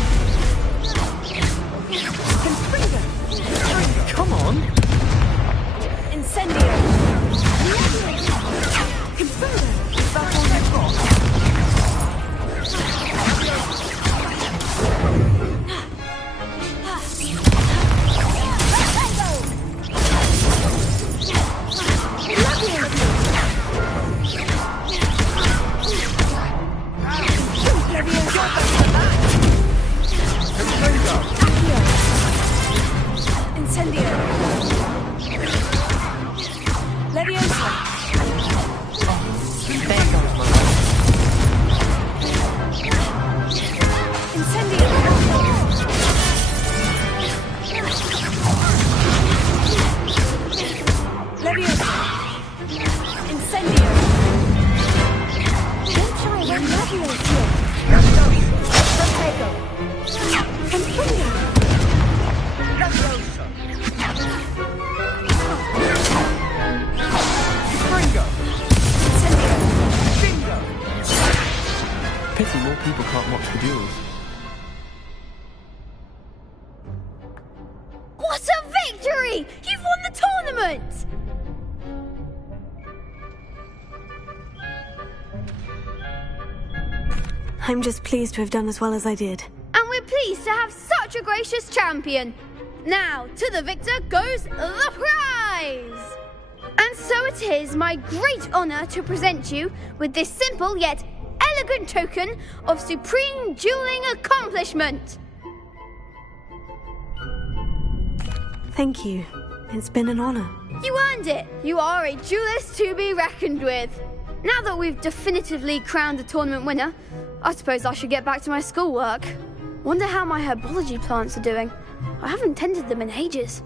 Come on! Incendio! Confunder! Is that all you've got? Incendio! Leviosa! There goes my life. Incendio! Leviosa! Incendio! Don't try when Leviosa! Protego! Confunder! Leviosa! Pity more people can't watch the duels. What a victory! You've won the tournament! I'm just pleased to have done as well as I did. And we're pleased to have such a gracious champion. Now, to the victor goes the prize! And so it is my great honour to present you with this simple yet elegant token of supreme dueling accomplishment. Thank you. It's been an honour. You earned it. You are a duelist to be reckoned with. Now that we've definitively crowned the tournament winner, I suppose I should get back to my schoolwork. Wonder how my herbology plants are doing. I haven't tended them in ages.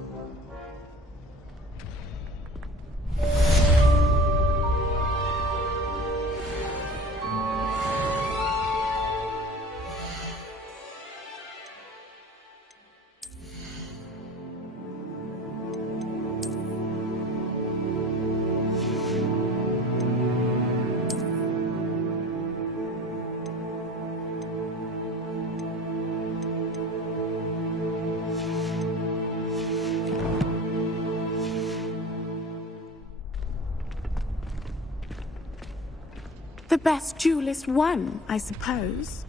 The best duelist won, I suppose.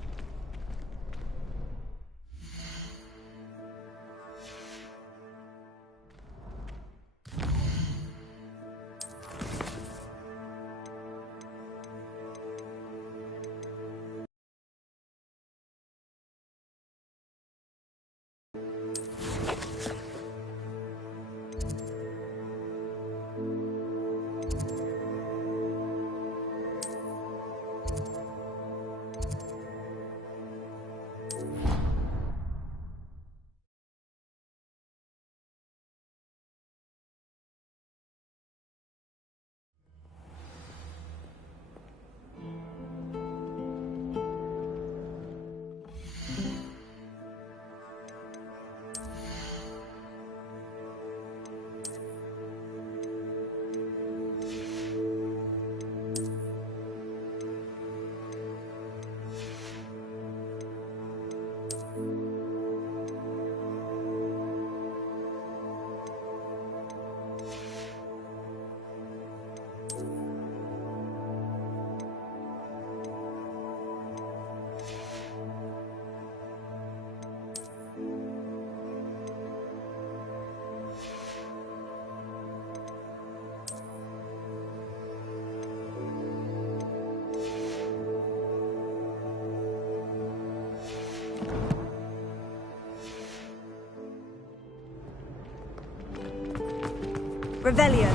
Revelio.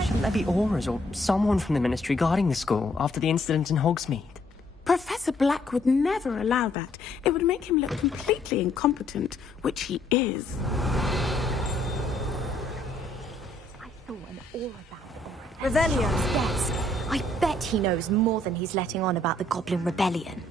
Shouldn't there be Auras or someone from the Ministry guarding the school after the incident in Hogsmeade? Professor Black would never allow that. It would make him look completely incompetent, which he is. I saw an aura about Revelio's desk. I bet he knows more than he's letting on about the Goblin Rebellion.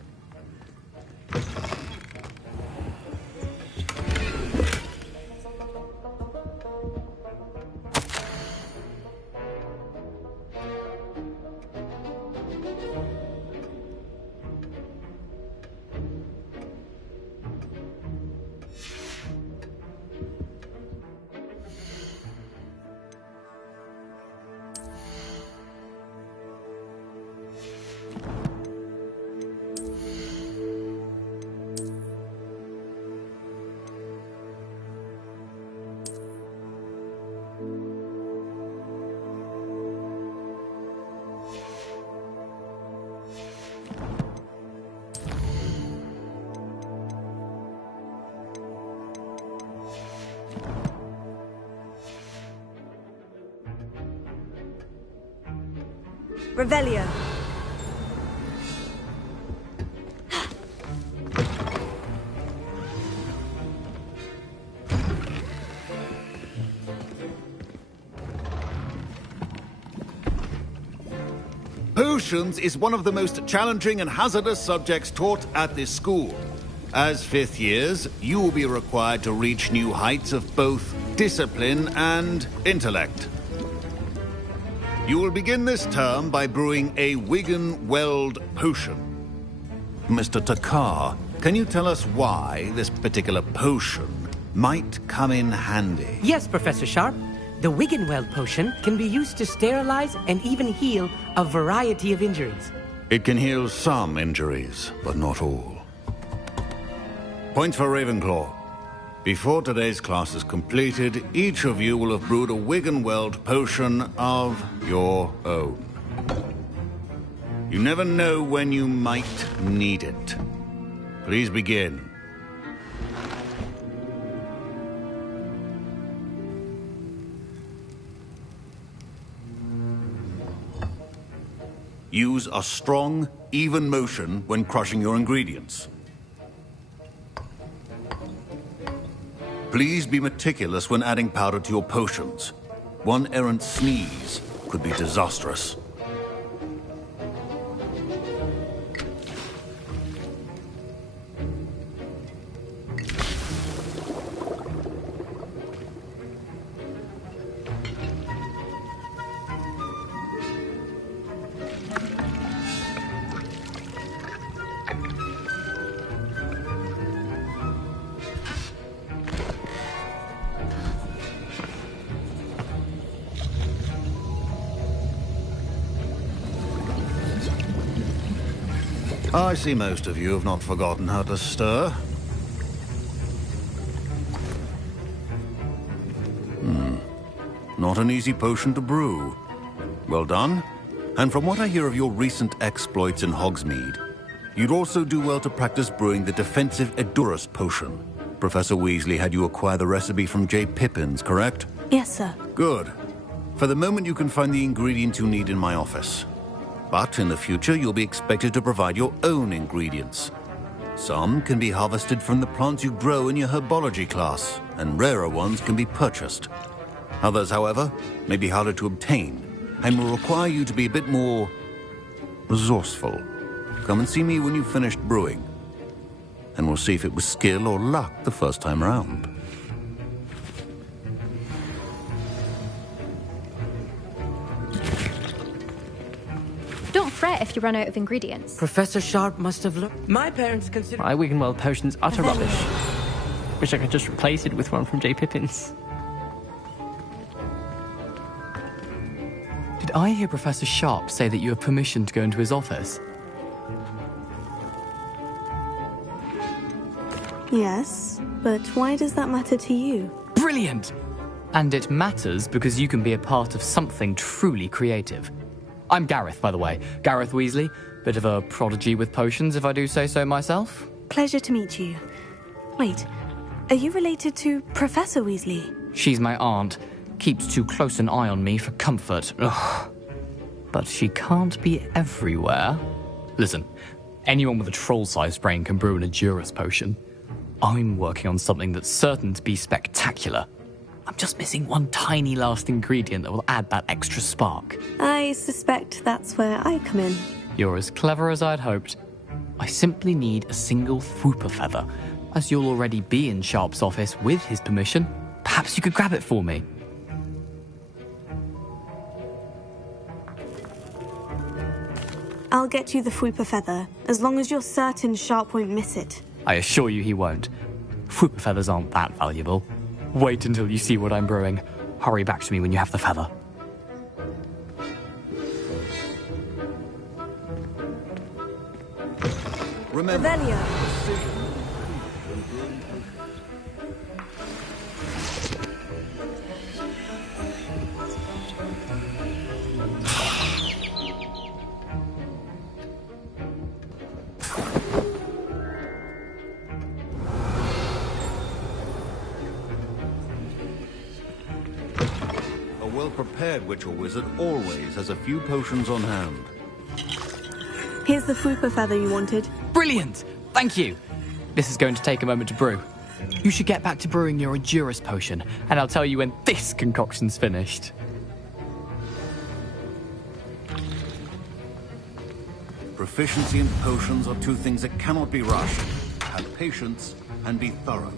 Revelio. Potions is one of the most challenging and hazardous subjects taught at this school. As fifth years, you will be required to reach new heights of both discipline and intellect. You will begin this term by brewing a Wigan-Weld potion. Mr. Takar, can you tell us why this particular potion might come in handy? Yes, Professor Sharp. The Wigan-Weld potion can be used to sterilize and even heal a variety of injuries. It can heal some injuries, but not all. Points for Ravenclaw. Before today's class is completed, each of you will have brewed a Wigan-Weld potion of your own. You never know when you might need it. Please begin. Use a strong, even motion when crushing your ingredients. Please be meticulous when adding powder to your potions. One errant sneeze could be disastrous. I see most of you have not forgotten how to stir. Not an easy potion to brew. Well done. And from what I hear of your recent exploits in Hogsmeade, you'd also do well to practice brewing the defensive Edurus potion. Professor Weasley had you acquire the recipe from J. Pippins, correct? Yes, sir. Good. For the moment, you can find the ingredients you need in my office. But in the future, you'll be expected to provide your own ingredients. Some can be harvested from the plants you grow in your herbology class, and rarer ones can be purchased. Others, however, may be harder to obtain, and will require you to be a bit more resourceful. Come and see me when you've finished brewing, and we'll see if it was skill or luck the first time round. Don't fret if you run out of ingredients. Professor Sharp must have learned. My parents consider My Wigan-Weld potion's utter rubbish. Wish I could just replace it with one from J. Pippins. Did I hear Professor Sharp say that you have permission to go into his office? Yes, but why does that matter to you? Brilliant! And it matters because you can be a part of something truly creative. I'm Gareth, by the way. Gareth Weasley. Bit of a prodigy with potions, if I do say so myself. Pleasure to meet you. Wait, are you related to Professor Weasley? She's my aunt. Keeps too close an eye on me for comfort. Ugh. But she can't be everywhere. Listen, anyone with a troll-sized brain can brew an Edurus potion. I'm working on something that's certain to be spectacular. I'm just missing one tiny last ingredient that will add that extra spark. I suspect that's where I come in. You're as clever as I'd hoped. I simply need a single Fwooper feather. As you'll already be in Sharp's office with his permission, perhaps you could grab it for me. I'll get you the Fwooper feather, as long as you're certain Sharp won't miss it. I assure you he won't. Fwooper feathers aren't that valuable. Wait until you see what I'm brewing. Hurry back to me when you have the feather. Remember. Revelio. A well-prepared witch or wizard always has a few potions on hand. Here's the Fwooper feather you wanted. Brilliant! Thank you! This is going to take a moment to brew. You should get back to brewing your Edurus potion, and I'll tell you when this concoction's finished. Proficiency and potions are two things that cannot be rushed. Have patience and be thorough.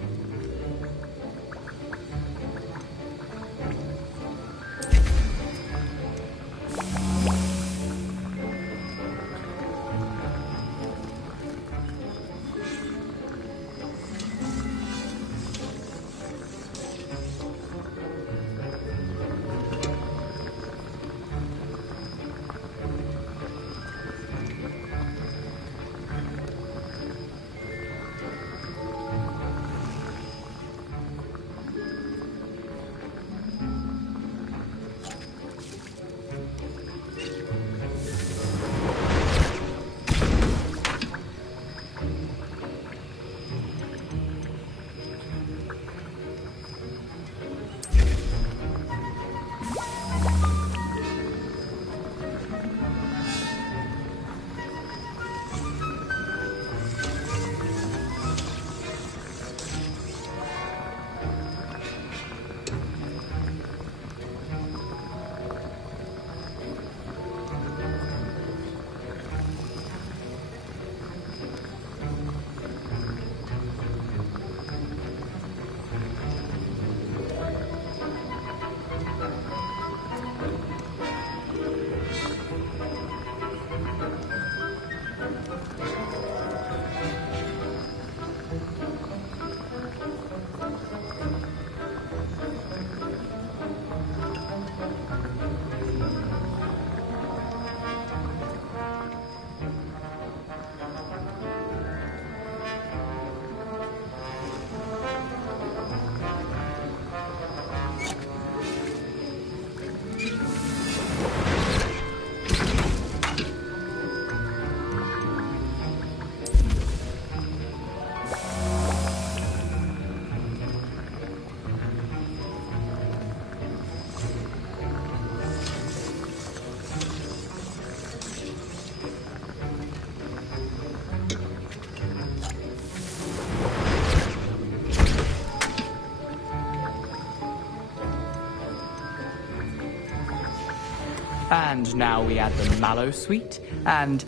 And now we add the mallow sweet, and...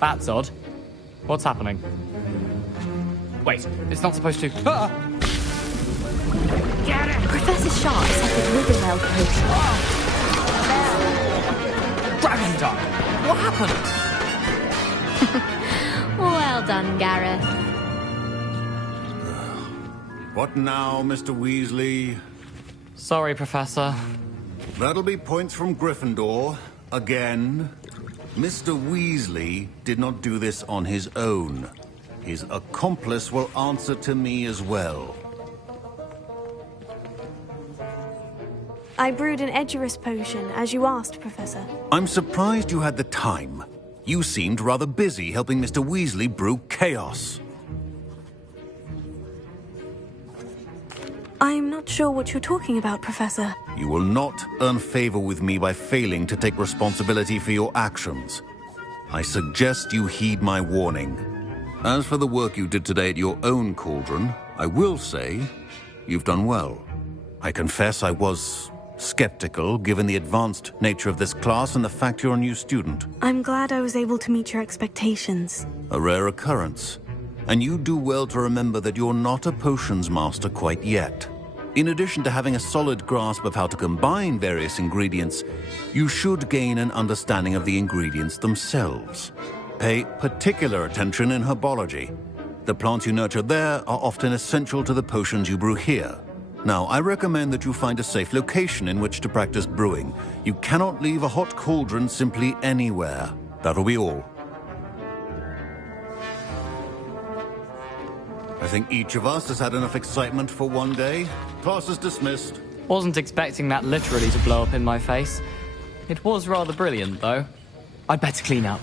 That's odd. What's happening? Wait, it's not supposed to... Ah! Get it! Professor Sharp said the Wiggenweld potion. Dragon Dart! What happened? Well done, Gareth. What now, Mr. Weasley? Sorry, Professor. That'll be points from Gryffindor. Again. Mr. Weasley did not do this on his own. His accomplice will answer to me as well. I brewed an Edurus potion, as you asked, Professor. I'm surprised you had the time. You seemed rather busy helping Mr. Weasley brew chaos. I'm not sure what you're talking about, Professor. You will not earn favor with me by failing to take responsibility for your actions. I suggest you heed my warning. As for the work you did today at your own cauldron, I will say you've done well. I confess I was skeptical, given the advanced nature of this class and the fact you're a new student. I'm glad I was able to meet your expectations. A rare occurrence. And you do well to remember that you're not a potions master quite yet. In addition to having a solid grasp of how to combine various ingredients, you should gain an understanding of the ingredients themselves. Pay particular attention in herbology. The plants you nurture there are often essential to the potions you brew here. Now, I recommend that you find a safe location in which to practice brewing. You cannot leave a hot cauldron simply anywhere. That'll be all. I think each of us has had enough excitement for one day. Class is dismissed. Wasn't expecting that literally to blow up in my face. It was rather brilliant, though. I'd better clean up.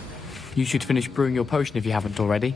You should finish brewing your potion if you haven't already.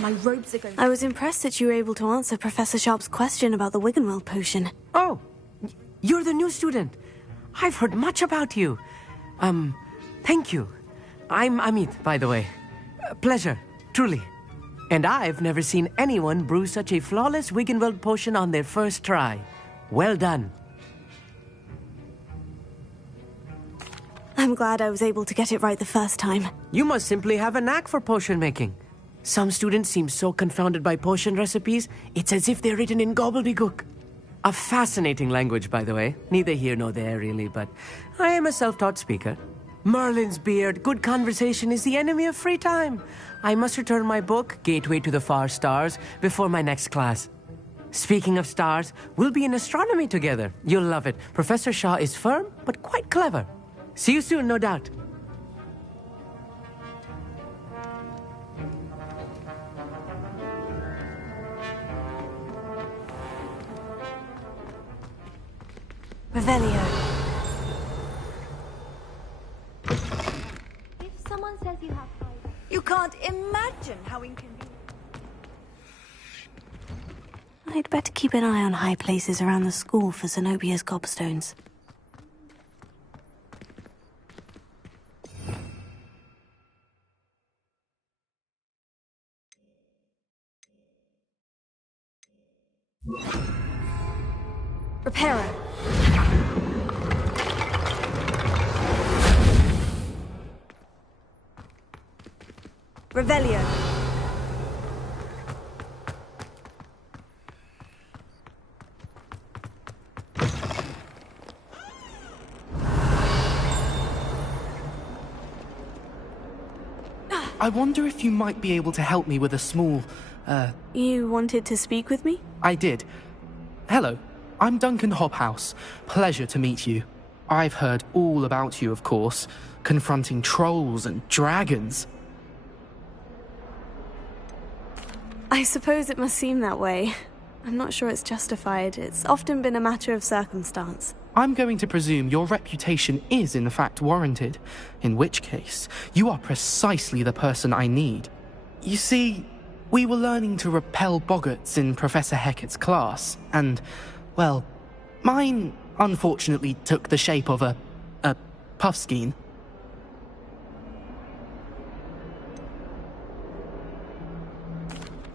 My robes are going... I was impressed that you were able to answer Professor Sharp's question about the Wiggenweld potion. Oh, you're the new student. I've heard much about you. Thank you. I'm Amit, by the way. Pleasure, truly. And I've never seen anyone brew such a flawless Wiggenweld potion on their first try. Well done. I'm glad I was able to get it right the first time. You must simply have a knack for potion making. Some students seem so confounded by potion recipes, it's as if they're written in gobbledygook. A fascinating language, by the way. Neither here nor there, really, but I am a self-taught speaker. Merlin's beard, good conversation is the enemy of free time. I must return my book, Gateway to the Far Stars, before my next class. Speaking of stars, we'll be in astronomy together. You'll love it. Professor Shaw is firm, but quite clever. See you soon, no doubt. Revelio. If someone says you have... You can't imagine how inconvenient... I'd better keep an eye on high places around the school for Zenobia's gobstones. Reparo. Revelio. I wonder if you might be able to help me with a small, You wanted to speak with me? I did. Hello, I'm Duncan Hobhouse. Pleasure to meet you. I've heard all about you, of course, confronting trolls and dragons. I suppose it must seem that way. I'm not sure it's justified. It's often been a matter of circumstance. I'm going to presume your reputation is in fact warranted, in which case, you are precisely the person I need. You see, we were learning to repel boggarts in Professor Hecat's class, and, well, mine unfortunately took the shape of a puffskein.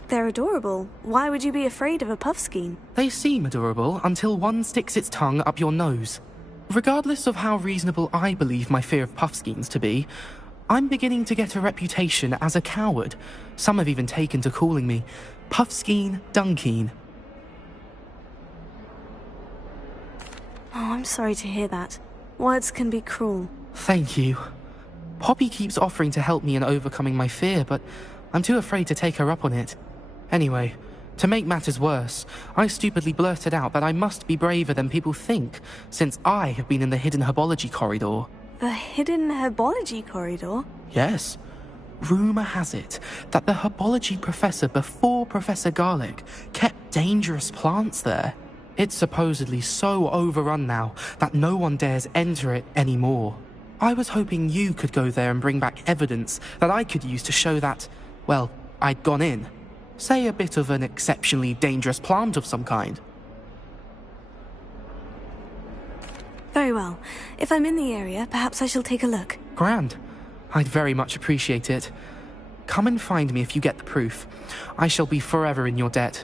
They're adorable. Why would you be afraid of a puffskein? They seem adorable until one sticks its tongue up your nose. Regardless of how reasonable I believe my fear of Puffskeins to be, I'm beginning to get a reputation as a coward. Some have even taken to calling me Puffskeen Dunkeen. Oh, I'm sorry to hear that. Words can be cruel. Thank you. Poppy keeps offering to help me in overcoming my fear, but I'm too afraid to take her up on it. Anyway, to make matters worse, I stupidly blurted out that I must be braver than people think, since I have been in the hidden herbology corridor. The hidden herbology corridor? Yes. Rumour has it that the herbology professor before Professor Garlic kept dangerous plants there. It's supposedly so overrun now that no one dares enter it anymore. I was hoping you could go there and bring back evidence that I could use to show that, well, I'd gone in. Say a bit of an exceptionally dangerous plant of some kind. Very well. If I'm in the area, perhaps I shall take a look. Grand. I'd very much appreciate it. Come and find me if you get the proof. I shall be forever in your debt.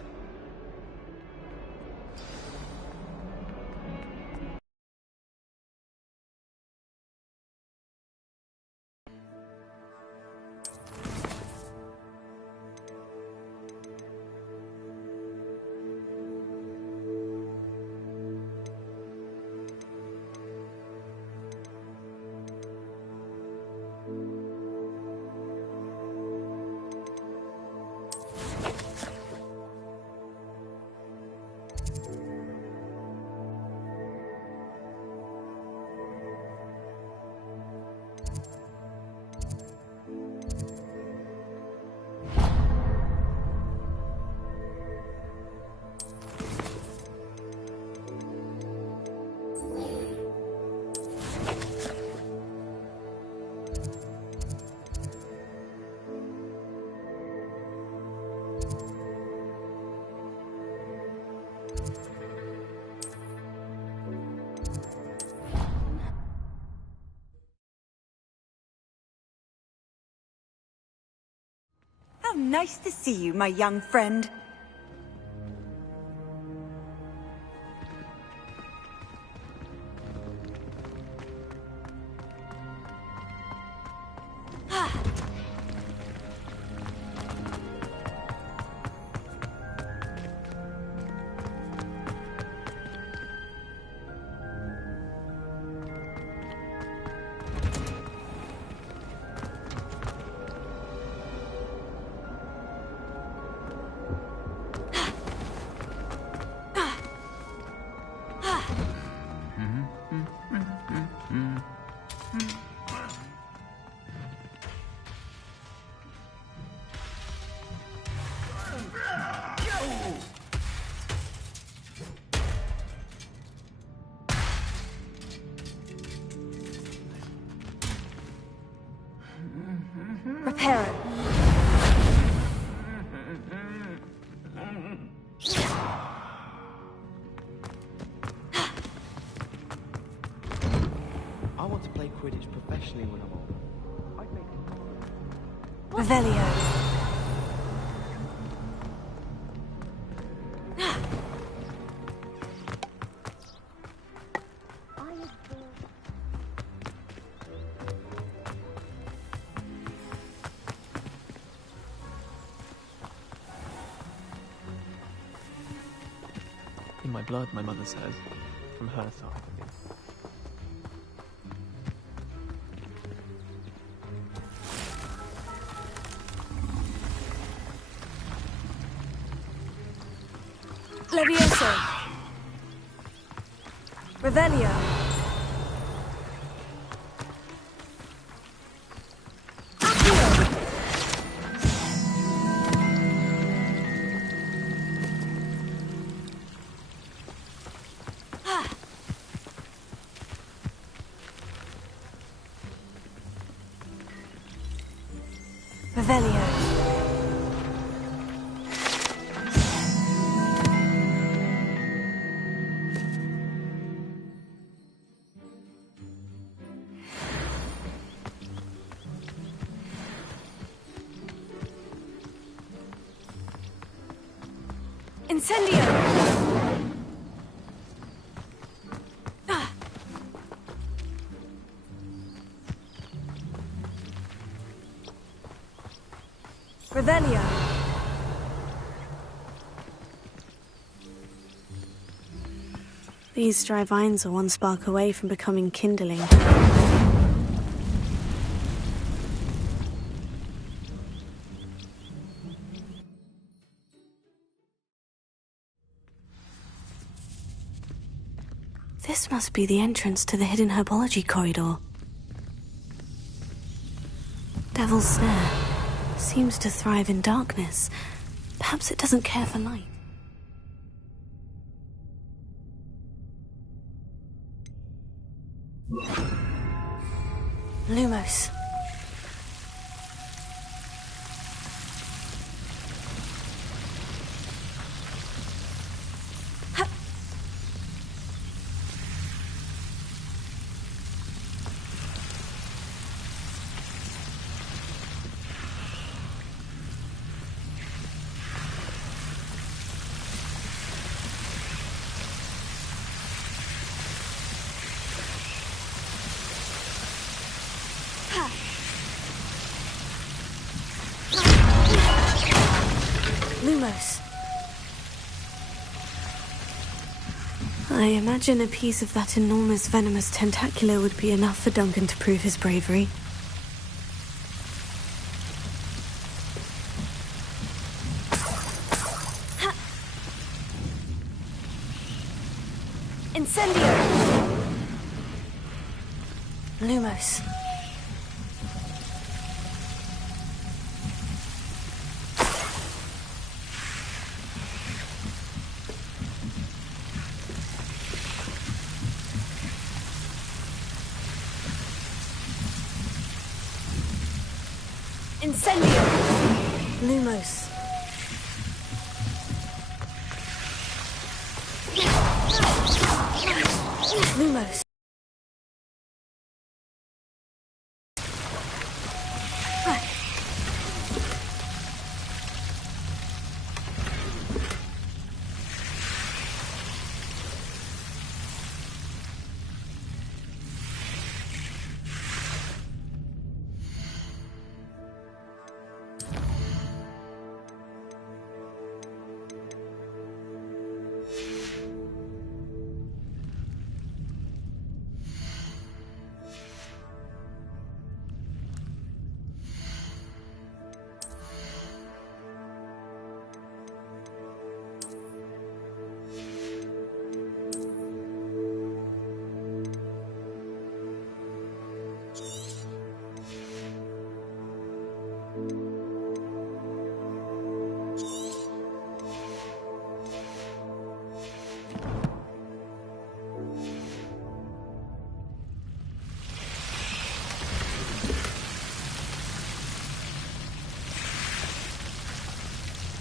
How nice to see you, my young friend. Repair it. I want to play Quidditch professionally when I'm older. I'd make Revelio. In my blood, my mother says, from her side. Levioso. Revelio. Revelio. Incendio! Revelio. These dry vines are one spark away from becoming kindling. This must be the entrance to the hidden herbology corridor. Devil's Snare seems to thrive in darkness. Perhaps it doesn't care for light. Lumos. Lumos. I imagine a piece of that enormous venomous tentacula would be enough for Duncan to prove his bravery. Incendio! Lumos. Incendio! Lumos. Lumos.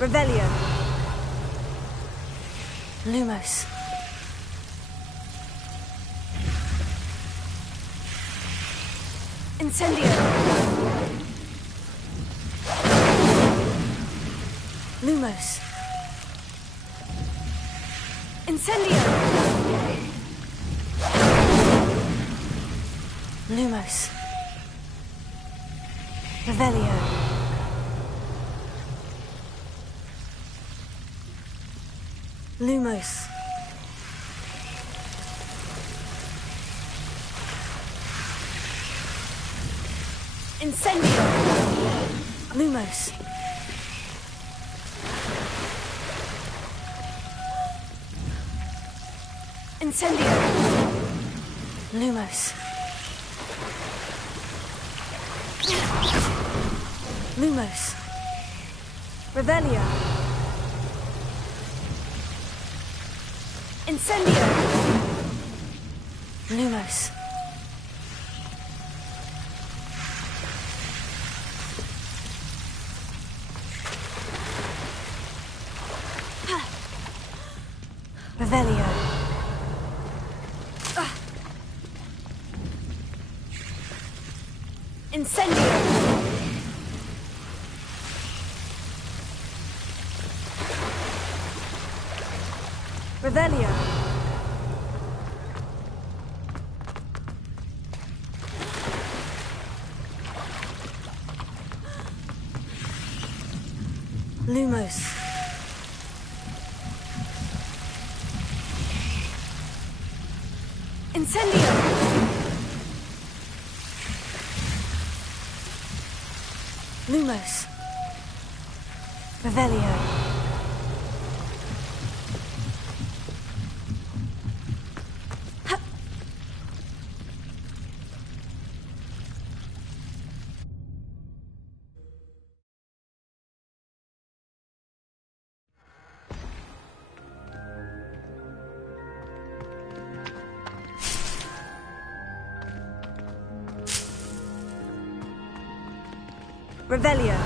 Revelio. Lumos. Incendio. Lumos. Incendio. Lumos. Revelio. Lumos. Incendio. Lumos. Incendio. Lumos. Lumos. Revelio. Incendio! Lumos. Revelio. Incendio! Revelio. Lumos. Incendio! Lumos. Revelio. Revelio.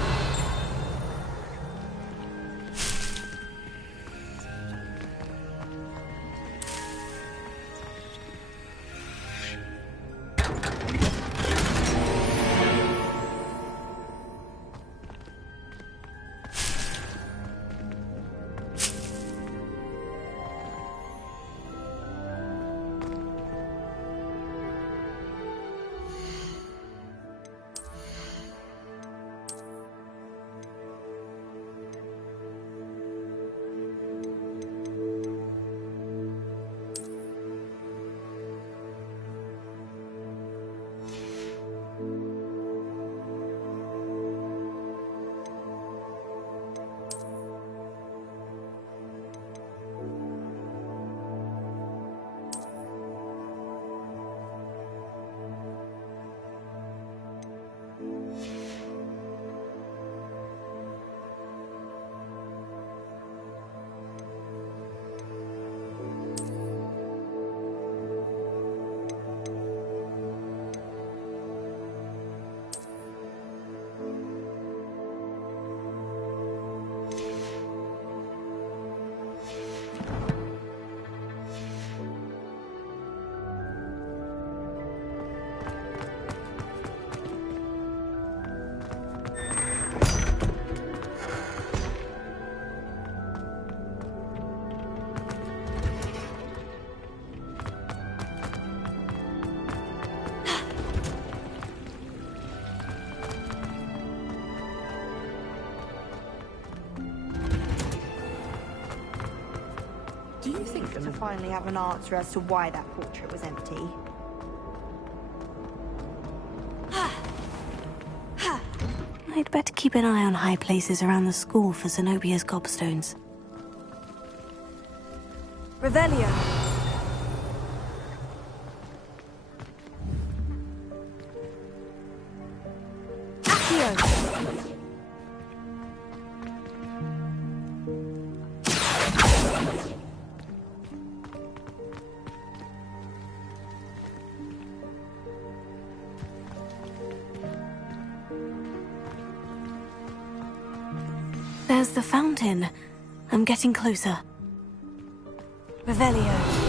Do you think that we'll finally have an answer as to why that portrait was empty? I'd better keep an eye on high places around the school for Zenobia's gobstones. Revelio. Accio. There's the fountain. I'm getting closer. Revelio.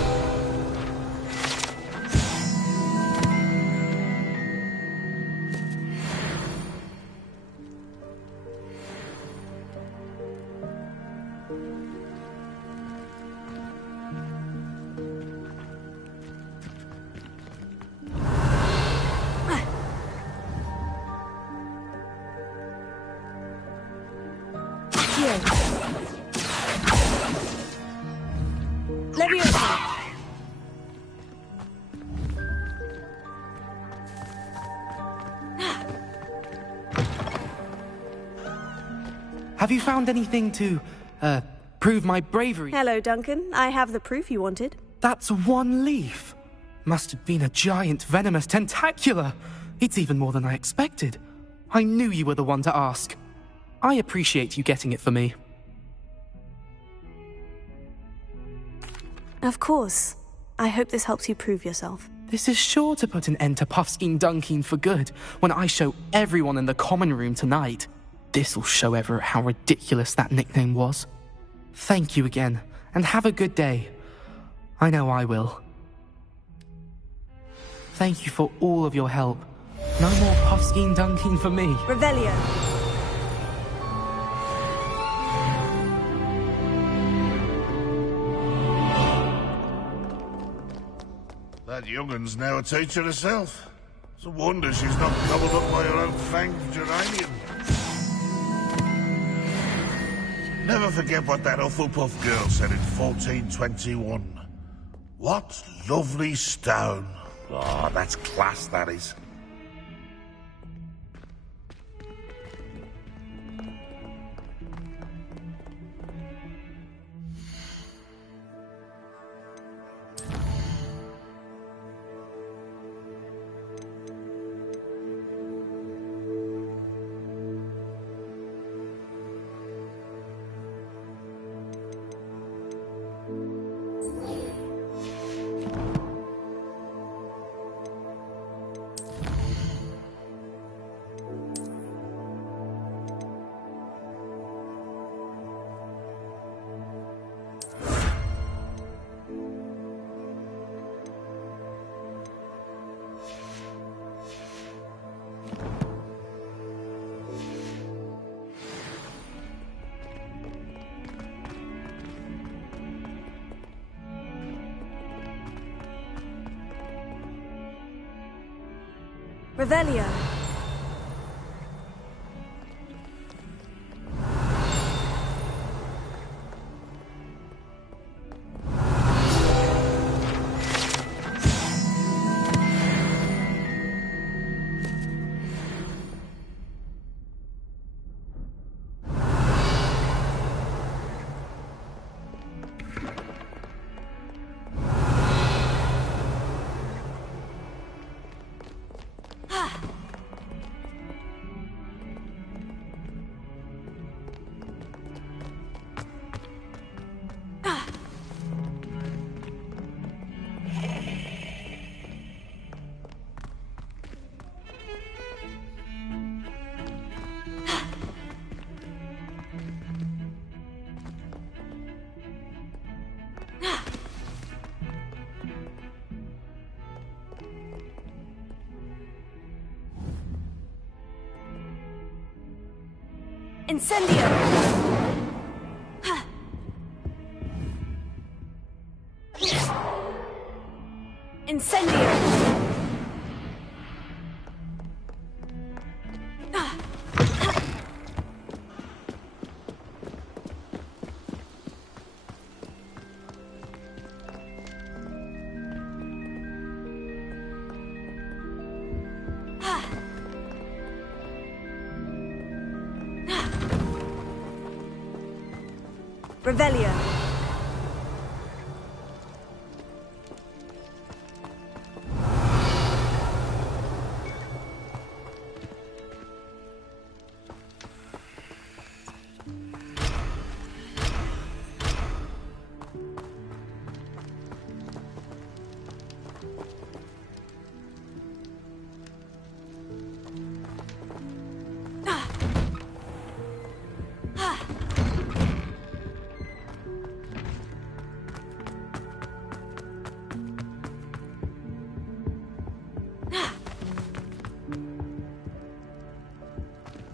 Have you found anything to, prove my bravery? Hello, Duncan. I have the proof you wanted. That's one leaf. Must have been a giant venomous tentacula. It's even more than I expected. I knew you were the one to ask. I appreciate you getting it for me. Of course. I hope this helps you prove yourself. This is sure to put an end to Puffskein Dunkeen for good when I show everyone in the common room tonight. This'll show Everett how ridiculous that nickname was. Thank you again, and have a good day. I know I will. Thank you for all of your help. No more Puffskein Dunkeen for me. Revelio. That young'un's now a teacher herself. It's a wonder she's not gobbled up by her own fanged geranium. Never forget what that Hufflepuff girl said in 1421. What lovely stone. Oh, that's class, that is. Revelio. Incendio! Incendio! Revelio.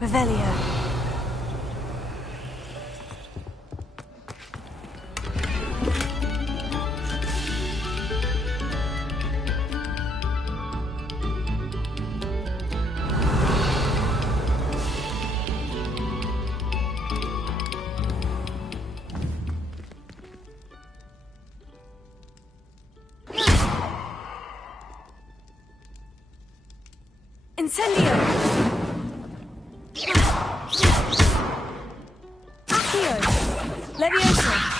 Revelio. Incendio! Accio! Leviosa!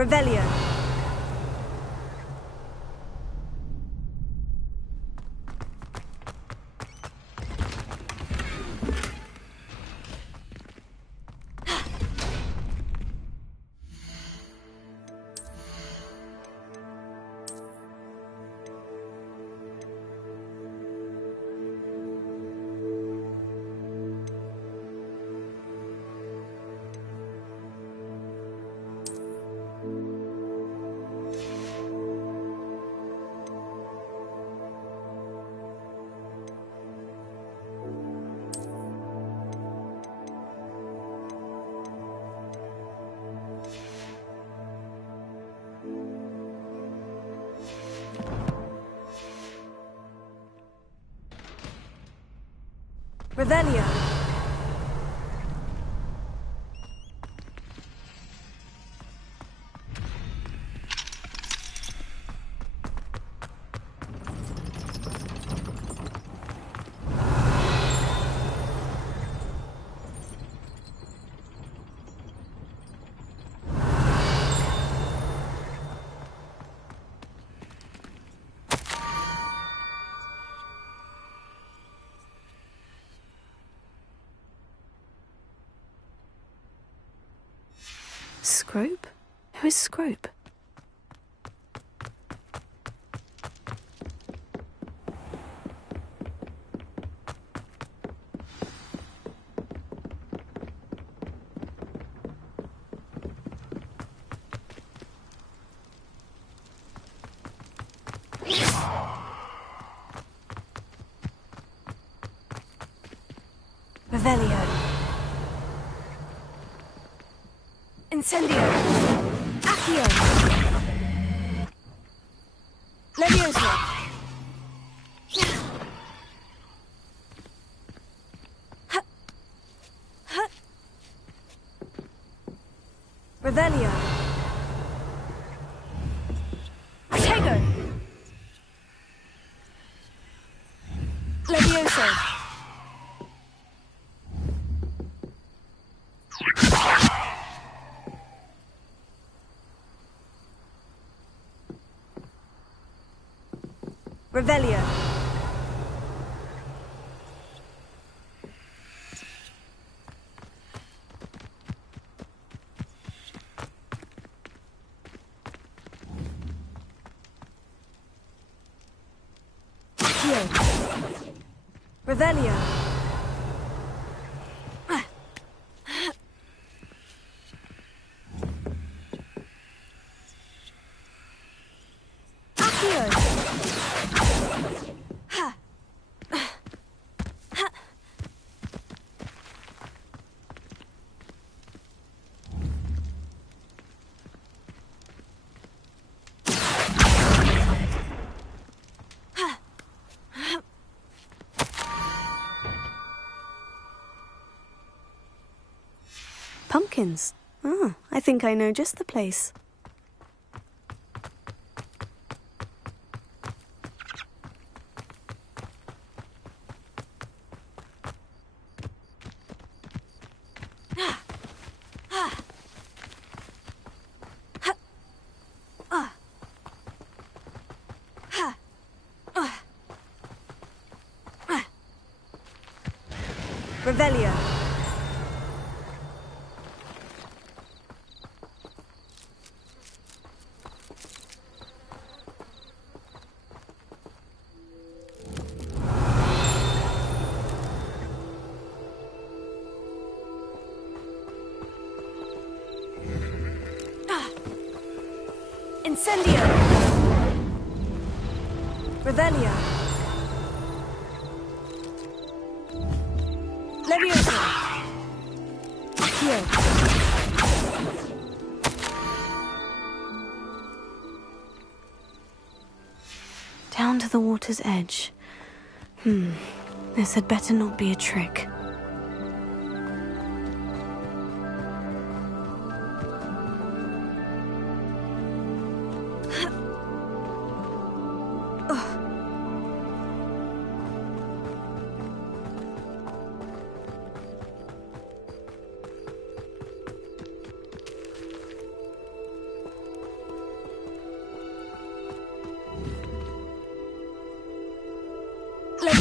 Revelio. Revelio. Scrope? Who is Scrope? Revelio. Incendio. Accio. Levioso. Revelio. Tego. Levioso. Revelio. Accio. Revelio. Pumpkins. Ah, I think I know just the place. Revelio. Incendio. Revelio. Levioso. Accio. Down to the water's edge. This had better not be a trick.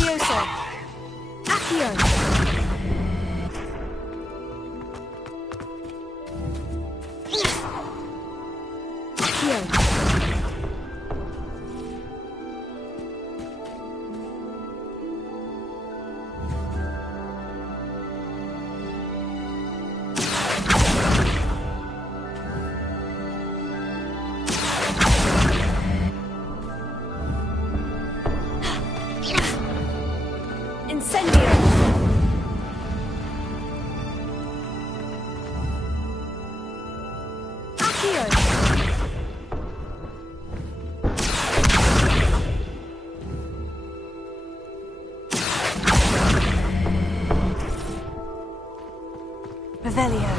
Levioso! Accio! Revelio.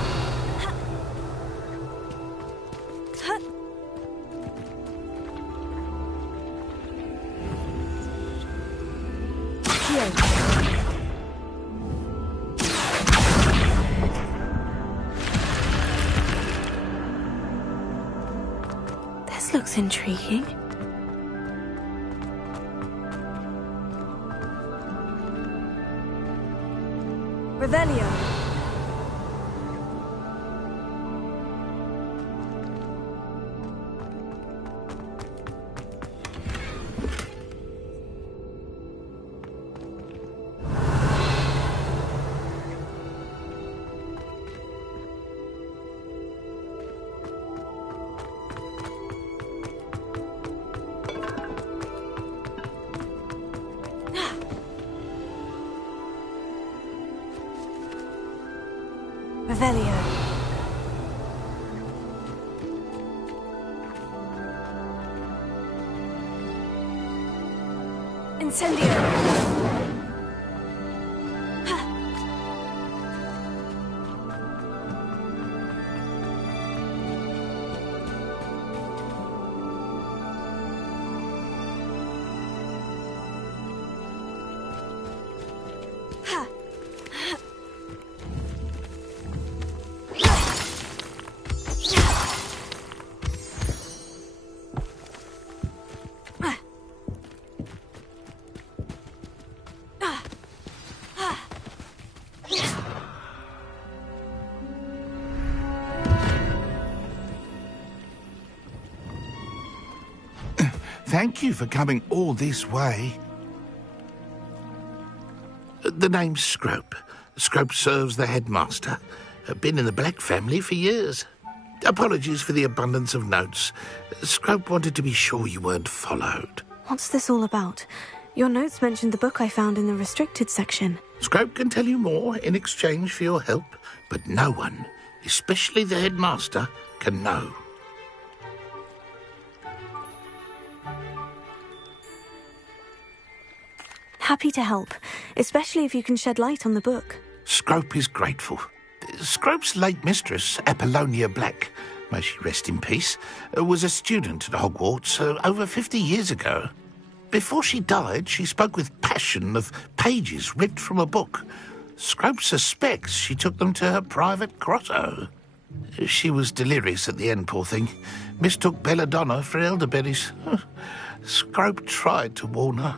This looks intriguing. Revelio. Revelio. Incendio. Thank you for coming all this way. The name's Scrope. Scrope serves the headmaster. Been in the Black family for years. Apologies for the abundance of notes. Scrope wanted to be sure you weren't followed. What's this all about? Your notes mentioned the book I found in the restricted section. Scrope can tell you more in exchange for your help, but no one, especially the headmaster, can know. Happy to help, especially if you can shed light on the book. Scrope is grateful. Scrope's late mistress, Apollonia Black, may she rest in peace, was a student at Hogwarts over 50 years ago. Before she died, she spoke with passion of pages ripped from a book. Scrope suspects she took them to her private grotto. She was delirious at the end, poor thing. Mistook belladonna for elderberries. Scrope tried to warn her.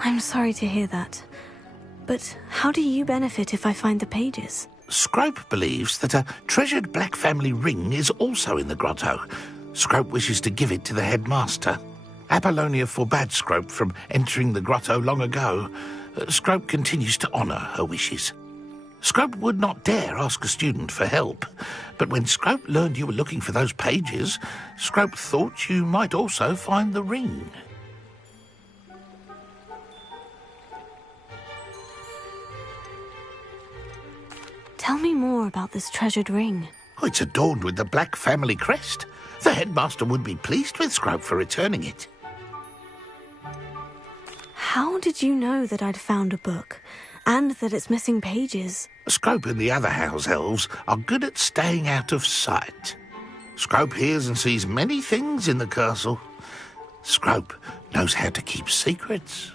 I'm sorry to hear that. But how do you benefit if I find the pages? Scrope believes that a treasured Black family ring is also in the grotto. Scrope wishes to give it to the headmaster. Apollonia forbade Scrope from entering the grotto long ago. Scrope continues to honour her wishes. Scrope would not dare ask a student for help, but when Scrope learned you were looking for those pages, Scrope thought you might also find the ring. Tell me more about this treasured ring. Oh, it's adorned with the Black family crest. The headmaster would be pleased with Scrope for returning it. How did you know that I'd found a book, and that it's missing pages? Scrope and the other house elves are good at staying out of sight. Scrope hears and sees many things in the castle. Scrope knows how to keep secrets.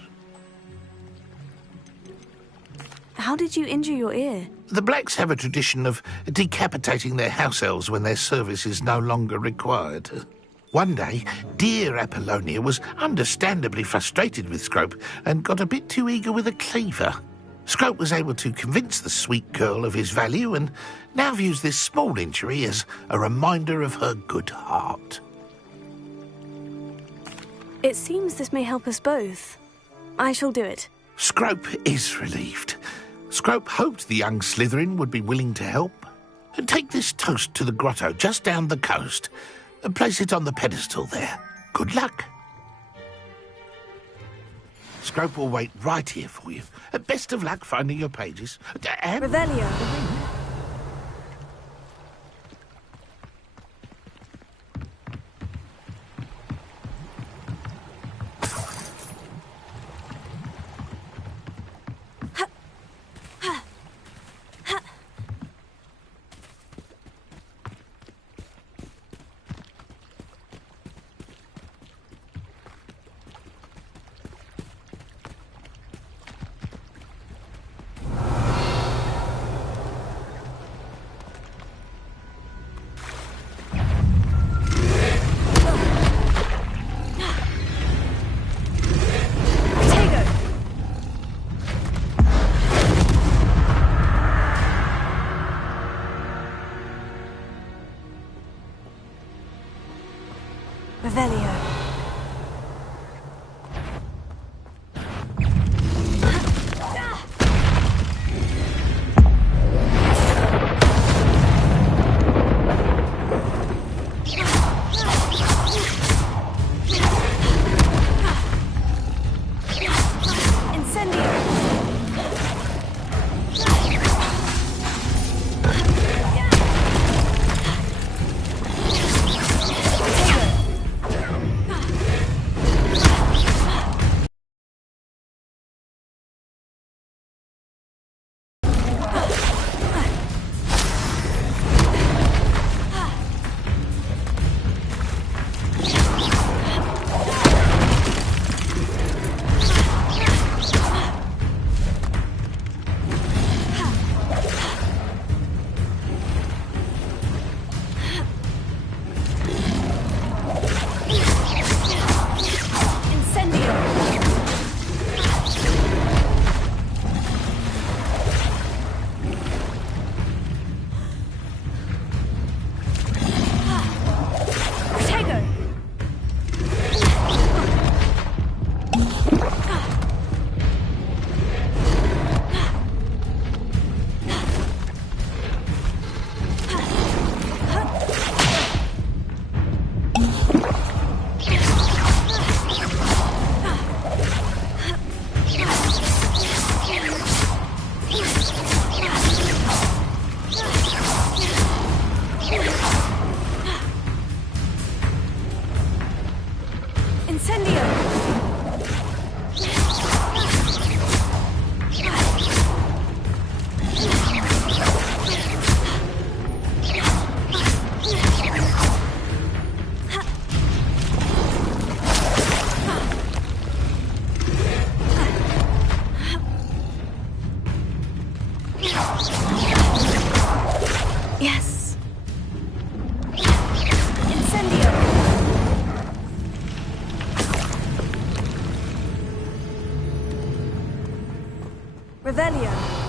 How did you injure your ear? The Blacks have a tradition of decapitating their house elves when their service is no longer required. One day, dear Apollonia was understandably frustrated with Scrope and got a bit too eager with a cleaver. Scrope was able to convince the sweet girl of his value and now views this small injury as a reminder of her good heart. It seems this may help us both. I shall do it. Scrope is relieved. Scrope hoped the young Slytherin would be willing to help. Take this toast to the grotto just down the coast and place it on the pedestal there. Good luck. Scrope will wait right here for you. Best of luck finding your pages. And... Revelio. Revelio. Yes. Incendio. Revelio.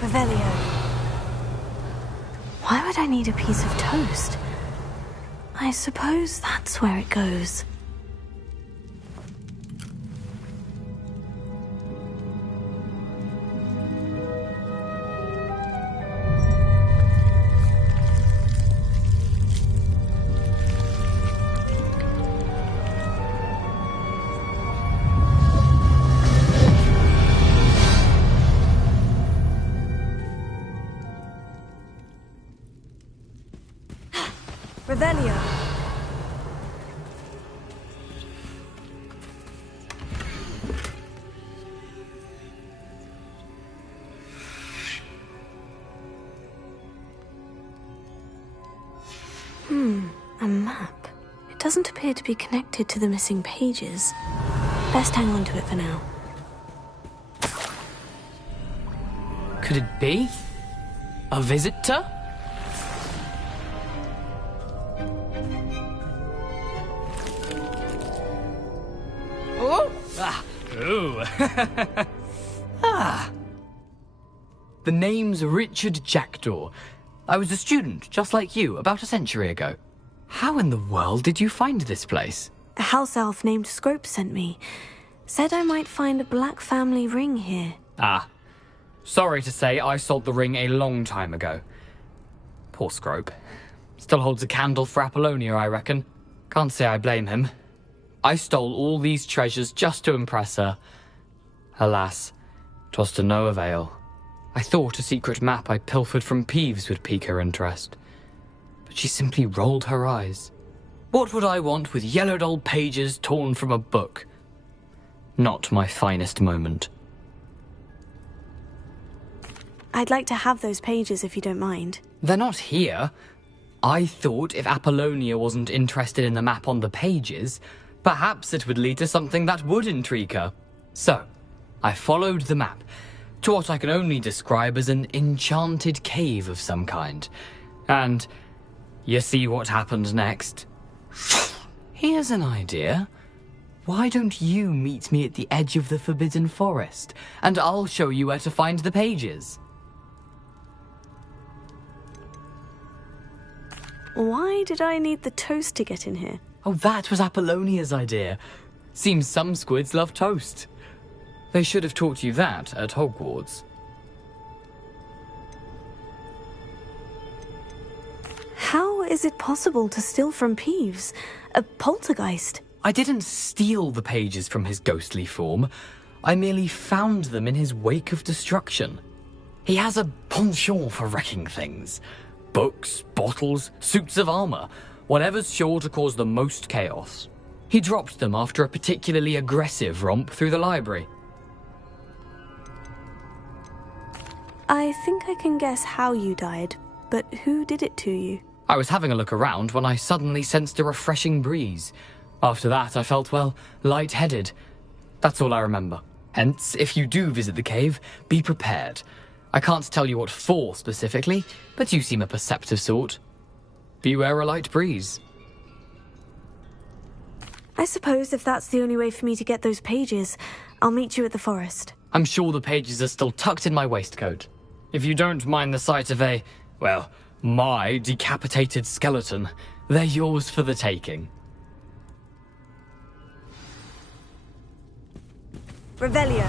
Revelio. Why would I need a piece of toast? I suppose that's where it goes. doesn't appear to be connected to the missing pages. Best hang on to it for now. Could it be? A visitor? Oh! Ah! Ooh! Ah! The name's Richard Jackdaw. I was a student, just like you, about a century ago. How in the world did you find this place? A house elf named Scrope sent me. Said I might find a black family ring here. Ah. Sorry to say, I sold the ring a long time ago. Poor Scrope. Still holds a candle for Apollonia, I reckon. Can't say I blame him. I stole all these treasures just to impress her. Alas, 'twas to no avail. I thought a secret map I pilfered from Peeves would pique her interest. But she simply rolled her eyes. What would I want with yellowed old pages torn from a book? Not my finest moment. I'd like to have those pages if you don't mind. They're not here. I thought if Apollonia wasn't interested in the map on the pages, perhaps it would lead to something that would intrigue her. So, I followed the map to what I can only describe as an enchanted cave of some kind. And you see what happened next? Here's an idea. Why don't you meet me at the edge of the Forbidden Forest, and I'll show you where to find the pages? Why did I need the toast to get in here? Oh, that was Apollonia's idea. Seems some squids love toast. They should have taught you that at Hogwarts. How is it possible to steal from Peeves? A poltergeist? I didn't steal the pages from his ghostly form. I merely found them in his wake of destruction. He has a penchant for wrecking things. Books, bottles, suits of armor, whatever's sure to cause the most chaos. He dropped them after a particularly aggressive romp through the library. I think I can guess how you died, but who did it to you? I was having a look around when I suddenly sensed a refreshing breeze. After that, I felt, well, lightheaded. That's all I remember. Hence, if you do visit the cave, be prepared. I can't tell you what for specifically, but you seem a perceptive sort. Beware a light breeze. I suppose if that's the only way for me to get those pages, I'll meet you at the forest. I'm sure the pages are still tucked in my waistcoat. If you don't mind the sight of my decapitated skeleton, they're yours for the taking. Revelio.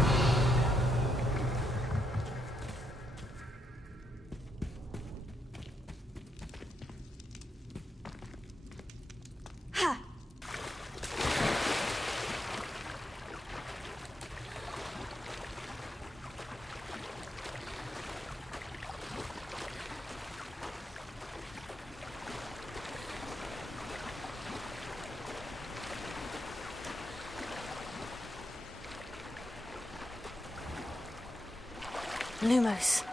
Lumos.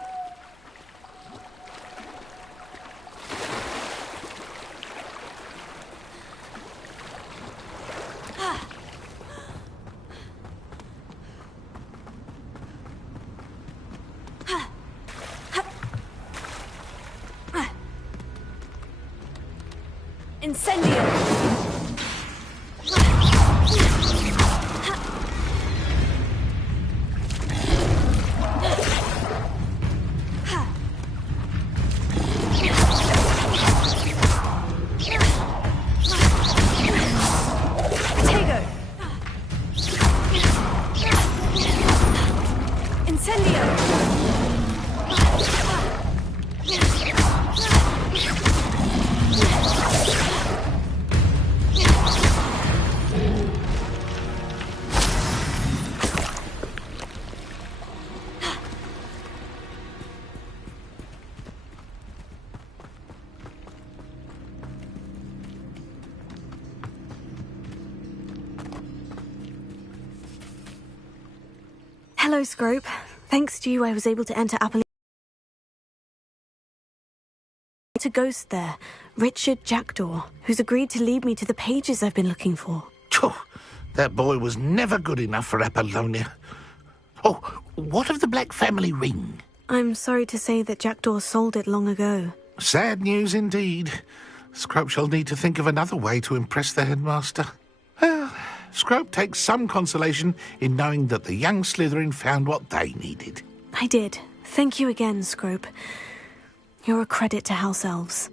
Incendio. Hello, Scrope. Thanks to you, I was able to enter Apollonia A ghost there, Richard Jackdaw, who's agreed to lead me to the pages I've been looking for. Phew, that boy was never good enough for Apollonia. Oh, what of the Black family ring? I'm sorry to say that Jackdaw sold it long ago. Sad news indeed. Scrope shall need to think of another way to impress the headmaster. Well, Scrope takes some consolation in knowing that the young Slytherin found what they needed. I did. Thank you again, Scrope. You're a credit to House Elves.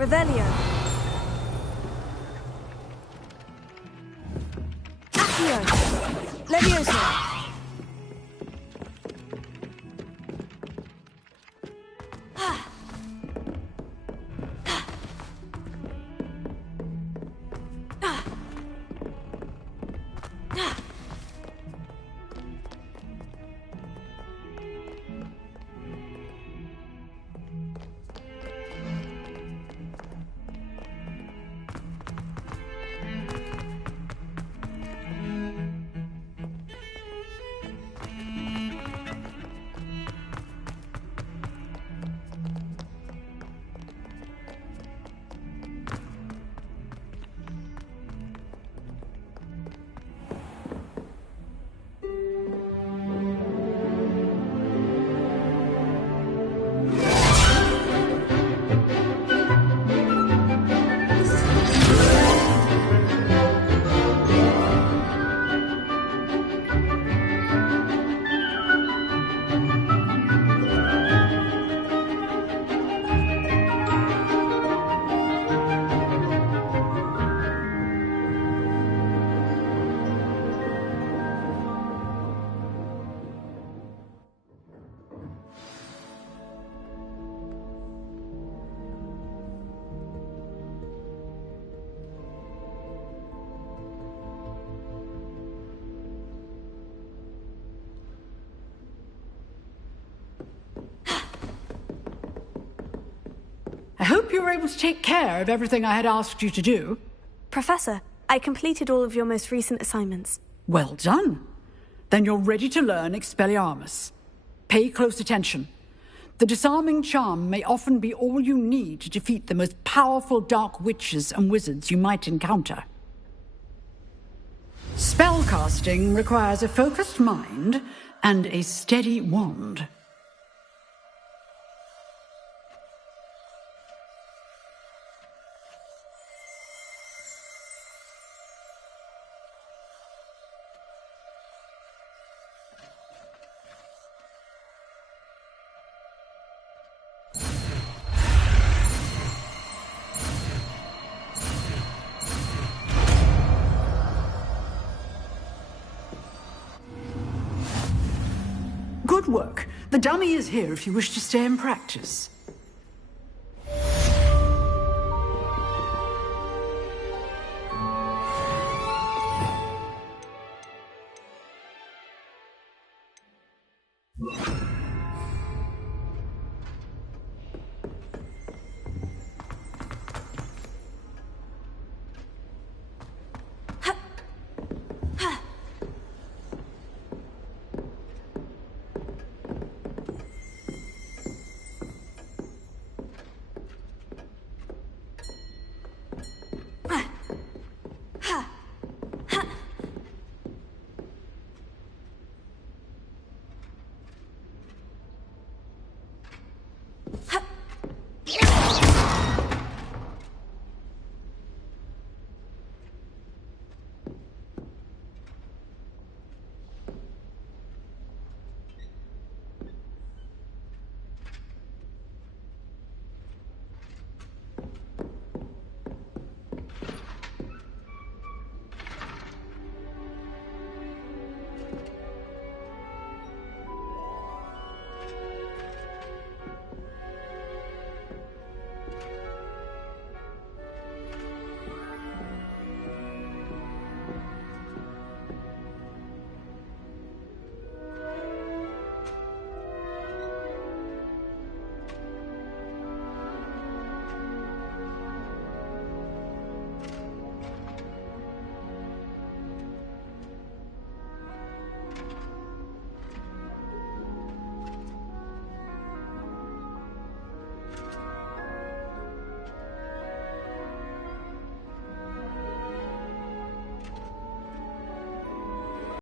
Revelio. Accio. Levioso. hope you were able to take care of everything I had asked you to do. Professor, I completed all of your most recent assignments. Well done. Then you're ready to learn Expelliarmus. Pay close attention. The disarming charm may often be all you need to defeat the most powerful dark witches and wizards you might encounter. Spellcasting requires a focused mind and a steady wand. Good work. The dummy is here if you wish to stay and practice. You